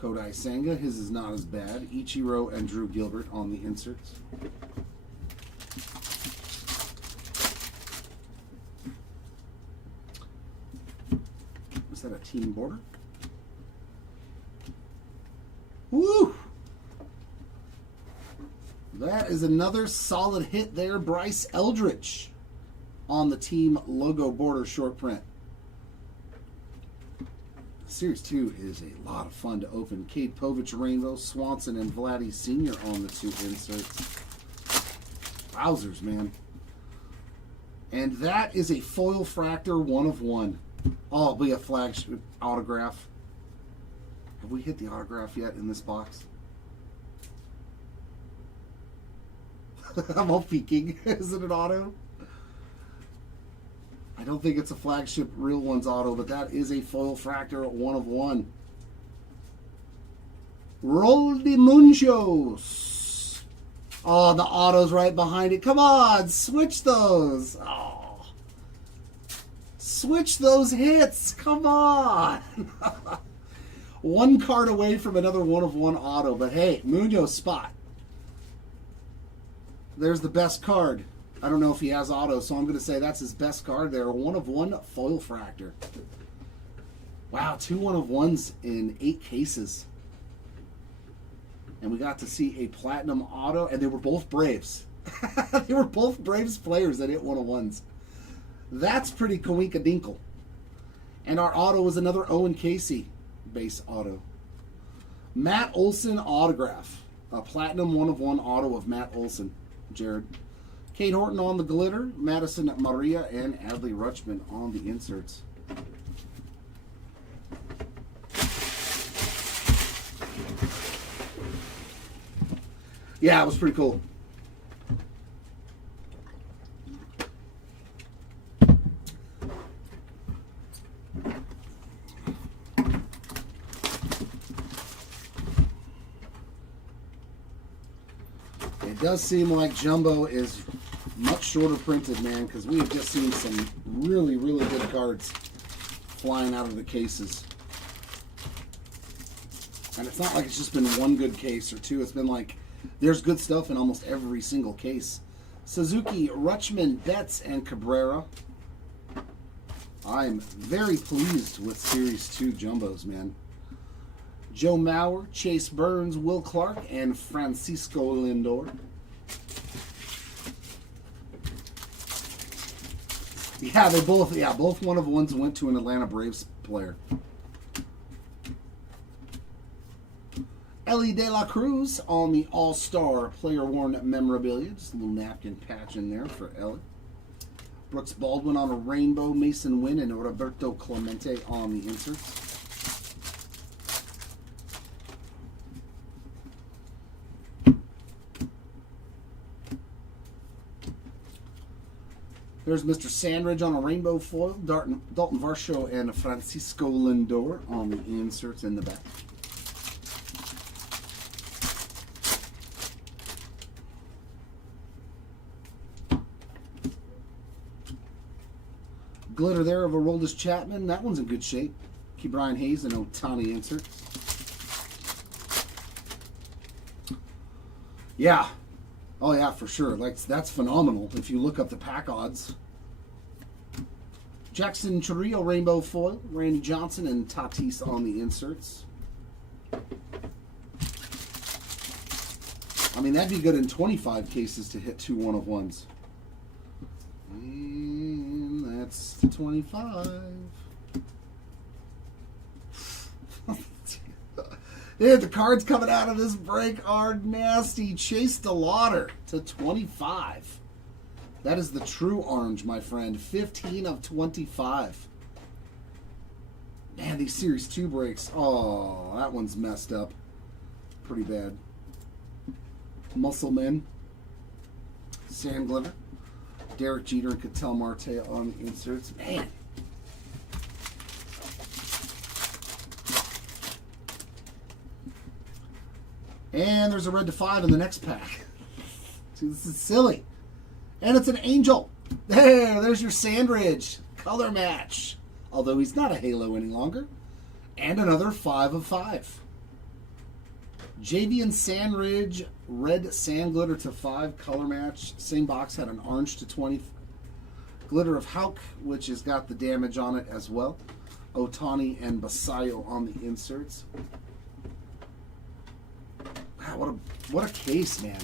Kodai Senga, his is not as bad. Ichiro and Drew Gilbert on the inserts. Is that a team border? Woo! That is another solid hit there. Bryce Eldridge on the team logo border short print. Series 2 is a lot of fun to open. Cade Povich Rainbow, Swanson and Vladdy Sr. on the 2 inserts. Wowzers, man. And that is a foil fractor 1 of 1. Oh, it'll be a flagship autograph. Have we hit the autograph yet in this box? I'm all peeking. Is it an auto? I don't think it's a flagship Real Ones auto, but that is a foil fractor 1 of 1. Rol de Munchos. Oh, the auto's right behind it. Come on, switch those. Oh. Switch those hits. Come on. One card away from another 1 of 1 auto, but hey, Munoz spot. There's the best card. I don't know if he has auto, so I'm going to say that's his best card there. 1 of 1 foil fractor. Wow, 2 1 of 1s in 8 cases. And we got to see a platinum auto, and they were both Braves. They were both Braves players that hit 1 of 1s. That's pretty coinkadinkle. And our auto was another Owen Casey base auto. Matt Olson autograph. A platinum 1 of 1 auto of Matt Olson. Jared. Kate Horton on the glitter, Madison Maria, and Adley Rutschman on the inserts. Yeah, it was pretty cool. It does seem like Jumbo is much shorter printed, man, because we have just seen some really, really good cards flying out of the cases. And it's not like it's just been one good case or two. It's been like there's good stuff in almost every single case. Suzuki, Rutschman, Betts, and Cabrera. I'm very pleased with Series 2 Jumbos, man. Joe Mauer, Chase Burns, Will Clark, and Francisco Lindor. Yeah, both 1 of 1s went to an Atlanta Braves player. Ellie De La Cruz on the All-Star player-worn memorabilia. Just a little napkin patch in there for Ellie. Brooks Baldwin on a rainbow. Mason Wynn and Roberto Clemente on the inserts. There's Mr. Sandridge on a rainbow foil. Dalton Varsho and Francisco Lindor on the inserts in the back. glitter there of Aroldis Chapman. That one's in good shape. Keep Brian Hayes and Otani insert. Yeah. Oh, yeah, for sure. Like, that's phenomenal if you look up the pack odds. Jackson Chourio Rainbow Foil. Randy Johnson and Tatis on the inserts. I mean, that'd be good in 25 cases to hit 2 1-of-1s. And that's the 25. Dude, the cards coming out of this break are nasty. Chase DeLauder to 25. That is the true orange, my friend. 15 of 25. Man, these Series 2 breaks. Oh, that one's messed up. Pretty bad. Muscleman. Sam Glitter. Derek Jeter and Ketel Marte on the inserts. Man. And there's a red to 5 in the next pack. See, this is silly. And it's an angel. There's your Sandridge. Color match. Although he's not a halo any longer. And another 5 of 5. Javian Sandridge, red sand glitter to 5, color match. Same box had an orange to 20. Glitter of Houck, which has got the damage on it as well. Otani and Basayo on the inserts. Wow, what a case, man.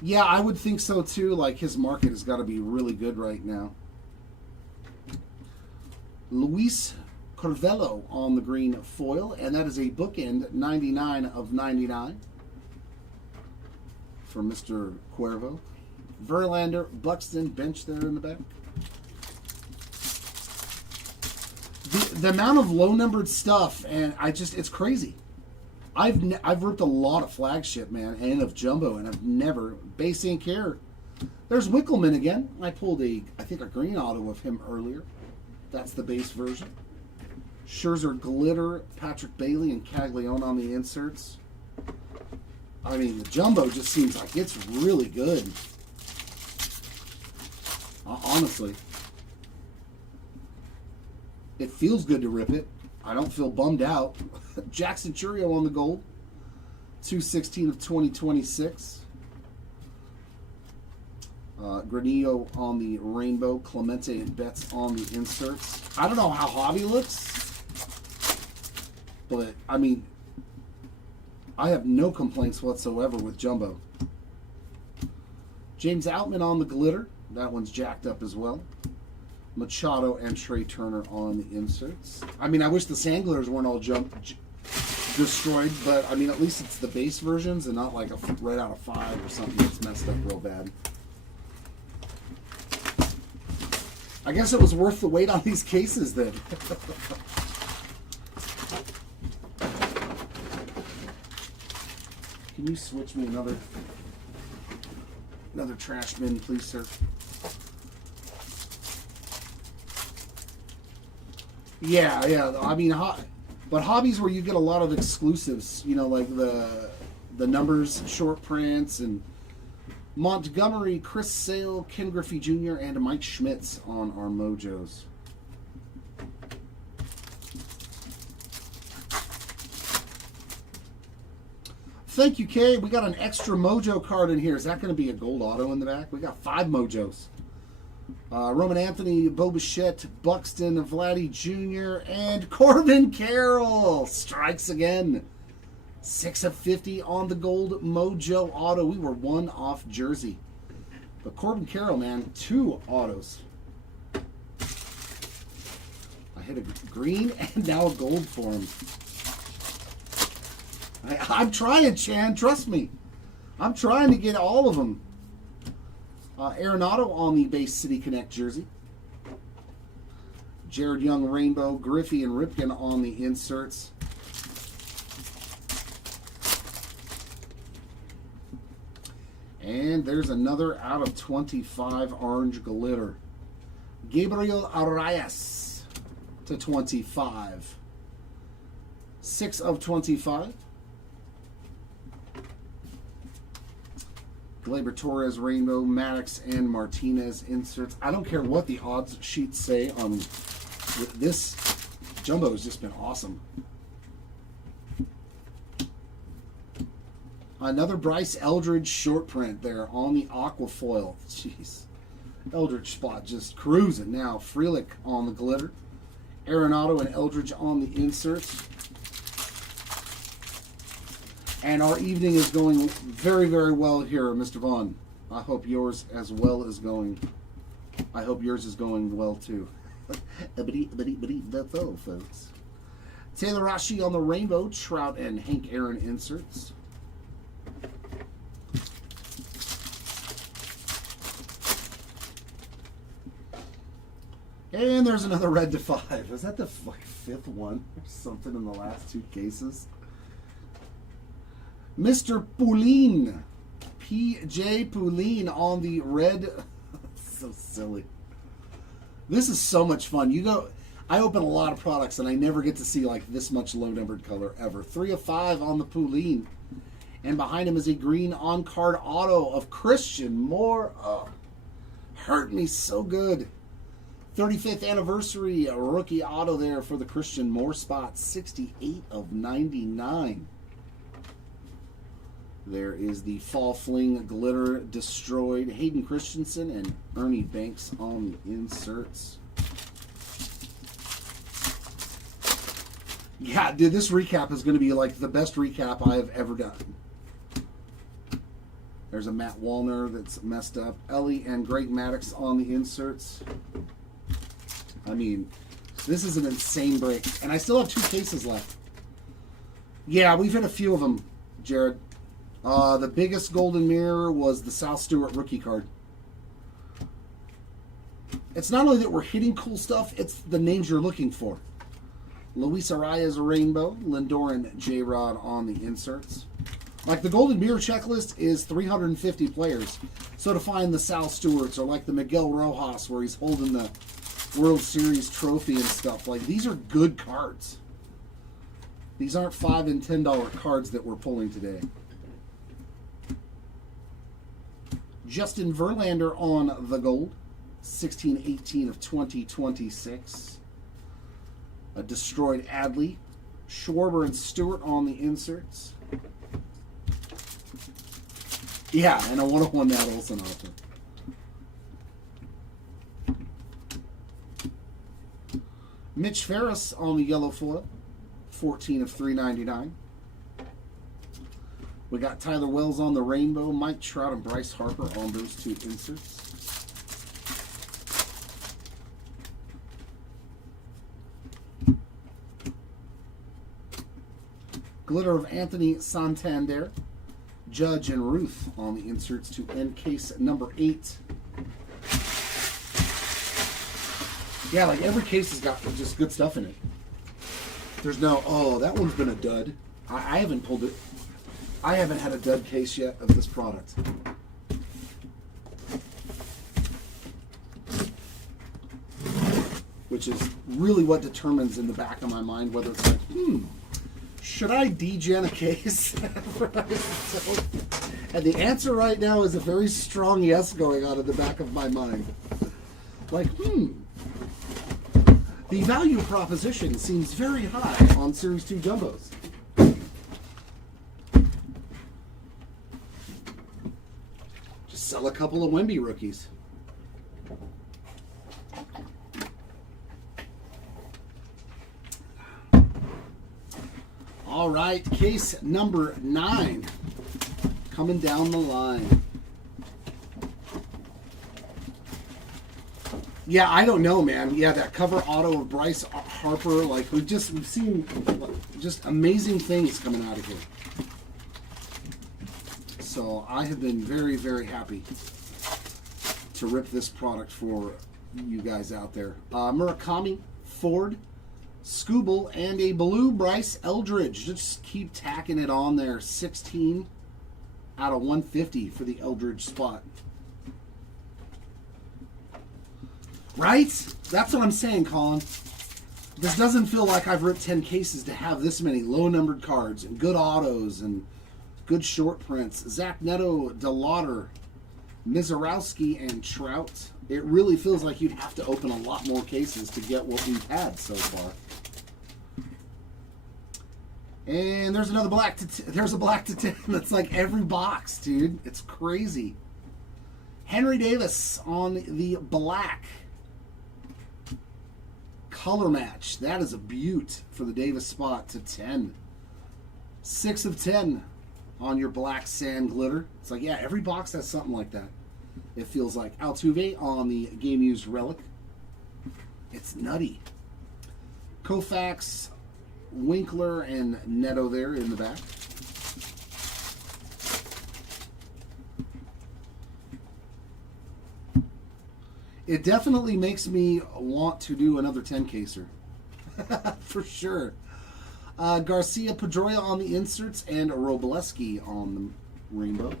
Yeah, I would think so too. Like, his market has got to be really good right now. Luis Corvello on the green foil, and that is a bookend 99 of 99 for Mr. Cuervo. Verlander, Buxton, bench there in the back. The amount of low-numbered stuff, and it's crazy. I've ripped a lot of flagship, man, and of jumbo, and I've never base ink here. There's Winkleman again. I pulled I think a green auto of him earlier. That's the base version. Scherzer glitter, Patrick Bailey and Caglione on the inserts. I mean, the jumbo just seems like it's really good. Honestly. It feels good to rip it. I don't feel bummed out. Jackson Chourio on the gold. 2/16 of 2026. Granillo on the rainbow. Clemente and Betts on the inserts. I don't know how Hobby looks. But, I mean, I have no complaints whatsoever with jumbo. James Outman on the glitter. That one's jacked up as well. Machado and Trey Turner on the inserts. I mean, I wish the sand glitters weren't all destroyed, but I mean, at least it's the base versions and not like a red out of 5 or something that's messed up real bad. I guess it was worth the wait on these cases then. Can you switch me another trash bin, please, sir? Yeah. I mean, but hobbies where you get a lot of exclusives, you know, like the numbers, short prints, and Montgomery, Chris Sale, Ken Griffey Jr., and Mike Schmitz on our Mojos. Thank you, Kay. We got an extra Mojo card in here. Is that going to be a gold auto in the back? We got 5 Mojos. Roman Anthony, Bo Bichette, Buxton, Vladdy Jr., and Corbin Carroll strikes again. 6 of 50 on the gold Mojo auto. We were 1 off jersey. But Corbin Carroll, man, 2 autos. I hit a green and now a gold for him. I'm trying, Chan. Trust me. I'm trying to get all of them. Arenado on the base City Connect jersey. Jared Young Rainbow, Griffey and Ripken on the inserts. And there's another out of 25 orange glitter. Gabriel Arias to 25. 6 of 25. Gleyber Torres, Rainbow, Maddox, and Martinez inserts. I don't care what the odds sheets say on this. Jumbo has just been awesome. Another Bryce Eldridge short print there on the aqua foil. Jeez. Eldridge spot just cruising now. Frelick on the glitter. Arenado and Eldridge on the inserts. And our evening is going very, very well here, Mr. Vaughn. I hope yours as well is going. I hope yours is going well too. That's all, folks. Taylor Rashi on the rainbow. Trout and Hank Aaron inserts. And there's another red to 5. Is that the fifth one or something in the last 2 cases? Mr. Poulin. P.J. Poulin on the red. So silly. This is so much fun. I open a lot of products and I never get to see like this much low numbered color ever. 3 of 5 on the Poulin. And behind him is a green on-card auto of Christian Moore. Oh, hurt me so good. 35th anniversary rookie auto there for the Christian Moore spot. 68 of 99. There is the Fall Fling Glitter Destroyed. Hayden Christensen and Ernie Banks on the inserts. Yeah, dude, this recap is going to be like the best recap I have ever done. There's a Matt Wallner that's messed up. Ellie and Greg Maddox on the inserts. I mean, this is an insane break. And I still have 2 cases left. Yeah, we've hit a few of them, Jared. The biggest golden mirror was the South Stewart rookie card. It's not only that we're hitting cool stuff, it's the names you're looking for. Luis Arias Rainbow, Lindor and J-Rod on the inserts. Like the golden mirror checklist is 350 players. So to find the Sal Stewarts or like the Miguel Rojas where he's holding the World Series trophy and stuff, like these are good cards. These aren't $5 and $10 cards that we're pulling today. Justin Verlander on the gold. 16-18 of 2026. A destroyed Adley. Schwarber and Stewart on the inserts. Yeah, and a 101 Matt Olson offer. Mitch Ferris on the yellow foil. 14 of 399. We got Tyler Wells on the rainbow, Mike Trout and Bryce Harper on those 2 inserts. Glitter of Anthony Santander, Judge and Ruth on the inserts to end case number 8. Yeah, like every case has got just good stuff in it. There's no, oh, that one's been a dud. I haven't pulled it. I haven't had a dud case yet of this product. Which is really what determines in the back of my mind whether it's like, should I degen a case? And the answer right now is a very strong yes going on in the back of my mind. Like, the value proposition seems very high on Series 2 Jumbos. Just sell a couple of Wemby rookies. All right, case number 9 coming down the line. Yeah, I don't know, man. Yeah, that cover auto of Bryce Harper, like we've seen just amazing things coming out of here. So I have been very, very happy to rip this product for you guys out there. Murakami, Ford, Scooble, and a blue Bryce Eldridge. Just keep tacking it on there. 16 out of 150 for the Eldridge spot. Right? That's what I'm saying, Colin. This doesn't feel like I've ripped 10 cases to have this many low-numbered cards and good autos and Good short prints. Zach Neto, DeLauder, Mizorowski, and Trout. It really feels like you'd have to open a lot more cases to get what we've had so far. And there's another black there's a black to 10. That's like every box, dude. It's crazy. Henry Davis on the black. Color match. That is a beaut for the Davis spot to 10. 6 of 10 on your black sand glitter. It's like, yeah, every box has something like that. It feels like. Altuve on the game used relic. It's nutty. Koufax, Winkler, and Neto there in the back. It definitely makes me want to do another 10-caser. For sure. Garcia Pedroia on the inserts and Robleski on the rainbow.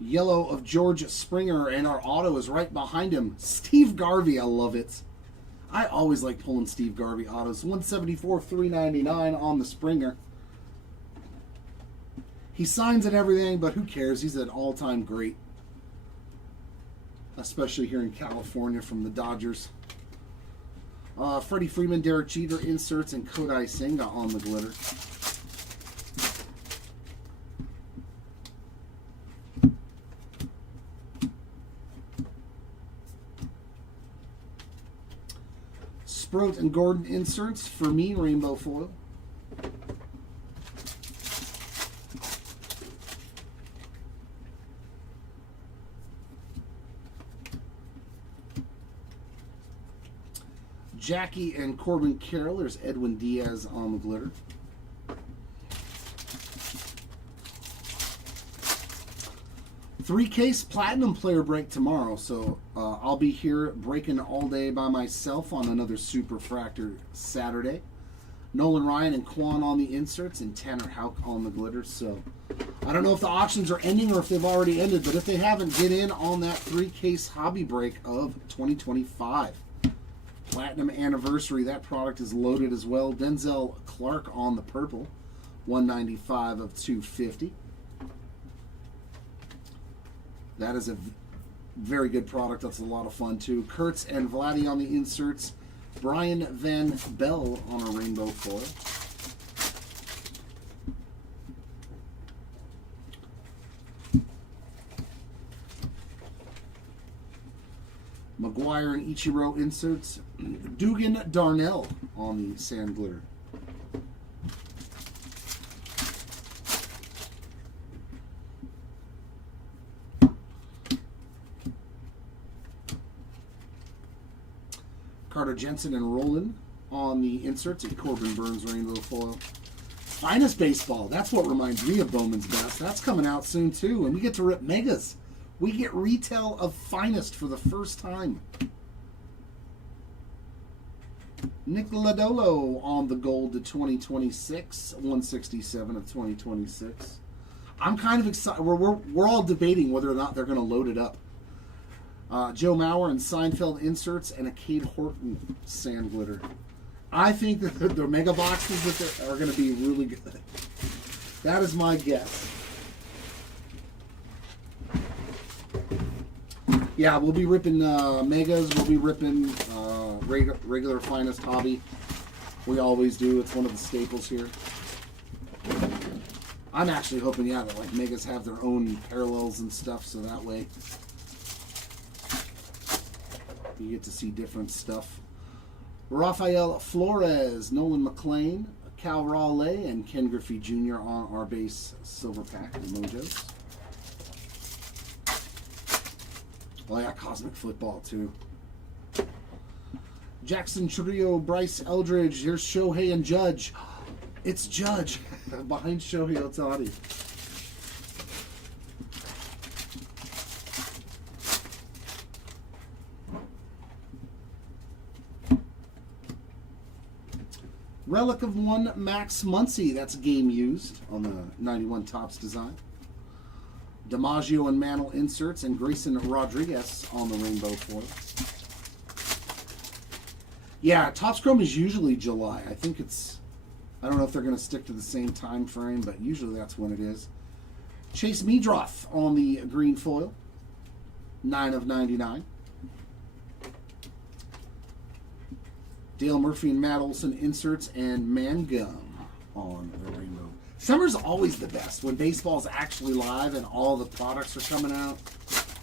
Yellow of George Springer, and our auto is right behind him. Steve Garvey, I love it. I always like pulling Steve Garvey autos. 174, 399 on the Springer. He signs and everything, but who cares? He's an all-time great. Especially here in California from the Dodgers. Freddie Freeman, Derek Jeter inserts, and Kodai Senga on the glitter. Sproat and Gordon inserts. For me, rainbow foil. Jackie and Corbin Carroll. There's Edwin Diaz on the glitter. Three-case platinum player break tomorrow, so I'll be here breaking all day by myself on another Super Fractor Saturday. Nolan Ryan and Quan on the inserts, and Tanner Houck on the glitter. So I don't know if the auctions are ending or if they've already ended, but if they haven't, get in on that three-case hobby break of 2025. Platinum anniversary. That product is loaded as well. Denzel Clark on the purple, 195 of 250. That is a very good product. That's a lot of fun, too. Kurtz and Vladdy on the inserts. Brian Van Bell on a rainbow foil. McGuire and Ichiro inserts. Dugan Darnell on the sand glitter. Carter Jensen and Roland on the inserts, and Corbin Burns rainbow foil. Finest baseball. That's what reminds me of Bowman's Best. That's coming out soon too, and we get to rip megas. We get retail of Finest for the first time. Nick Lodolo on the gold to 2026, 167 of 2026. I'm kind of excited. We're all debating whether or not they're going to load it up. Joe Mauer and Seinfeld inserts, and a Cade Horton sand glitter. I think that the mega boxes that are going to be really good. That is my guess. Yeah, we'll be ripping megas. We'll be ripping regular Finest hobby. We always do. It's one of the staples here. I'm actually hoping, yeah, that like megas have their own parallels and stuff, so that way you get to see different stuff. Rafael Flores, Nolan McLean, Cal Raleigh, and Ken Griffey Jr. on our base silver pack of Mojos. Oh yeah, Cosmic Football too. Jackson Trio, Bryce Eldridge. Here's Shohei and Judge. It's Judge behind Shohei Ohtani. Relic of one Max Muncy. That's game used on the 91 Topps design. DiMaggio and Mantle inserts, and Grayson Rodriguez on the rainbow foil. Yeah, Topps Chrome is usually July. I think it's, I don't know if they're going to stick to the same time frame, but usually that's when it is. Chase Meadroth on the green foil. 9/99. Dale Murphy and Matt Olson inserts and Mangum on the rainbow. Summer's always the best when baseball's actually live and all the products are coming out.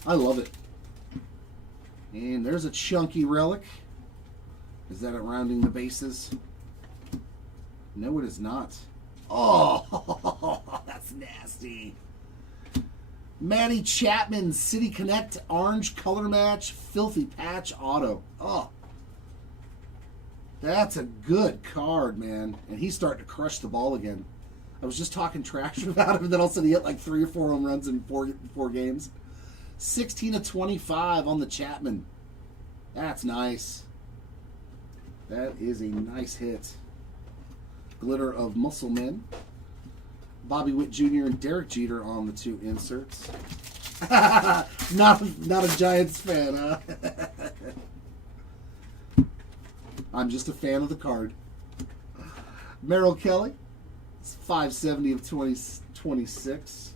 I love it. And there's a chunky relic. Is that it rounding the bases? No, it is not. Oh, that's nasty. Matty Chapman, City Connect, orange color match, filthy patch auto. Oh, that's a good card, man. And he's starting to crush the ball again. I was just talking trash about him, and then all of a sudden he hit like 3 or 4 home runs in four games. 16/25 on the Chapman. That's nice. That is a nice hit. Glitter of Muscle Men. Bobby Witt Jr. and Derek Jeter on the 2 inserts. not a Giants fan, huh? I'm just a fan of the card. Merrill Kelly. It's 5/70/2026.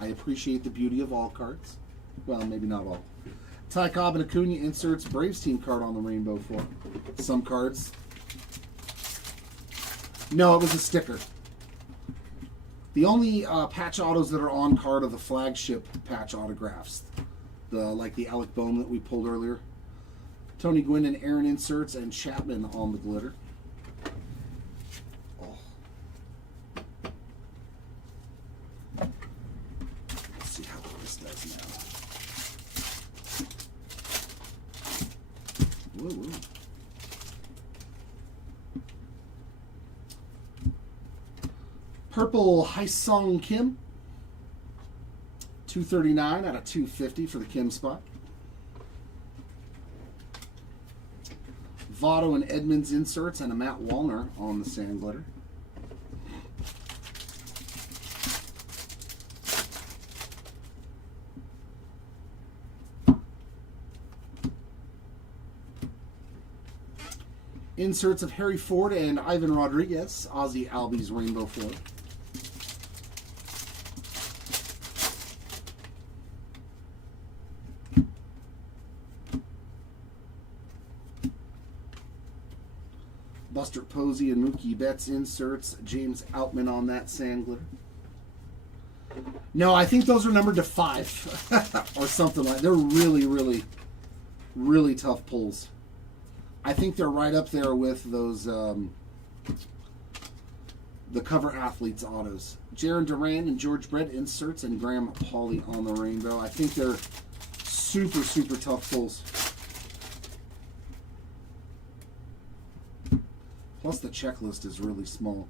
I appreciate the beauty of all cards. Well, maybe not all. Ty Cobb and Acuna inserts Braves team card on the rainbow for some cards. No, it was a sticker. The only patch autos that are on card are the flagship patch autographs. Like the Alec Bohm that we pulled earlier. Tony Gwynn and Aaron inserts and Chapman on the glitter. Oh. Let's see how this does now. Whoa, whoa. Purple Haesung Kim. 239/250 for the Kim spot. Votto and Edmonds inserts and a Matt Wallner on the sand glitter. Inserts of Harry Ford and Ivan Rodriguez, Ozzie Albies rainbow foil. Buster Posey and Mookie Betts inserts. James Outman on that sand glitter. No, I think those are numbered to 5 or something like that. They're really, really, really tough pulls. I think they're right up there with those the cover athletes autos. Jaron Duran and George Brett inserts and Graham Pauley on the rainbow. I think they're super, super tough pulls. Plus the checklist is really small.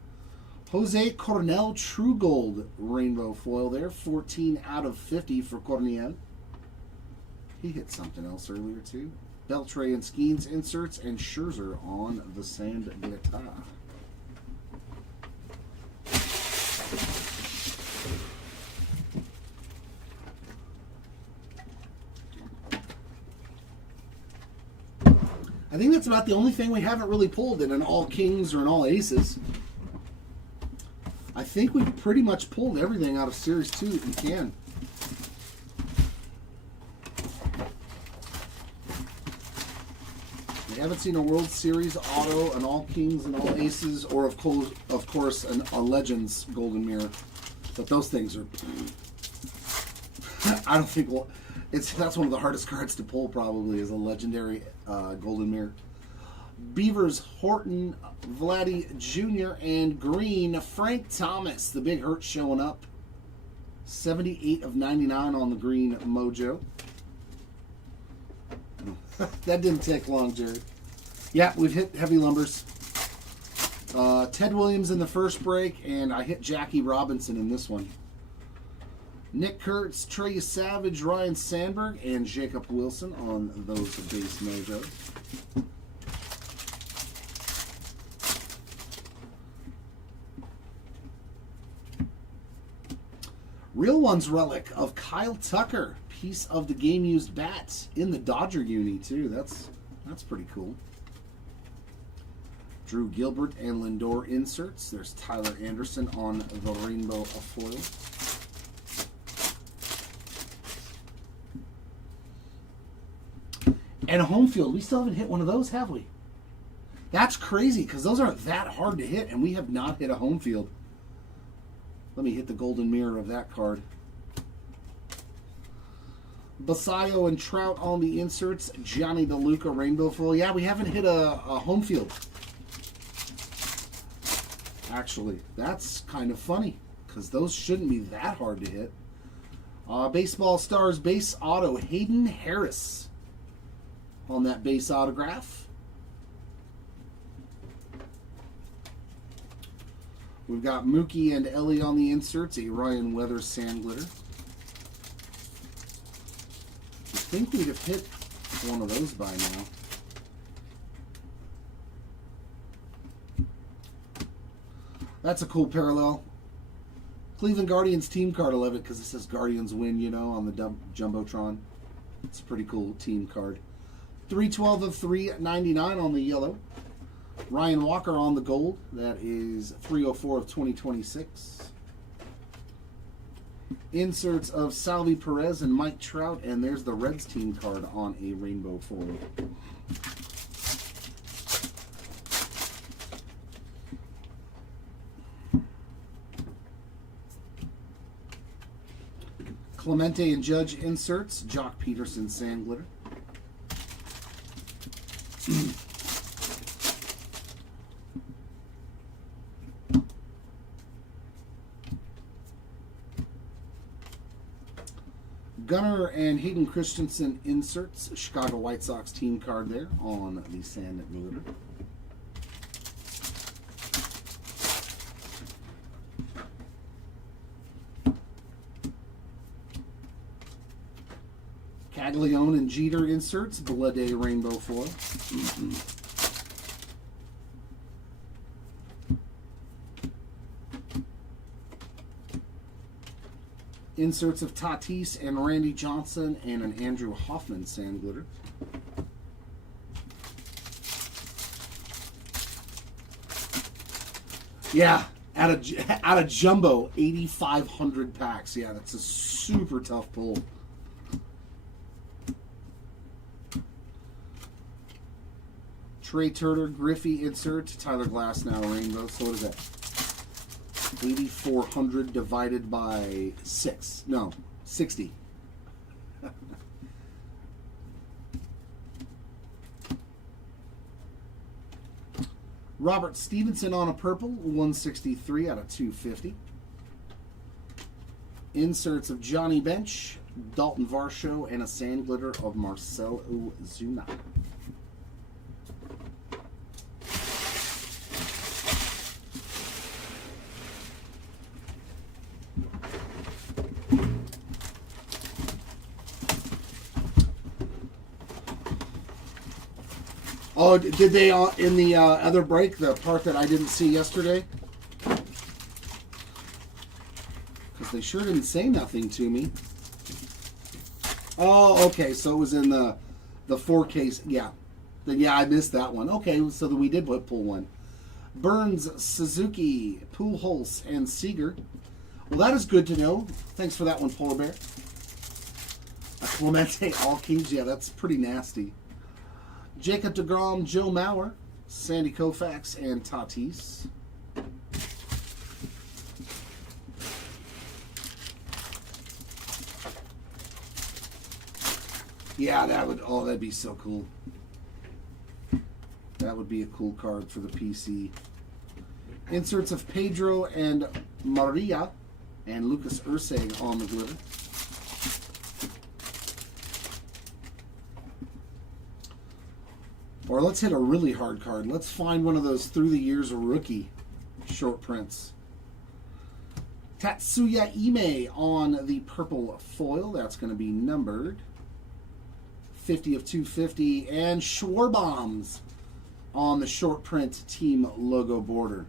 Jose Cornell True Gold rainbow foil there. 14/50 for Cornell. He hit something else earlier too. Beltre and Skeens inserts and Scherzer on the sand glitter. I think that's about the only thing we haven't really pulled in an all kings or an all aces. I think we've pretty much pulled everything out of Series 2 that we can. We haven't seen a World Series auto, an all kings and all aces, or of course a Legends Golden Mirror. But those things are... I don't think... that's one of the hardest cards to pull probably is a legendary Golden Mirror. Beavers, Horton, Vladdy Jr. and Green. Frank Thomas, the big hurt showing up. 78/99 on the green mojo. That didn't take long, Jared. Yeah, we've hit heavy lumbers. Ted Williams in the first break, and I hit Jackie Robinson in this one. Nick Kurtz, Trey Savage, Ryan Sandberg, and Jacob Wilson on those base mojos. Real Ones relic of Kyle Tucker, piece of the game used bat in the Dodger uni too. That's pretty cool. Drew Gilbert and Lindor inserts. There's Tyler Anderson on the rainbow foil. And a home field. We still haven't hit one of those, have we? That's crazy because those aren't that hard to hit, and we have not hit a home field. Let me hit the golden mirror of that card. Basayo and Trout on the inserts. Johnny DeLuca rainbow foil. Yeah, we haven't hit a home field. Actually, that's kind of funny because those shouldn't be that hard to hit. Baseball Stars base auto. Hayden Harris on that base autograph. We've got Mookie and Ellie on the inserts. A Ryan Weathers sand glitter. I think we'd have hit one of those by now. That's a cool parallel. Cleveland Guardians team card. I love it because it says Guardians win, you know, on the Jumbotron. It's a pretty cool team card. 312 of 399 on the yellow. Ryan Walker on the gold. That is 304 of 2026. Inserts of Salvi Perez and Mike Trout. And there's the Reds team card on a rainbow foil. Clemente and Judge inserts. Jock Peterson sand glitter. Gunnar and Hayden Christensen inserts. Chicago White Sox team card there on the sand glitter. Caglione and Jeter inserts. Blade rainbow foil. Inserts of Tatis and Randy Johnson and an Andrew Hoffman sand glitter. Yeah, out of jumbo, 8,500 packs. Yeah, that's a super tough pull. Trey Turner, Griffey insert. Tyler Glasnow rainbow. So what is that? 8,400 divided by 6. No, 60. Robert Stevenson on a purple, 163 out of 250. Inserts of Johnny Bench, Dalton Varsho, and a sand glitter of Marcell Ozuna. Oh, did they in the other break, the part that I didn't see yesterday? Because they sure didn't say nothing to me. Oh, okay, so it was in the 4K. Yeah. Then, yeah, I missed that one. Okay, so then we did pull one. Burns, Suzuki, Pujols, and Seager. Well, that is good to know. Thanks for that one, Polar Bear. Clemente, all Kings. Yeah, that's pretty nasty. Jacob deGrom, Joe Mauer, Sandy Koufax, and Tatis. Yeah, that'd be so cool. That would be a cool card for the PC. Inserts of Pedro and Maria and Lucas Ursay on the glitter. Or let's hit a really hard card. Let's find one of those through the years rookie short prints. Tatsuya Ime on the purple foil. That's going to be numbered 50 of 250. And Schwarbombs on the short print team logo border.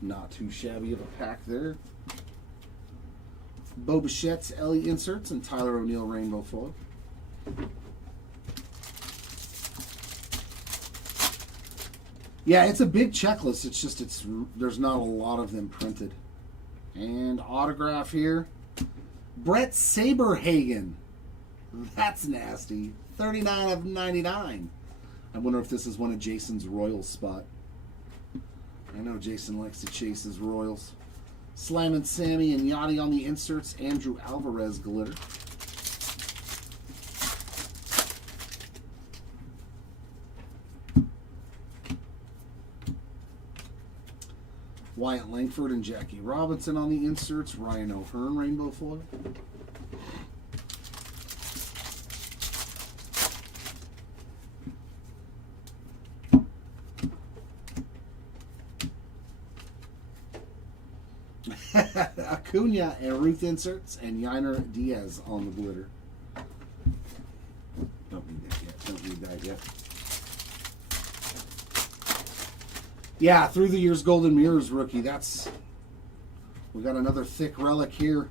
Not too shabby of a pack there. Bo Bichette's Ellie inserts and Tyler O'Neill rainbow foil. Yeah, it's a big checklist. It's just there's not a lot of them printed. And autograph here, Brett Saberhagen. That's nasty. 39 of 99. I wonder if this is one of Jason's Royals spot. I know Jason likes to chase his Royals. Slammin' Sammy and Yachty on the inserts. Andrew Alvarez glitter. Wyatt Langford and Jackie Robinson on the inserts. Ryan O'Hearn rainbow foil. Acuna and Ruth inserts, and Yainer Diaz on the glitter. Don't need that yet. Don't need that yet. Yeah, through the years, Golden Mirrors rookie. We got another thick relic here.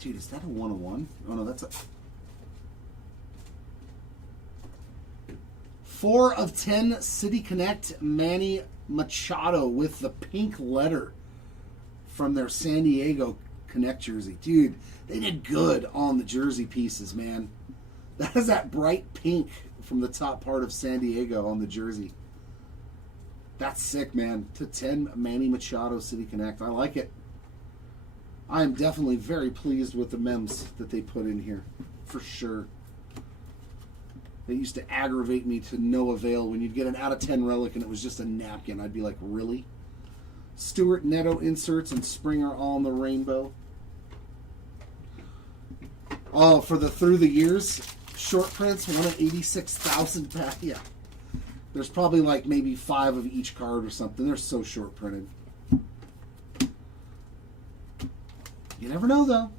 Dude, is that a 101? Oh no, that's a 4 of 10 City Connect Manny Machado with the pink letter from their San Diego Connect jersey. Dude, they did good on the jersey pieces, man. That is that bright pink from the top part of San Diego on the jersey. That's sick, man. To 10 Manny Machado City Connect. I like it. I am definitely very pleased with the mems that they put in here. For sure. They used to aggravate me to no avail when you'd get an out of 10 relic and it was just a napkin. I'd be like, really? Stuart Neto inserts and Springer on the rainbow. Oh, for the through the years short prints, 1 of 86,000 pack. Yeah. There's probably like maybe 5 of each card or something. They're so short printed. You never know, though.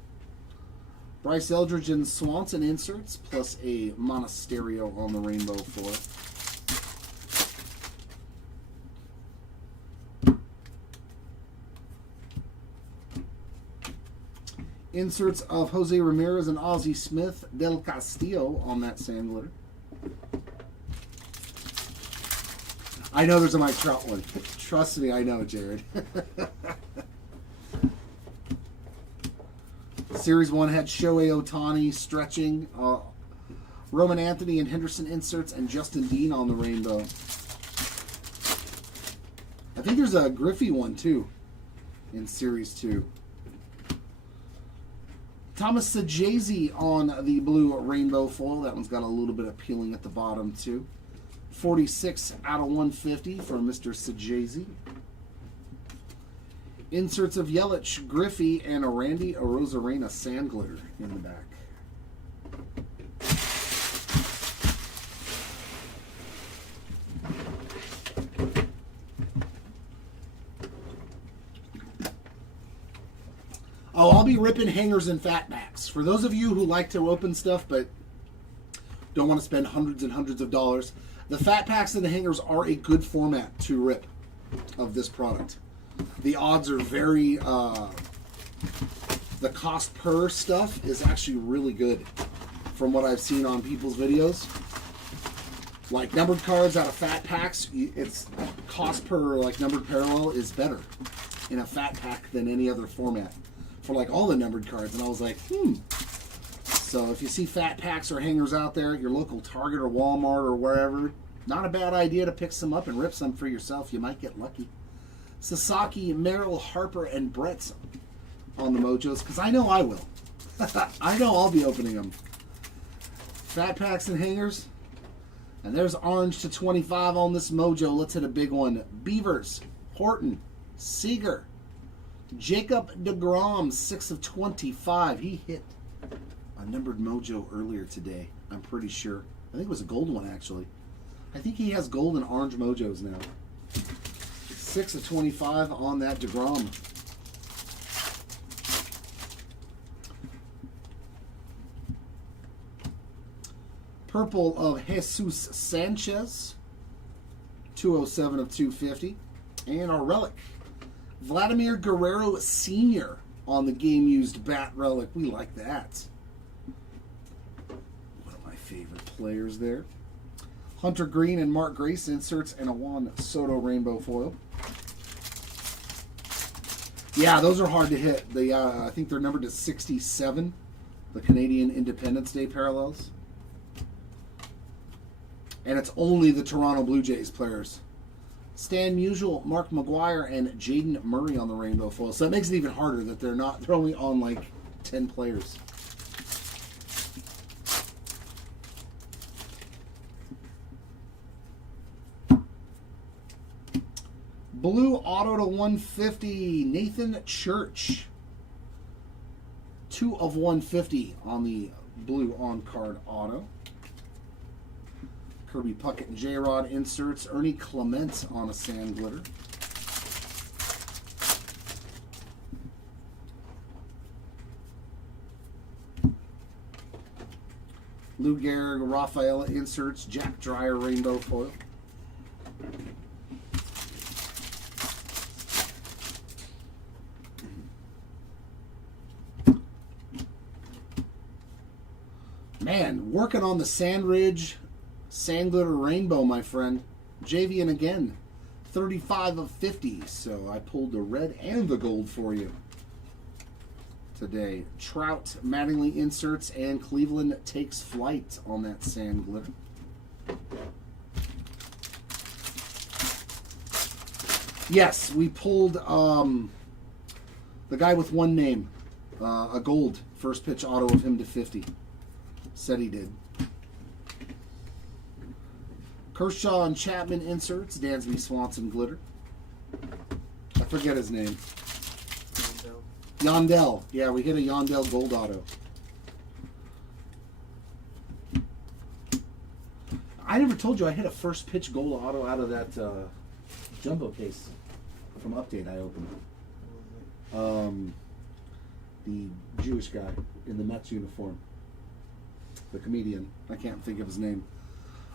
Bryce Eldridge and Swanson inserts, plus a Monasterio on the rainbow floor. Inserts of Jose Ramirez and Ozzie Smith, Del Castillo on that sand glitter. I know there's a Mike Trout one. Trust me, I know, Jared. Series 1 had Shohei Ohtani stretching, Roman Anthony and Henderson inserts, and Justin Dean on the rainbow. I think there's a Griffey one, too, in Series 2. Thomas Sajazi on the blue rainbow foil. That one's got a little bit of peeling at the bottom, too. 46 out of 150 for Mr. Sajazi. Inserts of Yelich, Griffey, and a Randy Arozarena sand glitter in the back. Oh, I'll be ripping hangers and fat packs. For those of you who like to open stuff but don't want to spend hundreds and hundreds of dollars, the fat packs and the hangers are a good format to rip of this product. The odds are very, the cost per stuff is actually really good from what I've seen on people's videos. Like numbered cards out of fat packs, it's cost per like numbered parallel is better in a fat pack than any other format for like all the numbered cards. And I was like, So if you see fat packs or hangers out there at your local Target or Walmart or wherever, not a bad idea to pick some up and rip some for yourself. You might get lucky. Sasaki, Merrill, Harper, and Brett's on the Mojos, because I know I will. I know I'll be opening them. Fat packs and hangers. And there's orange to 25 on this Mojo. Let's hit a big one. Beavers, Horton, Seager, Jacob DeGrom, 6 of 25. He hit a numbered Mojo earlier today, I'm pretty sure. I think it was a gold one, actually. I think he has gold and orange Mojos now. 6 of 25 on that DeGrom. Purple of Jesus Sanchez. 207 of 250. And our relic, Vladimir Guerrero Sr. on the game-used bat relic. We like that. One of my favorite players there. Hunter Green and Mark Grace inserts, and a Juan Soto rainbow foil. Yeah, those are hard to hit. They, I think they're numbered to 67, the Canadian Independence Day parallels. And it's only the Toronto Blue Jays players. Stan Musial, Mark McGuire, and Jaden Murray on the rainbow foil. So that makes it even harder that they're only on like 10 players. Blue auto to 150, Nathan Church. 2 of 150 on the blue on-card auto. Kirby Puckett and J-Rod inserts. Ernie Clement on a sand glitter. Lou Gehrig, Rafaela inserts. Jack Dreyer rainbow foil. Man, working on the Sand Ridge Sand Glitter Rainbow, my friend. Javian again. 35 of 50. So I pulled the red and the gold for you today. Trout, Mattingly inserts, and Cleveland takes flight on that Sand Glitter. Yes, we pulled the guy with one name. A gold first pitch auto of him to 50. Said he did. Kershaw and Chapman inserts. Dansby Swanson glitter. I forget his name. Yondell. Yeah, we hit a Yondell gold auto. I never told you I hit a first pitch gold auto out of that jumbo case from Update I opened. The Jewish guy in the Mets uniform. The comedian. I can't think of his name.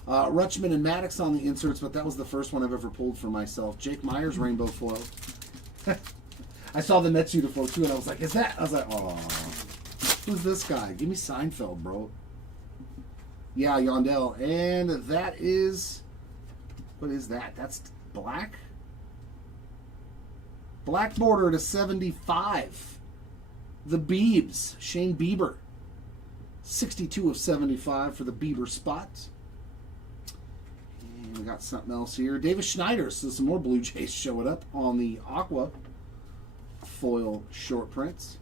Rutschman and Maddox on the inserts, but that was the first one I've ever pulled for myself. Jake Myers rainbow foil. I saw the Mets uniform too, and I was like, "Is that?" I was like, "Oh, who's this guy? Give me Seinfeld, bro." Yeah, Yondell, and that is what is that? That's black. Black border to 75. The Biebs, Shane Bieber. 62 of 75 for the Bieber spot. And we got something else here. Davis Schneider, so some more Blue Jays showing up on the Aqua foil short prints.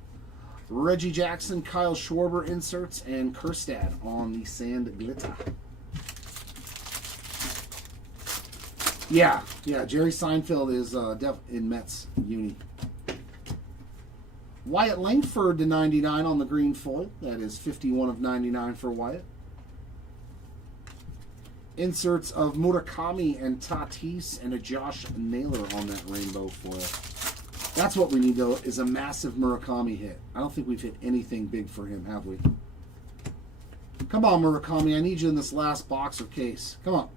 Reggie Jackson, Kyle Schwarber inserts, and Kerstad on the Sand Glitter. Yeah, Jerry Seinfeld is in Mets uni. Wyatt Langford to 99 on the green foil. That is 51 of 99 for Wyatt. Inserts of Murakami and Tatis and a Josh Naylor on that rainbow foil. That's what we need, though, is a massive Murakami hit. I don't think we've hit anything big for him, have we? Come on, Murakami. I need you in this last box or case. Come on.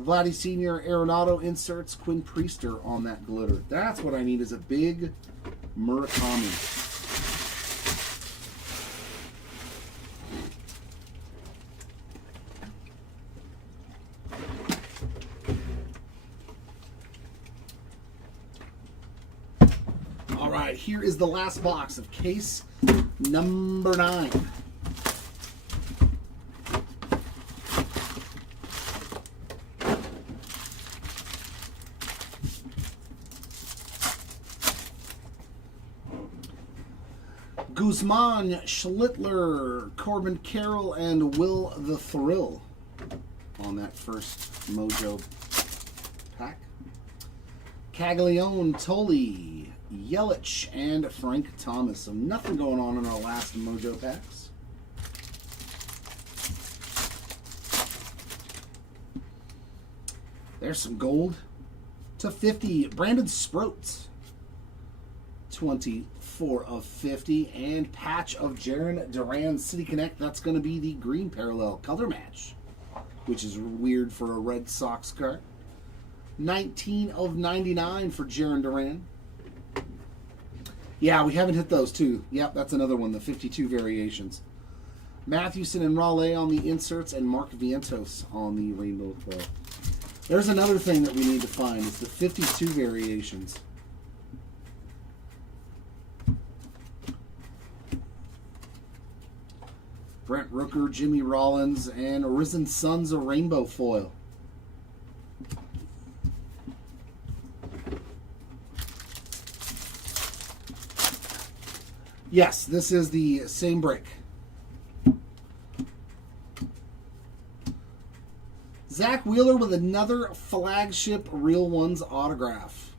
Vladdy Sr. Arenado inserts. Quinn Priester on that glitter. That's what I need, is a big Murakami. All right, here is the last box of case number 9. Guzman, Schlittler, Corbin Carroll, and Will the Thrill on that first Mojo pack. Caglione, Tully, Yelich, and Frank Thomas. So nothing going on in our last Mojo packs. There's some gold to 50. Brandon Sproats. 24 of 50. And patch of Jarren Duran City Connect. That's going to be the green parallel color match, which is weird for a Red Sox card. 19 of 99 for Jarren Duran. Yeah, we haven't hit those too. Yep, that's another one, the 52 variations. Mathewson and Raleigh on the inserts, and Mark Vientos on the rainbow foil. There's another thing that we need to find. It's the 52 variations. Brent Rooker, Jimmy Rollins, and Risen Sons of Rainbow foil. Yes, this is the same break. Zach Wheeler with another flagship Real Ones autograph.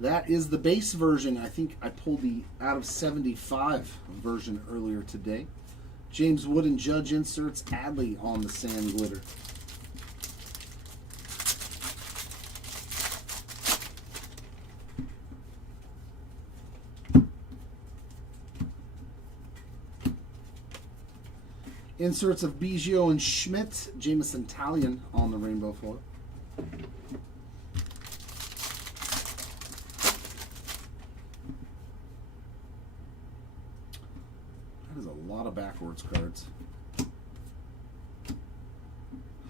That is the base version. I think I pulled the out of 75 version earlier today. James Wood and Judge inserts, Adley on the sand glitter. Inserts of Biggio and Schmidt, Jameson Talion on the rainbow foil. That is a lot of backwards cards.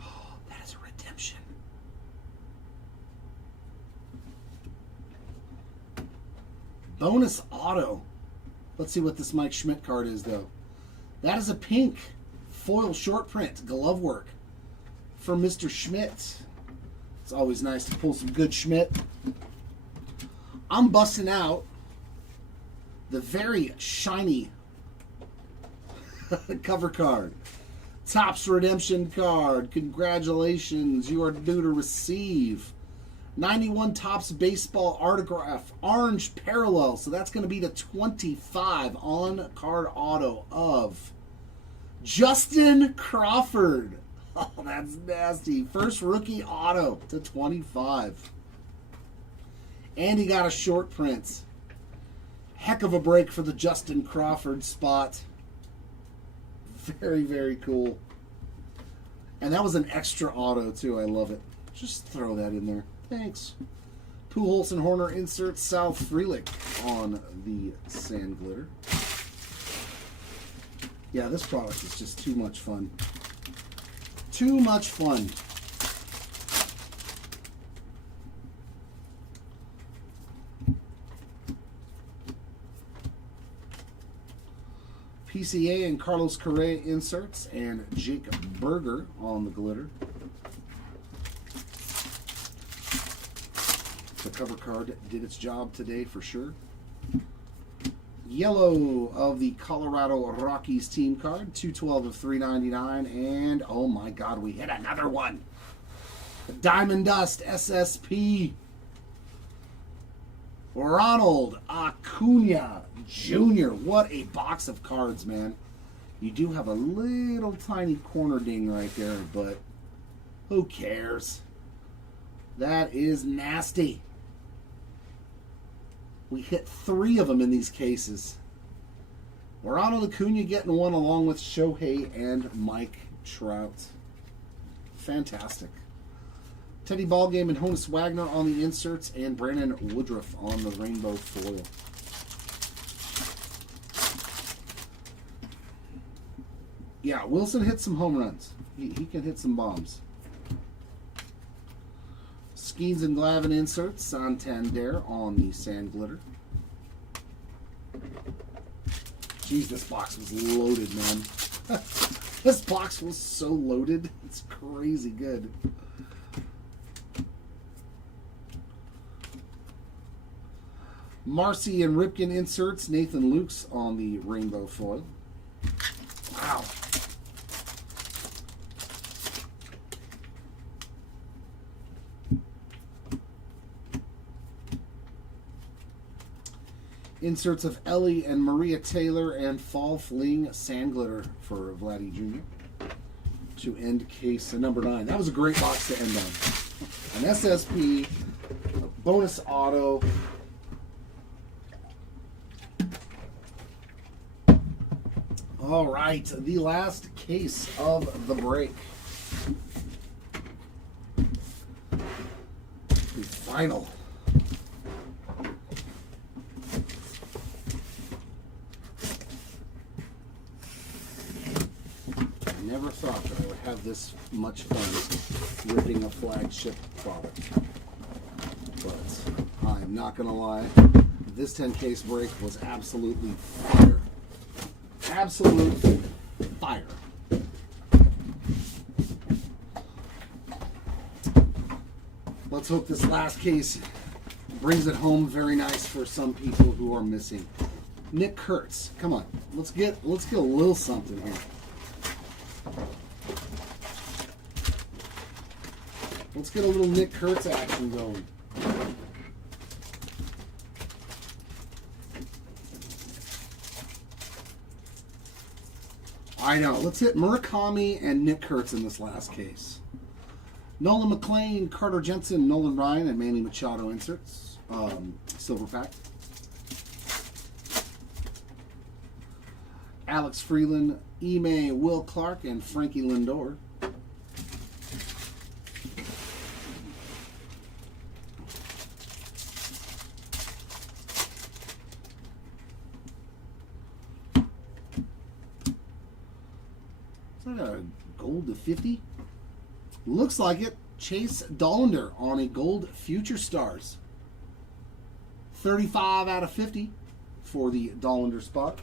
Oh, that is a redemption. Bonus auto. Let's see what this Mike Schmidt card is, though. That is a pink foil short print glove work for Mr. Schmidt. It's always nice to pull some good Schmidt. I'm busting out the very shiny cover card. Topps redemption card. Congratulations, you are due to receive 91 Topps baseball autograph, orange parallel. So that's going to be the 25 on card auto of Justin Crawford. Oh, that's nasty. First rookie auto to 25. And he got a short print. Heck of a break for the Justin Crawford spot. Very, very cool. And that was an extra auto, too. I love it. Just throw that in there. Thanks. Pujols and Horner insert Sal Frelick on the sand glitter. Yeah, this product is just too much fun. Too much fun. PCA and Carlos Correa inserts, and Jake Berger on the glitter. The cover card did its job today for sure. Yellow of the Colorado Rockies team card, 212 of 399, and oh my God, we hit another one. Diamond Dust SSP. Ronald Acuna Jr. What a box of cards, man. You do have a little tiny corner ding right there, but who cares? That is nasty. We hit 3 of them in these cases. Ronald Acuna getting one along with Shohei and Mike Trout. Fantastic. Teddy Ballgame and Honus Wagner on the inserts, and Brandon Woodruff on the rainbow foil. Yeah, Wilson hit some home runs. He can hit some bombs. Skeens and Glavin inserts, Santander on the sand glitter. Jeez, this box was loaded, man. This box was so loaded. It's crazy good. Marcy and Ripken inserts, Nathan Lukes on the rainbow foil. Wow. Inserts of Ellie and Maria Taylor, and Fall Fleeing Sand Glitter for Vladdy Jr. to end case number 9. That was a great box to end on. An SSP, a bonus auto. All right, the last case of the break. The final. never thought that I would have this much fun ripping a flagship product. But I'm not going to lie, this 10 case break was absolutely fire. Absolute fire. Let's hope this last case brings it home very nice for some people who are missing. Nick Kurtz, come on, let's get a little something here. Let's get a little Nick Kurtz action going. I know. Let's hit Murakami and Nick Kurtz in this last case. Nolan McLean, Carter Jensen, Nolan Ryan, and Manny Machado inserts. Silver pack. Alex Freeland, Ime Will Clark, and Frankie Lindor. Is that a gold to 50? Looks like it. Chase Dollander on a gold Future Stars. 35 out of 50 for the Dollander spot.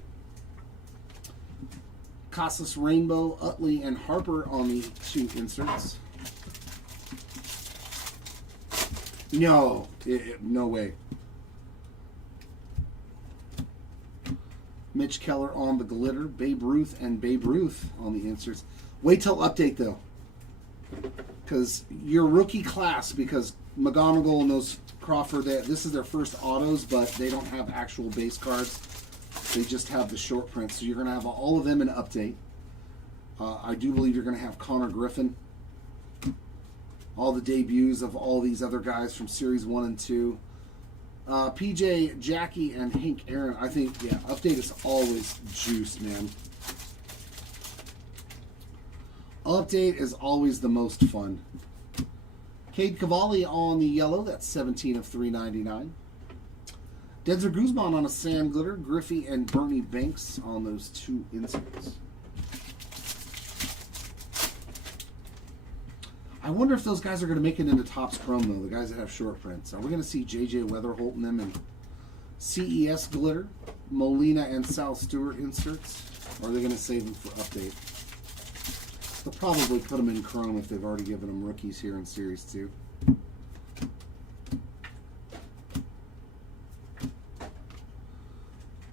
Casas Rainbow, Utley, and Harper on the 2 inserts. No, no way. Mitch Keller on the glitter, Babe Ruth and Babe Ruth on the inserts. Wait till update though, because your rookie class, because McGonigal and those Crawford, this is their first autos, but they don't have actual base cards. They just have the short print, so you're going to have all of them in update. I do believe you're going to have Connor Griffin, all the debuts of all these other guys from Series 1 and 2. PJ, Jackie, and Hank Aaron. I think, yeah, update is always juice, man. Update is always the most fun. Cade Cavalli on the yellow. That's 17 of 399. Denzer Guzman on a sand glitter. Griffey and Bernie Banks on those 2 inserts. I wonder if those guys are going to make it into Topps Chrome, though, the guys that have short prints. Are we going to see J.J. Weatherholt in them and CES glitter, Molina and Sal Stewart inserts? Or are they going to save them for update? They'll probably put them in Chrome if they've already given them rookies here in Series 2.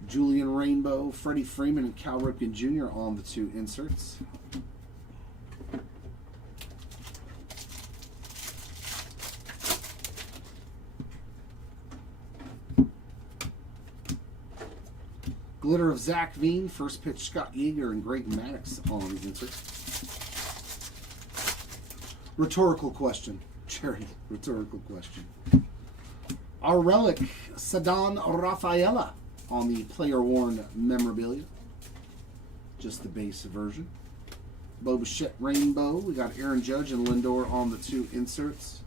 Julian Rainbow, Freddie Freeman, and Cal Ripken Jr. on the 2 inserts. Glitter of Zach Veen, first pitch Scott Yeager, and Greg Maddux on the insert. Rhetorical question. Charity, rhetorical question. Our relic, Sadan Rafaela on the player-worn memorabilia. Just the base version. Bo Bichette Rainbow. We got Aaron Judge and Lindor on the 2 inserts.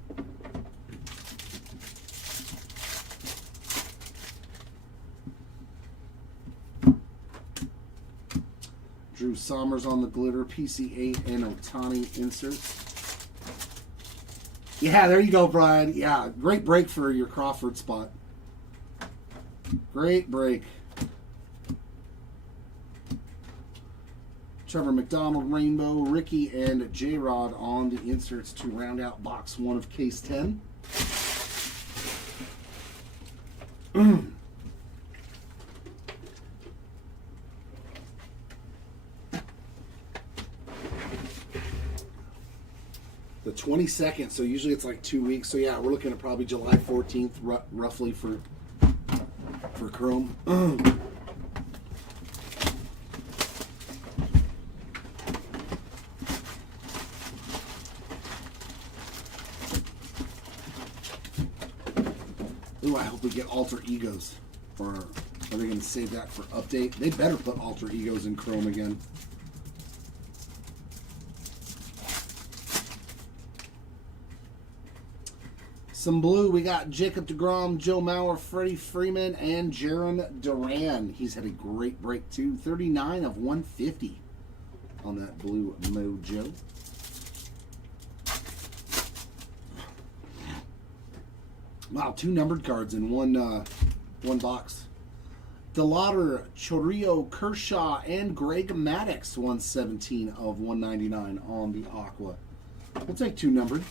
Drew Sommers on the glitter, PC8 and Otani inserts. Yeah, there you go, Brian. Yeah, great break for your Crawford spot. Great break. Trevor McDonald, Rainbow, Ricky, and J-Rod on the inserts to round out box 1 of case 10. The 22nd, so usually it's like 2 weeks. So yeah, we're looking at probably July 14th, roughly for Chrome. Ooh, I hope we get alter egos. Or are they going to save that for update? They better put alter egos in Chrome again. Some blue, we got Jacob deGrom, Joe Mauer, Freddie Freeman, and Jaron Duran. He's had a great break too. 39 of 150 on that blue mojo. Wow, 2 numbered cards in one box. DeLauder, Chorio, Kershaw, and Greg Maddux, 117 of 199 on the Aqua. We'll take 2 numbered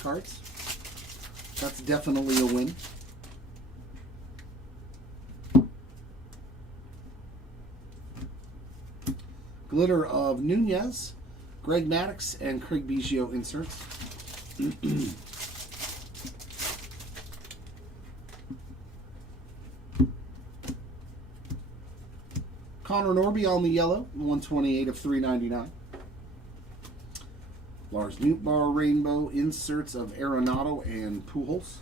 cards. That's definitely a win. Glitter of Nunez, Greg Maddux, and Craig Biggio inserts. Connor Norby on the yellow, 128 of 399. Lars Nootbaar rainbow inserts of Arenado and Pujols.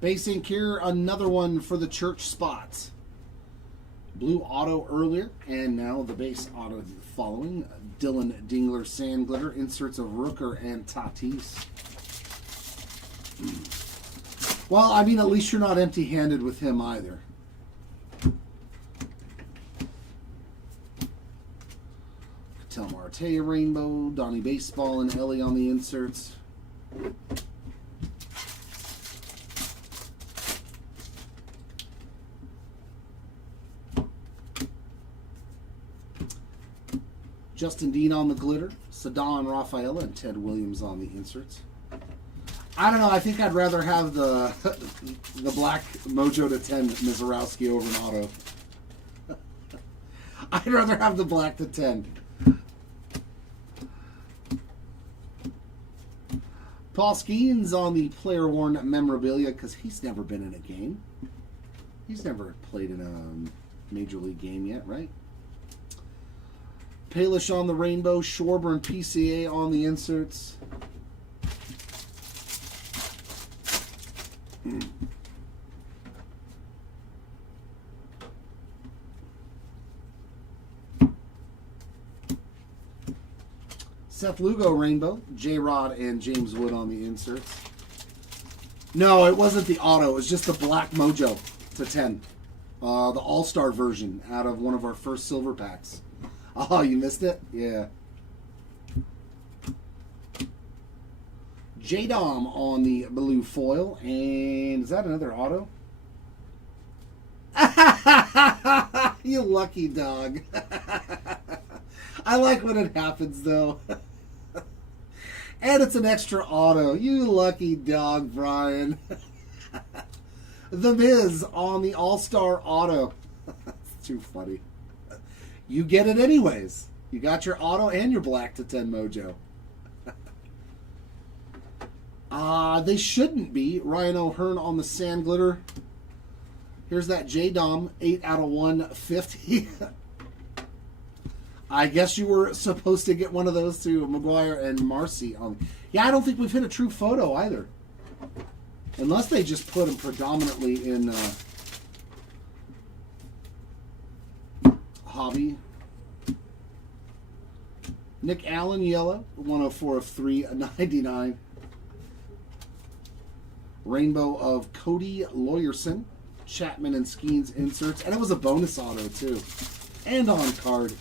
Base ink here, another one for the church spots. Blue auto earlier, and now the base auto following. Dylan Dingler sand glitter, inserts of Rooker and Tatis. Well, I mean, at least you're not empty-handed with him either. Ketel Marte rainbow, Donnie Baseball and Ellie on the inserts. Justin Dean on the glitter, Ceddanne Rafaela, and Ted Williams on the inserts. I don't know. I think I'd rather have the black Mojo to 10 Mizorowski over an auto. I'd rather have the black to 10. Paul Skeens on the player worn memorabilia because he's never been in a game. He's never played in a major league game yet, right? Palish on the rainbow, Schwarber and PCA on the inserts. Seth Lugo rainbow, J-Rod and James Wood on the inserts. No, it wasn't the auto. It was just the black Mojo to 10. The All-Star version out of one of our first silver packs. Oh, you missed it? Yeah. J-Dom on the blue foil. And is that another auto? You lucky dog. I like when it happens, though. And it's an extra auto. You lucky dog, Brian. The Miz on the All-Star auto. That's too funny. You get it anyways. You got your auto and your black to 10 Mojo. They shouldn't be. Ryan O'Hearn on the sand glitter. Here's that J-Dom, 8 out of 150. I guess you were supposed to get one of those to McGuire and Marcy. Yeah, I don't think we've hit a true photo either. Unless they just put them predominantly in hobby. Nick Allen, yellow, 104 of 399. Rainbow of Cody Lawyerson, Chapman and Skeens inserts. And it was a bonus auto, too. And on card.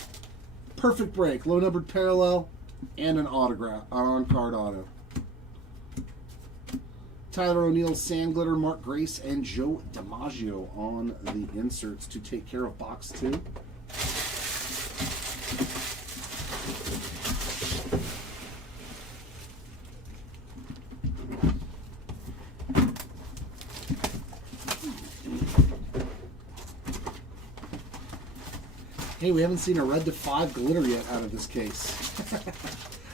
Perfect break. Low numbered parallel. And an autograph. On card auto. Tyler O'Neill, sand glitter, Mark Grace, and Joe DiMaggio on the inserts to take care of box 2. Hey, we haven't seen a red to 5 glitter yet out of this case.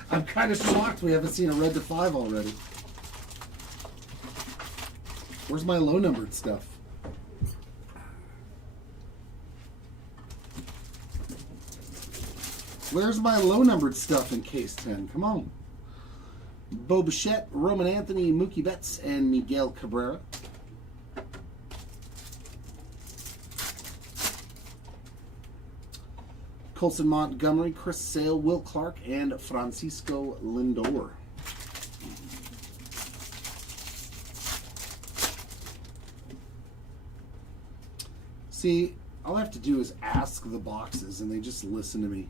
I'm kind of shocked we haven't seen a red to 5 already. Where's my low numbered stuff? Where's my low numbered stuff in case 10? Come on. Bo Bichette, Roman Anthony, Mookie Betts, and Miguel Cabrera. Colson Montgomery, Chris Sale, Will Clark, and Francisco Lindor. See, all I have to do is ask the boxes and they just listen to me.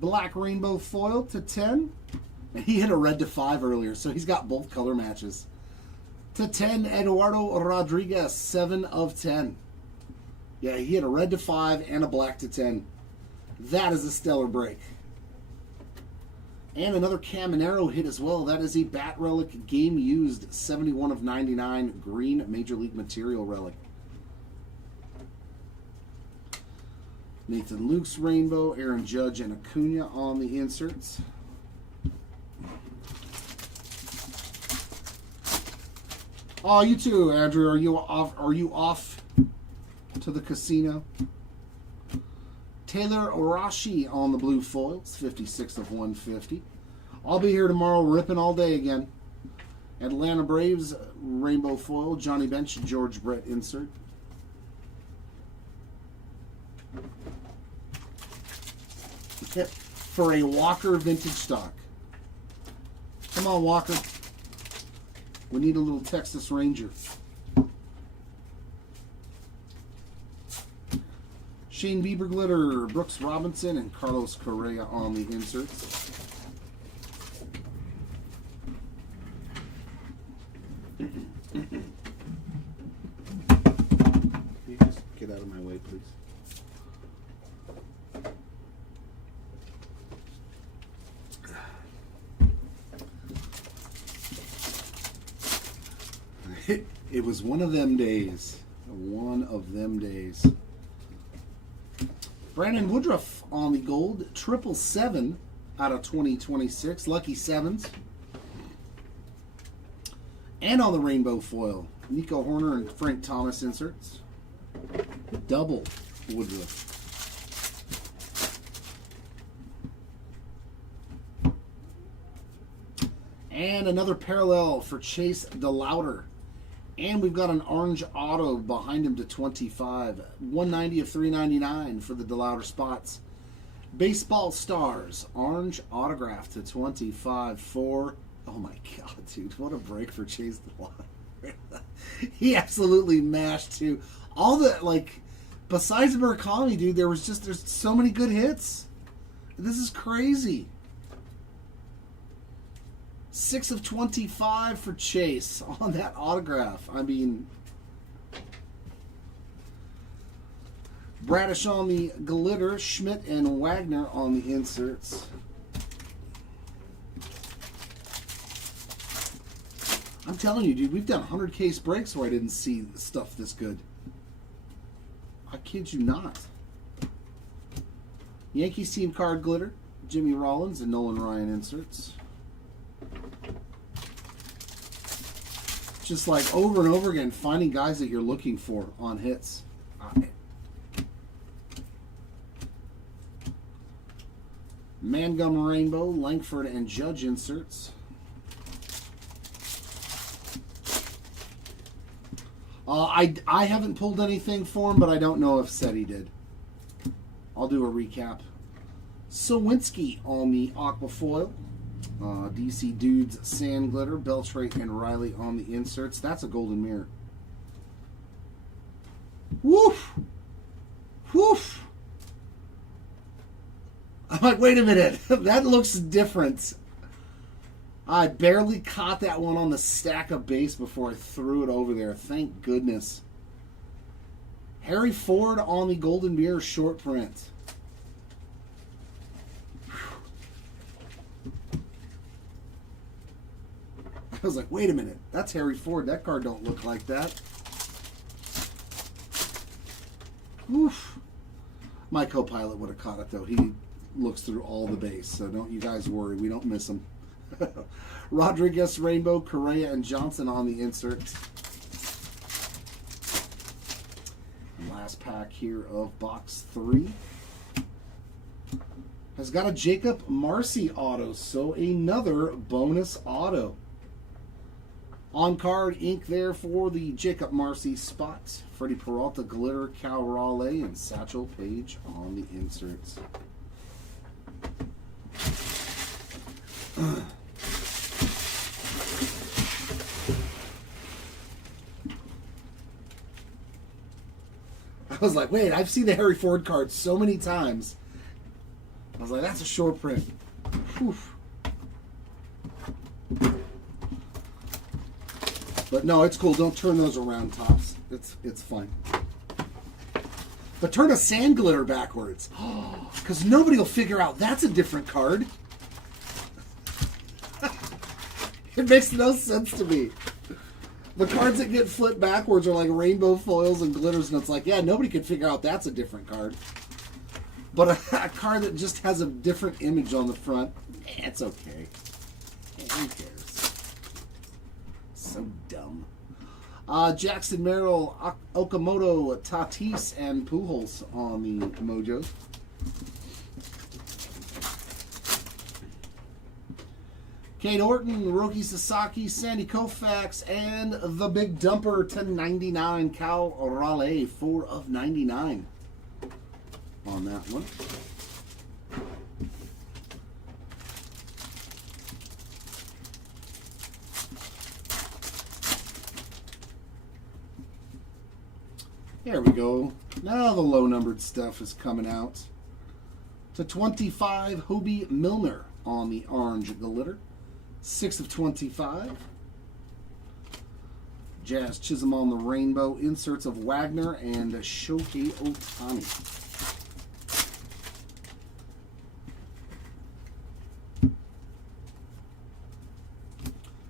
Black rainbow foil to 10. And he hit a red to 5 earlier, so he's got both color matches. To 10, Eduardo Rodriguez, 7 of 10. Yeah, he hit a red to 5 and a black to 10. That is a stellar break. And another Caminero hit as well. That is a Bat Relic game used 71 of 99 green Major League Material relic. Nathan Luke's rainbow, Aaron Judge and Acuna on the inserts. Oh, you too, Andrew. Are you off to the casino? Taylor Orashi on the blue foils, 56 of 150. I'll be here tomorrow ripping all day again. Atlanta Braves rainbow foil, Johnny Bench, George Brett insert. For a Walker vintage stock. Come on, Walker. We need a little Texas Ranger. Shane Bieber glitter, Brooks Robinson, and Carlos Correa on the inserts. Can you just get out of my way, please? It was one of them days. One of them days. Brandon Woodruff on the gold. 777 out of 2026. Lucky sevens. And on the rainbow foil. Nico Horner and Frank Thomas inserts. Double Woodruff. And another parallel for Chase DeLauter. And we've got an orange auto behind him to 25. 190 of 399 for the DeLauter spots. Baseball Stars. Orange autograph to 25 for... Oh my God, dude. What a break for Chase DeLauter. He absolutely mashed too. All the, like... Besides Murakami, dude, there's so many good hits. This is crazy. 6 of 25 for Chase on that autograph. I mean, Bradish on the glitter, Schmidt and Wagner on the inserts. I'm telling you, dude, we've done 100 case breaks where I didn't see stuff this good. I kid you not. Yankees team card glitter, Jimmy Rollins and Nolan Ryan inserts. Just like over and over again, finding guys that you're looking for on hits. Mangum Rainbow, Langford and Judge inserts. I haven't pulled anything for him, but I don't know if Seti did. I'll do a recap. Sawinski on the aqua foil. DC Dudes, Sand Glitter, Beltray and Riley on the inserts. That's a golden mirror. Woof! Woof! I'm like, wait a minute. That looks different. I barely caught that one on the stack of base before I threw it over there. Thank goodness. Harry Ford on the golden mirror short print. I was like, wait a minute, that's Harry Ford. That card don't look like that. Oof. My co-pilot would have caught it, though. He looks through all the base, so don't you guys worry. We don't miss him. Rodriguez, Rainbow, Correa, and Johnson on the inserts. Last pack here of box 3. Has got a Jacob Marcy auto, so another bonus auto. On card ink there for the Jacob Marcy spots. Freddie Peralta, Glitter, Cal Raleigh, and Satchel Paige on the inserts. was like, wait, I've seen the Harry Ford card so many times. I was like, that's a short print. Whew. But no, it's cool. Don't turn those around, Tops. It's fine. But turn a sand glitter backwards. Because nobody will figure out that's a different card. It makes no sense to me. The cards that get flipped backwards are like rainbow foils and glitters, and it's like, yeah, nobody can figure out that's a different card. But a card that just has a different image on the front, it's okay. Who cares? So dumb. Jackson Merrill, Okamoto, Tatis, and Pujols on the Mojos. Kate Orton, Roki Sasaki, Sandy Koufax, and the Big Dumper to 99, Cal Raleigh, 4/99 on that one. There we go. Now the low-numbered stuff is coming out. To 25, Hobie Milner on the orange glitter. 6/25. Jazz Chisholm on the rainbow. Inserts of Wagner and Shohei Ohtani.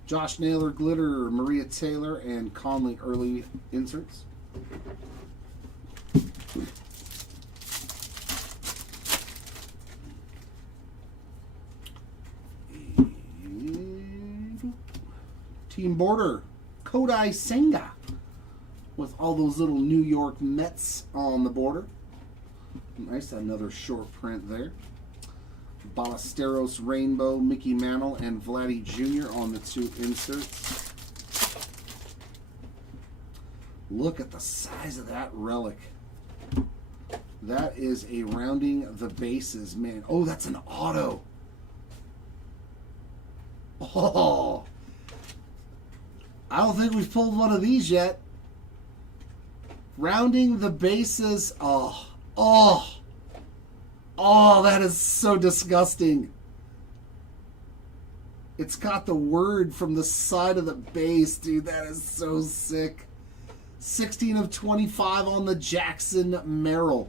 Josh Naylor glitter, Maria Taylor, and Conley early inserts. Team Border, Kodai Senga, with all those little New York Mets on the border. Nice, another short print there. Ballesteros Rainbow, Mickey Mantle, and Vladdy Jr. on the two inserts. Look at the size of that relic. That is a rounding the bases, man. Oh, that's an auto. Oh, I don't think we've pulled one of these yet. Rounding the bases. Oh, that is so disgusting. It's got the word from the side of the base, dude. That is so sick. 16/25 on the Jackson Merrill.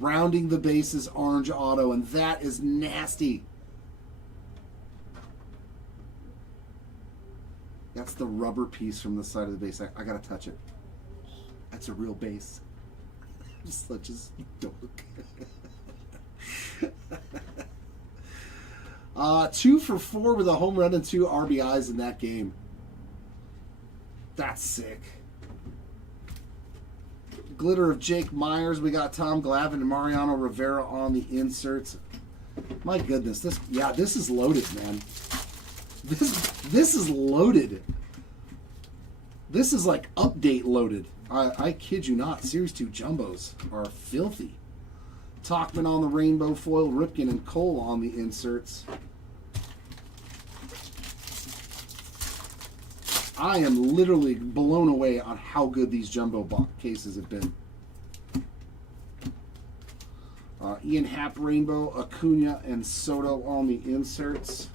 Rounding the bases, orange auto, and that is nasty. That's the rubber piece from the side of the base. I gotta touch it. That's a real base. I'm such a dork. 2 for 4 with a home run and 2 RBIs in that game. That's sick. Glitter of Jake Myers. We got Tom Glavine and Mariano Rivera on the inserts. My goodness, this is loaded, man. This is loaded. This is like update loaded. I kid you not. Series 2 jumbos are filthy. Talkman on the rainbow foil, Ripken and Cole on the inserts. I am literally blown away on how good these jumbo cases have been. Ian Happ rainbow, Acuna and Soto on the inserts.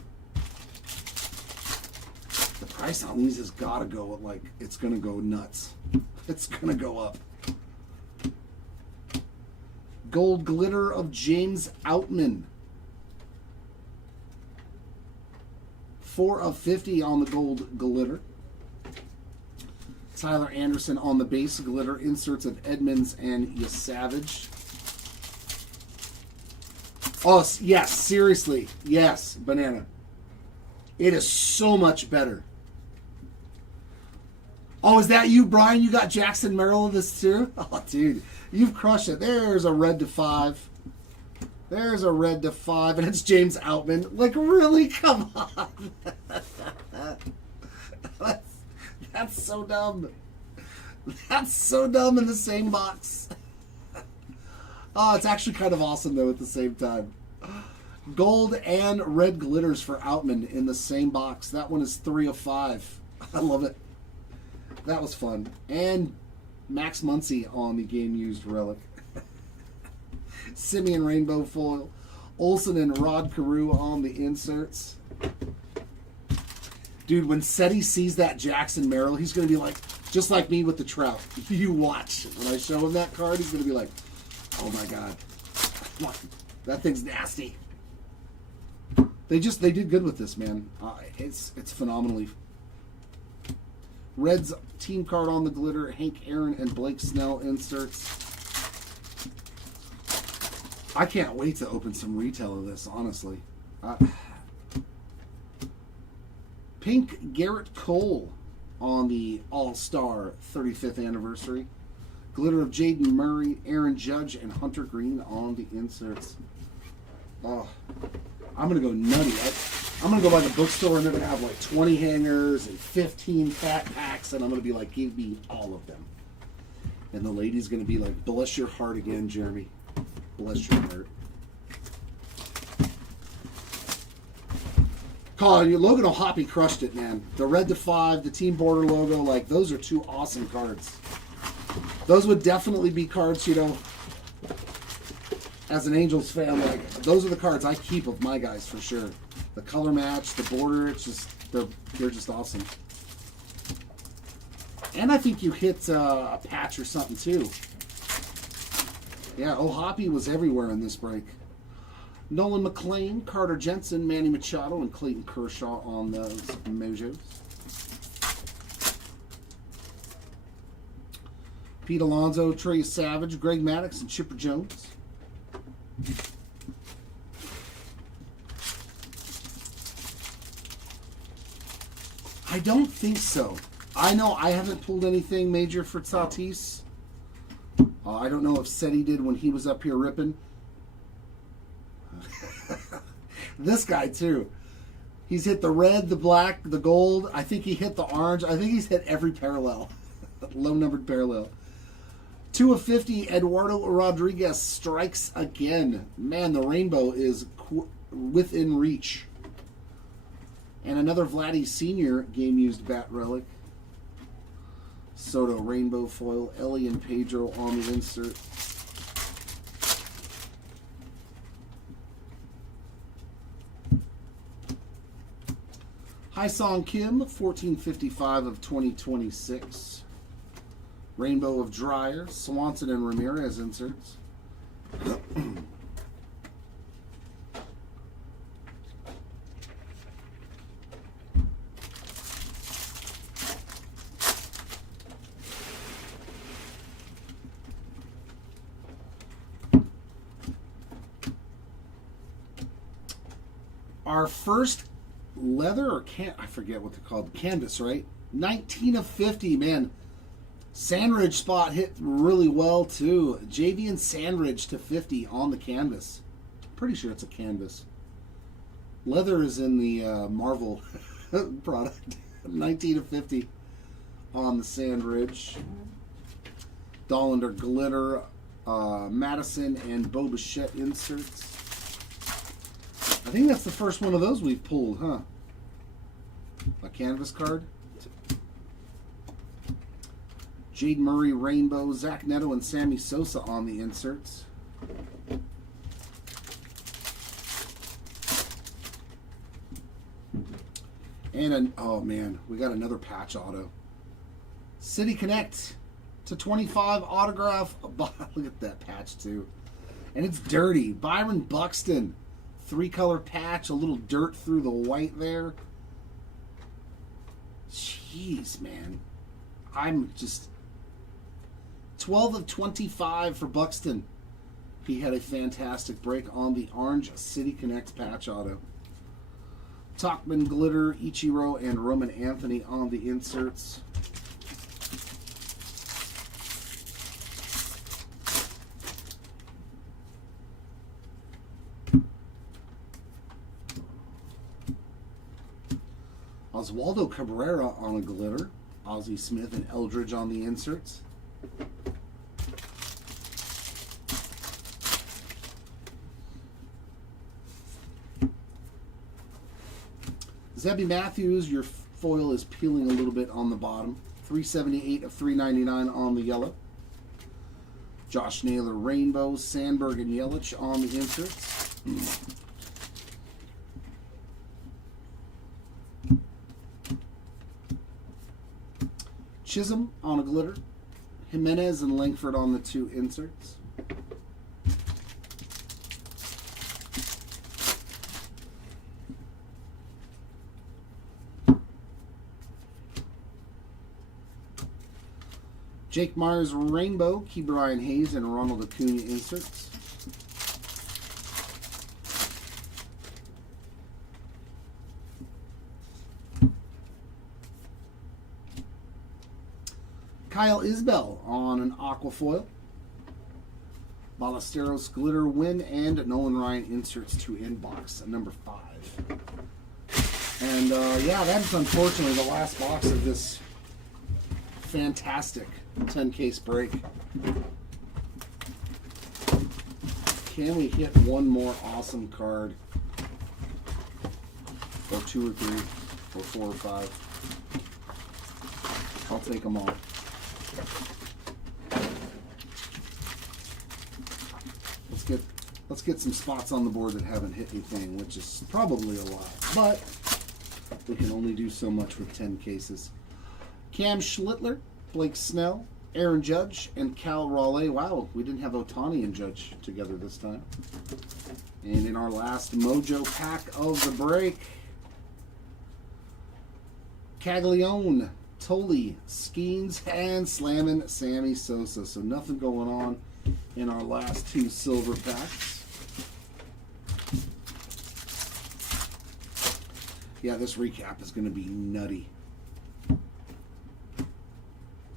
The price on these has got to go like it's going to go nuts. It's going to go up. Gold glitter of James Outman. 4/50 on the gold glitter. Tyler Anderson on the base glitter. Inserts of Edmonds and Yasavage. Oh, yes, seriously. Yes, banana. It is so much better. Oh, is that you, Brian? You got Jackson Merrill in this too? Oh, dude. You've crushed it. There's a red to 5. There's a red to 5. And it's James Outman. Like, really? Come on. That's so dumb. That's so dumb in the same box. Oh, it's actually kind of awesome, though, at the same time. Gold and red glitters for Outman in the same box. That one is 3/5. I love it. That was fun. And Max Muncy on the game used relic. Simeon Rainbow foil. Olsen and Rod Carew on the inserts. Dude, when Seti sees that Jackson Merrill, he's going to be like, just like me with the Trout. You watch. When I show him that card, he's going to be like, oh my God. That thing's nasty. They did good with this, man. It's phenomenally. Reds team card on the glitter. Hank Aaron and Blake Snell inserts. I can't wait to open some retail of this, honestly. Pink Garrett Cole on the All-Star 35th anniversary. Glitter of Jaden Murray, Aaron Judge, and Hunter Green on the inserts. Oh, I'm going to go nutty. I'm going to go by the bookstore and they're going to have like 20 hangers and 15 fat packs, and I'm going to be like, give me all of them. And the lady's going to be like, bless your heart again, Jeremy. Bless your heart. Colin, Logan O'Hoppe crushed it, man. The red to 5, the team border logo, like those are two awesome cards. Those would definitely be cards, you know, as an Angels fan, like those are the cards I keep of my guys for sure. The color match, the border, it's just they're just awesome. And I think you hit a patch or something too. Yeah, O'Hoppe was everywhere in this break. Nolan McLean, Carter Jensen, Manny Machado, and Clayton Kershaw on those mojos. Pete Alonso, Trey Savage, Greg Maddux, and Chipper Jones. I don't think so. I know I haven't pulled anything major for Tatis. I don't know if Seti did when he was up here ripping. This guy too. He's hit the red, the black, the gold. I think he hit the orange. I think he's hit every parallel. Low numbered parallel. 2 of 50, Eduardo Rodriguez strikes again. Man, the rainbow is within reach. And another Vladdy Sr. game-used bat relic. Soto rainbow foil. Ellie and Pedro on the insert. Hyesung Kim, 1455 of 2026. Rainbow of Dreyer, Swanson and Ramirez inserts. Our first leather or I forget what they're called. Canvas, right? 19 of 50, man. Sandridge spot hit really well too. JV and Sandridge to 50 on the canvas. Pretty sure it's a canvas. Leather is in the Marvel product. 19 of 50 on the Sandridge. Dollander glitter, Madison and Bo Bichette inserts. I think that's the first one of those we've pulled, huh? A canvas card. Jade Murray Rainbow, Zach Neto and Sammy Sosa on the inserts. And oh man, we got another patch auto. City Connect to 25 autograph. Look at that patch too. And it's dirty. Byron Buxton. 3-color patch, a little dirt through the white there. Jeez, man. I'm just 12 of 25 for Buxton. He had a fantastic break on the Orange City Connect patch auto. Tauchman Glitter, Ichiro, and Roman Anthony on the inserts. Oswaldo Cabrera on a glitter. Ozzie Smith and Eldridge on the inserts. Zebby Matthews, your foil is peeling a little bit on the bottom. 378 of 399 on the yellow. Josh Naylor Rainbow, Sandberg and Yelich on the inserts. Chisholm on a glitter. Jimenez and Langford on the 2 inserts. Jake Myers Rainbow, Key Brian Hayes and Ronald Acuna inserts. Kyle Isbell on an aquafoil. Ballesteros Glitter Win and Nolan Ryan inserts to inbox number 5. And yeah, that's unfortunately the last box of this fantastic 10 case break. Can we hit one more awesome card? Or 2 or 3 or 4 or 5? I'll take them all. Let's get some spots on the board that haven't hit anything, which is probably a lot, but we can only do so much with 10 cases. Cam Schlittler, Blake Snell, Aaron Judge, and Cal Raleigh. Wow, we didn't have Ohtani and Judge together this time. And in our last Mojo pack of the break, Caglione, Tully, Skeens, and Slammin' Sammy Sosa. So nothing going on in our last 2 silver packs. Yeah, this recap is going to be nutty.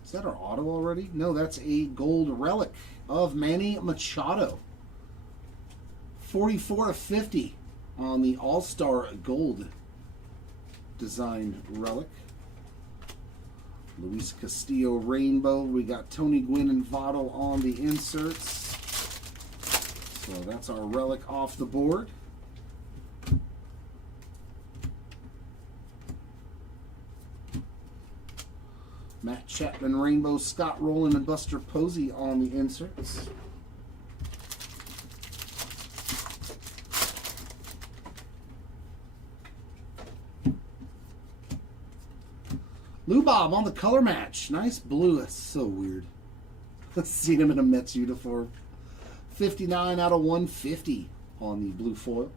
Is that our auto already? No, that's a gold relic of Manny Machado. 44 of 50 on the All-Star Gold design relic. Luis Castillo Rainbow. We got Tony Gwynn and Votto on the inserts. So that's our relic off the board. Matt Chapman Rainbow, Scott Rowland and Buster Posey on the inserts. Lou Bob on the color match. Nice blue. That's so weird. Seen him in a Mets uniform. 59 out of 150 on the blue foil.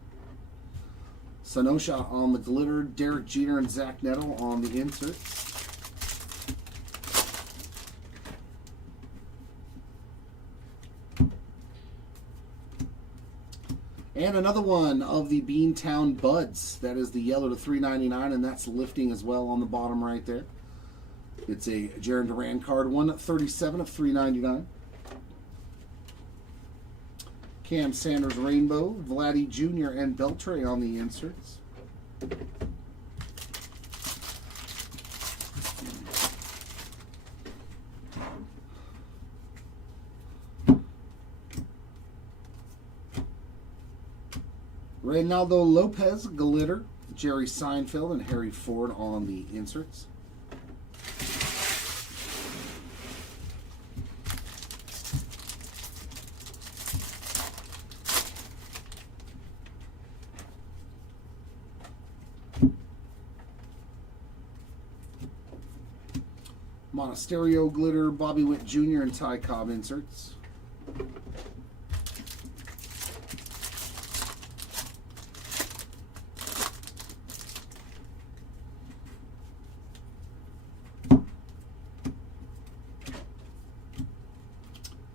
Sanosha on the glitter. Derek Jeter and Zach Nettle on the inserts. And another one of the Beantown Buds. That is the yellow to $3.99, and that's lifting as well on the bottom right there. It's a Jarren Duran card, 137 of $3.99. Cam Sanders Rainbow, Vladdy Jr. and Beltre on the inserts. Reynaldo Lopez, Glitter, Jerry Seinfeld, and Harry Ford on the inserts. Monasterio Glitter, Bobby Witt Jr. and Ty Cobb inserts.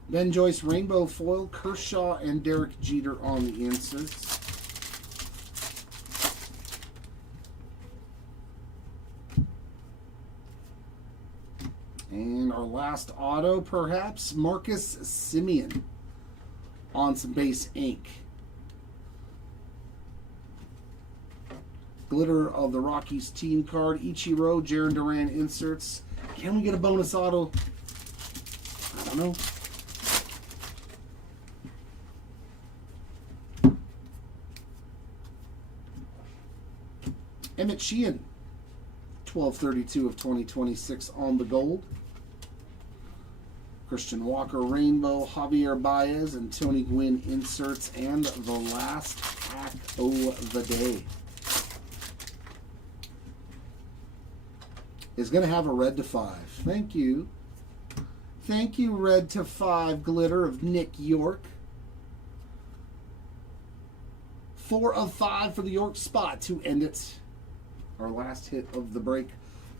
Ben Joyce Rainbow Foil, Kershaw and Derek Jeter on the inserts. And our last auto, perhaps, Marcus Semien on some base ink. Glitter of the Rockies team card, Ichiro, Jarren Duran inserts. Can we get a bonus auto? I don't know. Emmett Sheehan, 1232 of 2026 on the gold. Christian Walker Rainbow, Javier Baez, and Tony Gwynn inserts, and the last pack of the day is going to have a red to 5. Thank you. Thank you, red to 5 glitter of Nick York. 4 of 5 for the York spot to end it. Our last hit of the break.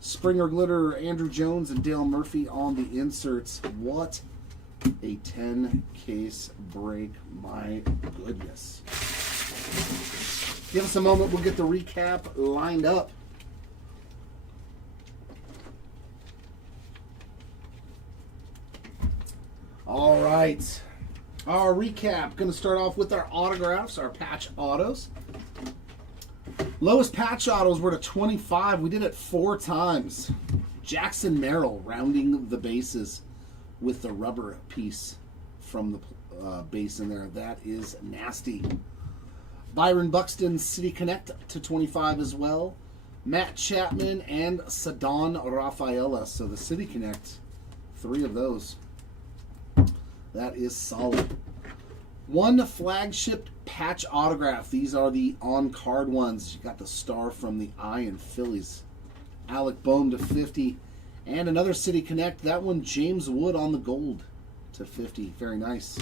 Springer glitter, Andrew Jones and Dale Murphy on the inserts. What a 10-case break. My goodness. Give us a moment. We'll get the recap lined up. All right. Our recap. Going to start off with our autographs, our patch autos. Lowest patch autos were to 25. We did it 4 times. Jackson Merrill rounding the bases with the rubber piece from the base in there. That is nasty. Byron Buxton City Connect to 25 as well. Matt Chapman and Ceddanne Rafaela. So the City Connect, 3 of those. That is solid. 1 flagship patch autograph. These are the on-card ones. You got the star from the eye in Phillies. Alec Boehm to 50. And another City Connect. That one, James Wood on the gold to 50. Very nice.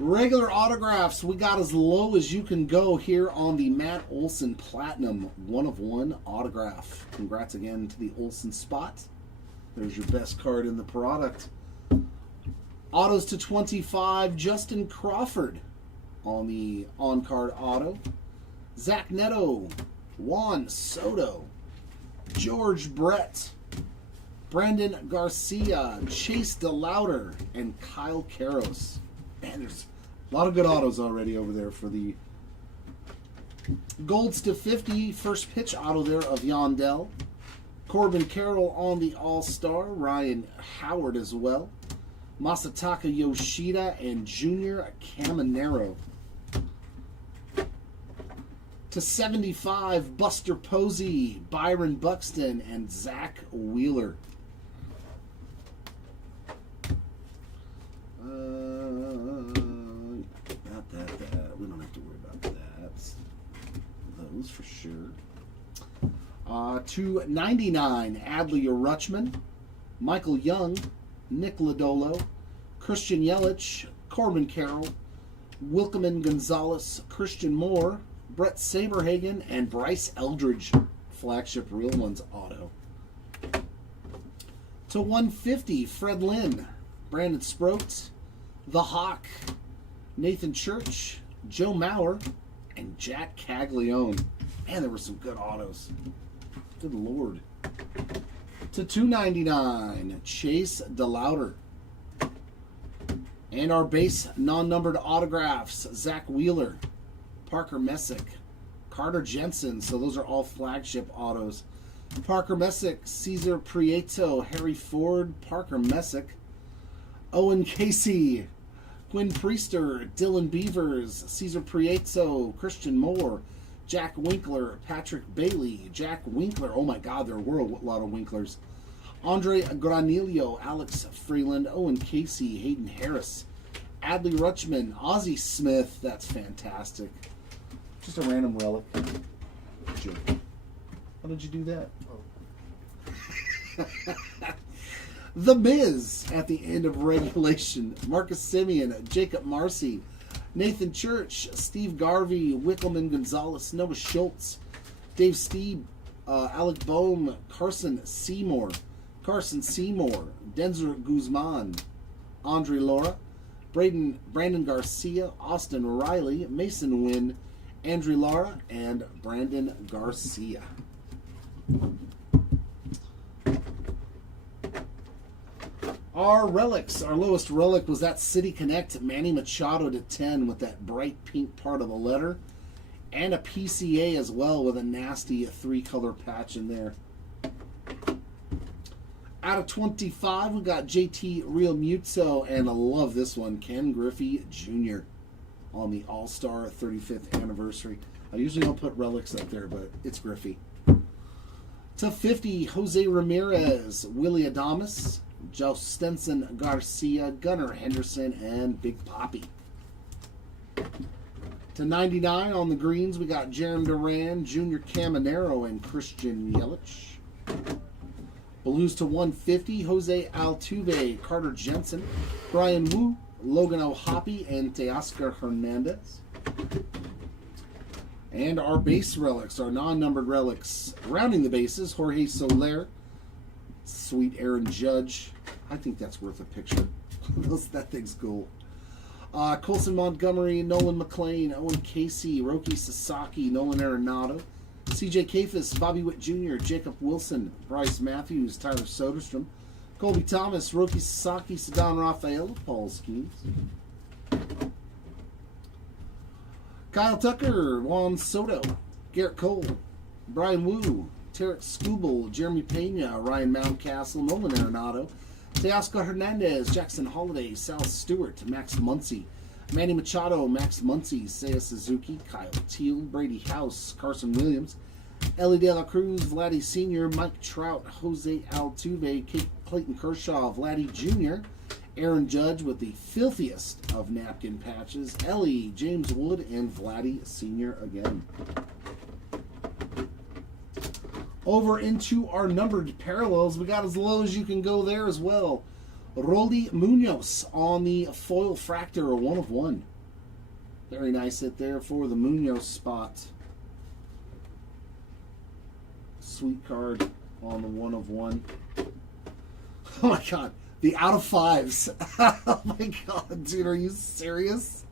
Regular autographs. We got as low as you can go here on the Matt Olson Platinum 1 of 1 autograph. Congrats again to the Olson spot. There's your best card in the product. Autos to 25, Justin Crawford on the on-card auto. Zach Neto, Juan Soto, George Brett, Brandon Garcia, Chase DeLauder, and Kyle Karros. Man, there's a lot of good autos already over there for the Golds to 50, first pitch auto there of Yandel. Corbin Carroll on the All-Star, Ryan Howard as well. Masataka Yoshida and Junior Caminero. To 75, Buster Posey, Byron Buxton, and Zach Wheeler. Not that. We don't have to worry about that. Those for sure. To 99, Adley Rutschman, Michael Young, Nick Lodolo, Christian Yelich, Corbin Carroll, Wilkeman Gonzalez, Christian Moore, Brett Saberhagen, and Bryce Eldridge. Flagship Real Ones auto. To 150, Fred Lynn, Brandon Sproat, The Hawk, Nathan Church, Joe Mauer, and Jack Caglione. Man, there were some good autos. Good Lord. To 299, Chase DeLauder. And our base non-numbered autographs, Zach Wheeler, Parker Messick, Carter Jensen. So those are all flagship autos. Parker Messick, Cesar Prieto, Harry Ford, Parker Messick, Owen Casey, Quinn Priester, Dylan Beavers, Cesar Prieto, Christian Moore, Jack Winkler, Patrick Bailey, Jack Winkler. Oh my God, there were a lot of Winklers. Andre Granillo, Alex Freeland, Owen Casey, Hayden Harris, Adley Rutschman, Ozzie Smith. That's fantastic. Just a random relic. Joke. How did you do that? Oh. The Miz at the end of regulation. Marcus Simeon, Jacob Marcy, Nathan Church, Steve Garvey, Wickelman Gonzalez, Noah Schultz, Dave Steeb, Alec Boehm, Carson Seymour, Denzer Guzman, Andre Laura, Brandon Garcia, Austin Riley, Mason Wynn, Andre Lara, and Brandon Garcia. Our relics, our lowest relic was that City Connect Manny Machado to 10 with that bright pink part of the letter, and a PCA as well with a nasty 3-color patch in there. Out of 25, we got JT Real Muto, and I love this one, Ken Griffey Jr. on the All-Star 35th anniversary. I usually don't put relics up there, but it's Griffey. To 50, Jose Ramirez, Willie Adames, Joe Stenson Garcia, Gunnar Henderson, and Big Poppy. To 99 on the greens, we got Jeremy Duran, Junior Caminero, and Christian Yelich. Blues to 150, Jose Altuve, Carter Jensen, Brian Wu, Logan O'Hoppe, and Teoscar Hernandez. And our base relics, our non-numbered relics, rounding the bases, Jorge Soler, sweet Aaron Judge. I think that's worth a picture. That thing's cool. Colson Montgomery, Nolan McLean, Owen Casey, Roki Sasaki, Nolan Arenado, CJ Kafis, Bobby Witt Jr., Jacob Wilson, Bryce Matthews, Tyler Soderstrom, Colby Thomas, Roki Sasaki, Sadan Rafael, Paul Skeens. Kyle Tucker, Juan Soto, Garrett Cole, Brian Wu, Tarek Skubal, Jeremy Pena, Ryan Mountcastle, Nolan Arenado, Teoscar Hernandez, Jackson Holiday, Sal Stewart, Max Muncy, Manny Machado, Max Muncy, Seiya Suzuki, Kyle Teal, Brady House, Carson Williams, Ellie De La Cruz, Vladdy Sr., Mike Trout, Jose Altuve, Clayton Kershaw, Vladdy Jr., Aaron Judge with the filthiest of napkin patches, Ellie, James Wood, and Vladdy Sr. again. Over into our numbered parallels, we got as low as you can go there as well. Roldy Munoz on the foil fractor, a 1 of 1. Very nice hit there for the Munoz spot. Sweet card on the 1 of 1. Oh my god. The out of 5s. Oh my god, dude, are you serious?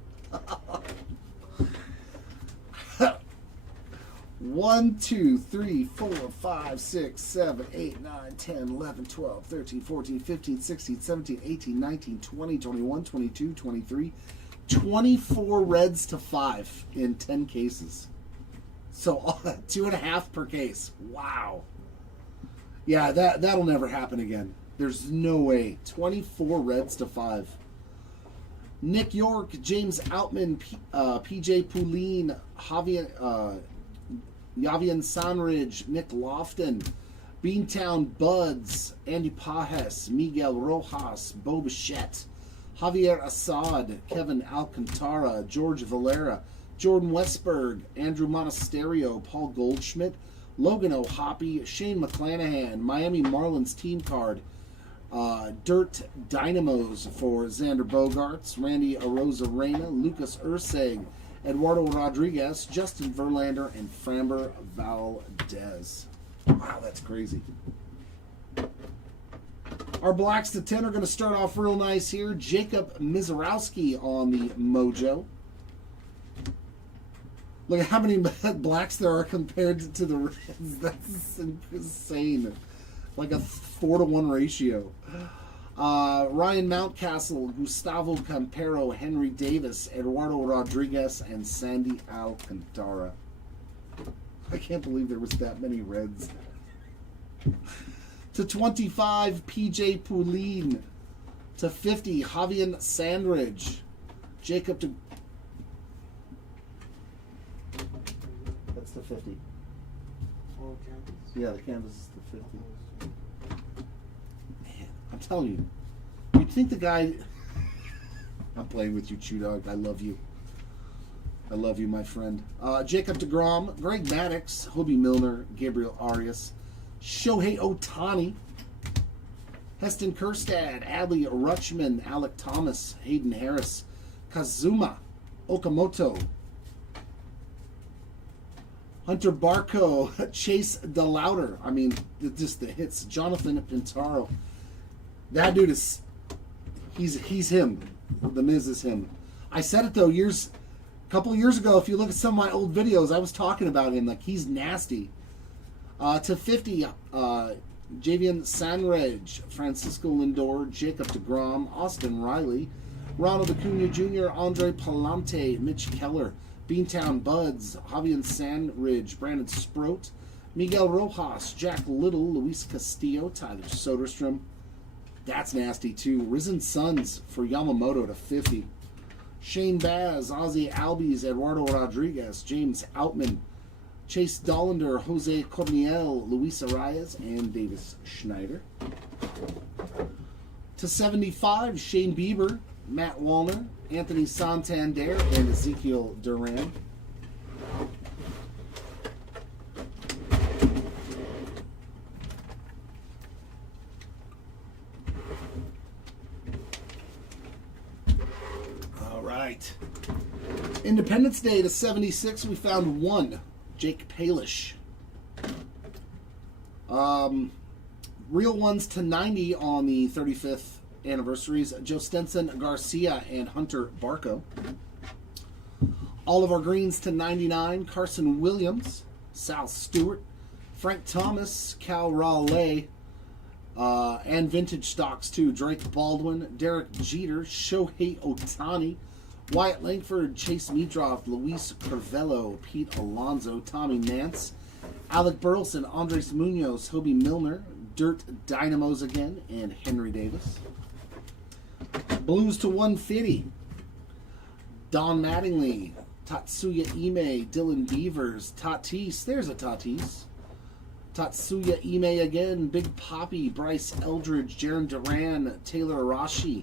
1, 2, 3, 4, 5, 6, 7, 8, 9, 10, 11, 12, 13, 14, 15, 16, 17, 18, 19, 20, 21, 22, 23, 24 reds to 5 in 10 cases. So 2.5 per case. Wow. Yeah, that'll never happen again. There's no way. 24 reds to 5. Nick York, James Outman, PJ Poulin, Javier Sanridge, Nick Lofton, Beantown Buds, Andy Pajes, Miguel Rojas, Bo Bichette, Javier Assad, Kevin Alcantara, George Valera, Jordan Westberg, Andrew Monasterio, Paul Goldschmidt, Logan O'Hoppe, Shane McClanahan, Miami Marlins team card, Dirt Dynamos for Xander Bogaerts, Randy Arozarena, Lucas Urseg, Eduardo Rodriguez, Justin Verlander, and Framber Valdez. Wow, that's crazy. Our blacks to 10 are going to start off real nice here. Jacob Mizorowski on the Mojo. Look at how many blacks there are compared to the Reds. That's insane. Like a 4-to-1 ratio. Ryan Mountcastle, Gustavo Campero, Henry Davis, Eduardo Rodriguez, and Sandy Alcantara. I can't believe there was that many Reds. To 25, PJ Poulin. To 50, Javier Sandridge. Jacob to... That's the 50. All canvas. Yeah, the canvas is the 50. Man, I'm telling you. You'd think the guy... I'm playing with you, Chew Dog. I love you. I love you, my friend. Jacob deGrom, Greg Maddux, Hobie Milner, Gabriel Arias, Shohei Ohtani, Heston Kjerstad, Adley Rutschman, Alec Thomas, Hayden Harris, Kazuma Okamoto, Hunter Barco, Chase DeLauder. I mean, just the hits. Jonathan Pintaro. That dude is... He's him. The Miz is him. I said it, though, a couple of years ago. If you look at some of my old videos, I was talking about him. Like, he's nasty. To 50, Javier Sanridge, Francisco Lindor, Jacob deGrom, Austin Riley, Ronald Acuna Jr., Andre Palante, Mitch Keller, Beantown Buds, Javier Sandridge, Brandon Sproat, Miguel Rojas, Jack Little, Luis Castillo, Tyler Soderstrom. That's nasty, too. Risen Sons for Yamamoto to 50. Shane Baz, Ozzie Albies, Eduardo Rodriguez, James Outman, Chase Dollander, Jose Corniel, Luis Arias, and Davis Schneider. To 75, Shane Bieber, Matt Wallner, Anthony Santander, and Ezekiel Duran. All right. Independence Day to 76, we found one. Jake Palish. Real ones to 90 on the 35th anniversaries. Joe Stenson, Garcia, and Hunter Barco. All of our greens to 99. Carson Williams, Sal Stewart, Frank Thomas, Cal Raleigh, and vintage stocks too. Drake Baldwin, Derek Jeter, Shohei Ohtani, Wyatt Langford, Chase Meadroff, Luis Carvello, Pete Alonso, Tommy Nance, Alec Burleson, Andres Munoz, Hobie Milner, Dirt Dynamos again, and Henry Davis. Blues to 150. Don Mattingly, Tatsuya Ime, Dylan Beavers, Tatis. There's a Tatis. Tatsuya Ime again, Big Poppy, Bryce Eldridge, Jaron Duran, Taylor Arashi,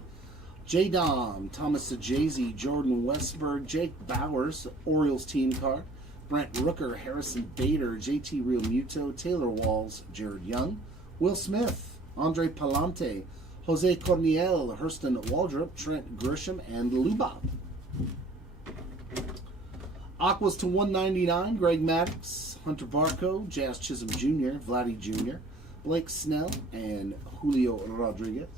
J. Dom, Thomas Sajazi, Jordan Westberg, Jake Bowers, Orioles team card, Brent Rooker, Harrison Bader, JT Real Muto, Taylor Walls, Jared Young, Will Smith, Andre Palante, Jose Corniel, Hurston Waldrop, Trent Grisham, and Lubop. Aquas to 199, Greg Maddox, Hunter Barco, Jazz Chisholm Jr., Vladdy Jr., Blake Snell, and Julio Rodriguez.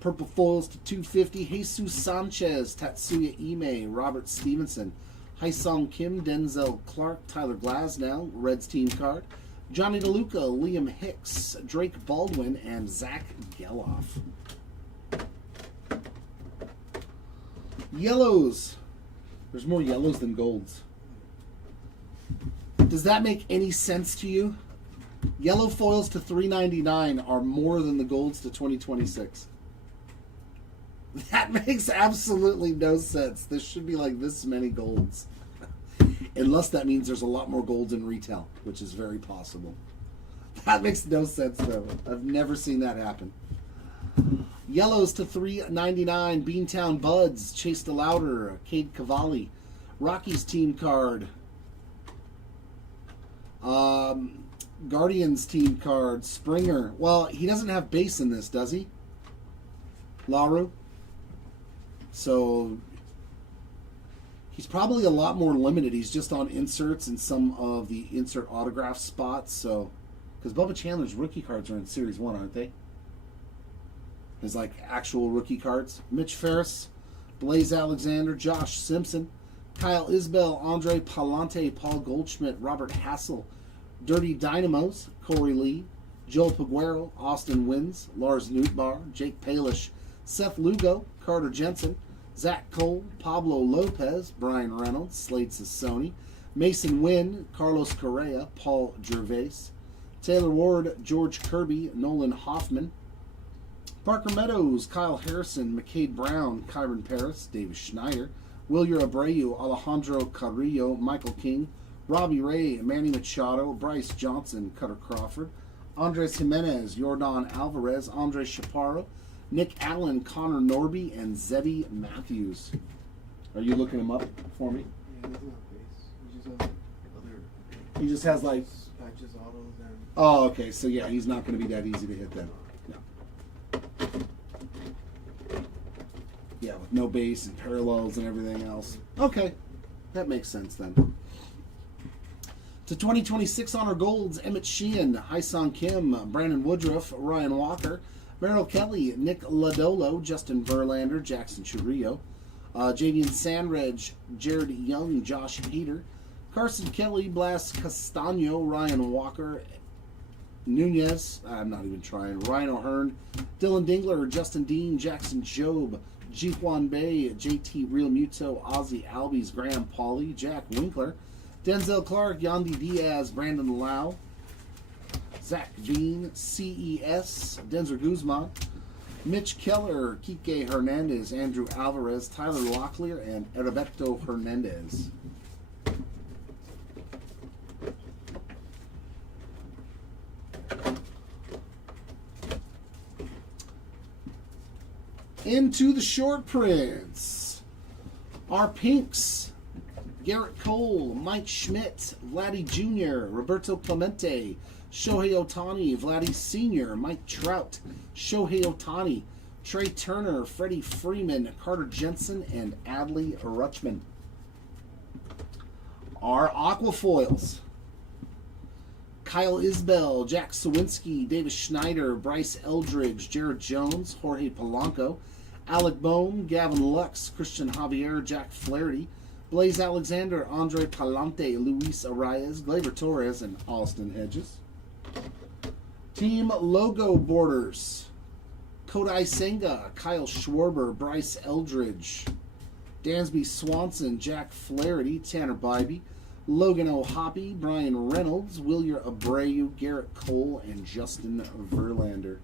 Purple foils to 250, Jesus Sanchez, Tatsuya Ime, Robert Stevenson, Haesung Kim, Denzel Clark, Tyler Glasnow, Reds team card, Johnny DeLuca, Liam Hicks, Drake Baldwin, and Zach Geloff. Yellows. There's more yellows than golds. Does that make any sense to you? Yellow foils to 399 are more than the golds to 2026. That makes absolutely no sense. There should be like this many golds. Unless that means there's a lot more golds in retail, which is very possible. That makes no sense though. I've never seen that happen. Yellows to 399, Beantown Buds, Chase DeLauder, Cade Cavalli, Rockies team card, Guardians team card, Springer. Well, he doesn't have base in this, does he? Laru? So he's probably a lot more limited. He's just on inserts and some of the insert autograph spots. So, because Bubba Chandler's rookie cards are in Series 1, aren't they? His like actual rookie cards. Mitch Ferris, Blaze Alexander, Josh Simpson, Kyle Isbell, Andre Palante, Paul Goldschmidt, Robert Hassel, Dirty Dynamos, Corey Lee, Joel Paguero, Austin Wins, Lars Nootbaar, Jake Palish, Seth Lugo, Carter Jensen, Zach Cole, Pablo Lopez, Brian Reynolds, Slade Sassoni, Mason Wynn, Carlos Correa, Paul Gervais, Taylor Ward, George Kirby, Nolan Hoffman, Parker Meadows, Kyle Harrison, McCade Brown, Kyron Paris, David Schneider, Wilyer Abreu, Alejandro Carrillo, Michael King, Robbie Ray, Manny Machado, Bryce Johnson, Cutter Crawford, Andres Jimenez, Yordan Alvarez, Andre Chaparro, Nick Allen, Connor Norby, and Zebby Matthews. Are you looking him up for me? Yeah, he doesn't have base. He just has other. He just has like. Patches, autos, and. Oh, okay. So yeah, he's not going to be that easy to hit then. No. Yeah, with no base and parallels and everything else. Okay, that makes sense then. To 2026 honor golds: Emmett Sheehan, Haesung Kim, Brandon Woodruff, Ryan Walker, Merrill Kelly, Nick Lodolo, Justin Verlander, Jackson Churrillo, Javian Sandridge, Jared Young, Josh Hader, Carson Kelly, Blas Castano, Ryan Walker, Nunez, I'm not even trying, Ryan O'Hearn, Dylan Dingler, Justin Dean, Jackson Job, Ji-Hwan Bay, JT Real Muto, Ozzy Albies, Graham Pauley, Jack Winkler, Denzel Clark, Yandy Diaz, Brandon Lau, Zach Veen, CES, Denzer Guzman, Mitch Keller, Kike Hernandez, Andrew Alvarez, Tyler Locklear, and Heriberto Hernandez. Into the short prints. Our pinks. Garrett Cole, Mike Schmidt, Vladdy Jr., Roberto Clemente, Shohei Ohtani, Vladdy Sr., Mike Trout, Shohei Ohtani, Trey Turner, Freddie Freeman, Carter Jensen, and Adley Rutschman. Our aquafoils. Kyle Isbell, Jack Sawinski, Davis Schneider, Bryce Eldridge, Jared Jones, Jorge Polanco, Alec Bohm, Gavin Lux, Christian Javier, Jack Flaherty, Blaze Alexander, Andre Palante, Luis Arias, Gleyber Torres, and Austin Hedges. Team logo borders. Kodai Senga, Kyle Schwarber, Bryce Eldridge, Dansby Swanson, Jack Flaherty, Tanner Bybee, Logan O'Hoppe, Brian Reynolds, Wilyer Abreu, Garrett Cole, and Justin Verlander.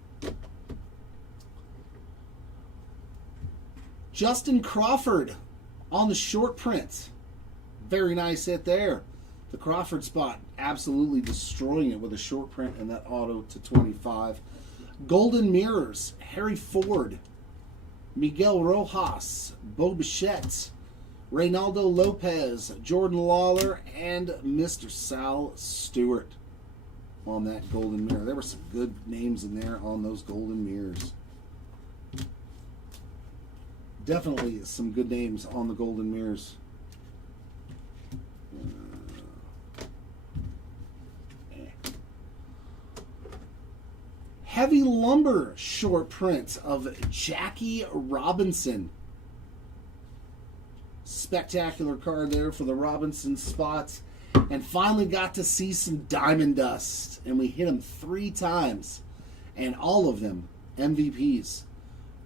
Justin Crawford on the short print. Very nice hit there. The Crawford spot absolutely destroying it with a short print and that auto to 25. Golden Mirrors, Harry Ford, Miguel Rojas, Bo Bichette, Reynaldo Lopez, Jordan Lawler, and Mr. Sal Stewart on that Golden Mirror. There were some good names in there on those Golden Mirrors. Definitely some good names on the Golden Mirrors. Heavy Lumber short print of Jackie Robinson. Spectacular card there for the Robinson spots. And finally got to see some Diamond Dust. And we hit them 3 times. And all of them MVPs.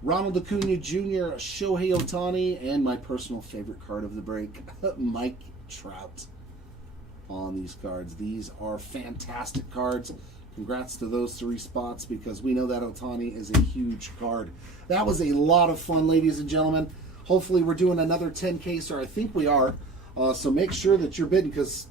Ronald Acuna Jr., Shohei Ohtani, and my personal favorite card of the break, Mike Trout on these cards. These are fantastic cards. Congrats to those 3 spots because we know that Ohtani is a huge card. That was a lot of fun, ladies and gentlemen. Hopefully we're doing another 10K, or I think we are. So make sure that you're bidding because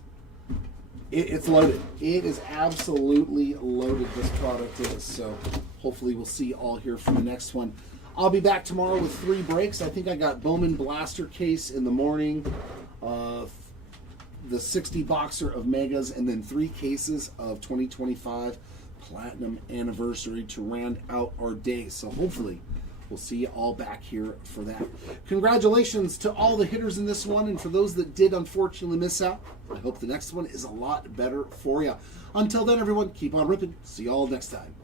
it's loaded. It is absolutely loaded, this product is. So hopefully we'll see you all here for the next one. I'll be back tomorrow with 3 breaks. I think I got Bowman Blaster case in the morning, the 60 boxer of Megas, and then 3 cases of 2025 Platinum Anniversary to round out our day. So hopefully we'll see you all back here for that. Congratulations to all the hitters in this one, and for those that did unfortunately miss out, I hope the next one is a lot better for you. Until then, everyone, keep on ripping. See you all next time.